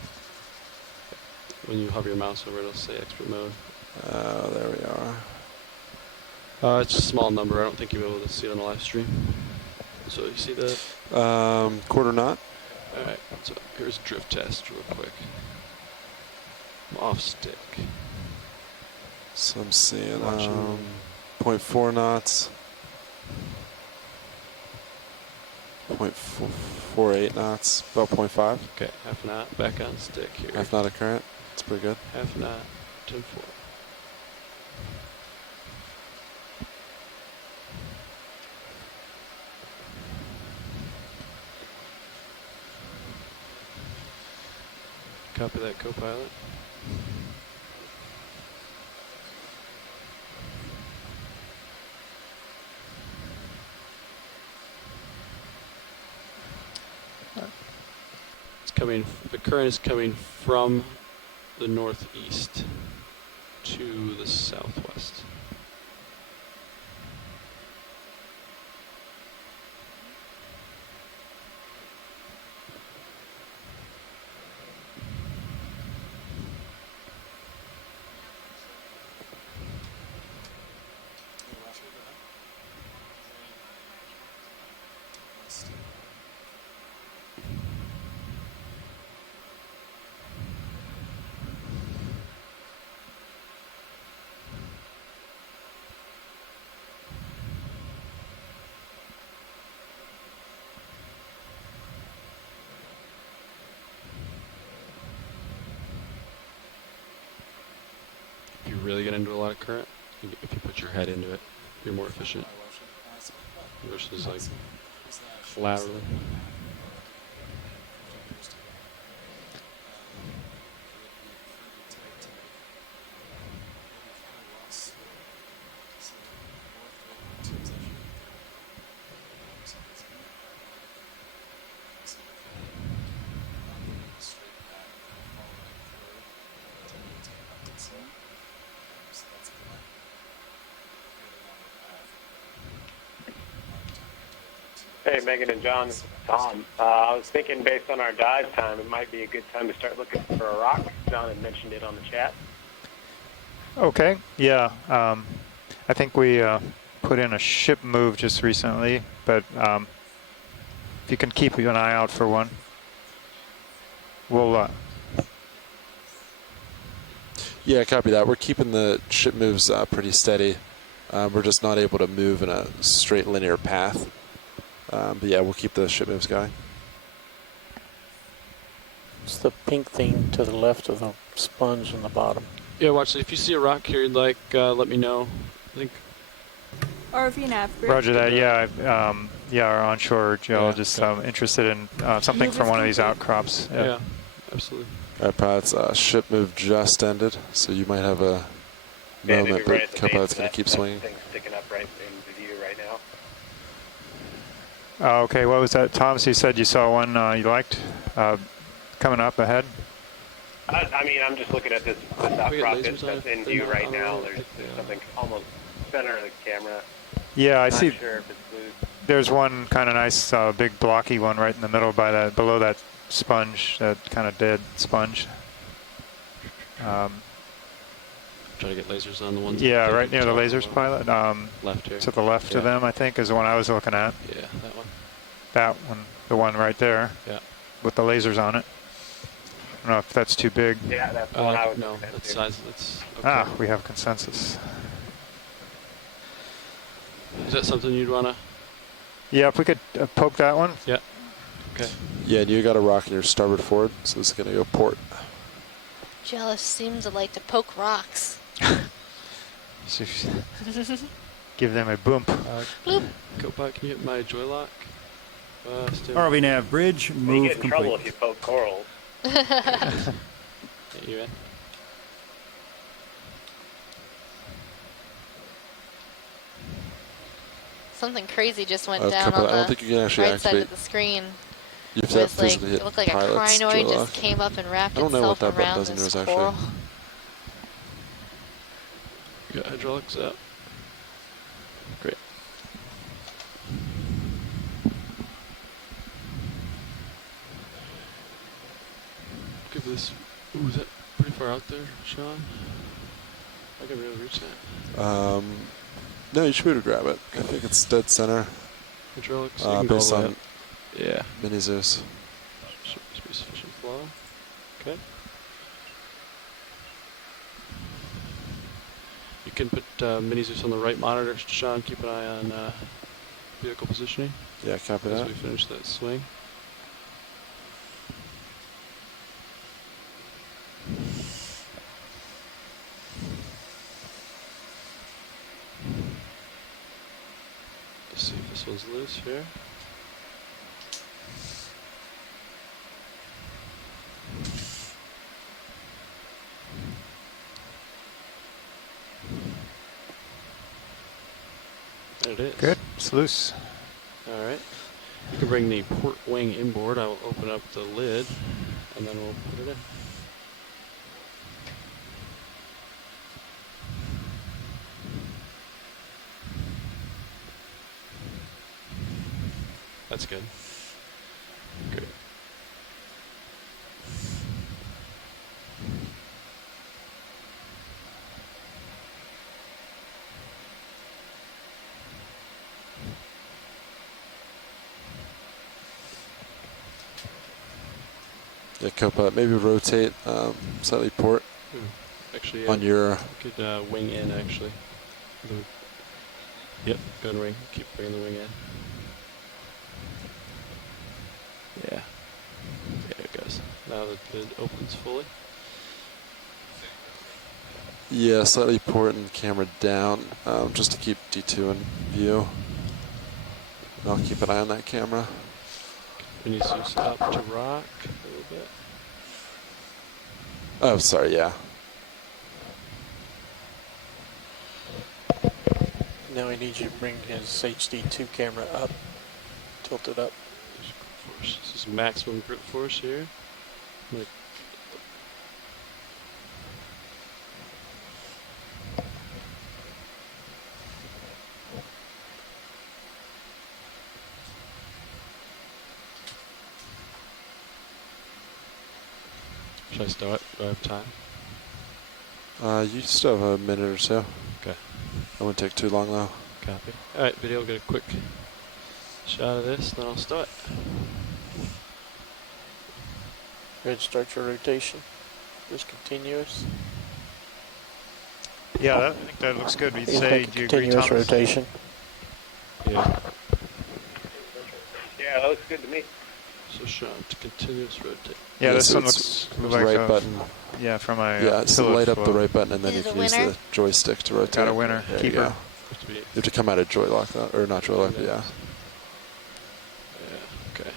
When you hover your mouse over it, it'll say expert mode. There we are. It's a small number. I don't think you'll be able to see it on the live stream. So you see that? Quarter knot. Alright, so here's drift test real quick. I'm off stick. So I'm seeing 0.4 knots. 0.48 knots, about 0.5. Okay, half knot, back on stick here. Half knot of current, it's pretty good. Half knot, 10-4. Copy that, co-pilot. It's coming, the current is coming from the northeast to the southwest. If you really get into a lot of current, if you put your head into it, you're more efficient versus like laterally. Hey, Megan and John, this is Tom. I was thinking based on our dive time, it might be a good time to start looking for a rock. John had mentioned it on the chat. Okay, yeah. I think we put in a ship move just recently, but if you can keep an eye out for one, we'll... Yeah, copy that. We're keeping the ship moves pretty steady. We're just not able to move in a straight linear path. But yeah, we'll keep the ship moves going. It's the pink thing to the left of the sponge on the bottom. Yeah, watch it. If you see a rock here you'd like, let me know. I think. RV nav. Roger that. Yeah, yeah. Our onshore geologist interested in something from one of these outcrops. Yeah, absolutely. All right, pilots. Ship move just ended, so you might have a moment, but co-pilot's going to keep swinging. Thing's sticking up right in the view right now. Okay, what was that, Tom? So you said you saw one you liked coming up ahead? I mean, I'm just looking at this out rocket that's in view right now. There's something almost center of the camera. Yeah, I see. Not sure if it's blue. There's one kind of nice, big blocky one right in the middle by that, below that sponge, that kind of dead sponge. Try to get lasers on the ones. Yeah, right near the lasers pilot. Left here. To the left of them, I think, is the one I was looking at. Yeah, that one. That one, the one right there. Yeah. With the lasers on it. I don't know if that's too big. Yeah, that's the one I was no, looking at. that's size. That's okay. Ah, we have consensus. Is that something you'd wanna? Yeah, if we could poke that one. Yeah. Okay. Yeah, and you got a rock in your starboard forward, so this is gonna go port. Jealous seems to like to poke rocks. Give them a boom. Go back. Can you hit my joy lock? RV nav bridge, move you get in complete. trouble if you poke corals. Get you in. Something crazy just went down I on don't think you can the actually right side activate. of the screen. You have It to was like, physically hit it looked like a pilot's crinoid joy just lock. came up and wrapped I don't know what itself that button around does in this yours, coral. actually. You got hydraulics up. Great. Give this. Ooh, is that pretty far out there, Sean? I can really reach that. No, you should be able to grab it. I think it's dead center. Hydraulics. You can go Based all the way on up. Yeah. Mini Zeus. Should be sufficient flow. Okay. You can put Mini Zeus on the right monitor, Sean. Keep an eye on vehicle positioning. Yeah, copy as that. we finish that swing. Let's see if this one's loose here. There it is. Good. It's loose. All right. You can bring the port wing inboard. I will open up the lid, and then we'll put it in. That's good. Great. Yeah, Copilot, maybe rotate slightly port. Actually, on your. You could wing in, actually. Yep, go and wing. Keep bringing the wing in. Yeah. There it goes. Now the lid opens fully. Yeah, slightly port and camera down, just to keep D2 in view. And I'll keep an eye on that camera. We need to up to rock a little bit. Oh, sorry, yeah. Now I need you to bring his HD2 camera up, tilt it up. This is maximum grip force here. Should I start? Do I have time? You still have a minute or so. Okay. That wouldn't take too long though. Copy. Alright, video, will get a quick shot of this, then I'll start. Ready to start your rotation? Just continuous? Yeah, I think that looks good. We'd Seems say, like do you a agree, continuous Thomas? rotation. Yeah. Yeah, that looks good to me. So Sean, to continuous rotate. Yeah, this so one it's looks like right a, button. Yeah, from a Yeah, so pillow light up the float. right button and then Is you it can use winner? the joystick to rotate. Got a winner. There Keeper. you go. You have to come out of joy lock though, or not joy lock, but yeah. Yeah, okay.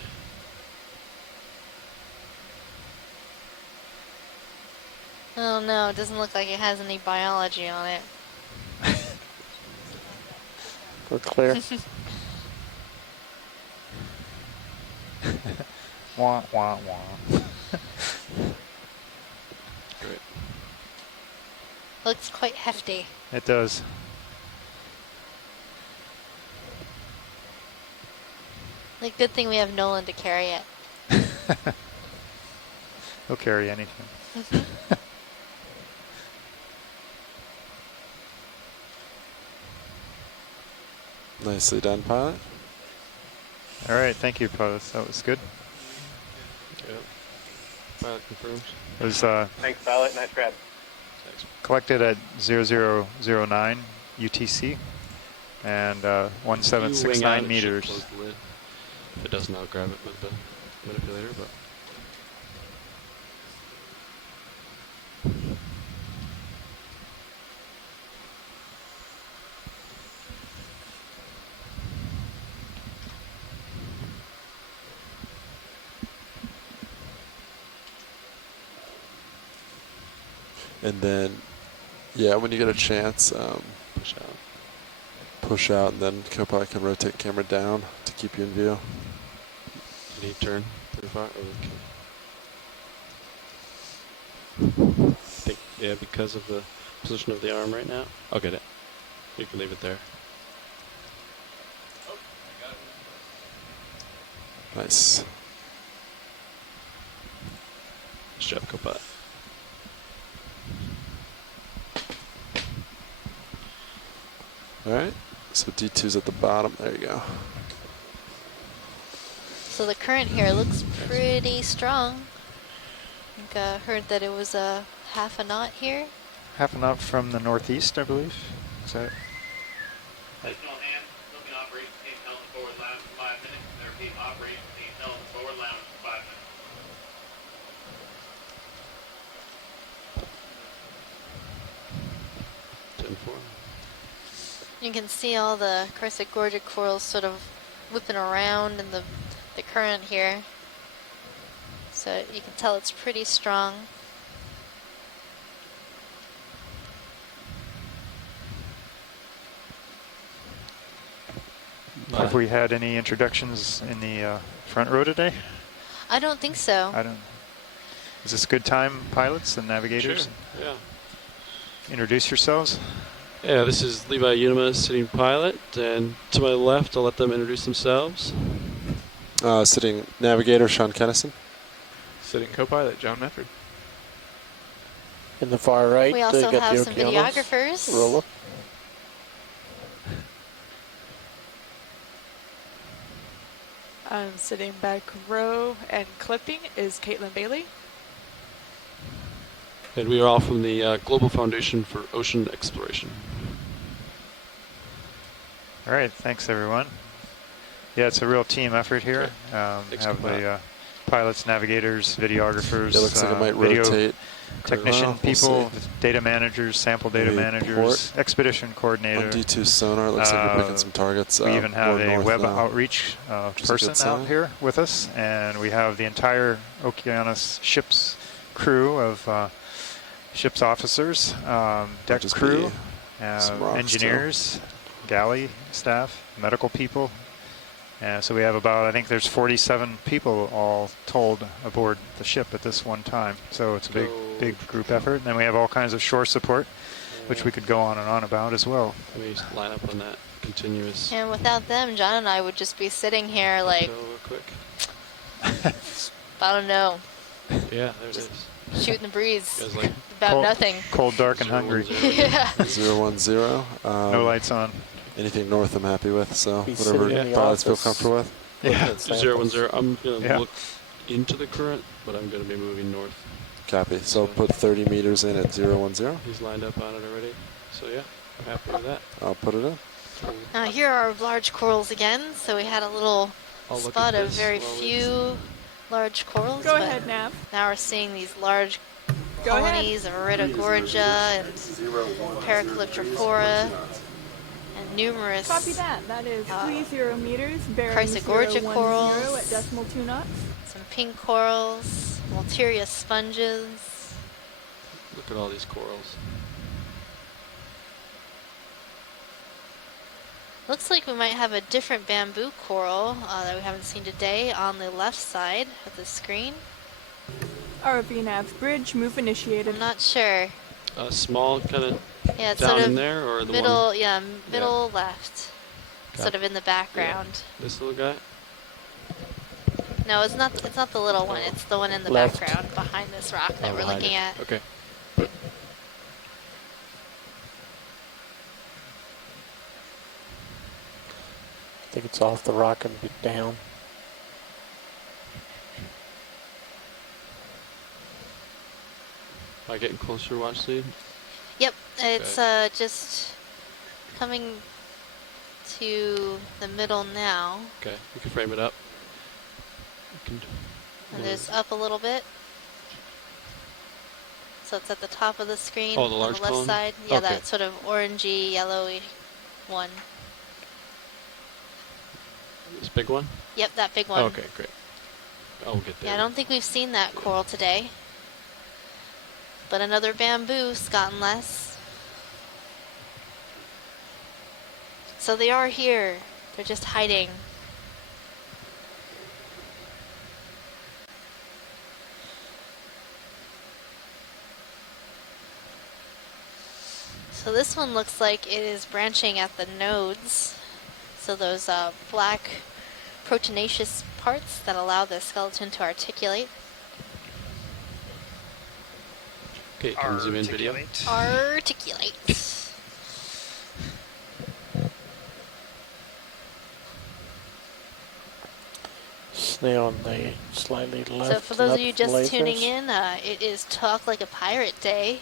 Oh no, it doesn't look like it has any biology on it. We're clear. Wah, wah, wah. Great. Looks quite hefty. It does. Like, good thing we have Nolan to carry it. He'll carry anything. Nicely done, pilot. All right, thank you, pilots. That was good. Yep. Pilot confirmed. It was Thanks, pilot. Nice grab. Thanks. collected at 0009 UTC and 1769 meters. Close the lid. If it doesn't, I'll grab it with the manipulator, but. And then, yeah, when you get a chance, push out, and then co-pilot can rotate camera down to keep you in view. Can you turn 35? I think, yeah, because of the position of the arm right now. I'll get it. You can leave it there. Nice. Nice job, co-pilot. All right, so D2's at the bottom. There you go. So the current here looks pretty strong. I think I heard that it was a half a knot here. Half a knot from the northeast, I believe. Is that? Additional hand, looking operation, team held forward lounge for 5 minutes. There repeat operation, team held forward lounge for 5 minutes. You can see all the Chrysogorgia corals sort of whipping around in the current here. So you can tell it's pretty strong. Have we had any introductions in the front row today? I don't think so. I don't. Is this a good time, pilots and navigators? Sure. Yeah. Introduce yourselves. Yeah, this is Levi Unima, sitting pilot, and to my left, I'll let them introduce themselves. Sitting navigator, Sean Kennison. Sitting co-pilot, John Medford. In the far right, we also got have the some Okeanos. videographers. Rolla. Sitting back row and clipping is Caitlin Bailey. And we are all from the Global Foundation for Ocean Exploration. All right, thanks everyone. Yeah, it's a real team effort here. Have the pilots, navigators, videographers, it looks like it might video rotate. technician people, data managers, sample data managers, expedition coordinator. On D2 sonar, it looks like we're picking some targets. We even have a web now. outreach person out here with us, and we have the entire Okeanos ship's crew of ship's officers, deck crew, engineers, galley staff, medical people. So we have about, I think there's 47 people all told aboard the ship at this one time. So it's a big group effort. And then we have all kinds of shore support, which we could go on and on about as well. Let me line up on that continuous. And without them, John and I would just be sitting here like, real quick. I don't know. Yeah, there it is. Shooting the breeze like about cold, nothing. Cold, dark, and hungry. Yeah. 010. No lights on. Anything north I'm happy with, so whatever pilots feel comfortable with. Yeah. 010. I'm going to look into the current, but I'm going to be moving north. Copy. So put 30 meters in at 010. He's lined up on it already. So yeah, I'm happy with that. I'll put it in. Now here are large corals again. So we had a little spot of very few large corals. Go ahead, Nav. Now we're seeing these large colonies of Iridogorgia and Paracalyptrophora. And numerous. Copy that. That is 30 meters, bearing Chrysogorgia 010 corals, at decimal 2 knots. some pink corals, Multeria sponges. Look at all these corals. Looks like we might have a different bamboo coral that we haven't seen today on the left side of the screen. ROV nav bridge move initiated. I'm not sure. A small kind of it's down sort of in there, or the middle, one? yeah, middle left, sort of in the background. Yeah. This little guy? No, it's not. It's not the little one. It's the one in the background behind this rock that we're looking at. Okay. I think it's off the rock and down. Am I getting closer, watch lead? Yep, it's just coming to the middle now. Okay, you can frame it up. And there's up a little bit. So it's at the top of the screen on the left column? side. Yeah, that sort of orangey, yellowy one. This big one? Yep, that big one. Okay, great. I'll get there. Yeah, I don't think we've seen that coral today. But another bamboo's gotten less. So they are here. They're just hiding. So this one looks like it is branching at the nodes. So those black proteinaceous parts that allow the skeleton to articulate. Okay, can zoom in video. Articulate. Snail on the slightly left. So for those of you just lasers. tuning in, it is Talk Like a Pirate Day.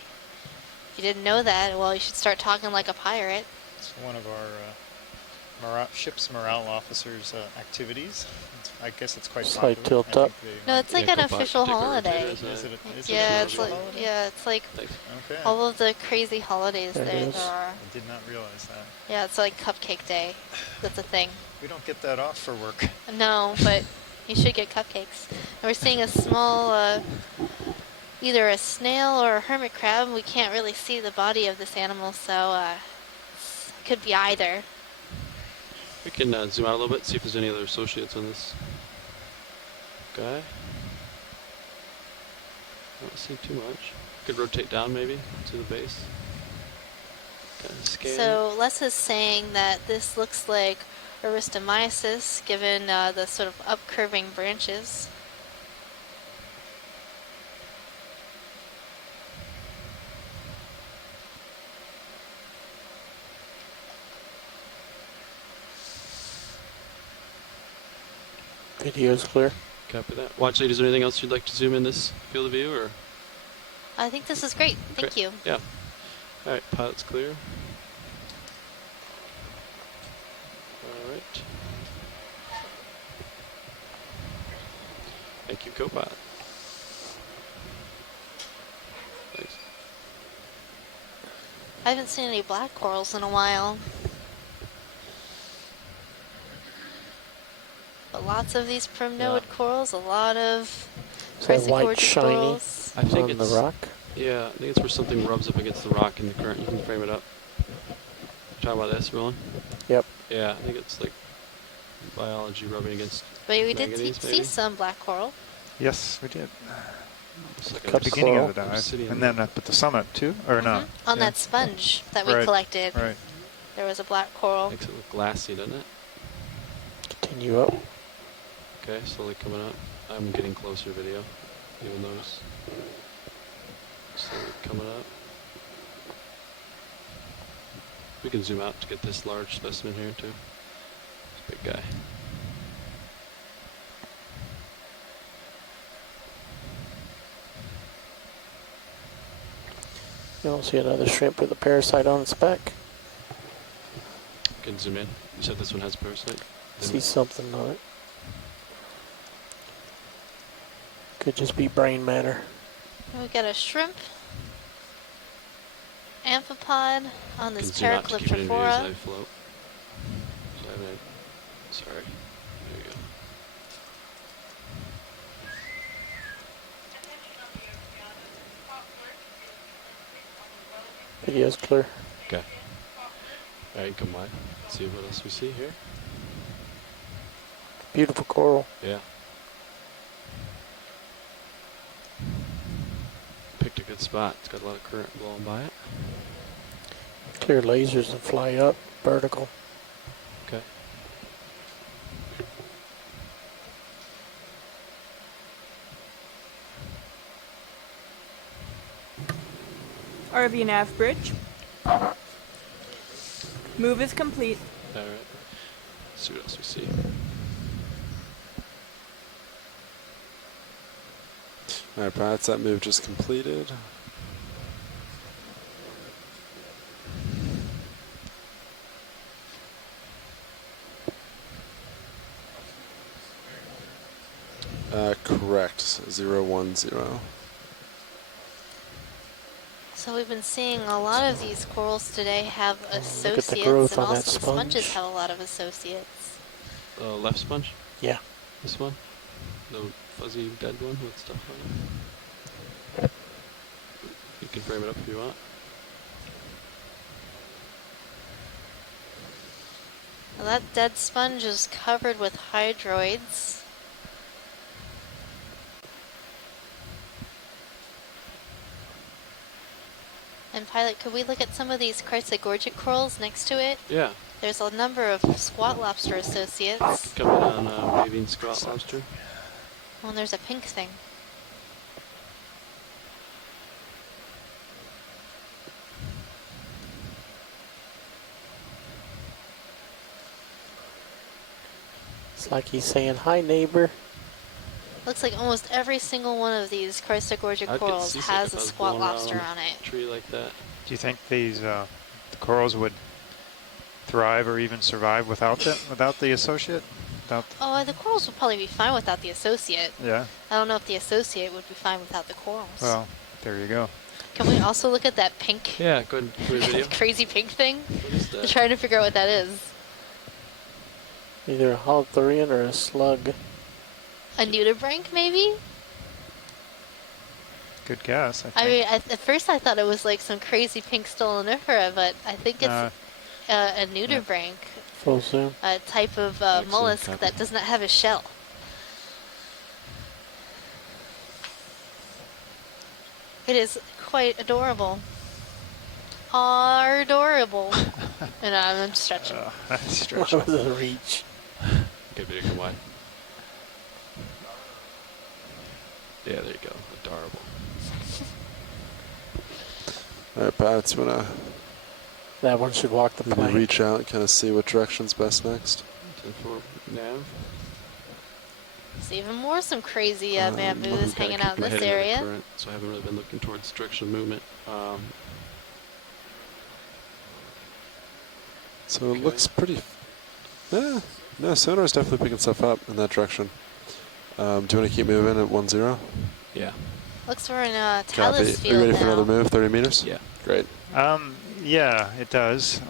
If you didn't know that, well, you should start talking like a pirate. It's one of our ship's morale officers' activities. I guess it's quite popular. Slight tilt up. No, it's like an official holiday. Is it Yeah, it's like it's like all of the crazy holidays there are. I did not realize that. Yeah, it's like Cupcake Day. That's a thing. We don't get that off for work. No, but you should get cupcakes. And we're seeing a small, either a snail or a hermit crab. We can't really see the body of this animal, so it could be either. We can zoom out a little bit, see if there's any other associates on this guy. I don't see too much. Could rotate down maybe to the base. Kind of scan. So Les is saying that this looks like Aristomyces, given the sort of upcurving branches. Video's clear. Copy that. Watch lead, is there anything else you'd like to zoom in this field of view, or? I think this is great. Thank you. Yeah. All right, pilot's clear. All right. Thank you, co-pilot. Thanks. I haven't seen any black corals in a while. But lots of these primnode corals, a lot of white shiny corals. I think on it's the rock. Yeah, I think it's where something rubs up against the rock in the current. You can frame it up. Talk about this, Roland? Yep. Yeah, I think it's like biology rubbing against. But we did manganese, see some black coral. Yes, we did. Like At the beginning of the dive, and then up at the summit too, or not? On that sponge that we collected. Right. There was a black coral. Makes it look glassy, doesn't it? Continue up. Okay, slowly coming up. I'm getting closer video. You'll notice. Slowly coming up. We can zoom out to get this large specimen here too. This big guy. You don't see another shrimp with a parasite on its back. Can zoom in. You said this one has a parasite? See something on it. Could just be brain matter. We got a shrimp, amphipod on this Paraclyptrophora. Sorry. There you go. Video's clear. Okay. All right, come by. See what else we see here. Beautiful coral. Yeah. Picked a good spot. It's got a lot of current blowing by it. Clear lasers and fly up, vertical. Okay. RV nav bridge. Move is complete. All right. Let's see what else we see. All right, pilots, that move just completed. Correct, 010. So we've been seeing a lot of these corals today have associates, Look at the growth and on that also the sponge. sponges have a lot of associates. Left sponge? Yeah. This one? The fuzzy dead one with stuff on it? You can frame it up if you want. Well, that dead sponge is covered with hydroids. And Pilot, could we look at some of these chrysogorgic corals next to it? Yeah. There's a number of squat lobster associates. Coming on waving squat lobster. Oh, and there's a pink thing. It's like he's saying, hi, neighbor. Looks like almost every single one of these chrysogorgic corals has a squat lobster on it. Tree like that. Do you think these the corals would thrive or even survive without the associate? Oh, the corals would probably be fine without the associate. Yeah. I don't know if the associate would be fine without the corals. Well, there you go. Can we also look at that pink? Yeah, go ahead and play video. Crazy pink thing? What is that? I'm trying to figure out what that is. Either a holothurian or a slug. A nudibranch, maybe? Good guess. I mean, at first I thought it was like some crazy pink stolonifera, but I think it's a nudibranch. Full zoom. A type of mollusk that does not have a shell. It is quite adorable. Adorable. And I'm stretching. Stretching. What was the reach? Okay, video come wide. Yeah, there you go. Adorable. All right, pilots, you want to... That one should walk the plane. Reach out and kind of see what direction's best next. 10-4 nav. There's even more some crazy bamboos hanging out in this area. Current, so I haven't really been looking towards direction of movement. So it looks pretty... Yeah, no, sonar's definitely picking stuff up in that direction. Do you want to keep moving at 10? Yeah. Looks we're in a Talus field now. Are you ready for now. another move, 30 meters? Yeah. Great. Yeah, it does.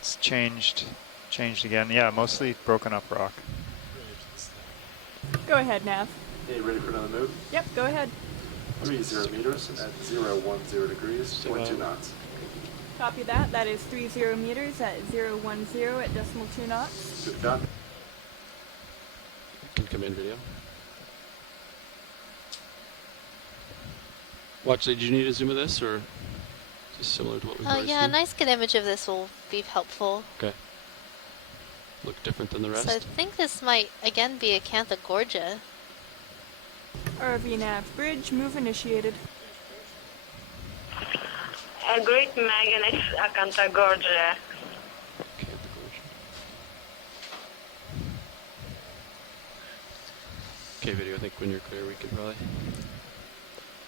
It's changed again. Yeah, mostly broken up rock. Go ahead, Nav. Hey, ready for another move? Yep, go ahead. 30 meters at 010 degrees, 22 knots. Copy that. That is 30 meters at 010 at decimal 2 knots. Good copy. Can come in video. Watch, did you need a zoom of this, or just similar to what we've already Yeah, seen? a nice good image of this will be helpful. Okay. Look different than the rest? So I think this might, again, be Acanthogorgia. RV nav bridge, move initiated. A great magnet, Acanthogorgia. Okay, video, I think when you're clear, we can probably...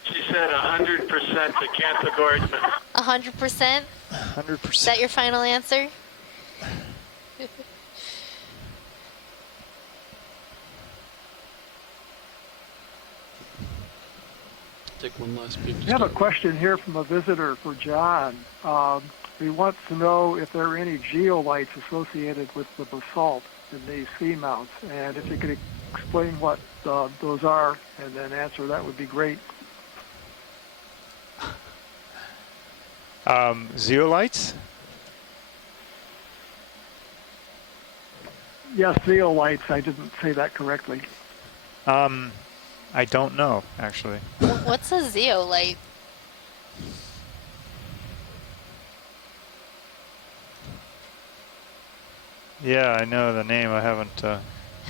She said 100% Acanthogorgia. 100%? 100%. Is that your final answer? Take one last peek. We have a question here from a visitor for John. He wants to know if there are any geolites associated with the basalt in these seamounts, and if you could explain what those are and then answer, that would be great. Zeolites? Yes, zeolites. I didn't say that correctly. I don't know, actually. What's a zeolite? Yeah, I know the name. I haven't thought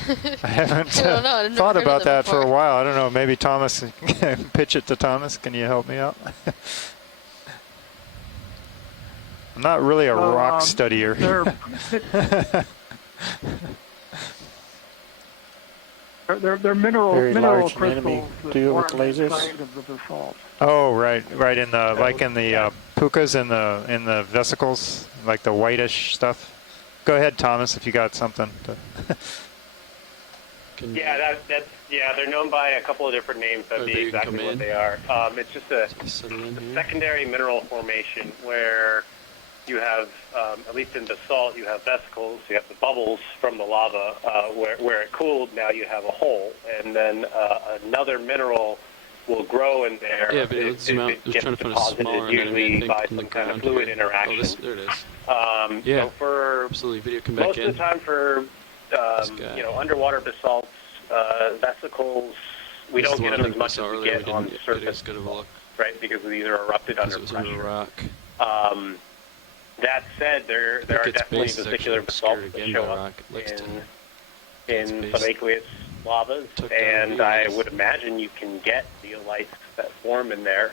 heard about of that for a before. while. I don't know. Maybe Thomas, pitch it to Thomas. Can you help me out? I'm not really a rock studier. They're mineral Very large crystals enemy. that Do you with form lasers? inside of the basalt. Oh, right in the like in the pukas in the vesicles, like the whitish stuff. Go ahead, Thomas, if you got something. Yeah, they're known by a couple of different names. That'd be exactly what they are. It's just a secondary mineral formation where you have, at least in basalt, you have vesicles, you have the bubbles from the lava where it cooled. Now you have a hole, and then another mineral will grow in there. Yeah, but let's zoom out. It Just gets trying to find a deposited smaller usually by some kind of fluid here. interaction. Oh, there it is. Yeah. So for absolutely, video come back most in. of the time for underwater basalts, vesicles, we don't get them as much as we get on the surface, right? Because these are erupted under pressure. Rock. That said, there are definitely vesicular basalts that show up in some aqueous lavas, and I would imagine you can get zeolites that form in there,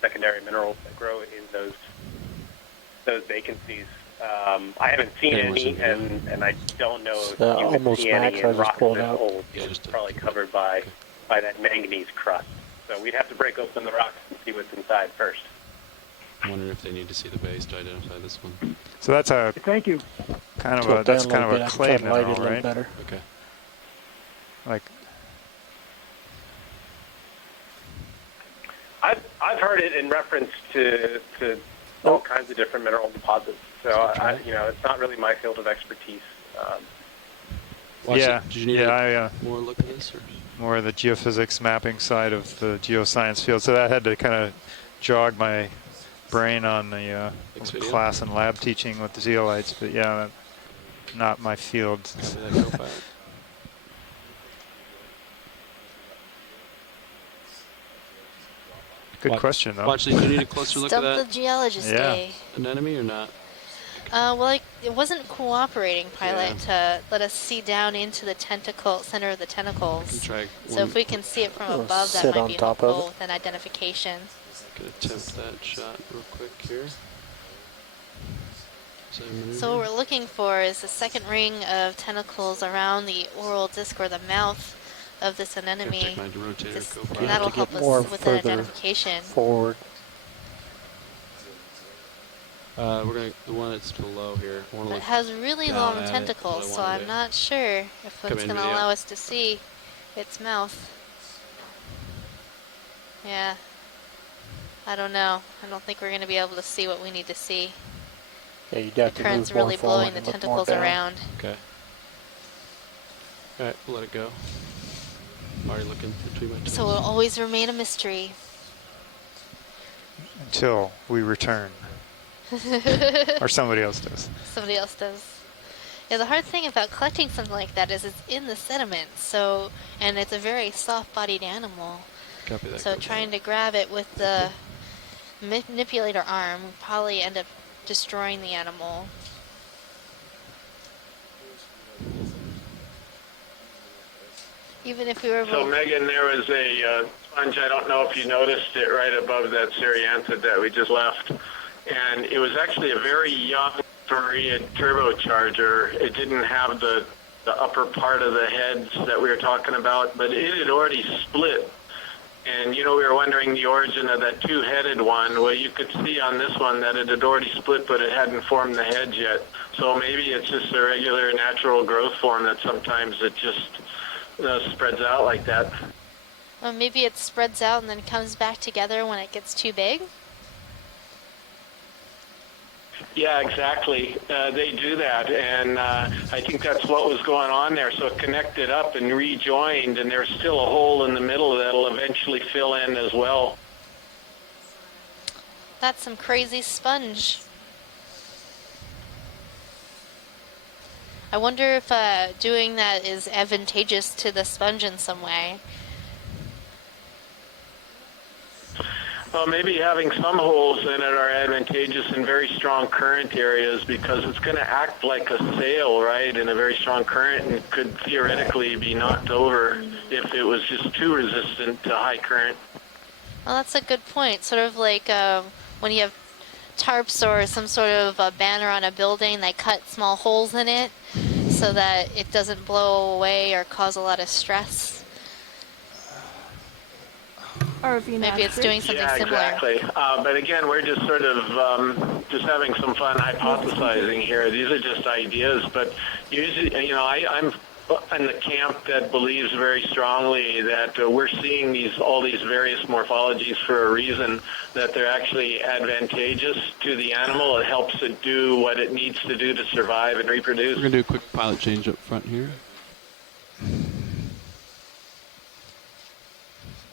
secondary minerals that grow in those vacancies. I haven't seen any, and I don't know if you would see any in rocks this old. It's probably covered by that manganese crust. So we'd have to break open the rocks and see what's inside first. I wonder if they need to see the base to identify this one. So that's a thank you. Kind of a clay mineral, right? Okay. Like. I've heard it in reference to all kinds of different mineral deposits. So it's not really my field of expertise. Did you need more look at this, or more of the geophysics mapping side of the geoscience field? So that had to kind of jog my brain on the class and lab teaching with the zeolites. But yeah, not my field. Good question, though. Well, actually, do you need a closer look at that? Stump the geologist day. Anemone or not? Well, it wasn't cooperating, Pilot, to let us see down into the center of the tentacles. So if we can see it from above, that might be helpful with an identification. Could attempt that shot real quick here. So what we're looking for is the second ring of tentacles around the oral disc or the mouth of this anemone. And that'll help us with an identification. Forward. We're going the one that's below here. It has really long tentacles, so I'm not sure if it's going to allow us to see its mouth. Yeah. I don't know. I don't think we're going to be able to see what we need to see. Yeah, you'd the have to current's move more really blowing the forward and look tentacles more down. around. Okay. All right, we'll let it go. I'm already looking between my toes. So it will always remain a mystery. Until we return. Or somebody else does. Somebody else does. Yeah, the hard thing about collecting something like that is it's in the sediment, and it's a very soft-bodied animal. Copy that. So trying to grab it with the manipulator arm would probably end up destroying the animal. Even if we were able So Megan, there was a sponge, I don't know if you noticed it right above that Seriantid that we just left. And it was actually a very young Faria turbocharger. It didn't have the upper part of the heads that we were talking about, but it had already split. And, we were wondering the origin of that two-headed one. Well, you could see on this one that it had already split, but it hadn't formed the heads yet. So maybe it's just a regular natural growth form that sometimes it just spreads out like that. Well, maybe it spreads out and then comes back together when it gets too big? Yeah, exactly. They do that, and I think that's what was going on there. So it connected up and rejoined, and there's still a hole in the middle that'll eventually fill in as well. That's some crazy sponge. I wonder if doing that is advantageous to the sponge in some way. Well, maybe having some holes in it are advantageous in very strong current areas because it's going to act like a sail, right, in a very strong current and could theoretically be knocked over if it was just too resistant to high current. Well, that's a good point. Sort of like when you have tarps or some sort of a banner on a building, they cut small holes in it so that it doesn't blow away or cause a lot of stress. Maybe it's doing something similar. Yeah, exactly. But again, we're just sort of just having some fun hypothesizing here. These are just ideas, but usually, I'm in the camp that believes very strongly that we're seeing all these various morphologies for a reason, that they're actually advantageous to the animal. It helps it do what it needs to do to survive and reproduce. We're going to do a quick pilot change up front here.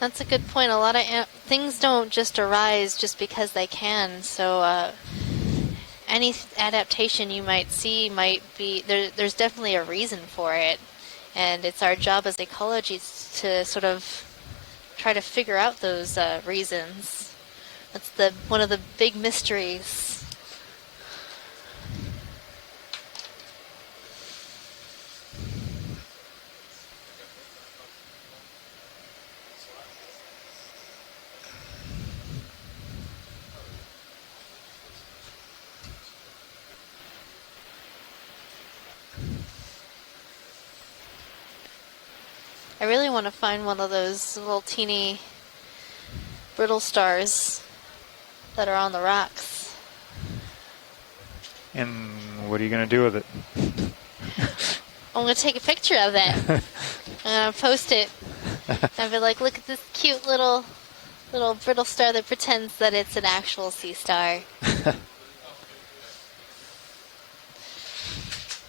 That's a good point. A lot of things don't just arise just because they can. So any adaptation you might see might be, there's definitely a reason for it. And it's our job as ecologists to sort of try to figure out those reasons. That's one of the big mysteries. I really want to find one of those little teeny brittle stars that are on the rocks. And what are you going to do with it? I'm going to take a picture of it. I'm going to post it. And be like, look at this cute little brittle star that pretends that it's an actual sea star.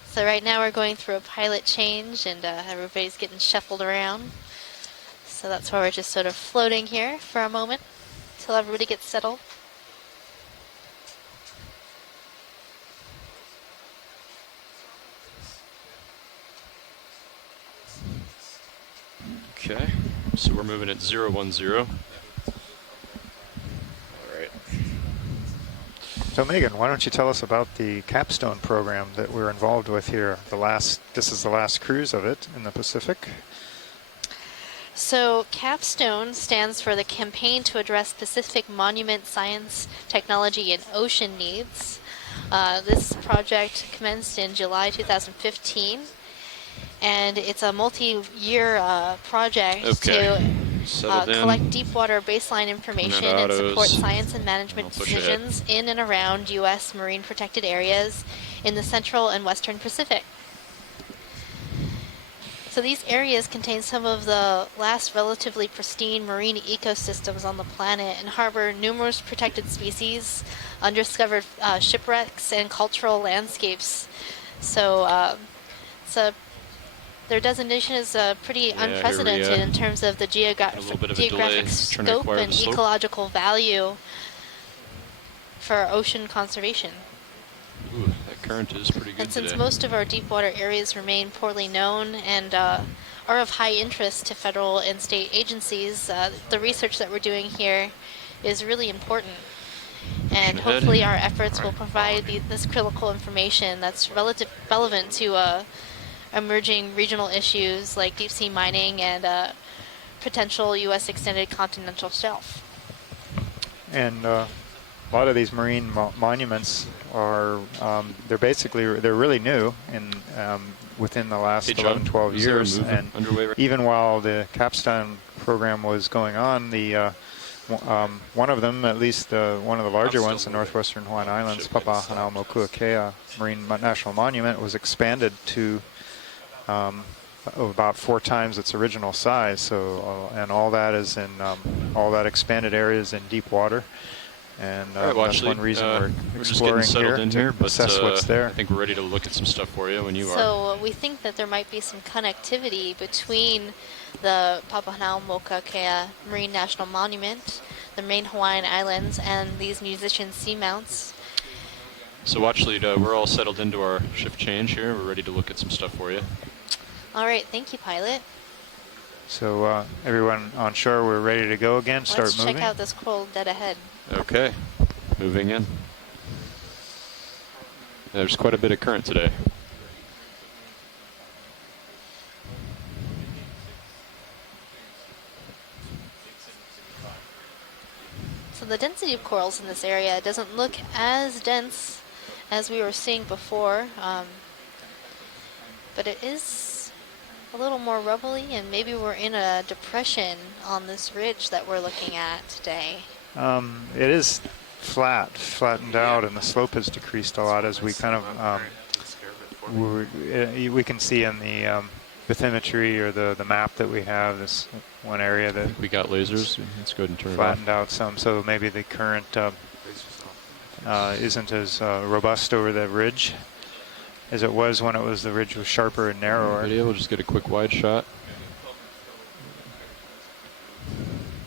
So right now we're going through a pilot change and everybody's getting shuffled around. So that's why we're just sort of floating here for a moment until everybody gets settled. Okay, so we're moving at 010. All right. So Megan, why don't you tell us about the capstone program that we're involved with here? This is the last cruise of it in the Pacific. So CAPSTONE stands for the Campaign to Address Pacific Monument Science, Technology, and Ocean Needs. This project commenced in July 2015, and it's a multi-year project to collect deep water baseline information and support science and management decisions in and around U.S. marine protected areas in the central and western Pacific. So these areas contain some of the last relatively pristine marine ecosystems on the planet and harbor numerous protected species, undiscovered shipwrecks, and cultural landscapes. So their designation is pretty unprecedented in terms of the geographic scope and ecological value for ocean conservation. Ooh, that current is pretty good. And since today. most of our deep water areas remain poorly known and are of high interest to federal and state agencies, the research that we're doing here is really important. And hopefully our efforts will provide this critical information that's relevant to emerging regional issues like deep sea mining and potential U.S. extended continental shelf. And a lot of these marine monuments are, they're really new and within the last 11, 12 years. And even while the capstone program was going on, one of them, at least one of the larger ones, the northwestern Hawaiian Islands, Papahanaumokuakea Marine National Monument, was expanded to about 4 times its original size. So, and all that is in all that expanded area is in deep water, and that's one reason we're exploring here to assess what's there. I think we're ready to look at some stuff for you when you are. So we think that there might be some connectivity between the Papahanaumokuakea Marine National Monument, the main Hawaiian Islands and these musician seamounts. So watch lead, we're all settled into our shift change here. We're ready to look at some stuff for you. All right, thank you, pilot. So everyone on shore, we're ready to go again. Start Let's moving. check out this coral dead ahead. Okay, moving in. There's quite a bit of current today. So the density of corals in this area doesn't look as dense as we were seeing before, but it is a little more rubbly, and maybe we're in a depression on this ridge that we're looking at today. It is flattened out, and the slope has decreased a lot as we kind of we can see in the bathymetry or the map that we have this one area that we got lasers. Let's go ahead and turn it flattened out some, so maybe the current isn't as robust over the ridge as it was when the ridge was sharper and narrower. Video, we'll just get a quick wide shot.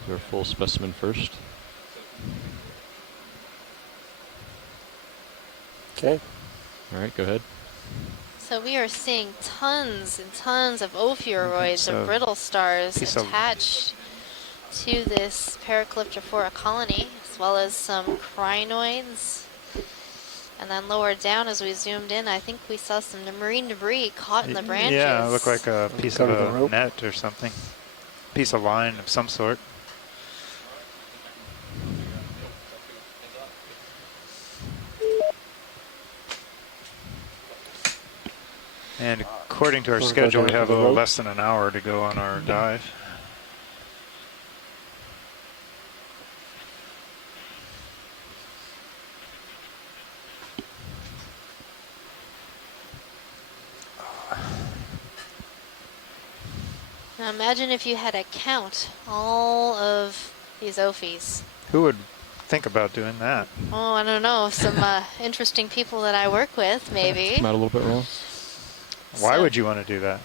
Do our full specimen first. Okay. All right, go ahead. So we are seeing tons and tons of ophiuroids of brittle stars attached to this Paracalyptrophora colony, as well as some crinoids. And then lower down, as we zoomed in, I think we saw some marine debris caught in the branches. Yeah, it looked like a piece of a net or something. Piece of line of some sort. And according to our schedule, we have a little less than an hour to go on our dive. Now imagine if you had to count all of these ophies. Who would think about doing that? Oh, I don't know. Some interesting people that I work with, maybe. Come out a little bit wrong. Why would you want to do that?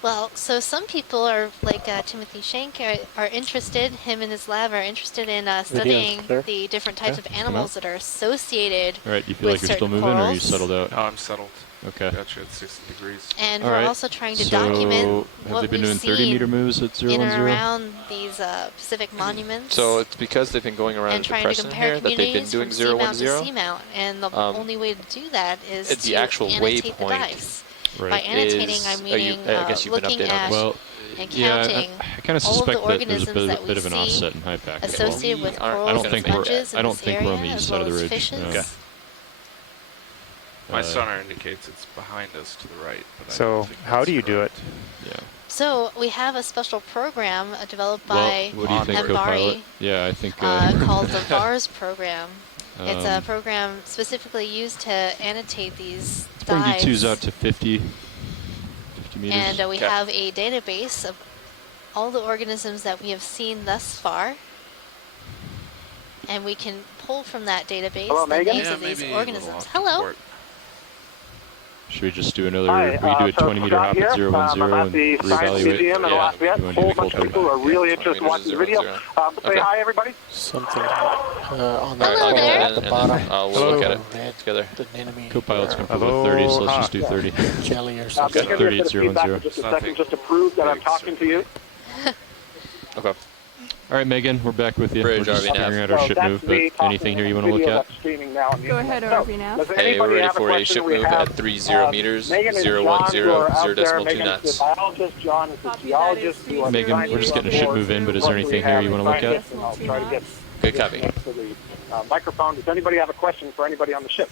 Well, so some people are, like Timothy Shank, are interested, him and his lab are interested in studying the different types of animals that are associated with All right, do you feel like you're still moving, corals. or are you settled out? No, I'm settled. Okay. Gotcha at 60 degrees. And we're also trying to document have what they been we've doing 30-meter moves at 010? in and around these Pacific monuments. So it's because they've been going around and the trying to depression compare here that they've been doing communities from 010. Seamount to Seamount, and the only way to do that is It's to the actual annotate the waypoint. dives. Right. By annotating, I mean I guess you've been looking updated on at this. and Yeah, counting I kind of all of suspect the that there's a organisms bit of that an we see offset in high pack. associated with corals I don't think and we're sponges I in don't this think we're on the area, east as side of well the as ridge. fishes. No. Okay. My sonar indicates it's behind us to the right. But So how do you do it? Yeah. So we have a special program developed by what do you think, co-pilot? Yeah, I think called the VARS program. It's a program specifically used to annotate these bring dives. D2s out to 50 meters. And we have a database of all the organisms that we have seen thus far. And we can pull from that database the names of these organisms. Hello. Should we just do another, we do a 20-meter hop at 010 and reevaluate? Yeah. A whole bunch of people are really interested in watching the video. Say hi, everybody. Something on the, Hello there. at the bottom. We'll look at it together. Co-pilot's comfortable with 30, so let's just do 30. Jelly or something. 30 at 010. Just a second, just to prove that I'm talking to you. Okay. All right, Megan, we're back with you. Bridge, we're just RV figuring nav. out our ship move, but anything here you want to look at? Go ahead, RV now. Hey, we're ready for a ship move at 30 meters, 010, 0.2 knots. Megan, we're just getting a ship move in, but is there anything here you want to look at? Good copy. Microphone. Does anybody have a question for anybody on the ship?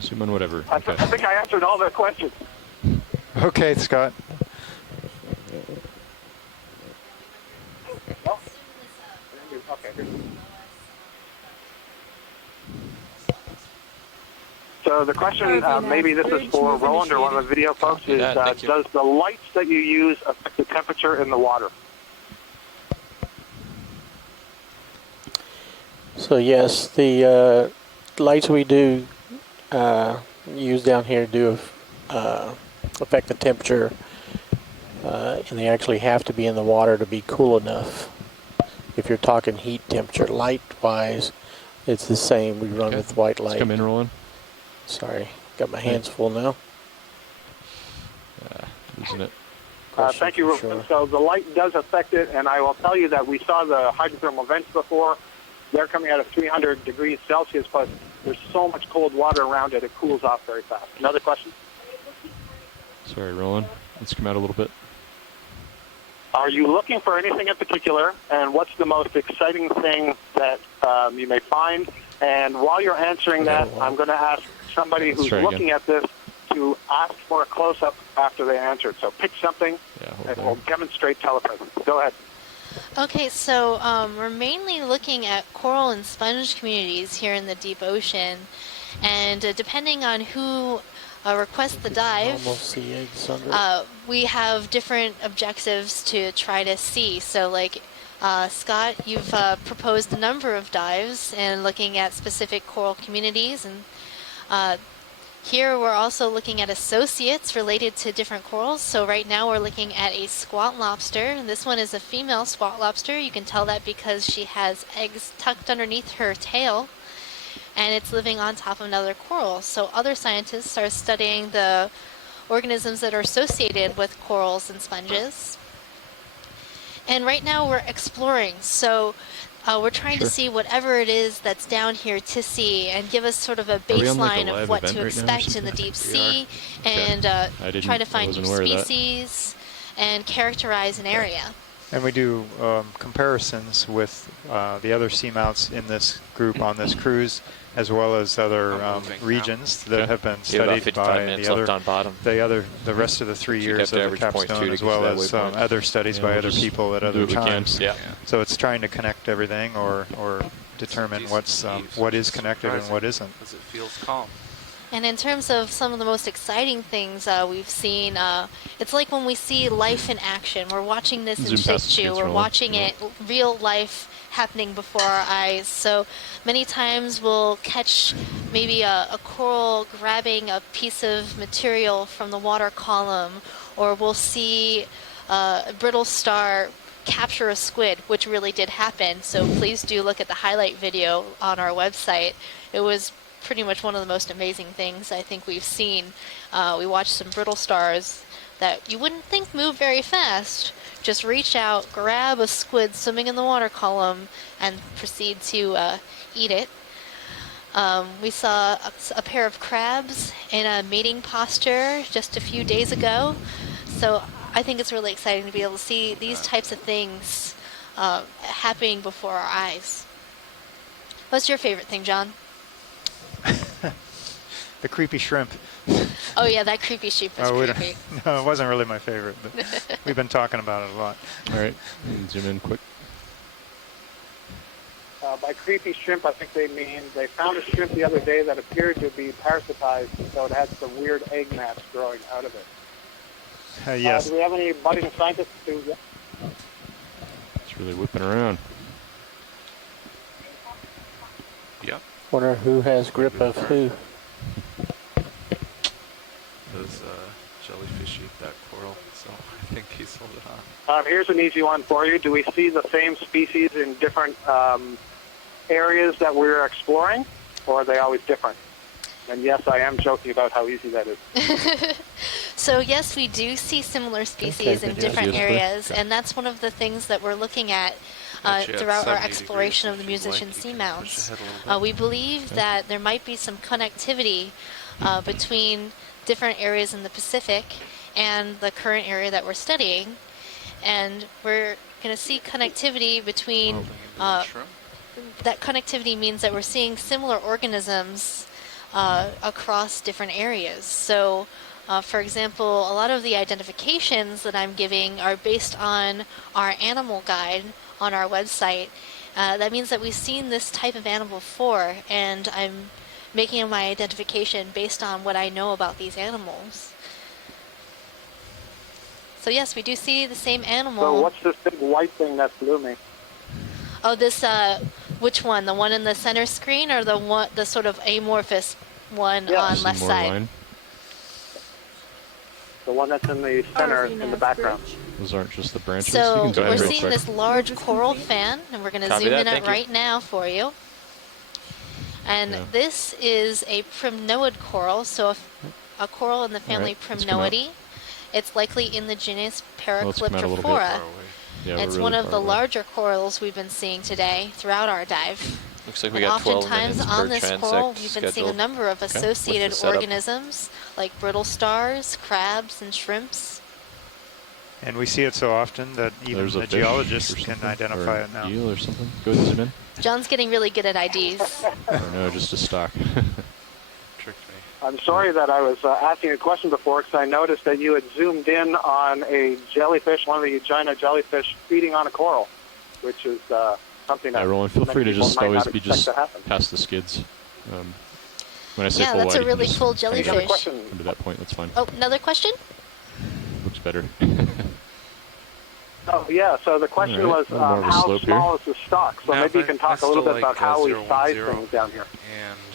Assume on whatever. I Okay. think I answered all their questions. Okay, Scott. So the question, maybe this is for Roland or one of the video folks, is does the lights that you use affect the temperature in the water? So yes, the lights we do use down here do affect the temperature and they actually have to be in the water to be cool enough. If you're talking heat temperature, light-wise, it's the same. We run with white light. Let's come in, rolling. Sorry, got my hands full now. Losing it. Thank you. Sure. So the light does affect it, and I will tell you that we saw the hydrothermal vents before. They're coming out of 300 degrees Celsius, but there's so much cold water around it, it cools off very fast. Another question? Sorry, rolling. Let's come out a little bit. Are you looking for anything in particular, and what's the most exciting thing that you may find? And while you're answering that, I'm going to ask somebody who's looking at this to ask for a close-up after they answer it. So pick something and we'll demonstrate telepresence. Go ahead. Okay, so we're mainly looking at coral and sponge communities here in the deep ocean, and depending on who requests the dive, we have different objectives to try to see. So like Scott, you've proposed a number of dives and looking at specific coral communities, and here we're also looking at associates related to different corals. So right now we're looking at a squat lobster. This one is a female squat lobster. You can tell that because she has eggs tucked underneath her tail, and it's living on top of another coral. So other scientists are studying the organisms that are associated with corals and sponges. And right now we're exploring. So we're trying to see whatever it is that's down here to see and give us sort of a baseline of what to expect in the deep sea, and try to find new species and characterize an area. And we do comparisons with the other seamounts in this group on this cruise, as well as other regions that have been studied by the rest of the 3 years of the capstone, as well as other studies by other people at other times. So it's trying to connect everything, or determine what is connected and what isn't. Because it feels calm. And in terms of some of the most exciting things we've seen, it's like when we see life in action. We're watching this in situ. We're watching it, real life happening before our eyes. So many times we'll catch maybe a coral grabbing a piece of material from the water column, or we'll see a brittle star capture a squid, which really did happen. So please do look at the highlight video on our website. It was pretty much one of the most amazing things I think we've seen. We watched some brittle stars that you wouldn't think move very fast. Just reach out, grab a squid swimming in the water column, and proceed to eat it. We saw a pair of crabs in a mating posture just a few days ago. So I think it's really exciting to be able to see these types of things happening before our eyes. What's your favorite thing, John? The creepy shrimp. Oh yeah, that creepy shrimp is creepy. No, it wasn't really my favorite, but we've been talking about it a lot. All right, zoom in quick. By creepy shrimp, I think they mean they found a shrimp the other day that appeared to be parasitized, so it had some weird egg mats growing out of it. Yes. Do we have any budding scientists who... It's really whipping around. Yep. Wonder who has grip of who. Those jellyfish eat that coral, so I think he's holding on. Here's an easy one for you. Do we see the same species in different areas that we're exploring, or are they always different? And yes, I am joking about how easy that is. So yes, we do see similar species in different areas, and that's one of the things that we're looking at throughout our exploration of the musician seamounts. We believe that there might be some connectivity between different areas in the Pacific and the current area that we're studying, and we're going to see connectivity between that connectivity means that we're seeing similar organisms across different areas. So for example, a lot of the identifications that I'm giving are based on our animal guide on our website. That means that we've seen this type of animal before, and I'm making my identification based on what I know about these animals. So yes, we do see the same animal. So what's this big white thing that's looming? Oh, this, which one? The one in the center screen, or the sort of amorphous one on left side? the one that's in the center in the background. Those aren't just the branches. So we're seeing this large coral fan, and we're going to zoom in it right now for you. And this is a primnoid coral, so a coral in the family Primnoidae. It's likely in the genus Paracliptrophora. It's one of the larger corals we've been seeing today throughout our dive. Looks like we got 12 minutes oftentimes on this coral, we've been seeing a number of Okay. associated organisms like brittle stars, crabs, and shrimps. And we see it so often that even the geologists can identify it now. Eel or something? Go ahead and zoom in. John's getting really good at IDs. I don't know, just a stock. Tricked me. I'm sorry that I was asking a question before because I noticed that you had zoomed in on a jellyfish, one of the Aegina jellyfish, feeding on a coral, which is something that Roland, feel free to people just might always not be expect just to happen. past the skids. When I say full that's wide, a really you can cool just kinda jellyfish. get Up to that point, that's fine. Oh, another question? Looks better. Oh, yeah. So the question was how small is the stock? So maybe you can talk a little bit about how we size things down here.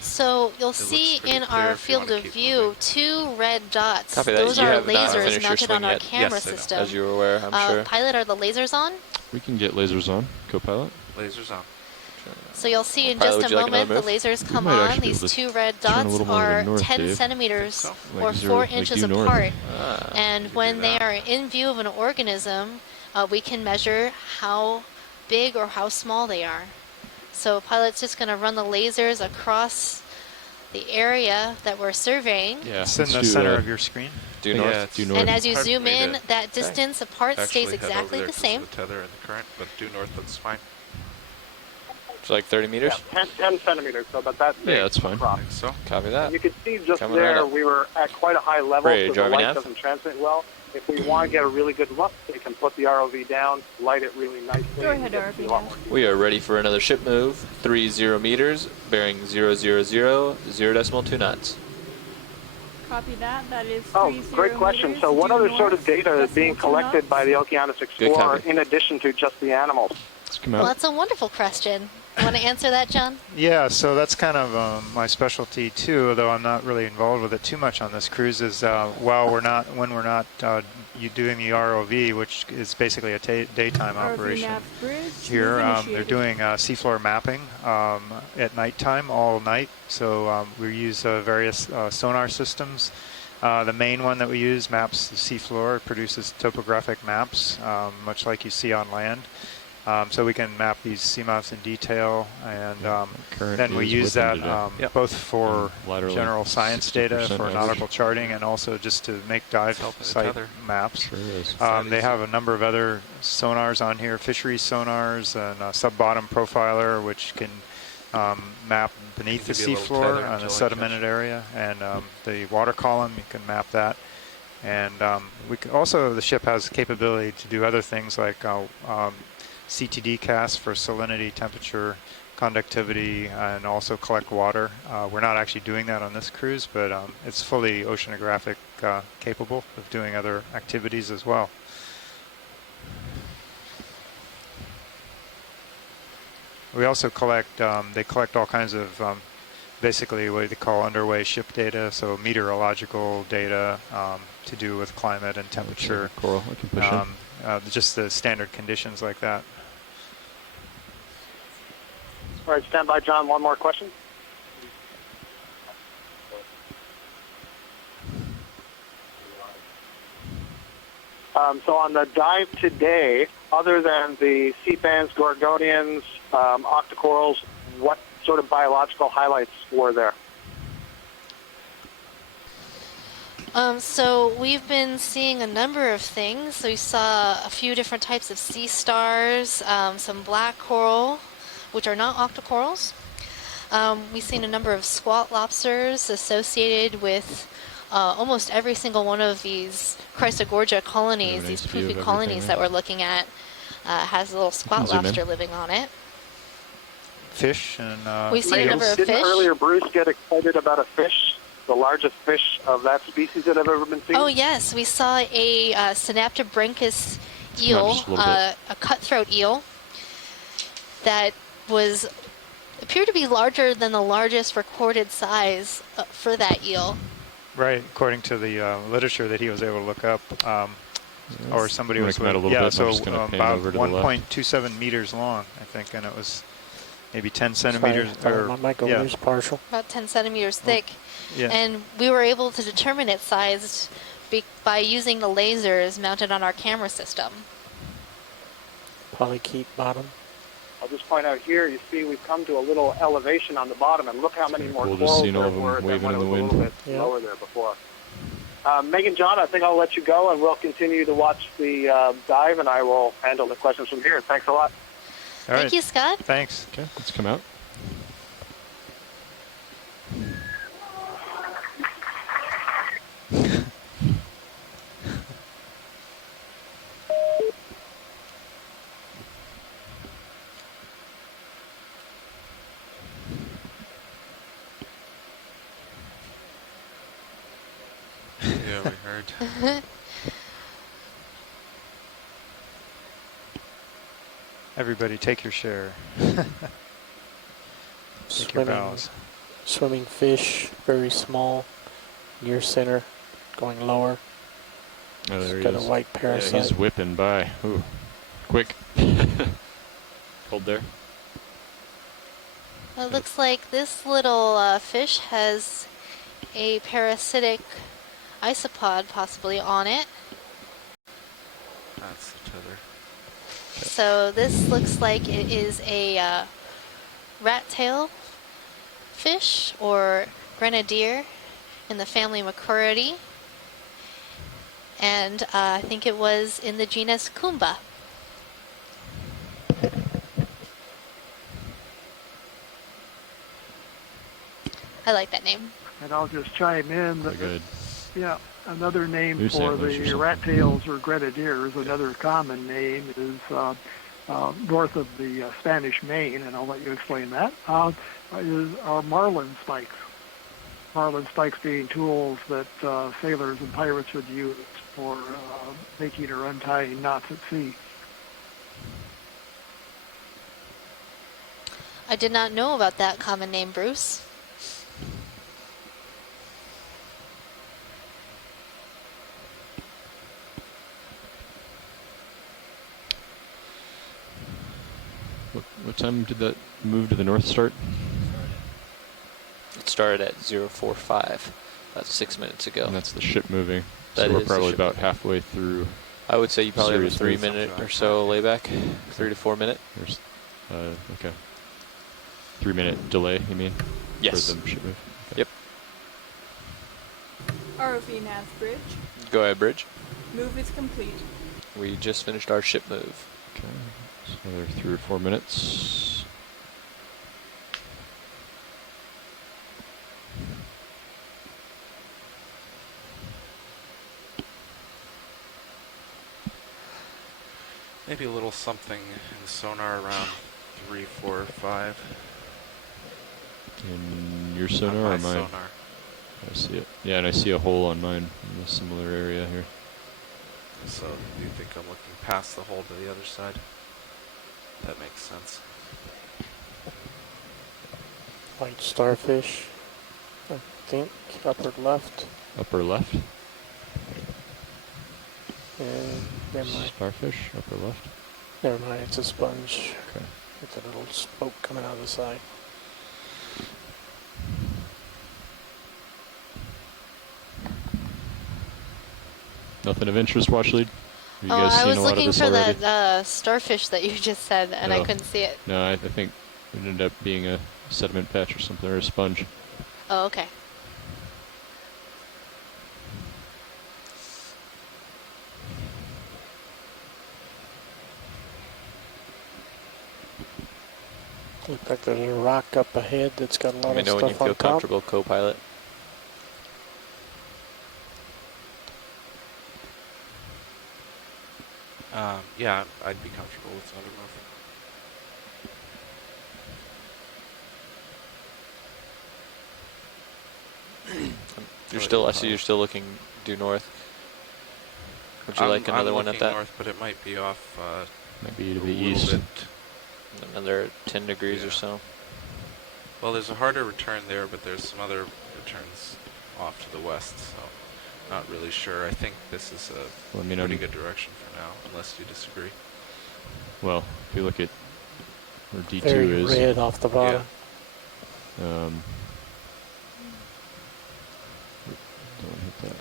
So you'll see in our field of view 2 red dots. Copy that. Those You are have not lasers finished your mounted on swing our yet. camera Yes, I know. system. As you're aware, I'm sure. Pilot, are the lasers on? We can get lasers on, co-pilot. Lasers on. So you'll see in Pilot, just would a you like moment another the lasers We come might on. actually be These able to 2 red turn a dots little more to are the north, 10 Dave. centimeters Like or 0, 4 like inches due north. apart. Ah, And when they are in view of an organism, we can measure how big or how small they are. So pilot's just going to run the lasers across the area that we're surveying. Yeah, It's in the center of your screen. Due north. Yeah, Due north. And as you hard for zoom me in, to that distance apart stays actually head over exactly there the 'cause same. of the tether and the current, but due north, that's fine. It's like 30 meters. Yeah, 10 centimeters, so about that big. Yeah, that's fine. across. I think so. Copy that. And you can see just Coming right there up. we were at quite a high level, Ready to so the drive light nav? doesn't transmit well. If we want to get a really good look, we can put the ROV down, light it really nicely. Go ahead, and get to see a ROV lot now. more. We are ready for another ship move. 30 meters, bearing 000, 0.2 knots. Copy that. That is 30 Oh, great question. meters So what due other north, sort of data is being decimal 2 collected by the Okeanos Explorer copy. in addition to just the animals? Let's come Well, out. that's a wonderful question. You want to answer that, John? Yeah, so that's kind of my specialty too, although I'm not really involved with it too much on this cruise, is when we're not you doing the ROV, which is basically a daytime ROV operation. nav bridge, Here, move they're initiated. doing seafloor mapping at nighttime, all night. So we use various sonar systems. The main one that we use maps the seafloor. It produces topographic maps, much like you see on land. So we can map these seamounts in detail, and then we use that both for general science data, for nautical charting, and also just to make dive site maps. Sure is. They have a number of other sonars on here, fisheries sonars, and a sub-bottom profiler, which can map beneath the Give you a little seafloor tether on until a I sedimented area, and the water column, you can map that. And we can also, the ship has capability to do other things like CTD casts for salinity, temperature, conductivity, and also collect water. We're not actually doing that on this cruise, but it's fully oceanographic capable of doing other activities as well. We also collect, they collect all kinds of basically what they call underway ship data, so meteorological data to do with climate and temperature. Coral, I can push in. Just the standard conditions like that. All right, stand by, John. One more question. So on the dive today, other than the sea fans, gorgonians, octocorals, what sort of biological highlights were there? So we've been seeing a number of things. So we saw a few different types of sea stars, some black coral, which are not octocorals. We've seen a number of squat lobsters associated with almost every single one of these Chrysogorgia colonies, these poopy colonies that we're looking at, has a little squat lobster living on it. Fish and we've seen a number of fish. Didn't earlier Bruce get excited about a fish, the largest fish of that species that have ever been seen? Oh yes, we saw a Synaptobranchus eel, a cutthroat eel, that appeared to be larger than the largest recorded size for that eel. Right, according to the literature that he was able to look up, or somebody was, yeah, so about 1.27 meters long, I think, and it was maybe 10 centimeters. My mic over there's partial. About 10 centimeters thick. Yeah. And we were able to determine its size by using the lasers mounted on our camera system. Polykeet bottom. I'll just point out here, you see we've come to a little elevation on the bottom, and look how many more corals there were than when it was a little bit lower there before. Megan, John, I think I'll let you go, and we'll continue to watch the dive, and I will handle the questions from here. Thanks a lot. Thank you, Scott. Thanks. Okay, let's come out. Yeah, we heard. Everybody take your share. Take your bows. Swimming fish, very small, near center, going lower. Oh, there he got is. A white parasite. Yeah, he's whipping by. Ooh, quick. Hold there. Well, it looks like this little fish has a parasitic isopod possibly on it. That's the tether. So this looks like it is a rat tail fish or grenadier in the family Macroidae, and I think it was in the genus Kumba. I like that name. And I'll just chime in that, good. Yeah, another name for the rat tails or grenadiers, another common name is north of the Spanish Main, and I'll let you explain that, are marlin spikes. Marlin spikes being tools that sailors and pirates would use for making or untying knots at sea. I did not know about that common name, Bruce. What time did that move to the north start? It started at 045, about 6 minutes ago. And that's the ship moving. That so we're is probably about halfway through. I would say you probably have a Serious 3 minute or so layback, 3 to 4 minute. There's, okay. 3 minute delay, you mean? Yes. For the ship move? Okay. Yep. ROV nav bridge. Go ahead, Bridge. Move is complete. We just finished our ship move. Okay. So another 3 or 4 minutes. Maybe a little something in the sonar around 3, 4, 5. In your sonar or mine? Sonar. I see it. Yeah, and I see a hole on mine in a similar area here. So do you think I'm looking past the hole to the other side? That makes sense. White starfish, I think, upper left. Upper left? And never mind. Starfish, upper left? Never mind, it's a sponge. Okay. With a little spoke coming out of the side. Nothing of interest, watch lead? Have you Oh, guys I seen was a lot of looking this for already? that starfish that you just said, and I couldn't see it. No, I think it ended up being a sediment patch or something, or a sponge. Oh, okay. Looks like there's a rock up ahead that's got a lot Let me of know when you stuff on feel top. comfortable, co-pilot. Yeah, I'd be comfortable with another move. You're still, I see you're still looking due north. Would you like another one at that? North, but it might be off. Might be to a the little east. bit. Another 10 degrees or so. Well, there's a harder return there, but there's some other returns off to the west, so not really sure. I think this is a pretty good direction for now, unless you disagree. Well, if you look at where D2 Very is. red off the bottom. Don't hit that.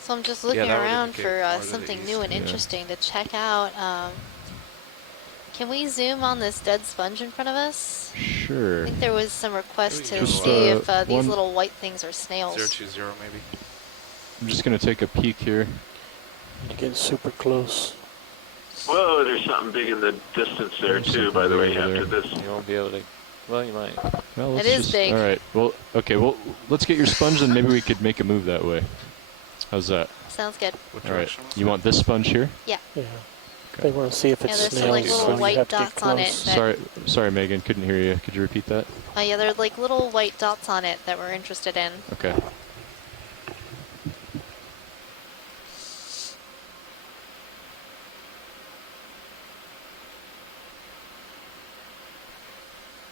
So I'm just looking around for something new and interesting to check out. Can we zoom on this dead sponge in front of us? Sure. I think there was some request to see if these little white things are snails. 020 maybe. I'm just going to take a peek here. Get super close. Whoa, there's something big in the distance there too, by the way, after this. You won't be able to, well, you might. Well, it is big. All right, well, okay, well, let's get your sponge and maybe we could make a move that way. How's that? Sounds good. All right, you want this sponge here? Yeah. Yeah. Okay. They want to see if it's there's snails, some like little so white dots on it. Sorry, Megan, couldn't hear you. Could you repeat that? Yeah, there are like little white dots on it that we're interested in. Okay.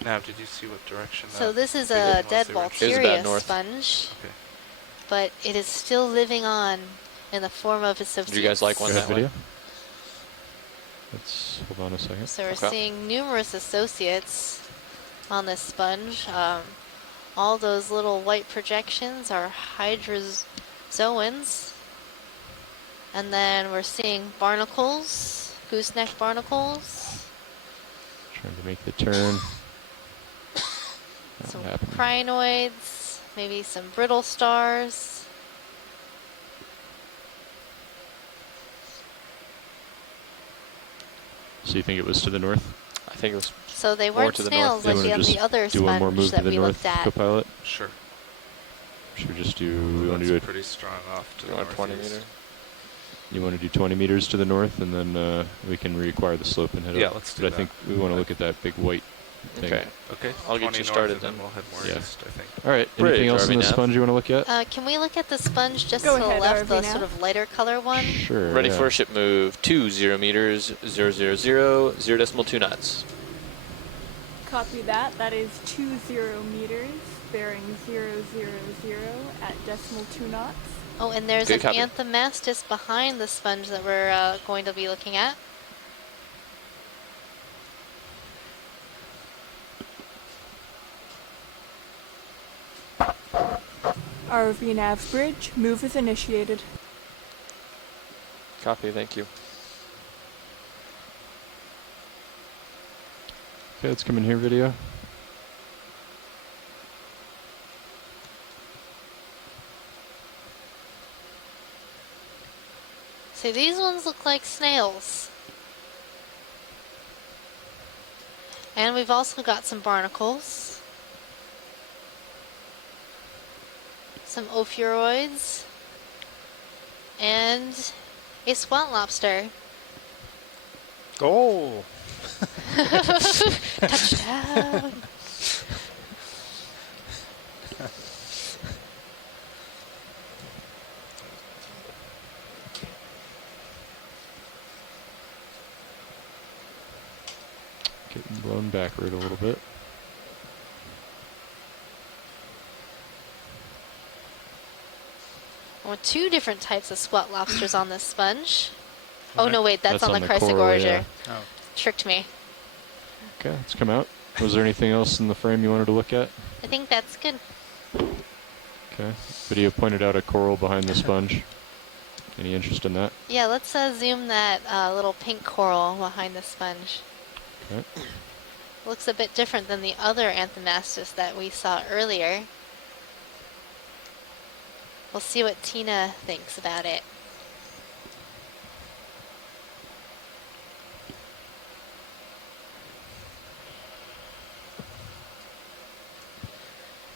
Now, did you see what direction? So this is a dead Valkyria sponge, but it is still living on in the form of associates. Do you guys like one that way? Let's hold on a second. So we're seeing numerous associates on this sponge. All those little white projections are hydrozoans. And then we're seeing barnacles, gooseneck barnacles. Trying to make the turn. Some crinoids, maybe some brittle stars. So you think it was to the north? I think it was. So they weren't snails like on the other sponge that we looked at. Co-pilot? Sure. Should we just do? We want to do it. Pretty strong off to the north. 20 meters. You want to do 20 meters to the north, and then we can reacquire the slope and head up. Yeah, let's do that. But I think we want to look at that big white thing. Okay. I'll get you started then. We'll head more east, I think. All right. Anything else in the sponge you want to look at? Can we look at the sponge just to the left, the sort of lighter color one? Sure. Ready for a ship move 20 meters, 000, 0.2 knots. Copy that. That is 20 meters, bearing 000 at 2 knots. Oh, and there's an anthomastus behind the sponge that we're going to be looking at. RV nav bridge, move is initiated. Copy, thank you. Okay, let's come in here, video. So these ones look like snails. And we've also got some barnacles. Some ophiuroids. And a swamp lobster. Oh! Touchdown! Getting blown backward a little bit. Well, two different types of squat lobsters on this sponge. Oh, no, wait, that's on the Chrysogorgia. Yeah. Oh. Tricked me. Okay, let's come out. Was there anything else in the frame you wanted to look at? I think that's good. Okay. Video pointed out a coral behind the sponge. Any interest in that? Yeah, let's zoom that little pink coral behind the sponge. Okay. Looks a bit different than the other anthomastus that we saw earlier. We'll see what Tina thinks about it.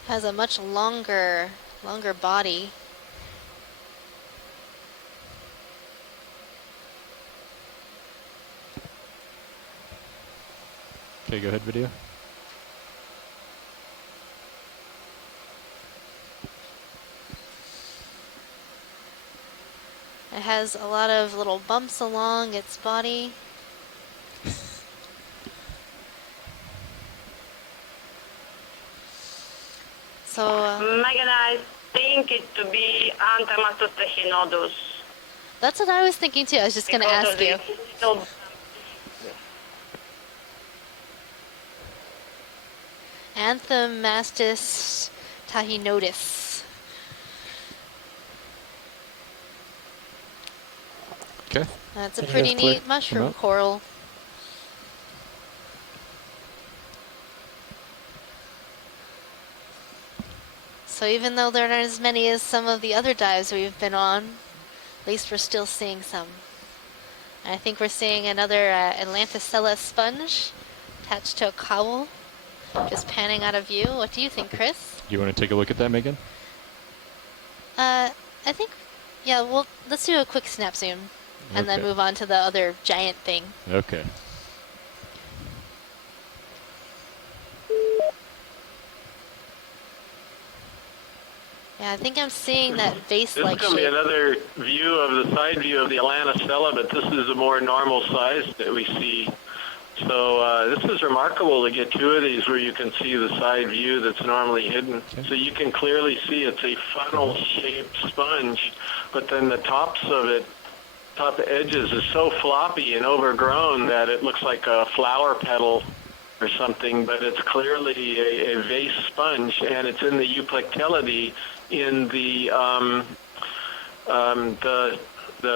Has a much longer body. Okay, go ahead, video. It has a lot of little bumps along its body. So, Megan, I think think it to be Anthematos techinodus. That's what I was thinking too. I was just going to ask you. Anthemastis tahinotis. Okay. That's a pretty neat mushroom coral. So even though there aren't as many as some of the other dives we've been on, at least we're still seeing some. And I think we're seeing another Atlanticella sponge attached to a cowel, just panning out of view. What do you think, Chris? Do you want to take a look at that, Megan? I think, yeah, well, let's do a quick snap zoom and then move on to the other giant thing. Okay. Yeah, I think I'm seeing that vase-like shape. This is going to be another view of the side view of the Atlanticella, but this is a more normal size that we see. So this is remarkable to get two of these where you can see the side view that's normally hidden. Okay. So you can clearly see it's a funnel-shaped sponge, but then the tops of it, top edges, is so floppy and overgrown that it looks like a flower petal or something, but it's clearly a vase sponge, and it's in the euplectellity in the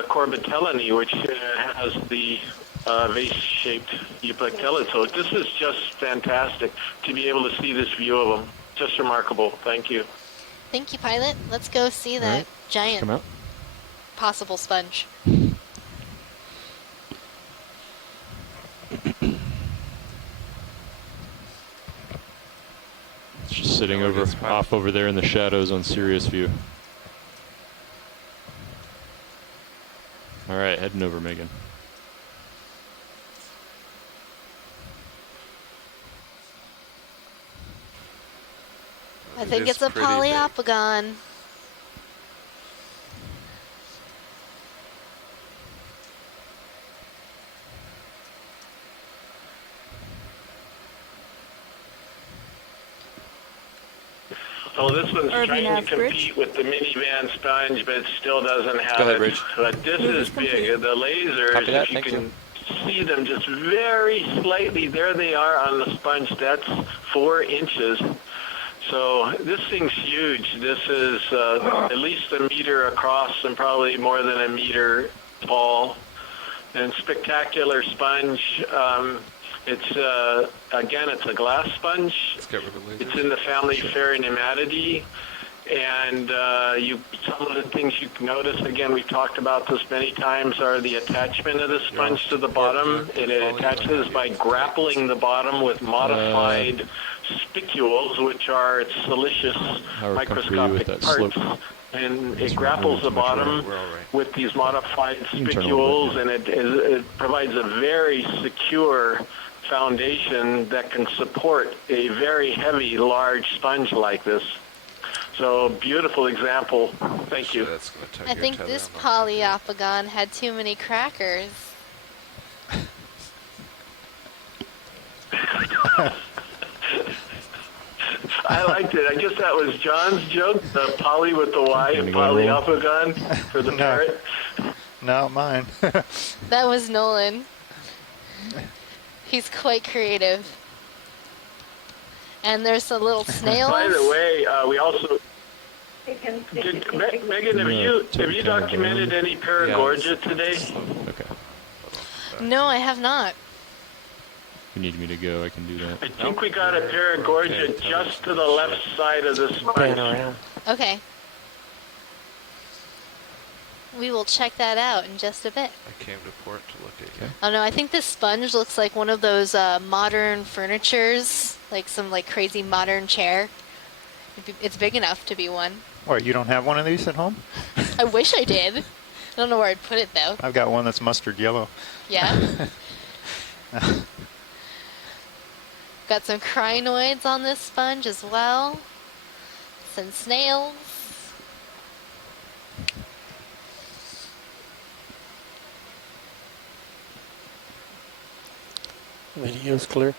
corbitellinae, which has the vase-shaped euplectellid. So this is just fantastic to be able to see this view of them. Just remarkable. Thank you. Thank you, Pilot. Let's go see that giant possible sponge. It's just sitting off over there in the shadows on Sirius View. All right, heading over, Megan. I think it's a Poliopogon. So this one's trying to compete with the minivan sponge, but it still doesn't have it. But this is big. The lasers, if you can see them just very slightly, there they are on the sponge. That's 4 inches. So this thing's huge. This is at least a meter across and probably more than a meter tall. And spectacular sponge. It's again, it's a glass sponge. It's in the family Pheronematidae, and some of the things you can notice. Again, we've talked about this many times. Are the attachment of the sponge to the bottom, and it attaches by grappling the bottom with modified spicules, which are its siliceous microscopic parts. And it grapples the bottom with these modified spicules, and it provides a very secure foundation that can support a very heavy, large sponge like this. So, beautiful example. Thank you. I think this Poliopogon had too many crackers. I liked it. I guess that was John's joke, the poly with the Y and Poliopogon for the parrot. No, mine. That was Nolan. He's quite creative. And there's a little snail. By the way, we also... Megan, have you documented any Paragorgia today? Okay. No, I have not. If you need me to go, I can do that. I think we got a Paragorgia just to the left side of the sponge. Okay. We will check that out in just a bit. I came to port to look at you. Oh no, I think this sponge looks like one of those modern furnitures, like some crazy modern chair. It's big enough to be one. What, you don't have one of these at home? I wish I did. I don't know where I'd put it though. I've got one that's mustard yellow. Yeah. Got some crinoids on this sponge as well. Some snails. Video's clear.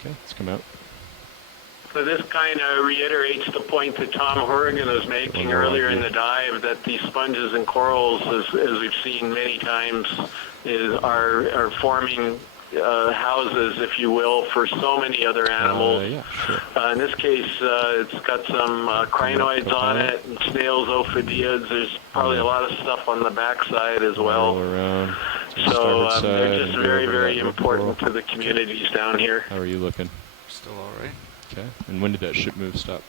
Okay, let's come out. So this kind of reiterates the point that Tom Horrigan was making earlier in the dive, that these sponges and corals, as we've seen many times, are forming houses, if you will, for so many other animals. Yeah, sure. In this case, it's got some crinoids on it, and snails, ophidiids. There's probably a lot of stuff on the backside as well. So they're just very, very important to the communities down here. How are you looking? Still all right. Okay. And when did that ship move stop?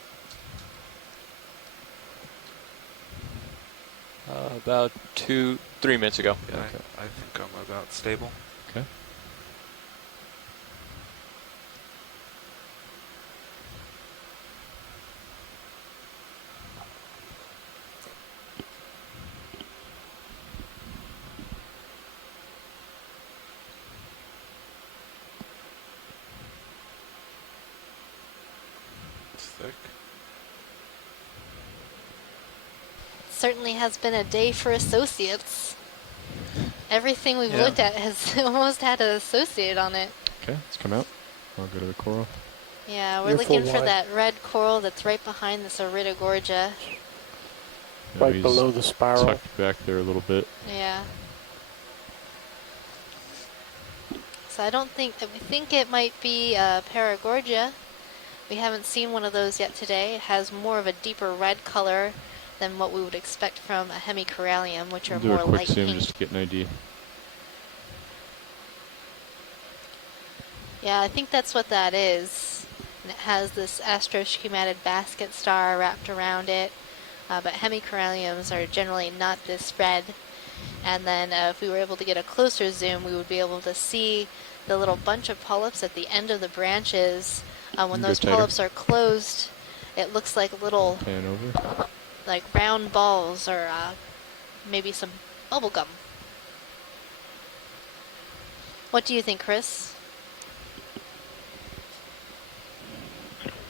About 3 minutes ago. Yeah, okay. I think I'm about stable. Okay. Thick. Certainly has been a day for associates. Everything we've looked at has almost had an associate on it. Okay, let's come out. I'll go to the coral. Yeah, we're looking for that red coral that's right behind this Iridogorgia. Right below the spiral. Tucked back there a little bit. Yeah. So I don't think that we think it might be Paragorgia. We haven't seen one of those yet today. It has more of a deeper red color than what we would expect from a hemicorallium, which are more do a quick light zoom pink. just to get an idea. Yeah, I think that's what that is. And it has this astroschemated basket star wrapped around it. But hemicoralliums are generally not this red. And then if we were able to get a closer zoom, we would be able to see the little bunch of polyps at the end of the branches. When those polyps are closed, it looks like little pan over. Like round balls or maybe some bubble gum. What do you think, Chris?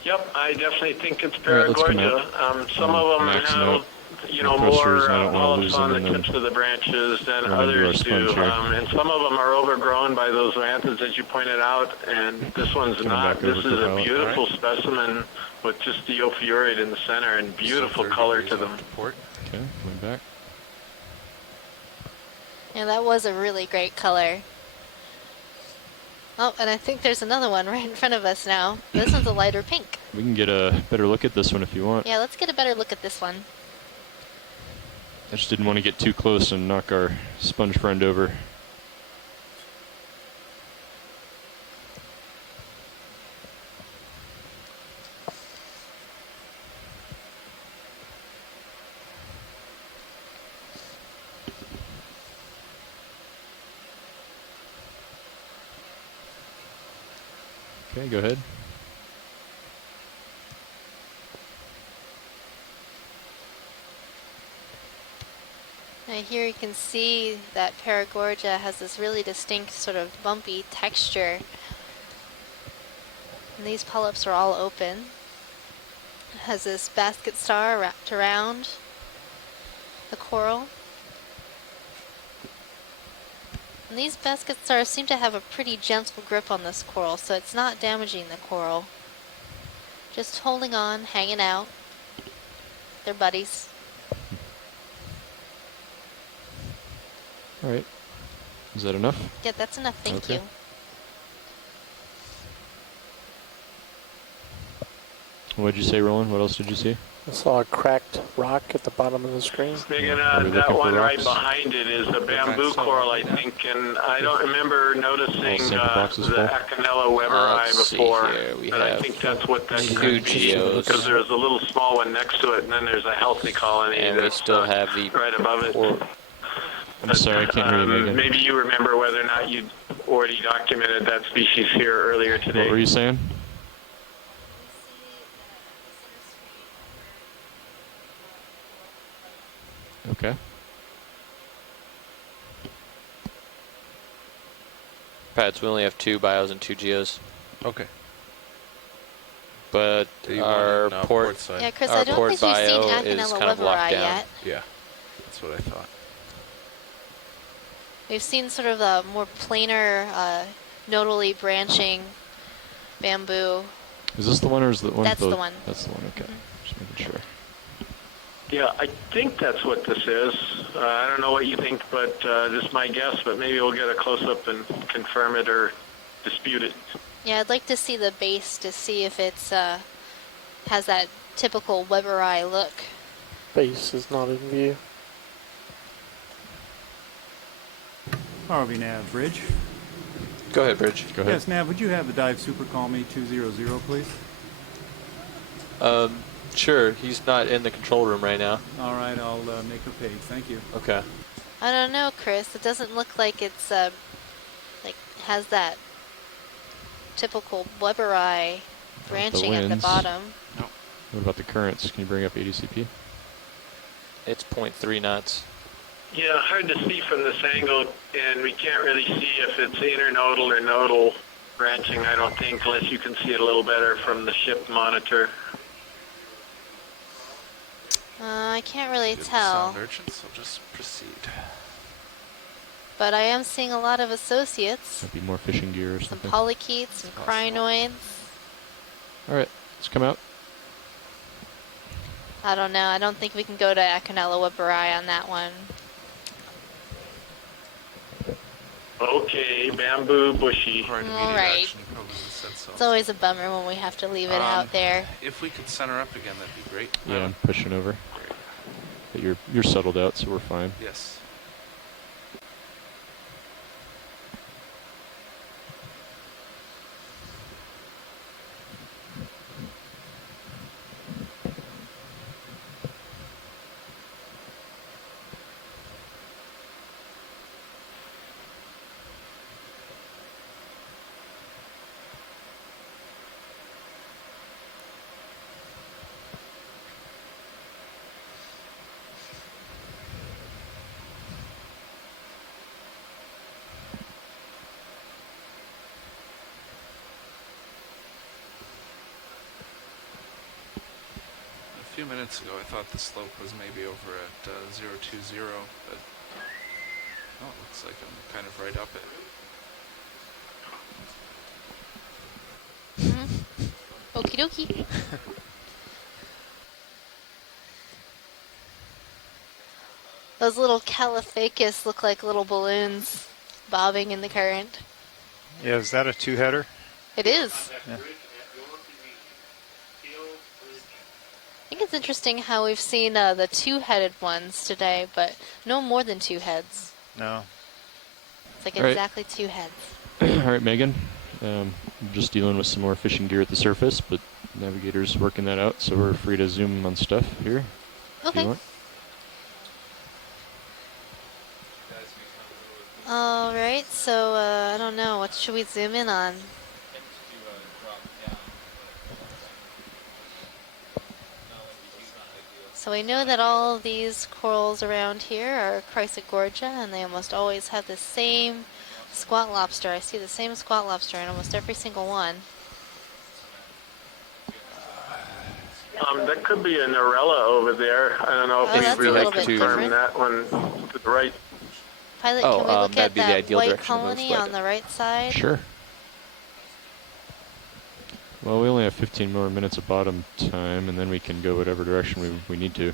Yep, I definitely think it's Paragorgia. Some of them have, more polyps on the tips of the branches than others do. And some of them are overgrown by those anthids, as you pointed out, and this one's not. This is a beautiful specimen with just the ophiurid in the center and beautiful color to them. Okay, coming back. Yeah, that was a really great color. Oh, and I think there's another one right in front of us now. This one's a lighter pink. We can get a better look at this one if you want. Yeah, let's get a better look at this one. I just didn't want to get too close and knock our sponge friend over. Okay, go ahead. And here you can see that Paragorgia has this really distinct sort of bumpy texture. And these polyps are all open. It has this basket star wrapped around the coral. And these basket stars seem to have a pretty gentle grip on this coral, so it's not damaging the coral. Just holding on, hanging out. They're buddies. All right. Is that enough? Yeah, that's enough. Thank you. What did you say, Roland? What else did you see? I saw a cracked rock at the bottom of the screen. That one right behind it is a bamboo coral, I think, and I don't remember noticing the Acanella weberi before, but I think that's what that could be, because there's a little small one next to it, and then there's a healthy colony that's right above it. I'm sorry, I can't hear you again. Maybe you remember whether or not you'd already documented that species here earlier today. What were you saying? Okay. Pats, we only have 2 bios and 2 geos. Okay. But our port side. Yeah, Chris, I don't think we've seen Acanella weberi yet. Yeah, that's what I thought. We've seen sort of a more planar, nodally branching bamboo Is this the one or is the one? That's the one. That's the one, okay. Just making sure. Yeah, I think that's what this is. I don't know what you think, but this is my guess, but maybe we'll get a close-up and confirm it or dispute it. Yeah, I'd like to see the base to see if it's has that typical Weber eye look. Base is not in view. RV Nav, Bridge. Go ahead, Bridge. Go ahead. Yes, Nav, would you have the dive super call me 200, please? Sure. He's not in the control room right now. All right, I'll make a page. Thank you. Okay. I don't know, Chris. It doesn't look like it's like has that typical Weber eye branching at the bottom. No. What about the currents? Can you bring up ADCP? It's 0.3 knots. Yeah, hard to see from this angle, and we can't really see if it's internodal or nodal branching, I don't think, unless you can see it a little better from the ship monitor. I can't really Good tell. sound urgent, so just proceed. But I am seeing a lot of associates. Might be more fishing gear or Some something. polychaetes, some crinoids. All right, let's come out. I don't know. I don't think we can go to Acanella Weber eye on that one. Okay, bamboo bushy. All right. It's always a bummer when we have to leave it out there. If we could center up again, that'd be great. Yeah, I'm pushing over. But you're settled out, so we're fine. Yes. A few minutes ago, I thought the slope was maybe over at 020, but oh, it looks like I'm kind of right up it. Okie dokie. Those little caliphacus look like little balloons bobbing in the current. Yeah, is that a two-header? It is. Yeah. I think it's interesting how we've seen the two-headed ones today, but no more than two heads. No. It's like All right. exactly two heads. All right, Megan. I'm just dealing with some more fishing gear at the surface, but Navigator's working that out, so we're free to zoom on stuff here. Okay. If you want. All right, so I don't know. What should we zoom in on? So we know that all of these corals around here are Chrysogorgia, and they almost always have the same squat lobster. I see the same squat lobster in almost every single one. That could be a Norella over there. I don't know if we really confirmed that one to the right. Pilot, can we look at that white colony on the right side? Sure. Well, we only have 15 more minutes of bottom time, and then we can go whatever direction we need to.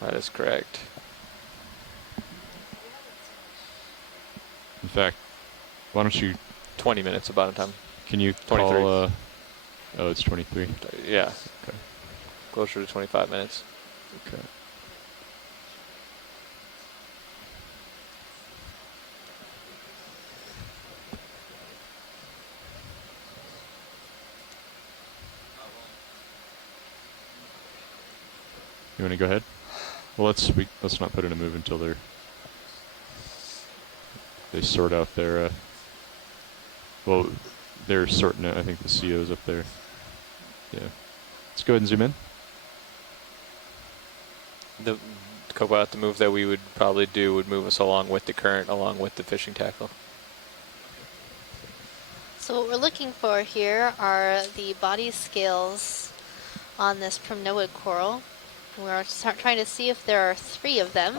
That is correct. In fact, why don't you... 20 minutes of bottom time. Can you 23. call... oh, it's 23. Yeah. Okay. Closer to 25 minutes. Okay. You want to go ahead? Well, let's not put in a move until they sort out their. Well, they're sorting out. I think the CO's up there. Yeah. Let's go ahead and zoom in. The the move that we would probably do would move us along with the current, along with the fishing tackle. So what we're looking for here are the body scales on this primnoid coral. We're trying to see if there are 3 of them,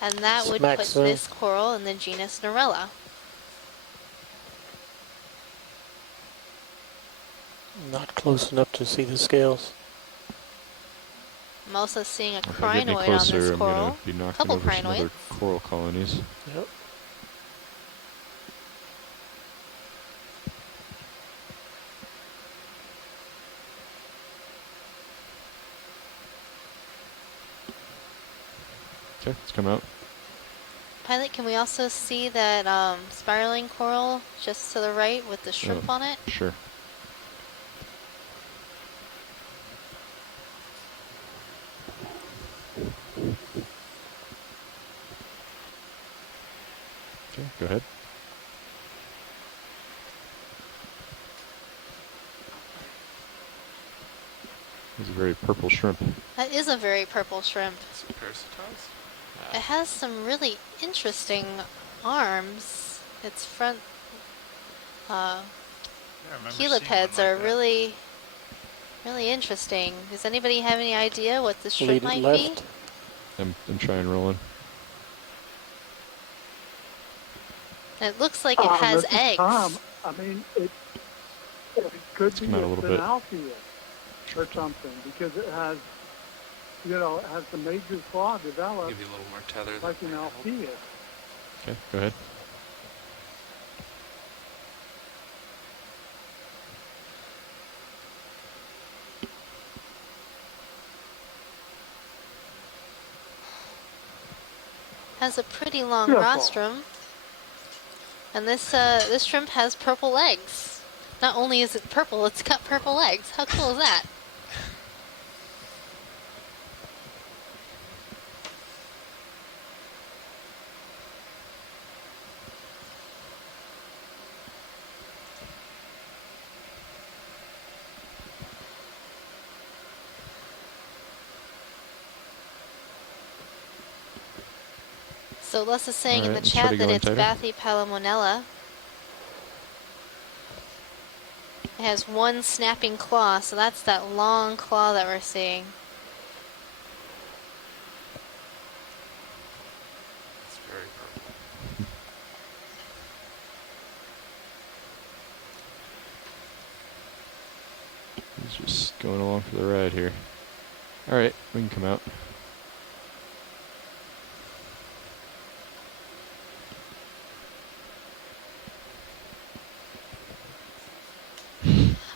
and that would put this coral in the genus Norella. Not close enough to see the scales. I'm also seeing a If I get any crinoid on closer, this I'm coral. going to be knocking Couple over some crinoids. other coral colonies. Yep. Okay, let's come out. Pilot, can we also see that spiraling coral just to the right with the shrimp on it? Sure. Okay, go ahead. It's a very purple shrimp. That is a very purple shrimp. Is it parasitized? It has some really interesting arms. Its front helipeds are really interesting. Does anybody have any idea what the shrimp might be? I'm trying rolling. It looks like it has this is eggs. Tom. I mean, it could be come out a little bit. algae or something because it has, you know, it has the major claw developed Give you a little more tether. like an algae. Okay, go ahead. Has a pretty long Beautiful. rostrum. And this shrimp has purple legs. Not only is it purple, it's got purple legs. How cool is that? So Les is saying in the chat that it's Bathypalamonella. It has one snapping claw, so that's that long claw that we're seeing. It's very purple. He's just going along for the ride here. All right, we can come out.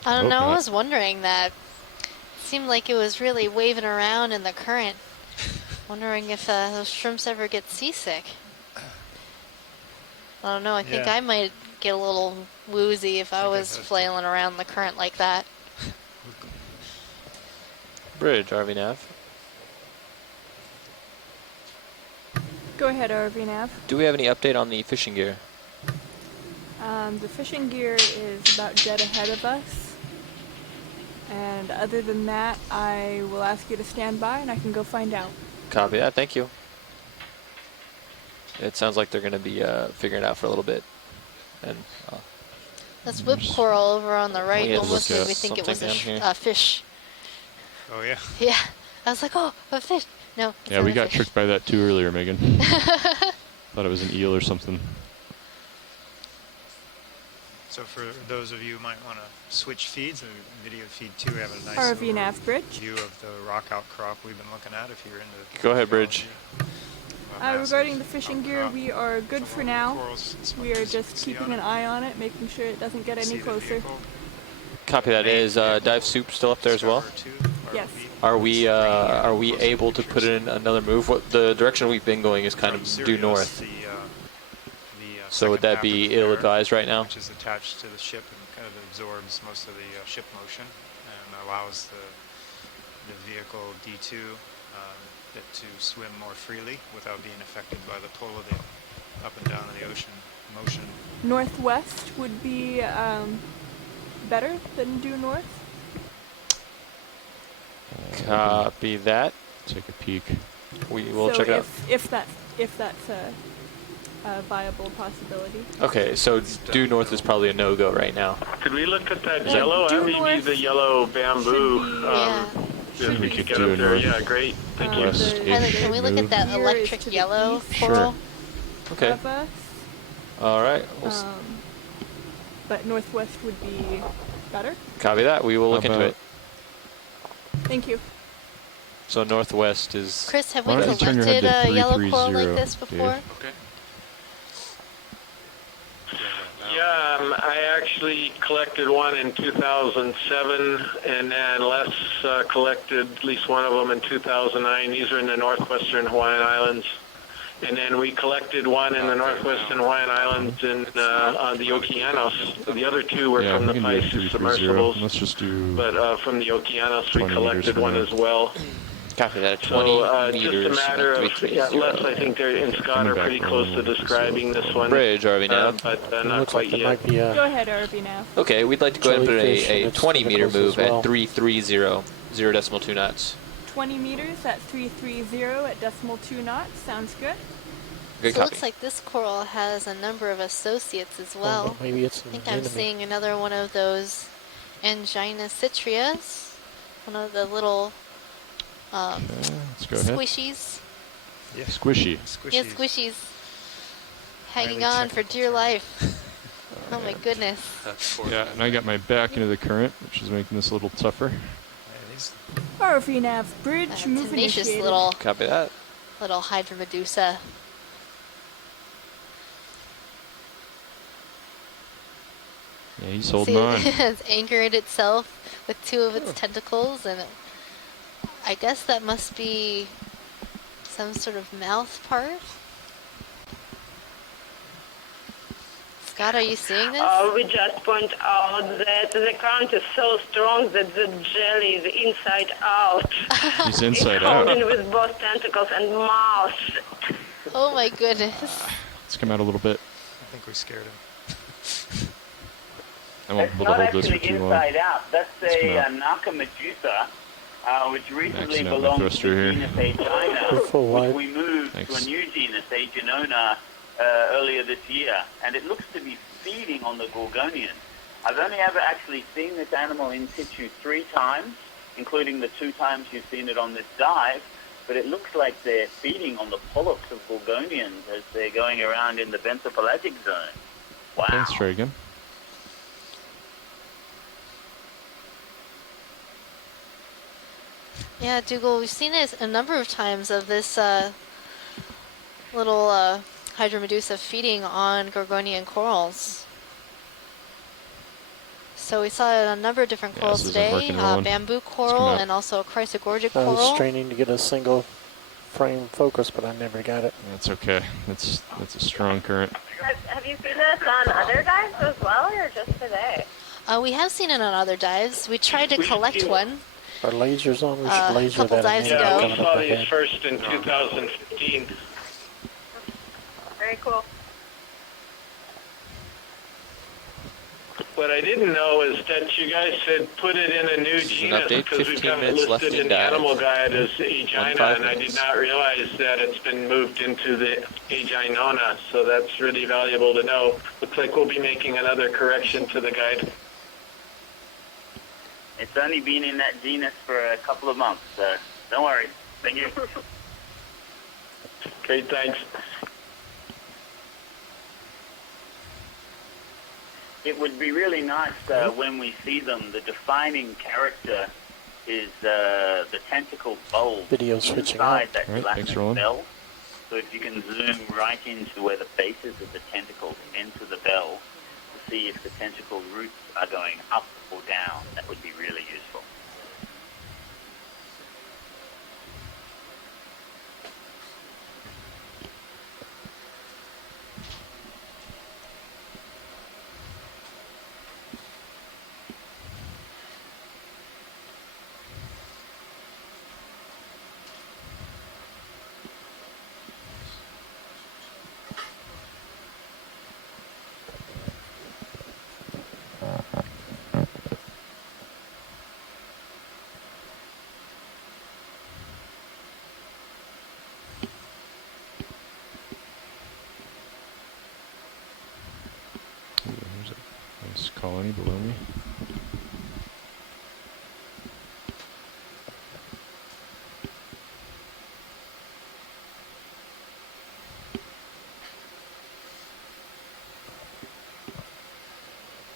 I don't know, I was wondering that. It seemed like it was really waving around in the current. Wondering if those shrimps ever get seasick. I don't know, I think I might get a little woozy if I was flailing around the current like that. Bridge, RV Nav. Go ahead, RV Nav. Do we have any update on the fishing gear? The fishing gear is about dead ahead of us. And other than that, I will ask you to stand by and I can go find out. Copy that, thank you. It sounds like they're going to be figuring it out for a little bit. And This whip coral over on the right almost made me think it was something a fish. Oh, yeah? Yeah. I was like, oh, a fish. No. Yeah, we got tricked by that too earlier, Megan. Thought it was an eel or something. So for those of you who might want to switch feeds, video feed 2, we have a nice RV Nav Bridge view of the rock outcrop we've been looking at if you're into. Go ahead, Bridge. Regarding the fishing gear, we are good for now. We are just keeping an eye on it, making sure it doesn't get any closer. Copy that. Is Dive Soup still up there as well? Yes. Are we able to put in another move? What the direction we've been going is kind of due north. So would that be ill-advised right now? Which is attached to the ship and kind of absorbs most of the ship motion and allows the vehicle D2 to swim more freely without being affected by the pull of the up and down of the ocean motion. Northwest would be better than due north. Copy that. Take a peek. We will check it out. If that's a viable possibility. Okay, so due north is probably a no-go right now. Could we look at that yellow? I mean, the yellow bamboo. If we could get up there, yeah, great. Thank you. Pilot, can we look at that electric yellow coral? Okay. All right. But northwest would be Better? Copy that. We will look into it. Thank you. So northwest is... Chris, have we collected a yellow coral like this before? Okay. I actually collected one in 2007, and then Les collected at least one of them in 2009. These are in the northwestern Hawaiian Islands. And then we collected one in the northwestern Hawaiian Islands on the Okeanos. The other two were from the Pisces submersibles. Let's just do. But from the Okeanos, we collected one as well. Copy that. 20 so meters. Just a matter of, Les, I think they're in Scott are pretty close to describing this one. Bridge, RV nav. But not quite yet. Go ahead, RV nav. Okay, we'd like to go ahead and put a 20 meter move at 330, 0.2 knots. 20 meters at 330 at 0.2 knots. Sounds good. Good so it looks like this coral has a number of associates as well. Maybe it's I think I'm seeing another one of those Angina citrias, one of the little let's go ahead. squishies. Yeah. Squishy. Yeah, squishies. Hanging on for dear life. Oh my goodness. Yeah, and I got my back into the current, which is making this a little tougher. RV nav bridge move tenacious initiated. little. Copy that. Little hydromedusa. Yeah, he's holding on. It's anchored itself with two of its tentacles, and I guess that must be some sort of mouth part. Scott, are you seeing this? We just point out that the current is so strong that the jelly is inside out. He's inside out. It's holding with both tentacles and mouth. Oh my goodness. Let's come out a little bit. I think we scared him. I won't be able to hold this for too long. Inside out. That's a Naka Medusa, which recently belonged to the genus Agina, which we moved to a new genus, Aginona, earlier this year. And it looks to be feeding on the Gorgonian. I've only ever actually seen this animal in situ 3 times, including the 2 times you've seen it on this dive. But it looks like they're feeding on the polyps of Gorgonians as they're going around in the bentopelagic zone. Wow. Thanks, Tragan. Yeah, Dougal, we've seen it a number of times of this little hydromedusa feeding on Gorgonian corals. So we saw it on a number of different corals today, bamboo coral and also a chrysogorgic coral. I was training to get a single frame focus, but I never got it. That's okay. That's a strong current. Have you seen this on other dives as well, or just today? We have seen it on other dives. We tried to collect one. Our lasers on. We should laser couple that. Dives yeah, ago. we saw these first in 2015. Very cool. What I didn't know is that you guys had put it in a new genus because we've got it listed in the animal guide as Agina, and I did not realize that it's been moved into the Aginona, so that's really valuable to know. Looks like we'll be making another correction to the guide. It's only been in that genus for a couple of months, so don't worry. Thank you. Great, thanks. It would be really nice when we see them. The defining character is the tentacle bulb inside that gelatinous bell. So if you can zoom right into where the bases of the tentacles enter the bell to see if the tentacle roots are going up or down, that would be really useful. Nice colony below me.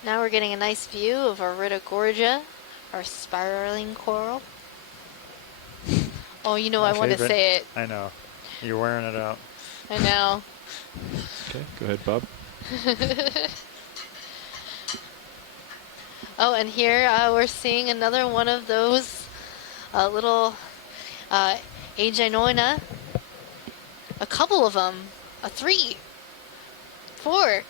Now we're getting a nice view of Iridogorgia, our spiraling coral. Oh, you know, I want to say it. I know. You're wearing it out. I know. Okay, go ahead, Bob. Oh, and here we're seeing another one of those little Aginoina. A couple of them. 3, 4.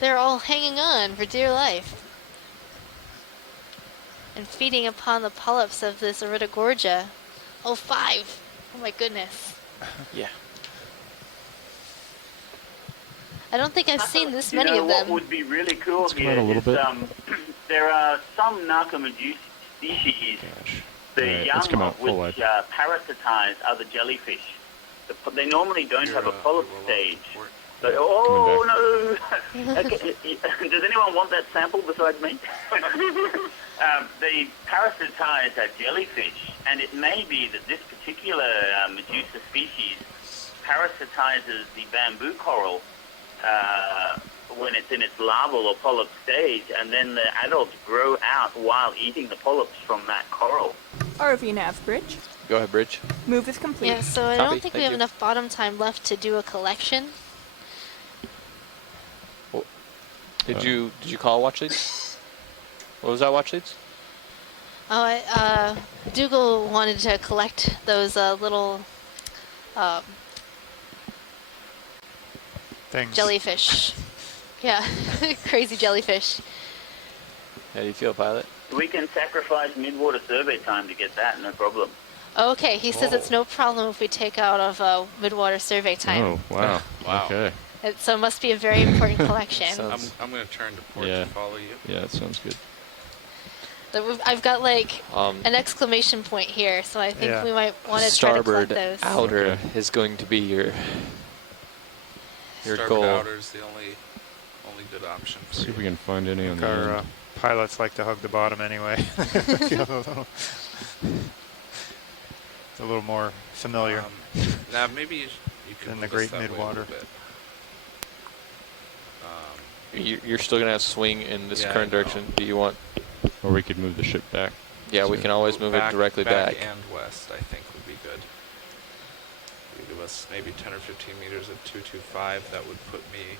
They're all hanging on for dear life and feeding upon the polyps of this Iridogorgia. Oh, 5. Oh my goodness. Yeah. I don't think I've seen this many of them. What would be really cool Let's come here out a little bit. There are some Narcomedusa species, the young of which parasitize other jellyfish. They normally don't have a polyp stage. But, oh no! Okay. Does anyone want that sample besides me? They parasitize jellyfish, and it may be that this particular Medusa species parasitizes the bamboo coral when it's in its larval or polyp stage, and then the adults grow out while eating the polyps from that coral. RV nav, Bridge. Go ahead, Bridge. Move is complete. Yeah, so I don't think we have enough bottom time left to do a collection. Did you call watch leads? What was that, watch leads? Oh, Dougal wanted to collect those little things. Jellyfish. Yeah, crazy jellyfish. How do you feel, Pilot? We can sacrifice midwater survey time to get that, no problem. Okay, he says it's no problem if we take out of midwater survey time. Oh, wow. Wow. Okay. So it must be a very important collection. I'm going to turn to port to follow you. Yeah, that sounds good. I've got like an exclamation point here, so I think we might want to try to collect those. Starboard outer is going to be your Starboard goal. outer is the only good option for See if we can find any on the Our end. pilots like to hug the bottom anyway. It's a little more familiar. Now maybe you could than the move us great that way a midwater. little bit. You're still going to swing in this current direction. Do you want? Or we could move the ship back. Yeah, we can always move it directly back. and west, I think, would be good. You give us maybe 10 or 15 meters at 225. That would put me.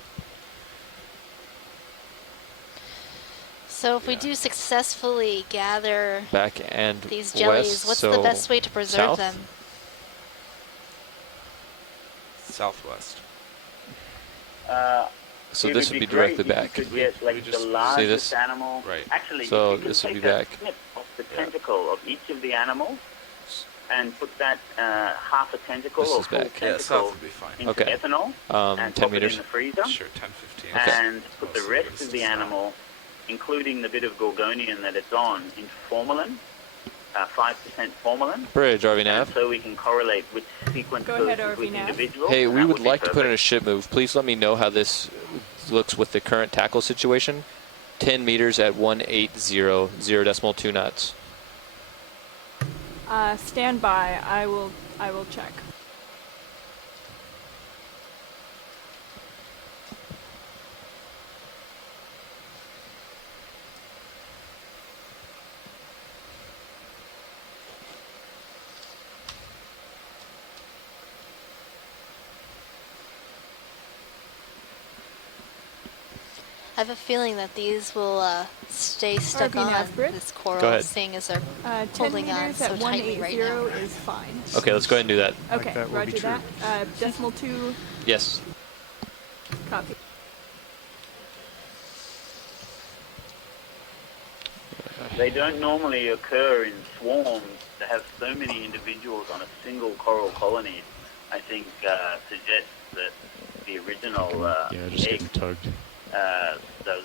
So if we do successfully gather back and these jellies, west, what's so the best way to preserve south? them? Southwest. So this would be directly back. You could get like the largest animal. Right. Actually, so you can this would take be a back. snip of the tentacle of each of the animals and put that half a tentacle This or is full back. tentacle south would be fine. into Okay. ethanol and 10 pop meters. it in the freezer. Sure, 10, 15. And put the rest of the animal, including the bit of gorgonian that it's on, into formalin, 5% formalin. Bridge, RV And nav. so we can correlate which sequence Go goes ahead, to RV which nav. individual. Hey, and we that would be like to put in a perfect. ship move. Please let me know how this looks with the current tackle situation. 10 meters at 1800, 0.2 knots. Stand by. I will check. I have a feeling that these will stay stuck RV on nav, Bridge. this Go coral, ahead. seeing as they're 10 holding on meters so at tightly right now. 180 is fine. Okay, let's go ahead and do that. Okay, that will be roger true. that. Decimal 2, Yes. copy. They don't normally occur in swarms to have so many individuals on a single coral colony. I think suggests that the original just egg, getting tugged.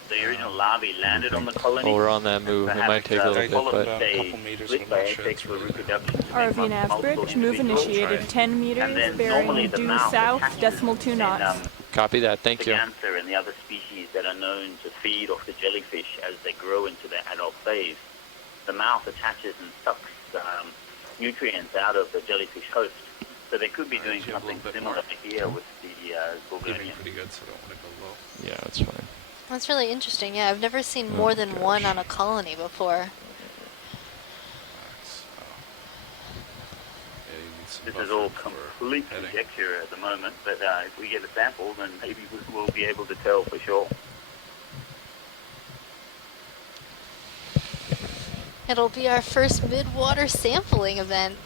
the original larvae landed on the colony. Oh, we're on that move. It might take a little bit, but Split by asexual reproduction. RV nav bridge, move initiated 10 meters, bearing due south, decimal 2 knots. copy that. Thank the you. Ganser and the other species that are known to feed off the jellyfish as they grow into their adult phase. The mouth attaches and sucks nutrients out of the jellyfish host. So they could be doing something similar here with the That'd be gorgonian. pretty good, so I don't want to go low. Yeah, that's fine. That's really interesting. Yeah, I've never seen more than one on a colony before. This is all complete conjecture at the moment, but if we get a sample, then maybe we'll be able to tell for sure. It'll be our first mid-water sampling event.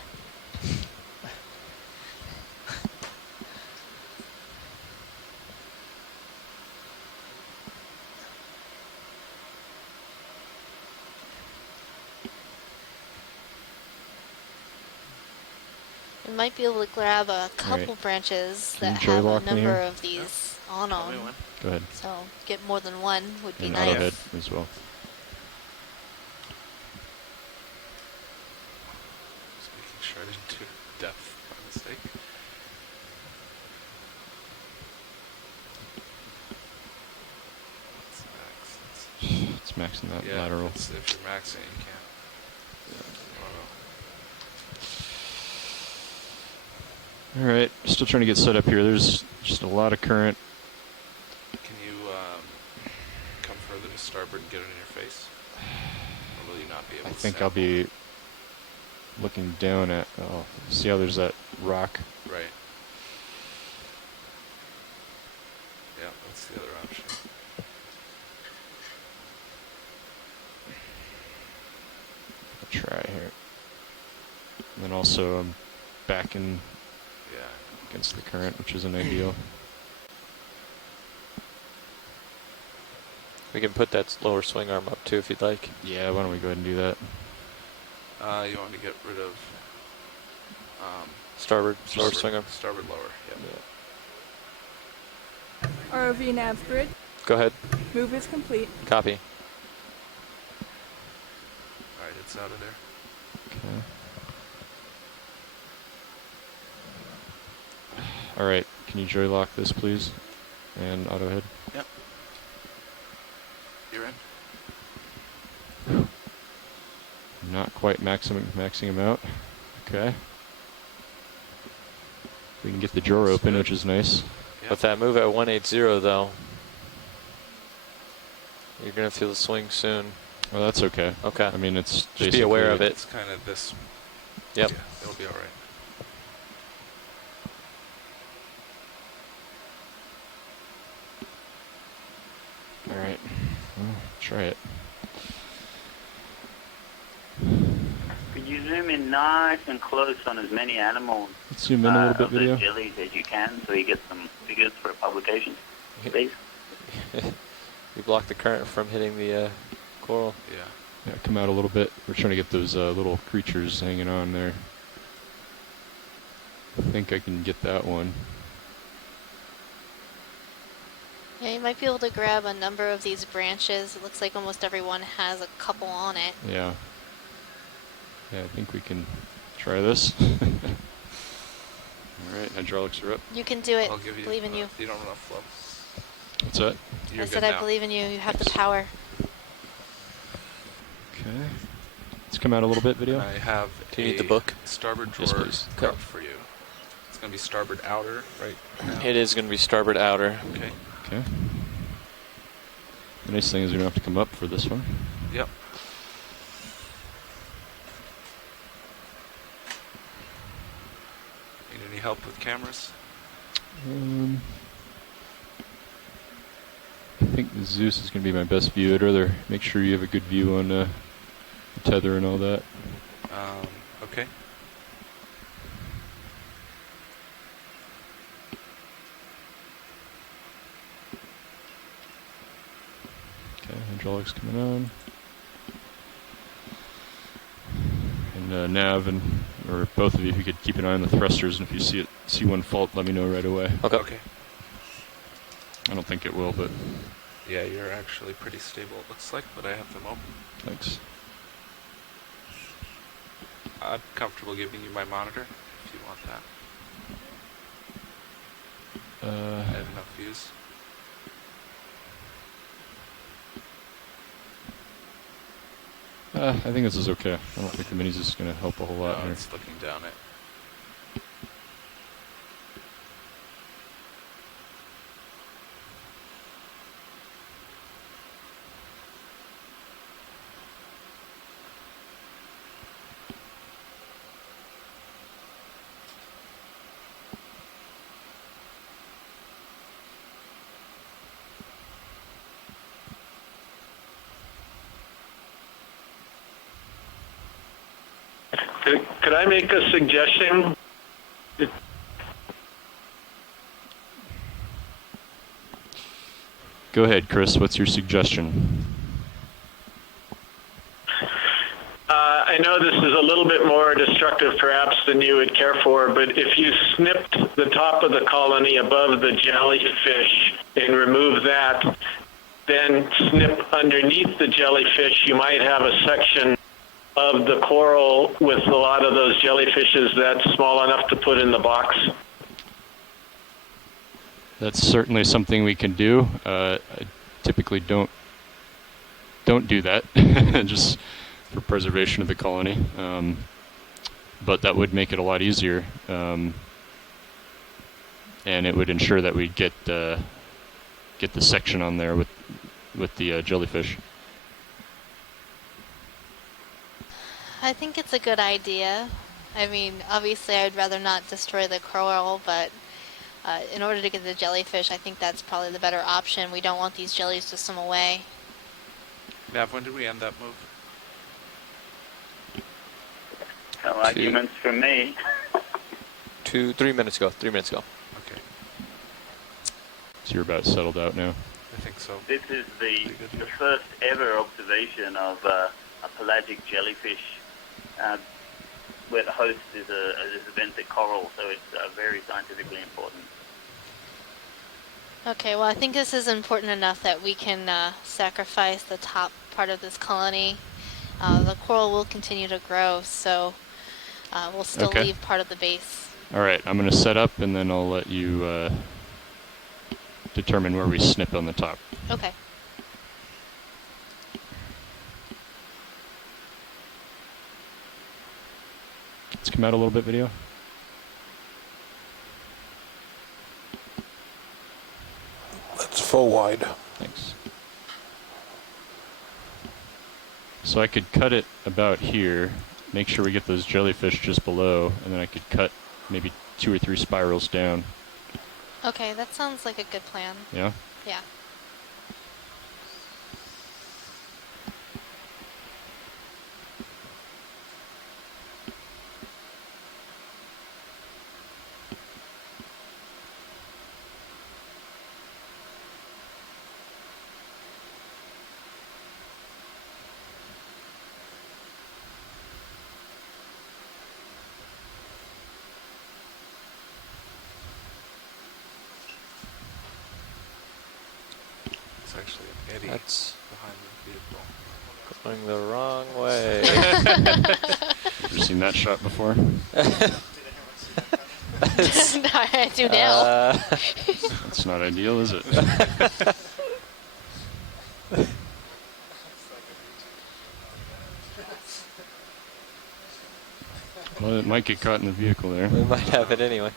We might be able to grab a couple branches that have a number of these on them. Go ahead. So get more than one would be and nice. Autohead as well. Just making sure I didn't do depth by mistake. It's maxing that lateral. If you're maxing, you can't. All right, still trying to get set up here. There's just a lot of current. Can you come further to starboard and get it in your face? Or will you not be able to? I think I'll be looking down at. Oh, see how there's that rock? Right. Yeah, that's the other option. I'll try here. And then also I'm backing against the current, which isn't ideal. We can put that lower swing arm up too if you'd like. Yeah, why don't we go ahead and do that? You want to get rid of starboard swing arm? Starboard lower, yeah. ROV nav grid. Go ahead. Move is complete. Copy. Alright, it's out of there. Okay. All right, can you joy lock this, please? And auto head. Yep. You're in. Not quite maxing him out. Okay. We can get the drawer open, which is nice. Yep. With that move at 180 though, you're gonna feel the swing soon. Well, that's okay. Okay. I mean, it's just be aware of it. It's kind of this. Yep. Yeah, it'll be all right. All right, well, try it. Could you zoom in nice and close on as many animals Let's zoom in a little bit, of video. those jellies as you can, so you get some figures for a publication, please? You block the current from hitting the coral. Yeah, come out a little bit. We're trying to get those little creatures hanging on there. I think I can get that one. Yeah, you might be able to grab a number of these branches. It looks like almost every one has a couple on it. Yeah. Yeah, I think we can try this. All right, hydraulics are up. You can do it. I'll give you, believe in you. You don't run off flow. What's that? I said I believe in you. You have the power. Okay. Let's come out a little bit, video. I have Do you need the book? Starboard drawer Yes, please. prepped for you. It's going to be starboard outer right now. It is going to be starboard outer. Okay. Okay. The nice thing is we don't have to come up for this one. Yep. Need any help with cameras? I think the Zeus is going to be my best view. I'd rather make sure you have a good view on the tether and all that. Okay. Okay, hydraulics coming on. And nav or both of you, if you could keep an eye on the thrusters, and if you see one fault, let me know right away. Okay. I don't think it will, but Yeah, you're actually pretty stable, it looks like, but I have them open. thanks. I'm comfortable giving you my monitor if you want that. I have enough views. I think this is okay. I don't think the minis is going to help a whole lot No, here. it's looking down it. Could I make a suggestion? Go ahead, Chris. What's your suggestion? I know this is a little bit more destructive perhaps than you would care for, but if you snipped the top of the colony above the jellyfish and remove that, then snip underneath the jellyfish, you might have a section of the coral with a lot of those jellyfishes that's small enough to put in the box. That's certainly something we can do. I typically don't do that, just for preservation of the colony. But that would make it a lot easier, and it would ensure that we get the section on there with the jellyfish. I think it's a good idea. I mean, obviously I'd rather not destroy the coral, but in order to get the jellyfish, I think that's probably the better option. We don't want these jellies to swim away. Nav, when did we end that move? No arguments from me. 3 minutes ago. 3 minutes ago. Okay. So you're about settled out now? I think so. This is the first ever observation of a pelagic jellyfish where the host is a benthic coral, so it's very scientifically important. Okay, well I think this is important enough that we can sacrifice the top part of this colony. The coral will continue to grow, so we'll still leave part of the base. All right, I'm going to set up, and then I'll let you determine where we snip on the top. Okay. Let's come out a little bit, video. That's full wide. Thanks. So I could cut it about here, make sure we get those jellyfish just below, and then I could cut maybe 2 or 3 spirals down. Okay, that sounds like a good plan. Yeah? Yeah. It's actually an eddy That's behind the vehicle. Going the wrong way. Ever seen that shot before? I do now. That's not ideal, is it? Well, it might get caught in the vehicle there. We might have it anyway.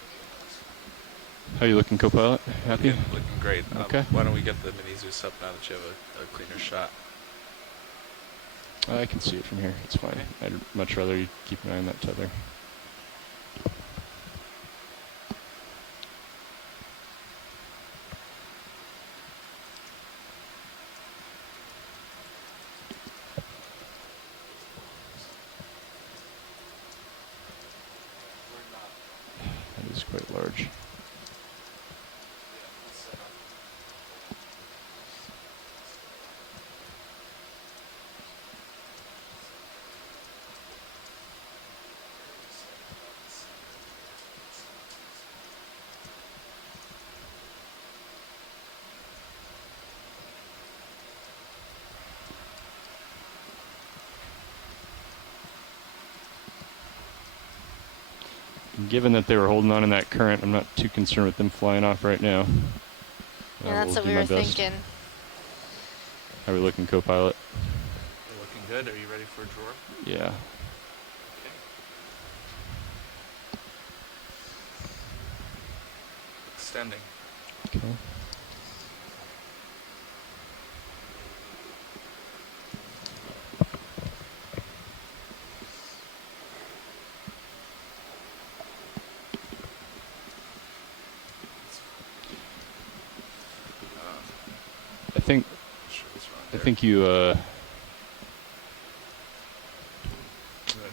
How you looking, co-pilot? Happy? Looking great. Okay. Why don't we get the mini Zeus up now that you have a cleaner shot? I can see it from here. It's fine. I'd much rather you keep an eye on that tether. That is quite large. Given that they were holding on in that current, I'm not too concerned with them flying off right now. Yeah, that's what we were thinking. How are we looking, co-pilot? You're looking good. Are you ready for a drawer? Yeah. Okay. Extending. Okay. I think you, I'm gonna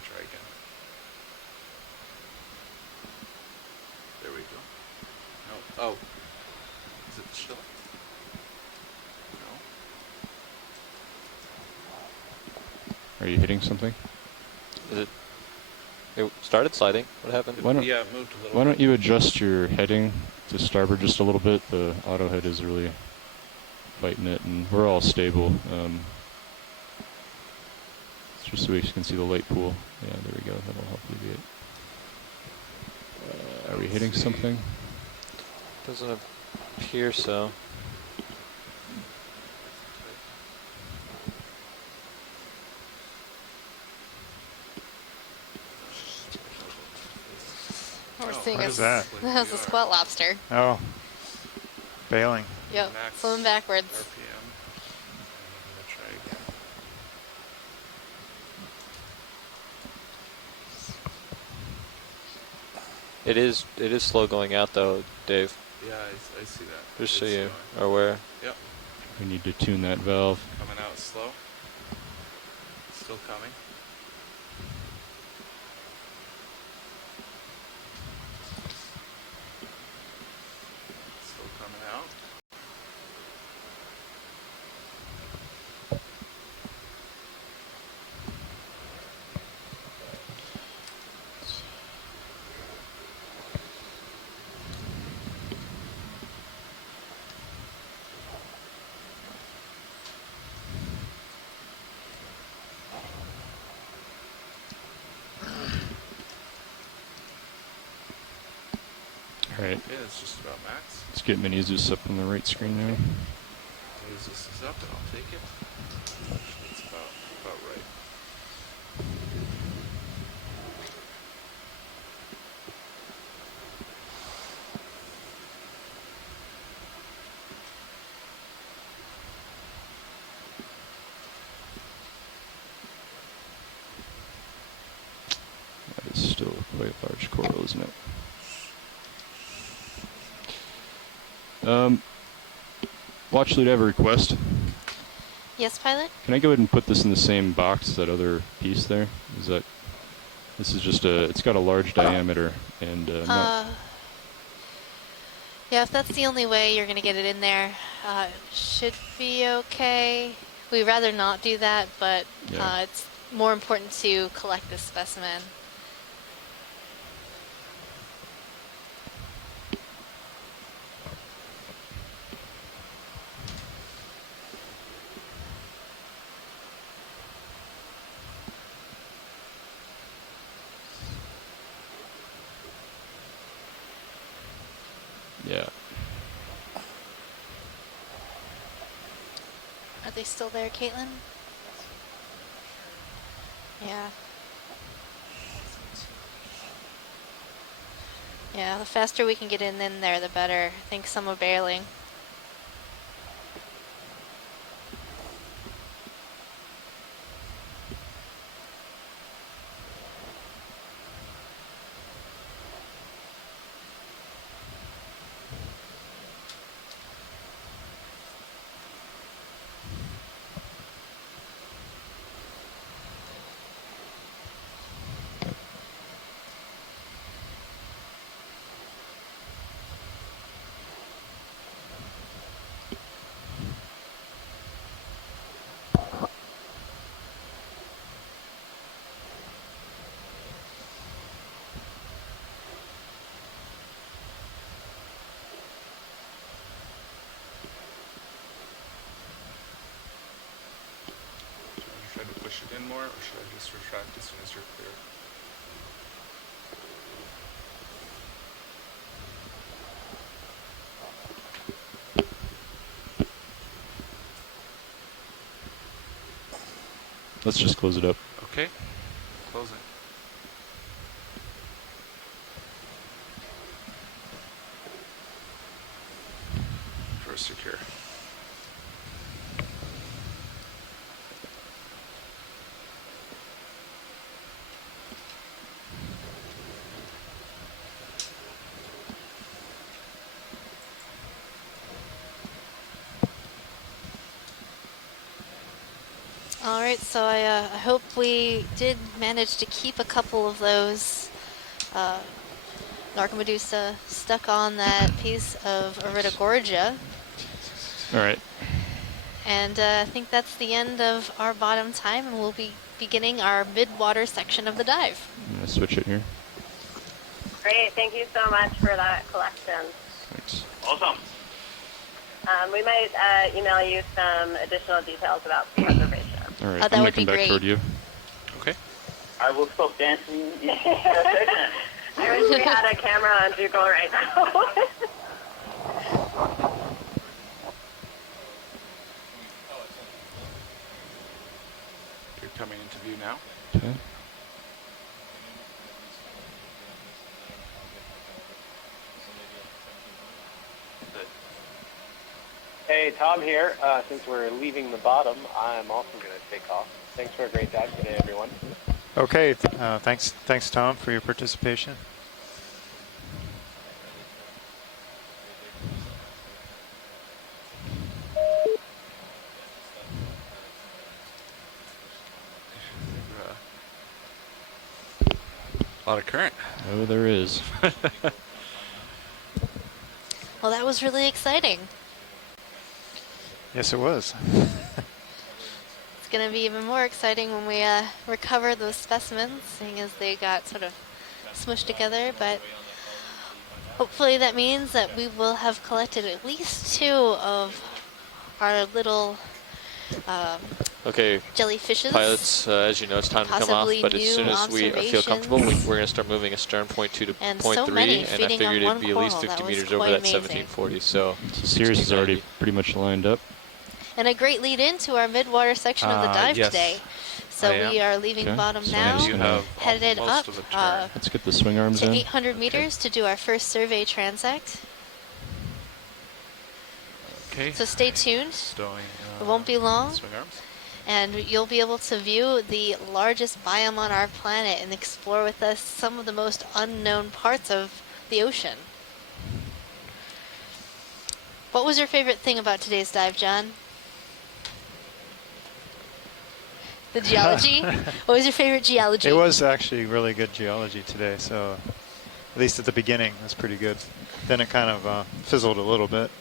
try again. Oh. Is it still? Are you hitting something? Is it? It started sliding. What happened? Yeah, it moved a little Why bit. don't you adjust your heading to starboard just a little bit? The auto head is really fighting it, and we're all stable. It's just so we can see the light pool. Yeah, there we go. That'll help alleviate. Are we hitting something? Doesn't appear so. We're seeing What is that? That's a squat lobster. Oh, bailing. Yep, swimming backwards. RPM. I'm going to try again. It is slow going out though, Dave. Yeah, I see that. Just so you are aware. Yep. We need to tune that valve. Coming out slow. Still coming. Still coming out. Alright. Yeah, it's just about max. Let's get Mini Zeus up on the right screen now. This is up and I'll take it. It's about right. That is still quite a large coral, isn't it? Watch lead, I have a request. Yes, pilot? Can I go ahead and put this in the same box as that other piece there? Is that, this is just it's got a large diameter and yeah, if that's the only way you're going to get it in there, should be okay. We'd rather not do that, but yeah. It's more important to collect this specimen. Yeah. Are they still there, Caitlin? Yeah. Yeah, the faster we can get in there, the better. I think some are barreling. Try to push it in more, or should I just retract as soon as you're clear? Let's just close it up. Okay, closing. First secure. Alright, so I hope we did manage to keep a couple of those Narcomedusa stuck on that piece of Iridogorgia. All right. And I think that's the end of our bottom time, and we'll be beginning our mid-water section of the dive. I'm going to switch it here. Great, thank you so much for that collection. Thanks. Awesome. We might email you some additional details about preservation. All right, that I'm going would to come be back great. toward you. Okay. I will stop dancing. I wish we had a camera on Dougal right now. You're coming into view now. Okay. Hey, Tom here. Since we're leaving the bottom, I'm also going to take off. Thanks for a great dive today, everyone. Okay, thanks, Tom, for your participation. A lot of current. Oh, there is. Well, that was really exciting. Yes, it was. It's going to be even more exciting when we recover those specimens, seeing as they got sort of smushed together. But hopefully that means that we will have collected at least 2 of our little okay, jellyfishes. Pilots, as you know, it's time to come off, but as soon as we feel comfortable, we're going to start moving astern point 2 to and point so 3, many and I feeding figured on it'd be at one least coral. 50 That was meters over quite that amazing. 1740, so... The series is already pretty much lined up. And a great lead into our mid-water section of the dive yes, today. So we are leaving Okay. bottom So now, you have headed up Let's get the swing arms to in. 800 meters to do our first survey transect. Okay. So stay tuned. Stowing, It won't be long. swing arms. And you'll be able to view the largest biome on our planet and explore with us some of the most unknown parts of the ocean. What was your favorite thing about today's dive, John? The geology? What was your favorite geology? It was actually really good geology today, so at least at the beginning it was pretty good. Then it kind of fizzled a little bit,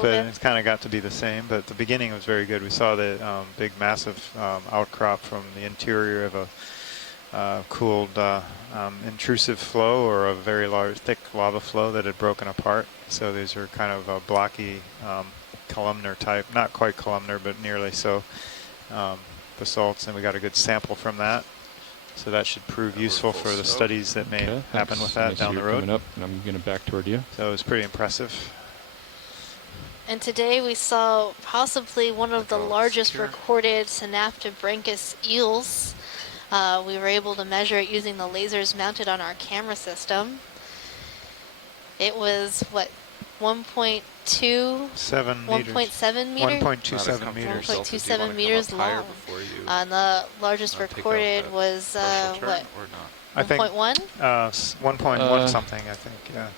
but it kind of got to be the same. But at the beginning it was very good. We saw the big, massive outcrop from the interior of a cooled intrusive flow, or a very large, thick lava flow that had broken apart. So these are kind of a blocky columnar type, not quite columnar, but nearly so, basalts, and we got a good sample from that. So that should prove useful for the studies that may happen with that down the road. Coming up, and I'm going to back toward you. So it was pretty impressive. And today we saw possibly one of the largest recorded synaptobranchus eels. We were able to measure it using the lasers mounted on our camera system. It was, what, 1.27 meters. 1.27 meters. 1.27 meters long. And the largest recorded was, what, 1.1? 1.1 something, I think, yeah.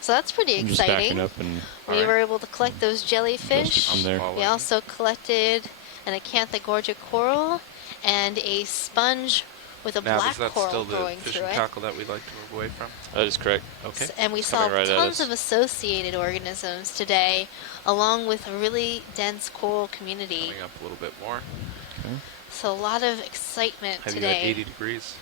So that's pretty I'm just exciting. backing up and We were able to collect those jellyfish. from there. We also collected an Acanthogorgia coral and a sponge with a black coral growing through it. Tackle that we'd like to move away from? That is correct. Okay. And we saw tons of associated organisms today, along with a really dense coral community. Coming up a little bit more. Okay. So a lot of excitement Have today. you at 80 degrees?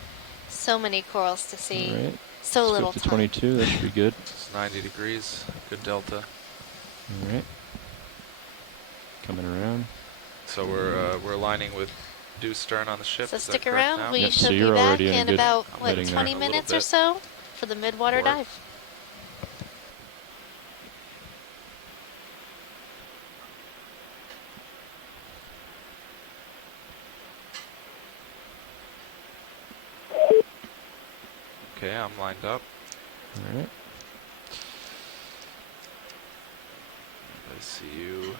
So many corals to see. All right. So Let's little go up to time. 22. That should be good. It's 90 degrees. Good delta. All right. Coming around. So we're aligning with due stern on the ship. So Is that stick correct around. now? We Yep, should so be you're back already in a in good about, what, heading 20 there. minutes or bit. so for the mid-water Forward. dive. Okay, I'm lined up. All right. I see you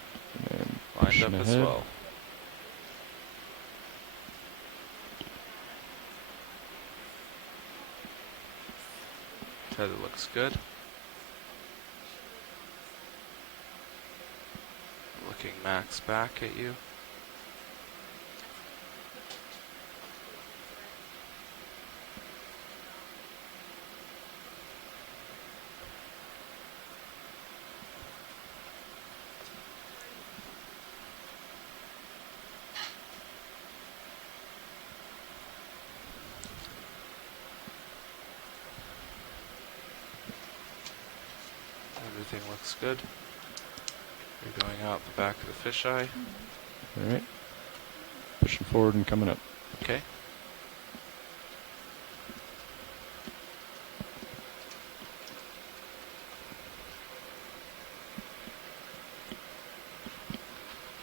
And lined pushing up as ahead. well. Tether looks good. Looking max back at you. everything looks good. You're going out the back of the fisheye. All right. Pushing forward and coming up. Okay.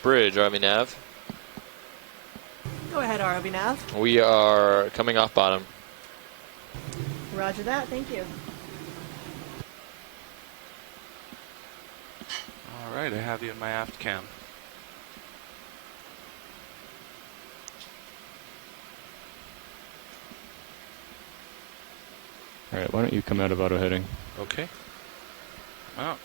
Bridge, RV Nav. Go ahead, RV Nav. We are coming off bottom. Roger that. Thank you. All right, I have you in my aft cam. All right, why don't you come out of auto heading? Okay. Out.